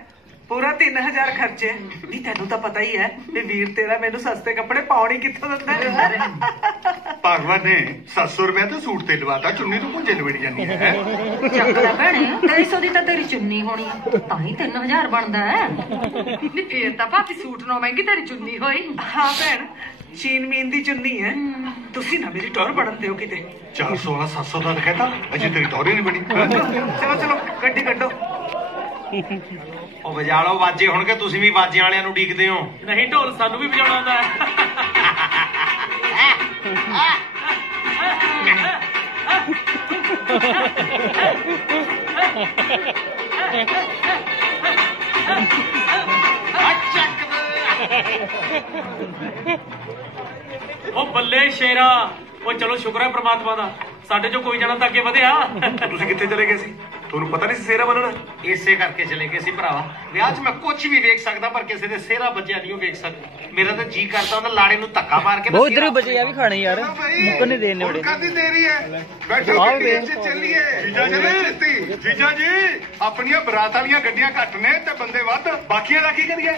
ਪੂਰਾ 3000 ਖਰਚੇ। ਨਹੀਂ ਤੈਨੂੰ ਤਾਂ ਪਤਾ ਹੀ ਹੈ ਵੀ ਵੀਰ ਤੇਰਾ ਮੈਨੂੰ ਸਸਤੇ ਕੱਪੜੇ ਪਾਉਣੀ ਕਿੱਥੋਂ ਦਿੰਦਾ। ਭਗਵਾਨ ਨੇ 700 ਰੁਪਏ ਤੇ ਸੂਟ ਤੇ ਲਵਾਤਾ, ਚੁੰਨੀ ਤੋਂ ਪੁੰਜੇ ਲਵੜੀ ਜਾਂਦੀ ਹੈ। ਚੱਕਦਾ ਭੈਣੇ 300 ਦੀ ਤਾਂ ਤੇਰੀ ਚੁੰਨੀ ਹੋਣੀ ਹੈ, ਤਾਂ ਹੀ 3000 ਬਣਦਾ ਹੈ। ਨਹੀਂ ਫੇਰ ਤਾਂ ਭਾਬੀ ਸੂਟ ਨਾ ਮਹਿੰਗੀ ਤੇਰੀ ਚੁੰਨੀ ਹੋਈ। ਹਾਂ ਭੈਣ ਚੀਨ ਮੀਨ ਦੀ ਚੁੰਨੀ ਹੈ, ਤੁਸੀਂ ਨਾ ਮੇਰੀ ਟੌਰ ਬਣਨ ਦਿਓ ਕਿਤੇ। 400 ਵਾਲਾ 700 ਦਾ ਕਹਿੰਦਾ ਅਜੇ ਤੇਰੀ ਟੌਰ ਹੀ ਨਹੀਂ ਬਣੀ। ਚਲੋ ਚਲੋ ਗੱਡੀ ਕੱਢੋ। ਉਹ ਵਜਾ ਲਓ ਵਾਜੇ ਹੁਣ ਕਿ ਤੁਸੀਂ ਵੀ ਵਾਜਿਆਂ ਵਾਲਿਆਂ ਨੂੰ ਡੀਕਦੇ ਹੋ? ਨਹੀਂ ਢੋਲ ਸਾਨੂੰ ਵੀ ਵਜਾਉਣਾ ਆਉਂਦਾ ਉਹ ਬੱਲੇ ਸ਼ੇਰਾ। ਉਹ ਚਲੋ ਸ਼ੁਕਰ ਹੈ ਪ੍ਰਮਾਤਮਾ ਦਾ, ਸਾਡੇ ਚੋਂ ਕੋਈ ਜਣਾ ਤਾਂ ਅੱਗੇ ਵਧਿਆ। ਤੁਸੀਂ ਕਿੱਥੇ ਚਲੇ ਗਏ ਸੀ? ਤੁਹਾਨੂੰ ਪਤਾ ਨਹੀਂ ਸੀ ਸਿਹਰਾ ਬੰਨਣਾ? ਇਸੇ ਕਰਕੇ ਚਲੇ ਗਏ ਸੀ ਭਰਾਵਾ। ਵਿਆਹ 'ਚ ਮੈਂ ਕੁਝ ਵੀ ਵੇਖ ਸਕਦਾ ਪਰ ਕਿਸੇ ਦੇ ਸਿਹਰਾ ਬੱਚਿਆ ਨਹੀਂ ਵੇਖ ਸਕਦਾ। ਮੇਰਾ ਤਾਂ ਜੀ ਕਰਦਾ ਹੁੰਦਾ ਲਾੜੇ ਨੂੰ ਧੱਕਾ ਮਾਰ ਕੇ ਬਹੁਤ ਇਧਰ ਬਚੇ ਆ ਵੀ ਖਾਣੇ ਯਾਰ, ਮੁੱਕਣ ਨਹੀਂ ਦੇਣੇ ਬੜੇ। ਕਾਦੀ ਦੇਰੀ ਹੈ, ਬੈਠੋ ਗੱਡੀ 'ਚ ਚੱਲੀਏ। ਜੀਜਾ ਜੀ ਆਪਣੀਆਂ ਬਰਾਤ ਵਾਲੀਆਂ ਗੱਡੀਆਂ ਘੱਟ ਨੇ ਤੇ ਬੰਦੇ ਵੱਧ, ਬਾਕੀਆਂ ਦਾ ਕੀ ਕਰੀਏ?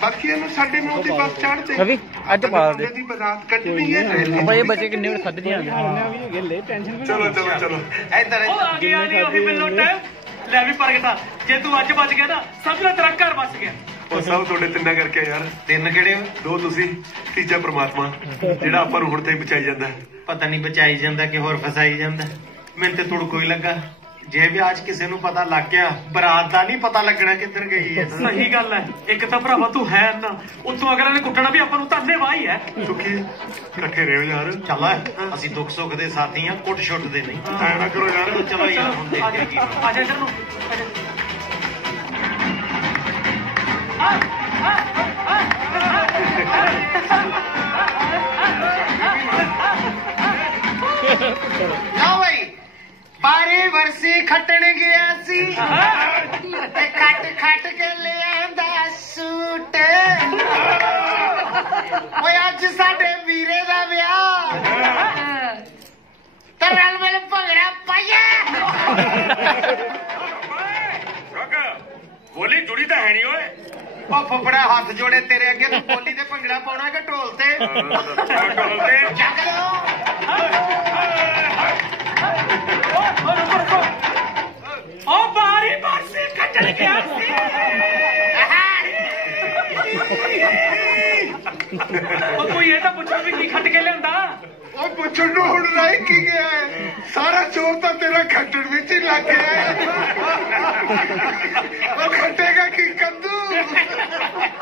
ਬਾਕੀਆਂ ਨੂੰ ਸਾਡੇ ਮੂੰਹ ਦੀ ਬੱਸ ਚੜ੍ਹ ਤੇ ਰਵੀ ਅੱਜ ਪਾ ਦੇ ਦੀ ਬਰਾਤ ਕੱਢਣੀ ਹੈ। ਆਪਾਂ ਇਹ ਬੱਚੇ ਕਿੰਨੇ ਵਜੇ ਖਾਦੇ ਜਾਂਦੇ। ਚਲੋ ਚਲੋ ਚਲੋ ਇੱਧਰ ਉਹ ਆ ਗਿਆ ਨਹੀਂ ਉਹੀ ਬਿੱਲੋ ਟਾਈਮ। ਲੈ ਵੀ ਪ੍ਰਗਟਾ, ਜੇ ਤੂੰ ਅੱਜ ਬਚ ਗਿਆ ਨਾ ਸਮਝ ਲੈ ਤੇਰਾ ਘਰ ਬਚ ਗਿਆ। ਉਹ ਸਭ ਤੁਹਾਡੇ ਤਿੰਨਾਂ ਕਰਕੇ ਯਾਰ। ਤਿੰਨ ਕਿਹੜੇ ਹੋ? 2 ਤੁਸੀਂ, ਤੀਜਾ ਪ੍ਰਮਾਤਮਾ ਜਿਹੜਾ ਆਪਾਂ ਨੂੰ ਹੁਣ ਤੇ ਬਚਾਈ ਜਾਂਦਾ। ਪਤਾ ਨਹੀਂ ਬਚਾਈ ਜਾਂਦਾ ਕਿ ਹੋਰ ਫਸਾਈ ਜਾਂਦਾ। ਮੈਨੂੰ ਤੇ ਤੁੜ ਕੋਈ ਲੱਗਾ ਜੇ ਵੀ ਅੱਜ ਕਿਸੇ ਨੂੰ ਪਤਾ ਲੱਗ ਗਿਆ ਬਰਾਤ ਦਾ ਨਹੀਂ ਪਤਾ ਲੱਗਣਾ ਕਿੱਧਰ ਗਈ ਹੈ। ਸਹੀ ਗੱਲ ਹੈ। ਇੱਕ ਤਾਂ ਭਰਾਵਾ ਤੂੰ ਹੈ ਨਾ, ਉੱਤੋਂ ਅਗਰ ਇਹਨੇ ਕੁੱਟਣਾ ਵੀ ਆਪਾਂ ਨੂੰ ਧੰਨੇਵਾਦ ਹੀ ਹੈ। ਸੁਖੀ ਇਕੱਠੇ ਰਹੋ ਯਾਰ। ਚੱਲ ਅਸੀਂ ਦੁੱਖ ਸੁੱਖ ਦੇ ਸਾਥੀ ਆ, ਕੁੱਟ ਛੁੱਟ ਦੇ ਨਹੀਂ। ਐ ਨਾ ਕਰੋ ਯਾਰ। ਚਲੋ ਯਾਰ ਹੁਣ ਦੇਖਦੇ ਕੀ ਆ ਜਾ ਇੱਧਰ ਨੂੰ। ਲਓ ਬਈ ਬਾਰੇ ਵਰਸੀ ਖੱਟਣ ਗਿਆ ਸੀ ਤੇ ਖੱਟ ਕੇ ਲਿਆਂਦਾ ਸੂਟ। ਓਏ ਅੱਜ ਸਾਡੇ ਵੀਰੇ ਦਾ ਵਿਆਹ ਤੇ ਰਲ ਮਿਲ ਭੰਗੜਾ ਪਾਇਆ। ਬੋਲੀ ਜੁੜੀ ਤਾਂ ਹੈ ਨਹੀਂ ਓਏ। ਉਹ ਫੁੱਫੜਾ ਹੱਥ ਜੋੜੇ ਤੇਰੇ ਅੱਗੇ, ਤੂੰ ਬੋਲੀ ਤੇ ਭੰਗੜਾ ਪਾਉਣਾ ਕਿ ਢੋਲ ਤੇ? ਢੋਲ ਤੇ ਜੱਗ ਲਓ। ਉਹ ਬਾਰੀ ਬਰਸੀ ਕੱਟਣ ਗਿਆ ਸੀ। ਉਹ ਕੋਈ ਇਹ ਤਾਂ ਪੁੱਛੋ ਵੀ ਕੀ ਖੱਟ ਕੇ ਲਿਆਂਦਾ। ਉਹ ਪੁੱਛਣ ਨੂੰ ਹੁਣ ਰਹਿ ਕੀ ਗਿਆ ਹੈ? ਸਾਰਾ ਜ਼ੋਰ ਤਾਂ ਤੇਰਾ ਖੱਟਣ ਵਿੱਚ ਹੀ ਲੱਗ ਗਿਆ ਹੈ। ਉਹ ਖੱਟੇਗਾ ਕੀ ਕੱਦੂ?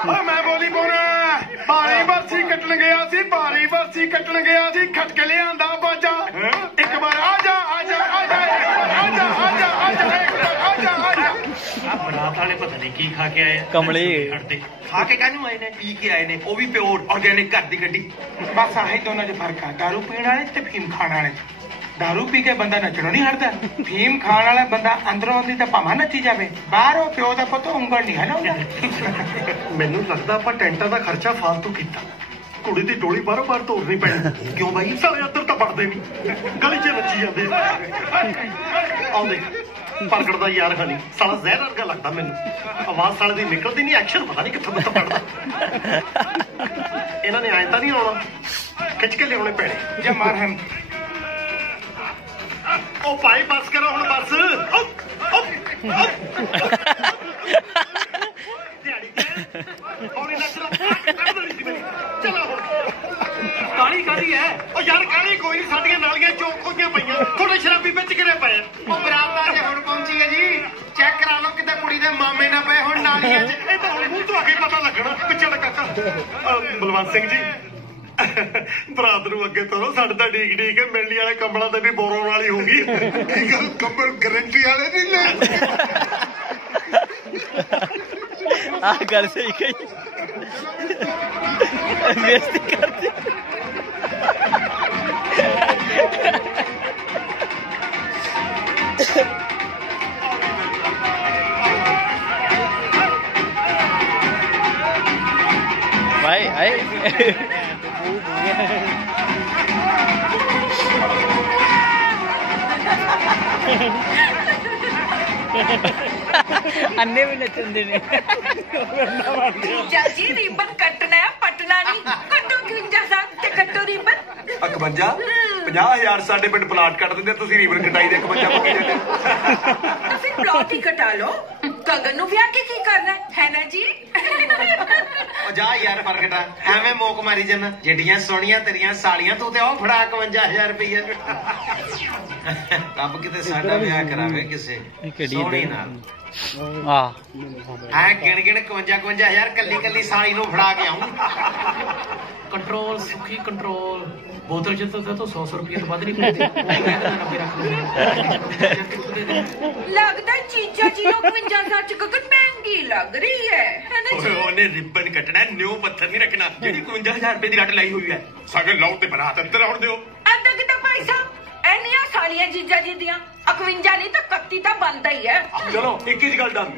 ਓ ਮੈਂ ਬੋਲੀ ਪਾਉਣਾ। ਬਾਰੀ ਬਰਸੀ ਕੱਟਣ ਗਿਆ ਸੀ, ਬਾਰੀ ਬਰਸੀ ਕੱਟਣ ਗਿਆ ਸੀ, ਖੱਟ ਕੇ ਲਿਆਂਦਾ ਬਾਜਾ। ਇੱਕ ਵਾਰ ਆ ਜਾ ਆ ਜਾ ਆ ਜਾ, ਆ ਜਾ ਆ ਜਾ ਆ ਜਾ, ਆ ਜਾ ਆ ਜਾ। ਆ ਬਰਾਤ ਵਾਲੇ ਪਤਾ ਨਹੀਂ ਕੀ ਖਾ ਕੇ ਆਏ ਕਮਲੇ। ਖਾ ਕੇ ਕਾਹਨੂੰ ਆਏ ਨੇ? ਪੀ ਕੇ ਆਏ ਨੇ, ਉਹ ਵੀ ਪਿਓਰ ਆਰਗੈਨਿਕ ਘਰ ਦੀ ਗੱਡੀ। ਬਸ ਆਹੀ ਦੋਨਾਂ 'ਚ ਫਰਕ ਆ, ਦਾਰੂ ਪੀਣ ਵਾਲੇ ਤੇ ਫੀਮ ਖਾਣ ਵਾਲੇ 'ਚ। ਦਾਰੂ ਪੀ ਕੇ ਬੰਦਾ ਨੱਚਣੋਂ ਨਹੀਂ ਹਟਦਾ, ਫੀਮ ਖਾਣ ਵਾਲਾ ਬੰਦਾ ਅੰਦਰੋਂ ਅੰਦਰ ਤਾਂ ਭਾਵੇਂ ਨੱਚੀ ਜਾਵੇ, ਬਾਹਰੋਂ ਪਿਓ ਦਾ ਪੁੱਤ ਉਂਗਲ ਨਹੀਂ ਹਲਾਉਂਦਾ। ਮੈਨੂੰ ਲੱਗਦਾ ਆਪਾਂ ਟੈਂਟਾਂ ਦਾ ਖਰਚਾ ਫਾਲਤੂ ਕੀਤਾ। ਕੁੜੀ ਦੀ ਡੋਲੀ ਬਾਹਰੋਂ ਬਾਹਰ ਤੋਰਨੀ ਪੈਣੀ। ਕਿਉਂ ਬਾਈ? ਸਾਰੇ ਅੰਦਰ ਤਾਂ ਵੜਦੇ ਨਹੀਂ, ਗਲੀ 'ਚ ਨੱਚੀ ਜਾਂਦੇ। ਆਉਂਦੇ ਪ੍ਰਗਟ ਦਾ ਯਾਰ ਖਾਨੀ ਸਾਲਾ ਜ਼ਹਿਰ ਵਰਗਾ ਲੱਗਦਾ ਮੈਨੂੰ। ਆਵਾਜ਼ ਸਾਲੇ ਦੀ ਨਿਕਲਦੀ ਨਹੀਂ, ਐਕਸ਼ਨ ਪਤਾ ਨਹੀਂ ਕਿੱਥੋਂ ਕਿੱਥੋਂ ਪੜਦਾ। ਇਹਨਾਂ ਨੇ ਐਂ ਤਾਂ ਨਹੀਂ ਆਉਣਾ, ਖਿੱਚ ਕੇ ਲਿਆਉਣੇ ਪੈਣੇ। ਜਾਂ ਮਾਰ ਹਮ ਉਹ ਭਾਈ ਬੱਸ ਕਰੋ ਹੁਣ, ਬੱਸ। ਚਲੋ ਹੁਣ। ਕਾਲੀ ਕਾਲੀ ਹੈ। ਉਹ ਯਾਰ ਕਾਲੀ ਕੋਈ ਨਹੀਂ, ਸਾਡੀਆਂ ਨਾਲੀਆਂ ਚੌਕ ਹੋਈਆਂ ਪਈਆਂ, ਥੋੜੇ ਸ਼ਰਾਬੀ ਵਿੱਚ ਗਿਰੇ ਪਏ। ਉਹ ਬਰਾਤ ਜੇ ਹੁਣ ਪਹੁੰਚੀ ਹੈ ਜੀ, ਚੈੱਕ ਕਰਾ ਲਓ ਕਿਤੇ ਕੁੜੀ ਦੇ ਮਾਮੇ ਨਾ ਪਏ ਹੁਣ ਨਾਲੀਆਂ 'ਚ। ਇਹ ਤਾਂ ਹੁਣ ਮੂੰਹ ਤੋਂ ਆ ਕੇ ਪਤਾ ਲੱਗਣਾ। ਪਿੱਛੇ ਕਾਕਾ ਬਲਵੰਤ ਸਿੰਘ ਜੀ, ਬਰਾਤ ਨੂੰ ਅੱਗੇ ਤੋਰੋ। ਸਾਡੇ ਤਾਂ ਡੀਕ ਡੀਕ ਕੇ ਮਿਲਣੀ ਵਾਲੇ ਕੰਬਲਾਂ ਤੇ ਵੀ ਬੋਰੋਂ ਵਾਲੀ ਹੋ ਗਈ। ਇਹ ਗੱਲ ਕੰਬਲ ਗਰੰਟੀ ਵਾਲੇ ਨਹੀਂ ਲੈ। गल सही कही बेइज्जती कर दी भाई आए अन्ने भी नचन देने जी रिबन कटना है पटना नहीं कटो 51 ते कटो रिबन 51 50,000 ਸਾਡੇ ਪਿੰਡ ਪਲਾਟ ਕੱਟ ਦਿੰਦੇ ਤੁਸੀਂ ਰੀਬਨ ਕਟਾਈ ਦੇ 51 ਮੰਗੀ ਜਾਂਦੇ फिर प्लॉट ही कटा लो गगन नु ब्याह के की करना है ना जी ओ जा यार प्रगटा ਐਵੇਂ ਮੋਕ ਮਾਰੀ ਜਾਣਾ ਜਿਹੜੀਆਂ ਸੋਹਣੀਆਂ ਤੇਰੀਆਂ ਸਾਲੀਆਂ ਤੂੰ ਤੇ ਉਹ ਫੜਾ 51000 ਰੁਪਈਆ ਰੱਬ ਕਿਤੇ ਸਾਡਾ ਵਿਆਹ ਕਰਾਵੇ ਕਿਸੇ ਸੋਹਣੀ ਨਾਲ ਆ ਗਿਣ 51,000 ਕੱਲੀ ਸਾਲੀ ਨੂੰ ਫੜਾ ਕੇ ਆਉਂ कंट्रोल सुखी कंट्रोल बोतल च तो 100 रुपया तो बाद नहीं पीते लगता है चीजा जी लोग 51,000 च गगन महंगी लग रही है ना जी ਉਹਨੇ ਰਿਬਨ ਕੱਟਣਾ ਨਿਊ ਪੱਥਰ ਨਹੀਂ ਰੱਖਣਾ ਜਿਹੜੀ 51,000 ਰੁਪਏ ਦੀ ਰੱਟ ਲਾਈ ਹੋਈ ਹੈ ਸਾਗਰ ਲਾਉ ਤੇ ਬਰਾਤ ਅੰਦਰ ਆਉਣ ਦਿਓ ਅੱਧਾ ਕਿਤਾ ਪੈਸਾ ਐਨੀਆਂ ਸਾਲੀਆਂ ਜੀਜਾ ਜੀ ਦੀਆਂ 51 ਨਹੀਂ ਤਾਂ 31 ਤਾਂ ਬਣਦਾ ਹੀ ਹੈ ਚਲੋ ਇੱਕ ਹੀ ਗੱਲ ਡਨ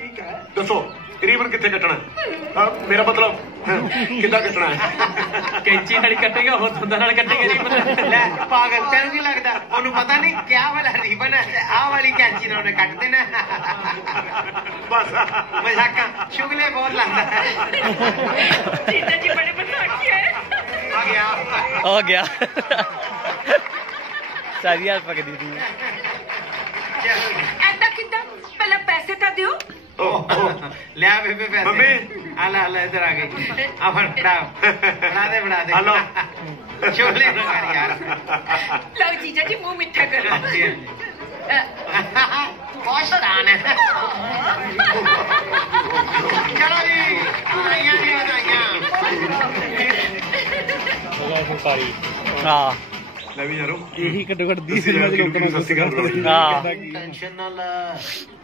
ਦੱਸੋ ਰੀਬਨ ਕਿੱਥੇ ਕੱਟਣਾ ਮੇਰਾ ਮਤਲਬ ਕਿੱਦਾਂ ਕੱਟਣਾ ਹੈ कैंची ਨਾਲ ਕੱਟੇਗਾ ਹੋਰ ਦੰਦਾਂ ਨਾਲ ਕੱਟੇਗਾ ਰੀਬਨ ਲੈ ਪਾਗਲ ਤੈਨੂੰ ਕੀ ਲੱਗਦਾ ਉਹਨੂੰ ਪਤਾ ਨਹੀਂ ਕਿਆ ਵਾਲਾ ਰੀਬਨ ਹੈ ਆਹ ਵਾਲੀ ਕੈਂਚੀ ਨਾਲ ਉਹਨੇ ਕੱਟ ਦੇਣਾ ਬਸ ਮਜ਼ਾਕਾਂ ਸ਼ੁਗਲੇ ਬਹੁਤ ਲੱਗਦਾ ਜੀਜਾ ਜੀ ਬੜੇ ਬਦਮਾਸ਼ ਹੈ आ गया सारी यार पक दी थी ਐਦਾਂ ਕਿਦਾਂ ਪਹਿਲਾਂ ਪੈਸੇ ਤਾਂ ਦਿਓ ले बेबे पैसे मम्मी आला इधर आ गई अपन बड़ा दे हेलो छोले यार लो जीजा जी मुंह मीठा करो बहुत शान है चलो जी आइया हाँ ਲੈ ਵੀ ਯਾਰੋ ਇਹੀ ਘੱਟੋ ਘੱਟ 20 ਫਿਲਮਾਂ ਦੇ ਲੋਕਾਂ ਨੂੰ ਸਸਤੀ ਕਰ ਟੈਨਸ਼ਨ ਨਾਲ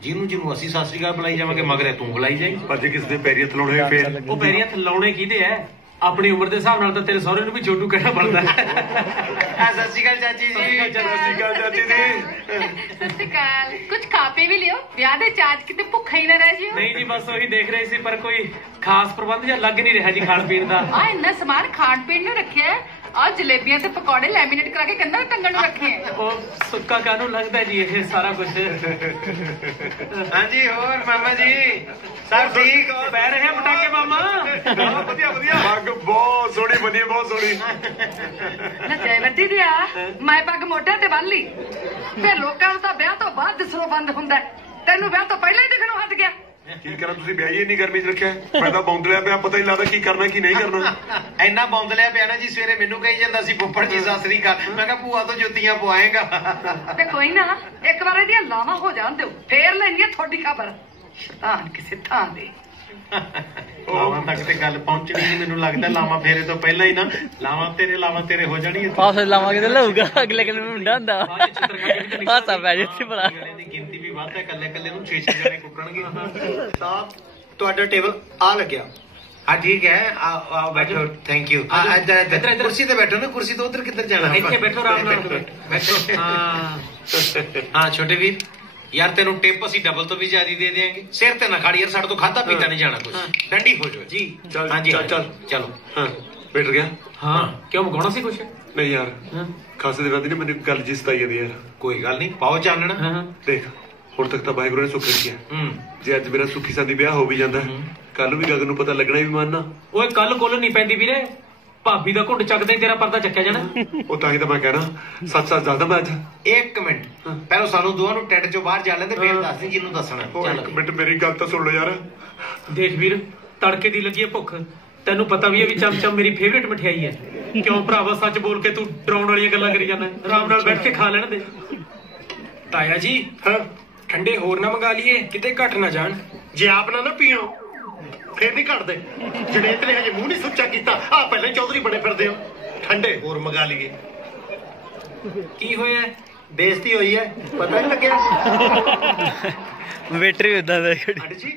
ਜਿਹਨੂੰ ਅਸੀਂ ਸਤਿ ਸ੍ਰੀ ਅਕਾਲ ਬੁਲਾਈ ਜਾਵਾਂਗੇ ਮਗਰੇ ਤੂੰ ਬੁਲਾਈ ਜਾਈ ਪਰ ਜੇ ਕਿਸੇ ਦੇ ਪੈਰੀ ਹੱਥ ਲਾਉਣੇ ਹੋਏ ਫੇਰ ਉਹ ਪੈਰੀ ਹੱਥ ਲਾਉਣੇ ਕਿਹਦੇ ਐ ਆਪਣੀ ਉਮਰ ਦੇ ਹਿਸਾਬ ਨਾਲ ਤਾਂ ਤੇਰੇ ਸਹੁਰੇ ਨੂੰ ਵੀ ਛੋਟੂ ਕਹਿਣਾ ਬਣਦਾ ਸਤਿ ਸ੍ਰੀ ਅਕਾਲ ਚਾਚੀ ਜੀ ਸਤਿ ਸ਼੍ਰੀ ਅਕਾਲ ਕੁਝ ਖਾਪੇ ਵੀ ਲਿਓ ਵਿਆਹ ਦੇ ਚਾਚ ਕਿਤੇ ਭੁੱਖਾ ਹੀ ਨਾ ਰਹਿ ਜਿਓ ਨਹੀਂ ਜੀ ਬਸ ਉਹੀ ਦੇਖ ਰਹੇ ਸੀ ਪਰ ਕੋਈ ਖਾਸ ਪ੍ਰਬੰਧ ਜਾਂ ਲੱਗ ਨਹੀਂ ਰਿਹਾ ਜੀ ਖਾਣ ਪੀਣ ਦਾ ਆ ਇੰਨਾ ਸਮਾਨ ਖਾਣ ਪੀਣ ਨੂੰ ਰੱਖਿਆ ਆ ਜਲੇਬੀਆਂ ਤੇ ਪਕੌੜੇ ਲੈਮੀਨੇਟ ਕਰਾ ਕੇ ਕੰਨਾਂ ਟੰਗਣ ਨੂੰ ਰੱਖੇ ਉਹ ਸੁੱਕਾ ਕਾਹਨੂੰ ਲੱਗਦਾ ਜੀ ਇਹ ਸਾਰਾ ਕੁਝ ਹਾਂਜੀ ਹੋਰ ਮਾਮਾ ਜੀ ਸਭ ਠੀਕ ਪੈ ਰਹੇ ਪਟਾਕੇ ਮਾਮਾ ਵਧੀਆ ਪੱਗ ਬਹੁਤ ਸੋਹਣੀ ਬਣੀ ਬਹੁਤ ਸੋਹਣੀ ਨਾ ਜੈ ਵੱਡੀ ਦਿਆ ਮੈਂ ਪੱਗ ਮੋਢੇ ਤੇ ਬੰਨ ਲਈ ਤੇ ਲੋਕਾਂ ਨੂੰ ਤਾਂ ਵਿਆਹ ਤੋਂ ਬਾਅਦ ਦਿਸਣੋਂ ਬੰਦ ਹੁੰਦਾ ਤੈਨੂੰ ਵਿਆਹ ਤੋਂ ਪਹਿਲਾਂ ਹੀ ਦਿਖਣੋਂ ਹਟ ਗਿਆ ਕੀ ਕਰਾਂ ਤੁਸੀਂ ਵਿਆਹ ਹੀ ਇੰਨੀ ਗਰਮੀ 'ਚ ਰੱਖਿਆ ਮੈਂ ਤਾਂ ਬੌਂਦਲਿਆ ਪਿਆ ਪਤਾ ਹੀ ਲੱਗਦਾ ਕੀ ਕਰਨਾ ਕੀ ਨਹੀਂ ਕਰਨਾ ਇੰਨਾ ਬੌਂਦਲਿਆ ਪਿਆ ਨਾ ਜੀ ਸਵੇਰੇ ਮੈਨੂੰ ਕਹੀ ਜਾਂਦਾ ਸੀ ਫੁੱਫੜ ਜੀ ਸਤਿ ਸ੍ਰੀ ਅਕਾਲ ਮੈਂ ਕਿਹਾ ਭੂਆ ਤੋਂ ਜੁੱਤੀਆਂ ਪਵਾਏਗਾ ਤੇ ਕੋਈ ਨਾ ਇੱਕ ਵਾਰ ਇਹਦੀਆਂ ਲਾਵਾਂ ਹੋ ਜਾਣ ਦਿਓ ਫੇਰ ਲੈਣੀ ਹੈ ਤੁਹਾਡੀ ਖਬਰ ਸ਼ੈਤਾਨ ਕਿਸੇ ਥਾਂ ਦੇ ਲਾਵਾਂ ਤੱਕ ਤੇ ਗੱਲ ਪਹੁੰਚਣੀ ਨਹੀਂ ਮੈਨੂੰ ਲੱਗਦਾ ਲਾਵਾਂ ਫੇਰੇ ਤੋਂ ਪਹਿਲਾਂ ਹੀ ਨਾ ਲਾਵਾਂ ਤੇਰੇ ਹੋ ਜਾਣੀ ਪਾਸ ਲਾਵਾਂ ਕਿਤੇ ਲਊਗਾ ਅਗਲੇ ਕਿਲੇ ਮੁੰਡਾ ਹੁੰਦਾ ਹਾਸਾ ਪੈ ਜੇ ਭਲਾ ਦੀ ਗਿਣਤੀ ਵੀ ਵੱਧ ਹੈ ਕੱਲੇ ਨੂੰ 6 ਜਣੇ ਕੁੱਟਣਗੇ ਤਾਂ ਤੁਹਾਡਾ ਟੇਬਲ ਆ ਲੱਗਿਆ हाँ ठीक है आओ बैठो थैंक यू कुर्सी पे बैठो ना कुर्सी तो उधर किधर जाना है बैठो आराम बैठो हाँ छोटे वीर यार तेन टिप असं डबल तो भी ज्यादा दे देंगे सिर ते ना खाड़ी यार साढ़े तो खाता पीता नहीं जाना कुछ डंडी हो जाए जी चल हाँ जी चलो हाँ बैठ गया हाँ क्यों मंगाना सी कुछ नहीं यार खासे दिन बाद मैंने गल जी सताई है यार कोई गल नहीं पाओ चानना देख ਹੁਣ ਤੱਕ ਤਾਂ ਵਾਹਿਗੁਰੂ ਨੇ ਸੁੱਖ ਰੱਖਿਆ ਜੇ ਅੱਜ ਮੇਰਾ ਸੁੱਖੀ ਸਾਦੀ ਵਿਆਹ ਹੋ ਵੀ ਜਾਂਦਾ ਕੱਲ ਨੂੰ ਵੀ ਗਗਨ ਨੂੰ ਪਤਾ ਲੱਗਣਾ ਵੀ ਮੰਨਣਾ ਓਏ ਕੱਲ ਕੋਲ ਨਹੀਂ ਪੈਂਦੀ ਵੀਰੇ ਭਾਬੀ ਦਾ ਘੁੱਟ ਚੱਕਦੇ ਤੇਰਾ ਪਰਦਾ ਚੱਕਿਆ ਜਾਣਾ ਉਹ ਤਾਂ ਹੀ ਤਾਂ ਮੈਂ ਕਹਿਣਾ ਸੱਚ ਦੱਸਦਾ ਮੈਂ ਅੱਜ ਇੱਕ ਮਿੰਟ ਪਹਿਲਾਂ ਸਾਨੂੰ ਦੋਵਾਂ ਨੂੰ ਟੈਟ ਚੋਂ ਬਾਹਰ ਜਾ ਲੈਂਦੇ ਫੇਰ ਦੱਸ ਦੇ ਜਿਹਨੂੰ ਦੱਸਣਾ ਚੱਲ ਇੱਕ ਮਿੰਟ ਮੇਰੀ ਗੱਲ ਤਾਂ ਸੁਣ ਲਓ ਯਾਰ ਦੇਖ ਵੀਰ ਤੜਕੇ ਦੀ ਲੱਗੀ ਹੈ ਭੁੱਖ ਤੈਨੂੰ ਪਤਾ ਵੀ ਹੈ ਵੀ ਚਮਚਮ ਮੇਰੀ ਫੇਵਰੇਟ ਮਠਿਆਈ ਹੈ ਕਿਉਂ ਭਰਾਵਾ ਸੱਚ ਬੋਲ ਕੇ ਤੂੰ ਡਰਾਉਣ ਵਾਲੀਆਂ ਗੱਲਾਂ ਕਰੀ ਜਾਂਦਾ ਆਰਾਮ ਨਾਲ ਬੈਠ ਕੇ ਖਾ ਲੈਣ ਦੇ ਤਾਇਆ ਜੀ ਠੰਡੇ ਹੋਰ ਨਾ ਮੰਗਾ ਲਈਏ ਕਿਤੇ ਘਟ ਨਾ ਜਾਣ ਜੇ ਆਪ ਨਾ ਪੀਓ ਫੇਰ ਨਹੀਂ ਘਟਦੇ ਜਨੇਤ ਨੇ ਹਜੇ ਮੂੰਹ ਨਹੀਂ ਸੁੱਚਾ ਕੀਤਾ ਆ ਪਹਿਲਾਂ ਚੌਧਰੀ ਬਣੇ ਫਿਰਦੇ ਹੋ ਠੰਡੇ ਹੋਰ ਮੰਗਾ ਲਈਏ ਕੀ ਹੋਇਆ ਬੇਇੱਜ਼ਤੀ ਹੋਈ ਹੈ ਪਤਾ ਨਹੀਂ ਲੱਗਿਆ ਵੇਟਰ ਵੀ ਉਦਾਂ ਦਾ ਜੀ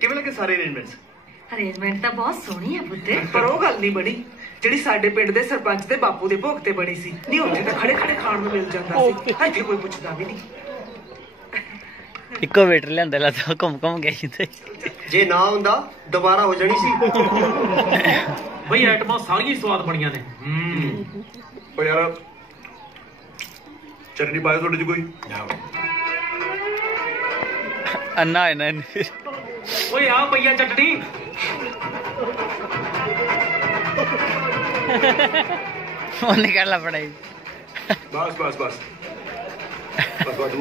ਕਿਵੇਂ ਲੱਗੇ ਸਾਰੇ ਅਰੇਂਜਮੈਂਟਸ ਅਰੇਂਜਮੈਂਟ ਤਾਂ ਬਹੁਤ ਸੋਹਣੀ ਹੈ ਪੁੱਤੇ। ਪਰ ਉਹ ਗੱਲ ਨਹੀਂ ਬਣੀ ਜਿਹੜੀ ਸਾਡੇ ਪਿੰਡ ਦੇ ਸਰਪੰਚ ਤੇ ਬਾਪੂ ਦੇ ਭੋਗ ਤੇ ਬਣੀ ਸੀ। ਨਹੀਂ ਉੱਥੇ ਤਾਂ ਖੜੇ ਖੜੇ ਖਾਣ ਨੂੰ ਮਿਲ ਜਾਂਦਾ ਸੀ, ਇੱਥੇ ਕੋਈ ਪੁੱਛਦਾ ਵੀ ਨਹੀਂ। ਇੱਕੋ ਵੇਟਰ ਲਿਆਂਦਾ ਲੱਗਦਾ ਘੁੰਮ ਘੁੰਮ ਗਿਆ ਜਿੱਥੇ। ਜੇ ਨਾ ਹੁੰਦਾ ਦੁਬਾਰਾ ਹੋ ਜਾਣੀ ਸੀ। ਬਈ ਆਈਟਮਾਂ ਸਾਰੀਆਂ ਸਵਾਦ ਬਣੀਆਂ ਨੇ। ਓ ਯਾਰ ਚਟਨੀ ਪਾਇਓ ਤੁਹਾਡੇ ਚ ਕੋਈ? ਅੰਨਾ ਹੈ ਨਾ ਓਏ ਆ ਪਈਆ ਚਟਨੀ। ਉਹਨੇ ਕਰ ਲਾ ਪੜਾਈ। ਬਸ ਬਸ ਬਸ ਬਸ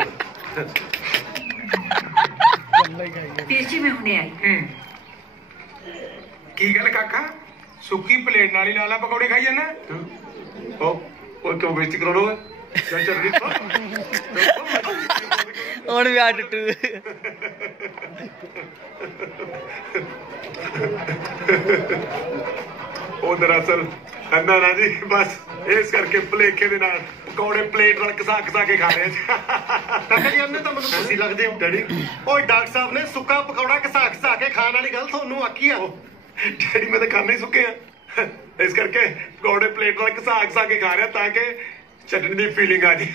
ਵੀਰ ਜੀ ਮੈਂ ਹੁਣੇ ਆਈ। ਕੀ ਗੱਲ ਕਾਕਾ ਸੁੱਕੀ ਪਲੇਟ ਨਾਲ ਹੀ ਲਾਲਾ ਪਕੌੜੇ ਖਾਈ ਜਾਂਦਾ? ਉਹ ਕਿਉਂ ਬੇਇੱਜ਼ਤੀ ਕਰਾਉਣਾ? ਚੱਲ ਚੱਲ ਹੁਣ ਵੀ ਆ ਟੁੱਟੂ। ਉਹ ਦਰਅਸਲ ਅੰਨਾ ਨਾ ਜੀ ਬਸ ਇਸ ਕਰਕੇ ਭਲੇਖੇ ਦੇ ਨਾਲ ਪਕੌੜੇ ਪਲੇਟ ਨਾਲ ਘਸਾ ਕੇ ਖਾ ਰਹੇ ਸੀ। ਕਾਕਾ ਜੀ ਉਹਨੇ ਤਾਂ ਮੈਨੂੰ ਤੁਸੀਂ ਲੱਗਦੇ ਹੋ ਡੈਡੀ। ਓਏ ਡਾਕਟਰ ਸਾਹਿਬ ਨੇ ਸੁੱਕਾ ਪਕੌੜਾ ਘਸਾ ਕੇ ਖਾਣ ਵਾਲੀ ਗੱਲ ਤੁਹਾਨੂੰ ਆਖੀ ਆ। ਡੈਡੀ ਮੈਂ ਤਾਂ ਖਾਣੇ ਸੁੱਕੇ ਆ, ਇਸ ਕਰਕੇ ਪਕੌੜੇ ਪਲੇਟ ਨਾਲ ਘਸਾ ਕੇ ਖਾ ਰਿਹਾ ਤਾਂ ਕਿ ਚਟਨੀ ਦੀ ਫੀਲਿੰਗ ਆ ਜੀ।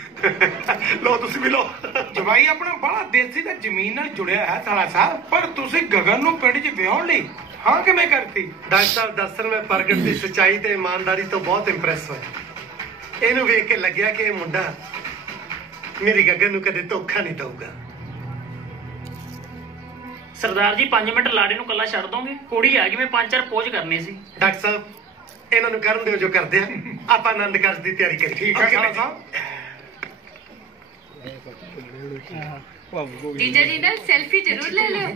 ਲਓ ਤੁਸੀਂ ਵੀ ਲਓ। ਜਵਾਈ ਆਪਣਾ ਬੜਾ ਦੇਸੀ ਤੇ ਜ਼ਮੀਨ ਨਾਲ ਜੁੜਿਆ ਹੈ ਸਾਲਾ ਸਾਹਿਬ। ਪਰ ਤੁਸੀਂ ਗਗਨ ਨੂੰ ਪਿੰਡ 'ਚ ਵਿਆਹਣ ਲਈ ਹਾਂ ਕਿਵੇਂ ਕਰਤੀ? ਡਾਕਟਰ ਸਾਹਿਬ ਦੱਸਣ ਮੈਂ ਪ੍ਰਗਟ ਦੀ ਸੱਚਾਈ ਤੇ ਇਮਾਨਦਾਰੀ ਤੋਂ ਬਹੁਤ ਇੰਪ੍ਰੈਸ ਹੋਇਆ। ਇਹਨੂੰ ਵੇਖ ਕੇ ਲੱਗਿਆ ਕਿ ਇਹ ਮੁੰਡਾ ਮੇਰੀ ਗਗਨ ਨੂੰ ਕਦੇ ਧੋਖਾ ਨਹੀਂ ਦਊਗਾ। ਸਰਦਾਰ ਜੀ 5 ਮਿੰਟ ਲਾੜੇ ਨੂੰ ਕੱਲਾ ਛੱਡ ਦੋਗੇ? ਕੁੜੀ ਆ ਗਈ, ਮੈਂ 5-4 ਪੋਜ ਕਰਨੇ ਸੀ। ਡਾਕਟਰ ਸਾਹਿਬ ਇਹਨਾਂ ਨੂੰ ਕਰਨ ਦਿਓ ਜੋ ਕਰਦੇ ਆ, ਆਪਾਂ ਆਨੰਦ ਕਾਰਜ ਦੀ ਤਿਆਰੀ ਕਰੀ। ਠੀਕ ਹੈ ਸਾਲਾ ਸਾਹਿਬ। ਜੀਜਾ ਜੀ ਨਾਲ ਸੈਲਫੀ ਜ਼ਰੂਰ ਲੈ ਲਿਓ।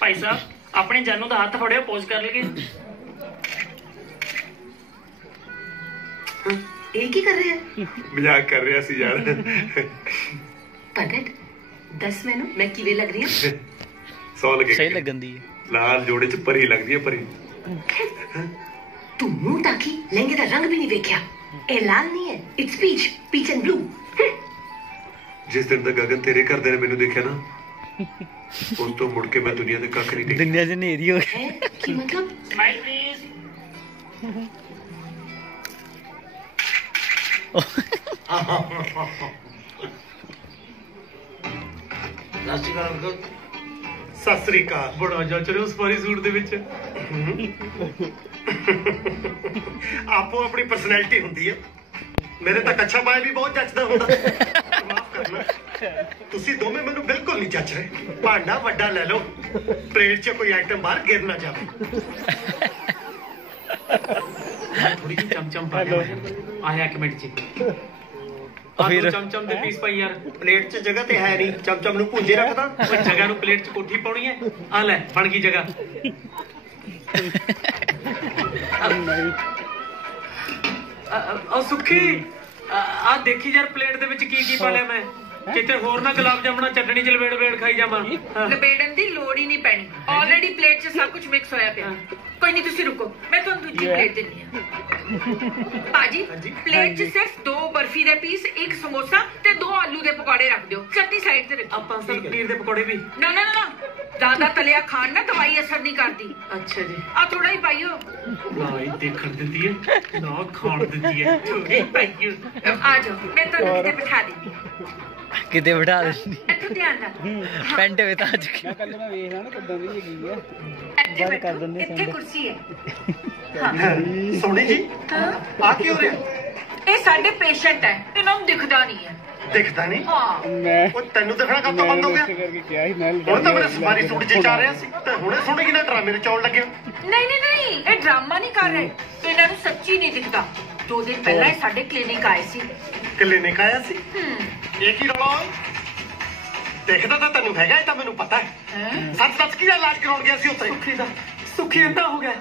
ਭਾਈ ਸਾਹਿਬ ਆਪਣੇ ਜਾਨੂ ਦਾ ਹੱਥ ਫੜਿਓ, ਪੋਜ ਕਰ ਲਈਏ। ਇਹ ਕੀ ਕਰ ਰਿਹਾ? ਮਜ਼ਾਕ ਕਰ ਰਿਹਾ ਸੀ ਯਾਰ। ਪ੍ਰਗਟ ਦੱਸ ਮੈਨੂੰ ਮੈਂ ਕਿਵੇਂ ਲੱਗ ਰਹੀ ਹਾਂ? ਸੌ ਲੱਗੇ ਸਹੀ ਲੱਗਣ ਦੀ ਹੈ। ਲਾਲ ਜੋੜੇ ਚ ਪਰੀ ਲੱਗਦੀ ਹੈ ਪਰੀ। ਤੂੰ ਮੂੰਹ ਤਾਕੀ ਲਹਿੰਗੇ ਦਾ ਰੰਗ ਵੀ ਨਹੀਂ ਵੇਖਿਆ। ਇਹ ਲਾਲ ਨਹੀਂ ਹੈ, ਇਟਸ ਪੀਚ ਐਂਡ ਬਲੂ। ਜਿਸ ਦਿਨ ਦਾ ਗਗਨ ਤੇਰੇ ਘਰਦੇ ਨੇ ਮੈਨੂੰ ਦੇਖਿਆ ਨਾ, ਉਸ ਤੋਂ ਮੁੜ ਕੇ ਮੈਂ ਦੁਨੀਆ ਦੇ ਕੱਖ ਨਹੀਂ ਦੇਖਿਆ। ਦੁਨੀਆ 'ਚ ਨੇਰੀ ਹੋ ਗਈ। ਕੀ ਮਤਲਬ? Smile please. ਸਤਿ ਸ੍ਰੀ ਅਕਾਲ। ਬੜਾ ਜੱਚ ਰਿਹਾ ਉਸ ਪਾਰੀ ਸੂਟ ਦੇ ਵਿੱਚ। ਆਪੋ ਆਪਣੀ ਪਰਸਨੈਲਿਟੀ ਹੁੰਦੀ ਹੈ। ਮੇਰੇ ਤਾਂ ਕੱਛਾ ਪਾਏ ਵੀ ਬਹੁਤ ਜੱਚਦਾ ਹੁੰਦਾ। ਮਾਫ ਕਰਨਾ, ਤੁਸੀਂ ਦੋਵੇਂ ਮੈਨੂੰ ਬਿਲਕੁਲ ਨਹੀਂ ਜੱਚ ਰਹੇ। ਭਾਂਡਾ ਵੱਡਾ ਲੈ ਲਓ, ਪਲੇਟ 'ਚ ਕੋਈ ਆਈਟਮ ਬਾਹਰ ਗਿਰ ਨਾ ਜਾਵੇ। ਥੋੜੀ ਜਿਹੀ ਚਮਚਮ ਪਾ ਲਿਆ। ਆਇਆ ਇੱਕ ਮਿੰਟ ਜੀ। ਫਿਰ ਚਮਚਮ ਦੇ ਪੀਸ ਪਾਈ ਯਾਰ। ਪਲੇਟ 'ਚ ਜਗ੍ਹਾ ਤੇ ਹੈ ਨਹੀਂ, ਚਮਚਮ ਨੂੰ ਭੁੰਜੇ ਰੱਖਦਾ। ਓਏ ਜਗ੍ਹਾ ਨੂੰ ਪਲੇਟ 'ਚ ਕੋਠੀ ਪਾਉਣੀ ਹੈ। ਆ ਲੈ ਬਣ ਗਈ ਜਗ੍ਹਾ। ਆ ਸੁੱਖੀ ਆ ਦੇਖੀ ਯਾਰ ਪਲੇਟ ਦੇ ਵਿੱਚ ਕੀ ਪਾ ਲਿਆ ਮੈਂ। ਕਿਤੇ ਹੋਰ ਨਾ ਗੁਲਾਬ ਜਾਮਣਾ ਚਟਣੀ ਚ ਲਵੇੜ ਖਾਈ ਜਾਵਾਂ। ਲਪੇੜਨ ਦੀ ਲੋੜ ਹੀ ਨਹੀਂ ਪੈਣੀ। ਆਲਰੇਡੀ ਪਲੇਟ 'ਚ ਸਭ ਕੁਝ ਮਿਕਸ ਹੋਇਆ ਪਿਆ। ਕੋਈ ਨਹੀਂ ਤੁਸੀਂ ਰੁਕੋ, ਮੈਂ ਤੁਹਾਨੂੰ ਦੂਜੀ ਪਲੇਟ ਦਿੰਦੀ ਹਾਂ। ਭਾਜੀ ਪਲੇਟ 'ਚ ਸਿਰਫ 2 ਬਰਫੀ ਦੇ ਪੀਸ, 1 ਸਮੋਸਾ ਤੇ 2 ਆਲੂ ਦੇ ਪਕੌੜੇ ਰੱਖ ਦਿਓ। ਚਟਨੀ ਸਾਈਡ ਤੇ ਰੱਖੋ। ਆਪਾਂ ਸਰ ਪਨੀਰ ਦੇ ਪਕੌੜੇ ਵੀ। ਨਾ ਜ਼ਿਆਦਾ ਤਲਿਆ ਖਾਣ ਨਾ ਦਵਾਈ ਅਸਰ ਨਹੀਂ ਕਰਦੀ। ਅੱਛਾ ਜੀ। ਆ ਥੋੜਾ ਹੀ ਪਾਈਓ। ਨਾ ਹੀ ਦੇਖਣ ਦਿੰਦੀ ਹੈ ਨਾ ਖਾਣ ਦਿੰਦੀ ਹੈ। ਥੋੜੀ ਪਾਈਓ। ਆ ਜਾਓ, ਮੈਂ ਤੁਹਾਨੂੰ ਕਿਤੇ ਬਿਠਾ ਦਿੰਦੀ ਹਾਂ। ਕਿਤੇ ਬਿਠਾ ਦਿੰਦੀ। ਇੱਥੋਂ ਧਿਆਨ ਨਾਲ। ਪੈਂਟ ਵੇ ਤਾਂ ਅੱਜ ਮੈਂ ਕੱਲ ਮੈਂ ਵੇਖ ਲਾਂ ਨਾ ਕਿੱਦਾਂ ਦੀ ਹੈਗੀ ਆ। ਇੱਥੇ ਬੰਦ ਕਰ ਦਿੰਦੇ ਇੱਥੇ ਕੁਰਸੀ ਹੈ। ਸੋਹਣੀ ਜੀ ਆ ਕੀ ਹੋ ਰਿਹਾ? ਇਹ ਸਾਡੇ ਪੇਸ਼ੈਂਟ ਹੈ, ਇਹਨਾਂ ਨੂੰ ਦਿਖਦਾ ਨਹੀਂ ਹੈ। ਦਿਖਦਾ ਨਹੀਂ? ਹਾਂ। ਮੈਂ ਉਹ ਤੈਨੂੰ ਦਿਖਣਾ ਕਦੋਂ ਬੰਦ ਹੋ ਗਿਆ? ਕਰਕੇ ਕਿਹਾ ਸੀ ਮੈਂ ਹੁਣ ਤਾਂ ਮੇਰੇ ਸਵਾਰੀ ਸੂਟ 'ਚ ਚਾ ਰਿਹਾ ਸੀ ਤੇ ਹੁਣੇ ਸੁਣ ਕਿ ਨਾ ਡਰਾਮੇ ਨੂੰ ਚੌਣ ਲੱਗਿਆ। ਨਹੀਂ ਇਹ ਡਰਾਮਾ ਨਹੀਂ ਕਰ ਰਹੇ। ਇਹਨਾਂ ਨੂੰ ਸੱਚੀ ਨਹੀਂ ਦਿਖਦਾ। 2 ਦਿਨ ਪਹਿਲਾਂ ਇਹ ਸਾਡੇ ਕਲੀਨਿਕ ਆਏ ਸੀ। ਕਲੀਨਿਕ ਆਇਆ ਸੀ? ਇਹ ਕੀ ਰੌਲਾ? ਦੇਖਦਾ ਤਾਂ ਤੈਨੂੰ ਹੈਗਾ, ਇਹ ਤਾਂ ਮੈਨੂੰ ਪਤਾ ਹੈ। ਸੱਚ ਕੀ ਦਾ ਇਲਾਜ ਕਰਾਉਣ ਗਿਆ ਸੀ ਉੱਥੇ? ਸੁੱਖੀ ਅੰਦਾ ਹੋ ਗਿਆ।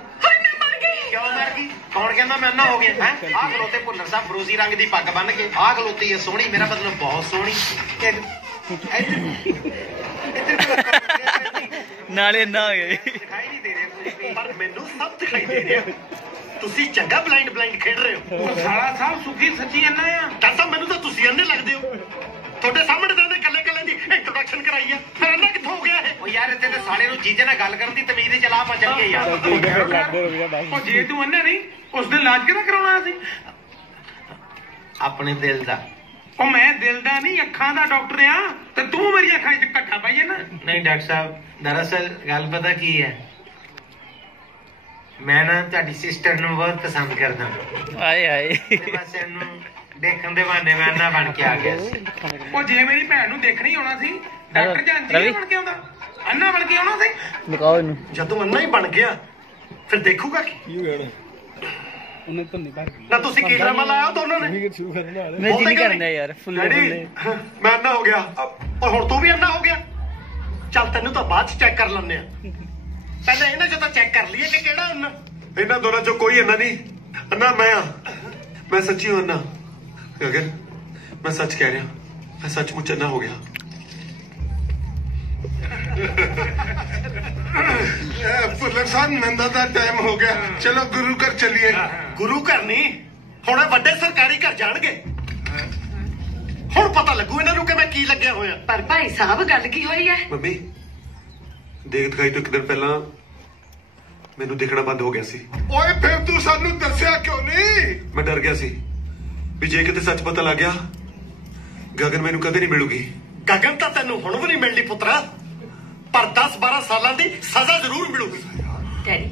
ਕਿਉਂ ਮਰ ਗਈ? ਕੌਣ ਕਹਿੰਦਾ ਮੈਂ ਅੰਨਾ ਹੋ ਗਿਆ? ਹੈ ਆਹ ਖਲੋਤੇ ਭੁੱਲਰ ਸਾਹਿਬ ਫਰੋਜ਼ੀ ਰੰਗ ਦੀ ਪੱਗ ਬੰਨ ਕੇ। ਆਹ ਖਲੋਤੀ ਹੈ ਸੋਹਣੀ, ਮੇਰਾ ਮਤਲਬ ਬਹੁਤ ਸੋਹਣੀ। ਨਾਲੇ ਨਾ ਹੋ ਗਏ। ਦਿਖਾਈ ਨਹੀਂ ਦੇ ਰਿਹਾ ਪਰ ਮੈਨੂੰ ਸਭ ਦਿਖਾਈ ਦੇ ਰਿਹਾ। ਤੁਸੀਂ ਚੰਗਾ ਬਲਾਈਂਡ ਖੇਡ ਰਹੇ ਹੋ। ਸਾਲਾ ਸਾਹਿਬ ਸੁੱਖੀ ਸੱਚੀ ਅੰਨਾ ਆ। ਦੱਸਾਂ ਮੈਨੂੰ ਤਾਂ ਤੁਸੀਂ ਅੰਨੇ ਲੱਗਦੇ ਹੋ। ਤੁਹਾਡੇ ਸਾਹਮਣੇ ਤਾਂ ਕੱਲੇ ਵਾਲਿਆਂ ਦੀ ਇੰਟਰੋਡਕਸ਼ਨ ਕਰਾਈ ਆ ਫਿਰ ਇਹਨਾਂ ਕਿੱਥੋਂ ਹੋ ਗਿਆ ਇਹ? ਉਹ ਯਾਰ ਇੱਥੇ ਤੇ ਸਾਲੇ ਨੂੰ ਜੀਜੇ ਨਾਲ ਗੱਲ ਕਰਨ ਦੀ ਤਮੀਜ਼ ਦੀ ਚਲਾ ਪਾ ਚੱਲ ਗਈ ਯਾਰ। ਉਹ ਜੇ ਤੂੰ ਅੰਨਾ ਨਹੀਂ ਉਸ ਦਿਨ ਇਲਾਜ ਕਿਹਦਾ ਕਰਾਉਣਾ ਸੀ? ਆਪਣੇ ਦਿਲ ਦਾ। ਉਹ ਮੈਂ ਦਿਲ ਦਾ ਨਹੀਂ ਅੱਖਾਂ ਦਾ ਡਾਕਟਰ ਆ ਤੇ ਤੂੰ ਮੇਰੀ ਅੱਖਾਂ 'ਚ ਘੱਟਾ ਪਾਈਏ ਨਾ। ਨਹੀਂ ਡਾਕਟਰ ਸਾਹਿਬ, ਦਰਅਸਲ ਗੱਲ ਪਤਾ ਕੀ ਹੈ, ਮੈਂ ਨਾ ਤੁਹਾਡੀ ਸਿਸਟਰ ਨੂੰ ਬਹੁਤ ਪਸੰਦ ਕਰਦਾ। ਆਏ ਹਾਏ ਬਸ ਇਹਨੂੰ ਦੇਖਣ ਦੇ ਬਹਾਨੇ ਮੈਂ ਅੰਨਾ ਬਣ ਕੇ ਆ ਗਿਆ ਸੀ। ਉਹ ਜੇ ਮੇਰੀ ਭੈਣ ਨੂੰ ਦੇਖਣੀ ਆਉਣਾ ਸੀ ਡਾਕਟਰ ਜਾਂ ਇੰਜੀਨੀਅਰ ਬਣ ਕੇ ਆਉਂਦਾ, ਅੰਨਾ ਬਣ ਕੇ ਆਉਣਾ ਸੀ। ਦਿਖਾਓ ਇਹਨੂੰ। ਜਦੋਂ ਅੰਨਾ ਹੀ ਬਣ ਗਿਆ ਫਿਰ ਦੇਖੂਗਾ ਕੀ? ਉਹਨੇ ਤਾਂ ਨਹੀਂ ਕਰ ਨਾ ਤੁਸੀਂ ਕੀ ਡਰਾਮਾ ਲਾਇਆ ਦੋਨਾਂ ਨੇ? ਸ਼ੁਰੂ ਕਰਨਾ ਵਾਲੇ ਮੈਂ ਜੀ ਨਹੀਂ ਕਰਨਾ ਯਾਰ ਫੁੱਲੇ ਡੈਡੀ ਮੈਂ ਅੰਨਾ ਹੋ ਗਿਆ ਔਰ ਹੁਣ ਤੂੰ ਵੀ ਅੰਨਾ ਹੋ ਗਿਆ। ਚੱਲ ਤੈਨੂੰ ਤਾਂ ਬਾਅਦ ਚ ਚੈੱਕ ਕਰ ਲੈਂਦੇ ਆ, ਪਹਿਲਾਂ ਇਹਨਾਂ ਚੋਂ ਤਾਂ ਚੈੱਕ ਕਰ ਲਈਏ ਕਿ ਕਿਹੜਾ ਅੰਨਾ। ਇਹਨਾਂ ਦੋਨਾਂ ਚੋਂ ਕੋਈ ਅੰਨਾ ਨਹੀਂ, ਅੰਨਾ ਮੈਂ ਆ। ਮੈਂ ਸੱਚੀ ਹਾਂ ਅੰਨਾ ਗਗਨ, ਮੈਂ ਸੱਚ ਕਹਿ ਰਿਹਾ, ਮੈਂ ਸੱਚਮੁੱਚ ਅੰਨਾ ਹੋ ਗਿਆ। ਫੁੱਲਰ ਸਾਹਿਬ ਨੰਦਾ ਦਾ ਟਾਈਮ ਹੋ ਗਿਆ, ਚਲੋ ਗੁਰੂ ਘਰ ਚੱਲੀਏ। ਗੁਰੂ ਘਰ ਨਹੀਂ, ਹੁਣ ਵੱਡੇ ਸਰਕਾਰੀ ਘਰ ਜਾਣਗੇ। ਹੁਣ ਪਤਾ ਲੱਗੂ ਇਹਨਾਂ ਨੂੰ ਕਿ ਮੈਂ ਕੀ ਲੱਗਿਆ ਹੋਇਆ। ਪਰ ਭਾਈ ਸਾਹਿਬ ਗੱਲ ਕੀ ਹੋਈ ਹੈ? ਮੰਮੀ ਦੇਖ ਦਿਖਾਈ ਤੋਂ ਇੱਕ ਦਿਨ ਪਹਿਲਾਂ ਮੈਨੂੰ ਦੇਖਣਾ ਬੰਦ ਹੋ ਗਿਆ ਸੀ। ਓਏ ਫਿਰ ਤੂੰ ਸਾਨੂੰ ਦੱਸਿਆ ਕਿਉਂ ਨਹੀਂ? ਮੈਂ ਡਰ ਗਿਆ ਸੀ ਵੀ ਜੇ ਕਿਤੇ ਸੱਚ ਪਤਾ ਲੱਗ ਗਿਆ ਗਗਨ ਮੈਨੂੰ ਕਦੇ ਨਹੀਂ ਮਿਲੂਗੀ। ਗਗਨ ਤਾਂ ਤੈਨੂੰ ਹੁਣ ਵੀ ਨਹੀਂ ਮਿਲਣੀ ਪੁੱਤਰਾ, ਪਰ 10-12 ਸਾਲਾਂ ਦੀ ਸਜ਼ਾ ਜ਼ਰੂਰ ਮਿਲੂਗੀ। ਡੈਡੀ,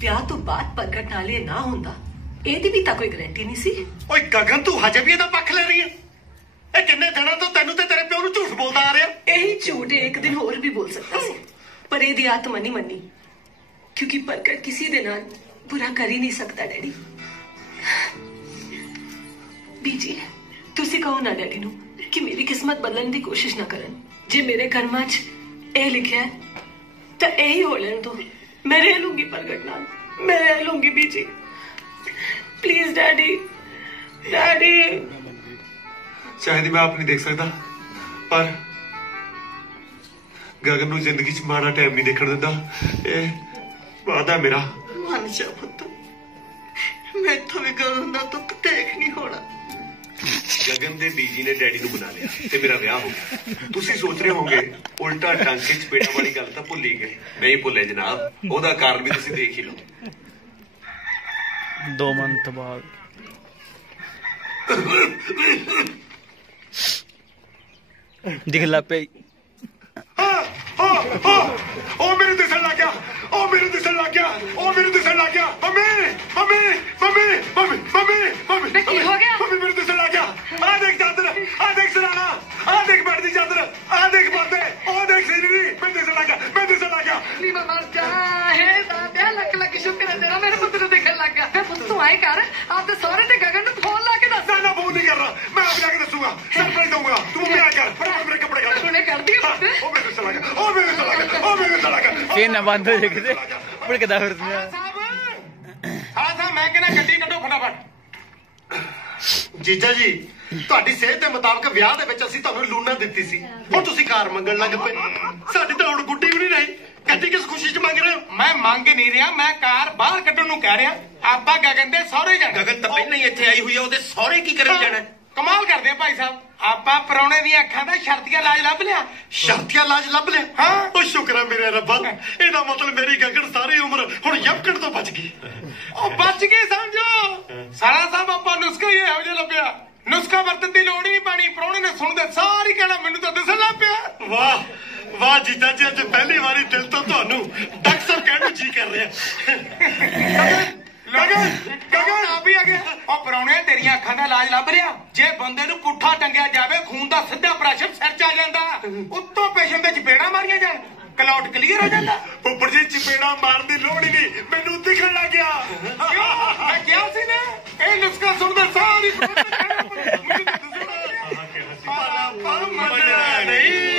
ਵਿਆਹ ਤੋਂ ਬਾਅਦ ਪ੍ਰਗਟ ਨਾਲ ਇਹ ਨਾ ਹੁੰਦਾ, ਇਹਦੀ ਵੀ ਤਾਂ ਕੋਈ ਗਾਰੰਟੀ ਨਹੀਂ ਸੀ। ਓਏ ਗਗਨ, ਤੂੰ ਹਜੇ ਵੀ ਇਹਦਾ ਪੱਖ ਲੈ ਰਹੀ ਹੈ? ਇਹ ਕਿੰਨੇ ਦਿਨਾਂ ਤੋਂ ਤੈਨੂੰ ਤੇ ਤੇਰੇ ਪਿਓ ਨੂੰ ਝੂਠ ਬੋਲਦਾ ਆ ਰਿਹਾ। ਇਹੀ ਝੂਠ ਇੱਕ ਦਿਨ ਹੋਰ ਵੀ ਬੋਲ ਸਕਦਾ ਸੀ, ਪਰ ਇਹਦੀ ਆਤਮਾ ਨਹੀਂ ਮੰਨੀ, ਕਿਉਂਕਿ ਪ੍ਰਗਟ ਕਿਸੇ ਦੇ ਨਾਲ ਬੁਰਾ ਕਰ ਹੀ ਨਹੀਂ ਸਕਦਾ। ਡੈਡੀ ਬੀਜੀ, ਤੁਸੀਂ ਕਹੋ ਨਾ ਡੈਡੀ ਨੂੰ ਕਿ ਮੇਰੀ ਕਿਸਮਤ ਬਦਲਣ ਦੀ ਕੋਸ਼ਿਸ਼ ਨਾ ਕਰਨ। ਜੇ ਮੇਰੇ ਕਰਮਾਂ 'ਚ ਇਹ ਲਿਖਿਆ ਹੈ ਤਾਂ ਇਹੀ ਹੋ ਲੈਣ ਦੋ। ਮੈਂ ਰਹਿ ਲੂੰਗੀ ਪ੍ਰਗਟ ਨਾਲ, ਮੈਂ ਰਹਿ ਲੂੰਗੀ ਬੀਜੀ। Please daddy, daddy. ਸ਼ਾਇਦ ਮੈਂ ਆਪ ਨਹੀਂ ਦੇਖ ਸਕਦਾ, ਪਰ ਗਗਨ ਨੂੰ ਜ਼ਿੰਦਗੀ 'ਚ ਮਾੜਾ ਟਾਈਮ ਨਹੀਂ ਦੇਖਣ ਦਿੰਦਾ। ਇਹ ਵਾਦਾ ਮੇਰਾ। ਮਨ ਜਾ ਪੁੱਤ, ਮੈਥੋਂ ਵੀ ਗਗਨ ਦਾ ਦੁੱਖ ਦੇਖ ਨਹੀਂ ਹੋਣਾ। ਗਗਨ ਦੇ ਡੀਜੀ ਨੇ ਡੈਡੀ ਨੂੰ ਬੁਲਾ ਲਿਆ ਤੇ ਮੇਰਾ ਵਿਆਹ ਹੋ ਗਿਆ। ਤੁਸੀਂ ਸੋਚ ਰਹੇ ਹੋਗੇ ਉਲਟਾ ਟਾਂਕੇ ਚ ਪੇੜਾਂ ਵਾਲੀ ਗੱਲ ਤਾਂ ਭੁੱਲ ਹੀ ਗਏ। ਨਹੀਂ ਭੁੱਲੇ ਜਨਾਬ, ਉਹਦਾ ਕਾਰਨ ਵੀ ਤੁਸੀਂ ਦੇਖ ਹੀ ਲਓ। 2 ਮੰਥ ਬਾਅਦ ਦਿਖ ਲਾ ਪਈ। ਉਹ ਮੈਨੂੰ ਦਿਸਣ ਲੱਗ ਗਿਆ, ਉਹ ਮੈਨੂੰ ਦਿਸਣ ਲੱਗ ਗਿਆ, ਉਹ ਮੈਨੂੰ ਦਿਸਣ ਲੱਗ ਗਿਆ। Mummy mummy mummy mummy mummy mummy ਕੀ ਹੋ ਗਿਆ? ਮੰਮੀ ਮੈਨੂੰ ਦਿਸਣ ਲੱਗ ਗਿਆ। ਆ ਦੇਖ ਚਾਦਰ, ਆ ਦੇਖ ਸਰਾਣਾ, ਆ ਦੇਖ ਬੈਠ ਦੀ ਚਾਦਰ, ਆ ਦੇਖ ਪਰਦੇ, ਉਹ ਦੇਖ ਸੀਨਰੀ। ਮੈਨੂੰ ਦਿਸਣ ਲੱਗ ਗਿਆ, ਮੈਨੂੰ ਦਿਸਣ ਲੱਗ ਗਿਆ। ਨੀ ਮਰ ਜਾ ਹੈ ਦਾਦਿਆ, ਲੱਖ ਲੱਖ ਸ਼ੁਕਰ ਹੈ ਤੇਰਾ ਮੇਰੇ ਪੁੱਤ ਨੂੰ ਦੇਖਣ ਲੱਗ ਗਿਆ। ਪੁੱਤ ਤੂੰ ਆਏ ਕਰ, ਆਪਦੇ ਸਹੁਰੇ ਤੇ ਗਗਨ ਨੂੰ ਫੋਨ ਲਾ ਕੇ ਦੱਸ। ਨਾ ਫੋਨ ਨਹੀਂ ਕਰਨਾ, ਮੈਂ ਆਪ ਜਾ ਕੇ ਦੱਸੂਗਾ, ਸਰਪ੍ਰਾਈਜ਼ ਦਊਂਗਾ। ਤੂੰ ਮੰਮੀ ਆ ਕਰ, ਫਟਾਫਟ ਮੇਰੇ ਕੱਪੜੇ ਕੱਢ। ਤੂੰ ਕਰਦੀ ਹੈ ਪੁੱਤ? ਉਹ ਮੈਨੂੰ ਦਿਸਣ ਲੱਗ ਗਿਆ, ਉਹ ਮੈਨੂੰ ਦਿਸਣ ਲੱਗ ਗਿਆ, ਉਹ ਮੈਨੂੰ ਦਿਸਣ ਲੱਗ ਗਿਆ। ਫੇਰ ਨਾ ਬੰਦ ਹੋ ਜੇ ਕਿਤੇ ਭੜਕਦਾ ਫਿਰਦਾ। ਹਾਂ ਸਾਹਿਬ, ਮੈਂ ਕਹਿੰਦਾ ਗੱਡੀ ਕੱਢੋ ਫਟਾਫਟ। ਜੀਜਾ ਜੀ, ਤੁਹਾਡੀ ਸਿਹਤ ਦੇ ਮੁਤਾਬਕ ਵਿਆਹ ਦੇ ਵਿੱਚ ਅਸੀਂ ਤੁਹਾਨੂੰ ਲੂਣਾ ਦਿੱਤੀ ਸੀ, ਹੁਣ ਤੁਸੀਂ ਕਾਰ ਮੰਗਣ ਲੱਗ ਪਏ। ਸਾਡੀ ਤਾਂ ਹੁਣ ਗੁੱਡੀ ਵੀ ਨਹੀਂ ਰਹੀ। ਗੱਡੀ ਕਿਸ ਖੁਸ਼ੀ 'ਚ ਮੰਗ ਰਹੇ ਹੋ? ਮੈਂ ਮੰਗ ਨਹੀਂ ਰਿਹਾ, ਮੈਂ ਕਾਰ ਬਾਹਰ ਕੱਢਣ ਨੂੰ ਕਹਿ ਰਿਹਾ। ਆਪਾਂ ਗਗਨ ਦੇ ਸਹੁਰੇ ਜਾਣਾ। ਗਗਨ ਤਾਂ ਪਹਿਲਾਂ ਹੀ ਇੱਥੇ ਆਈ ਹੋਈ ਆ, ਉਹਦੇ ਸਹੁਰੇ ਕੀ ਕਰਨ ਜਾਣਾ? ਕਮਾਲ ਕਰਦੇ ਆ ਭਾਈ ਸਾਹਿਬ, ਆਪਾਂ ਪਰੌਣੇ ਦੀਆਂ ਅੱਖਾਂ ਦਾ ਸ਼ਰਤੀਆ ਇਲਾਜ ਲੱਭ ਲਿਆ। ਸ਼ਰਤੀਆ ਇਲਾਜ ਲੱਭ ਲਿਆ? ਹਾਂ। ਉਹ ਸ਼ੁਕਰ ਹੈ ਮੇਰੇ ਰੱਬਾ, ਇਹਦਾ ਮਤਲਬ ਮੇਰੀ ਗਗਨ ਸਾਰੀ ਉਮਰ ਹੁਣ ਯਮਕਣ ਤੋਂ ਬਚ ਗਈ। ਉਹ ਬਚ ਗਏ ਸਮਝੋ। ਸਾਲਾ ਸਾਹਿਬ, ਆਪਾਂ ਨੁਸਖਾ ਹੀ ਇਹੋ ਜਿਹਾ ਲੱਭਿਆ, ਨੁਸਖਾ ਵਰਤਣ ਦੀ ਲੋੜ ਹੀ ਨਹੀਂ ਪੈਣੀ। ਪਰੌਣੇ ਨੇ ਸੁਣਦੇ ਸਾਰੀ ਕਹਿਣਾ ਮੈਨੂੰ ਤਾਂ ਦਿਸਣ ਲੱਗ ਪਿਆ। ਵਾਹ ਵਾਹ ਜੀਜਾ ਜੀ, ਅੱਜ ਪਹਿਲੀ ਵਾਰੀ ਦਿਲ ਤੋਂ ਤੁਹਾਨੂੰ ਡਾਕਟਰ ਕਹਿਣ ਨੂੰ ਜੀ ਕਰ ਰਿਹਾ। ਗਗਨ ਆ ਵੀ ਆ ਗਿਆ। ਉਹ ਪਰੌਣੇ, ਤੇਰੀਆਂ ਅੱਖਾਂ ਦਾ ਇਲਾਜ ਲੱਭ ਰਿਹਾ। ਜੇ ਬੰਦੇ ਨੂੰ ਪੁੱਠਾ ਟੰਗਿਆ ਜਾਵੇ, ਖੂਨ ਦਾ ਸਿੱਧਾ ਪ੍ਰੈਸ਼ਰ ਸਿਰ 'ਚ ਆ ਜਾਂਦਾ, ਉੱਤੋਂ ਪੇਸ਼ੈਂਟ ਦੇ ਚਪੇੜਾਂ ਮਾਰੀਆਂ ਜਾਣ, ਕਲੌਟ ਕਲੀਅਰ ਹੋ ਜਾਂਦਾ। ਉੱਪਰ ਜੀ ਚਪੇੜਾ ਮਾਰਨ ਦੀ ਲੋੜ ਹੀ ਨਹੀਂ, ਮੈਨੂੰ ਦਿਖਣ ਲੱਗ ਗਿਆ। ਕਿਉਂ? ਮੈਂ ਕਿਹਾ ਸੀ ਨਾ, ਇਹ ਨੁਸਖਾ ਸੁਣਦੇ ਸਾਰੀ ਮੰਨਣਾ ਨਹੀਂ।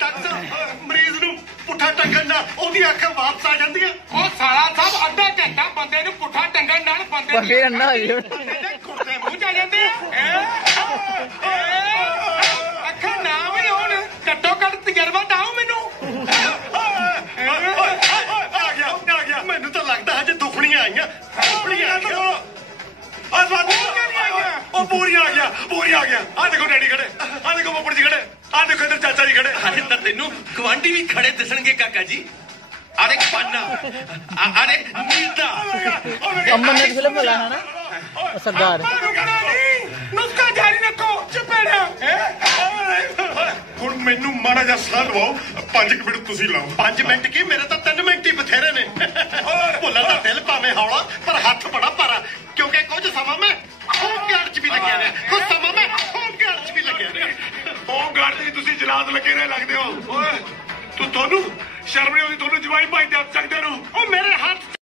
ਡਾਕਟਰ, ਮਰੀਜ਼ ਨੂੰ ਪੁੱਠਾ ਟੰਗਣ ਨਾਲ ਉਹਦੀ ਅੱਖਾਂ ਵਾਪਸ ਆ ਜਾਂਦੀਆਂ। ਉਹ ਸਾਲਾ ਸਾਹਿਬ, ਅੱਧਾ ਘੰਟਾ ਬੰਦੇ ਨੂੰ ਪੁੱਠਾ ਟੰਗਣ ਨਾਲ ਬੰਦੇ ਫੇਰ ਅੰਨਾ ਹੋ ਜਾਓ। ਕੁਰਤੇ ਮੂੰਹ 'ਚ ਆ ਜਾਂਦੇ ਆ। ਅੱਖਾਂ ਨਾ ਵੀ ਹੋਣ, ਘੱਟੋ ਘੱਟ ਤਜਰਬਾ ਤਾਂ ਆਓ ਮੈਨੂੰ। ਆ ਗਿਆ ਮੈਨੂੰ ਤਾਂ ਲੱਗਦਾ ਹਜੇ ਦੁਖਣੀਆਂ ਆਈਆਂ। ਦੁਖਣੀਆਂ ਆਈਆਂ। पूरी आ गया आ देखो डैडी खड़े आ देखो पप्पड़ जी खड़े आ देखो इधर चाचा जी खड़े अरे तो तेनू गवांढी भी खड़े दिसणगे काका जी अरे पाना अरे मीता अमन ने फिल्म बनाना ना सरदार नुस्खा जारी रखो चपेड़ा ਹੁਣ ਮੈਨੂੰ ਮਾੜਾ ਜਿਹਾ ਸਾਹ ਲਵਾਓ 5 ਮਿੰਟ ਤੁਸੀਂ ਲਾਓ 5 ਮਿੰਟ ਕੀ ਮੇਰੇ ਤਾਂ 3 ਮਿੰਟ ਹੀ ਬਥੇਰੇ ਨੇ ਭੁੱਲਣ ਦਾ ਦਿਲ ਭਾਵੇਂ ਹੌਲਾ ਪਰ ਹੱਥ ਬੜਾ ਭਾਰਾ ਕਿਉਂਕਿ ਕੁਝ ਸਮਾਂ ਮੈਂ ਹੋਮਗਾਰਡ 'ਚ ਵੀ ਲੱਗਿਆ ਰਿਹਾ ਕੁਝ ਸਮਾਂ ਮੈਂ ਹੋਮਗਾਰਡ 'ਚ ਵੀ ਲੱਗਿਆ ਰਿਹਾ ਹੋਮਗਾਰਡ ਦੇ ਤੁਸੀਂ ਜਲਾਦ ਲੱਗੇ ਰਹੇ ਲੱਗਦੇ ਹੋ ਓਏ ਤੁਹਾਨੂੰ ਸ਼ਰਮ ਨਹੀਂ ਆਉਂਦੀ ਤੁਹਾਨੂੰ ਜਵਾਈ ਭਾਈ ਦੇ ਸਕਦੇ ਨੂੰ ਉਹ ਮੇਰੇ ਹੱਥ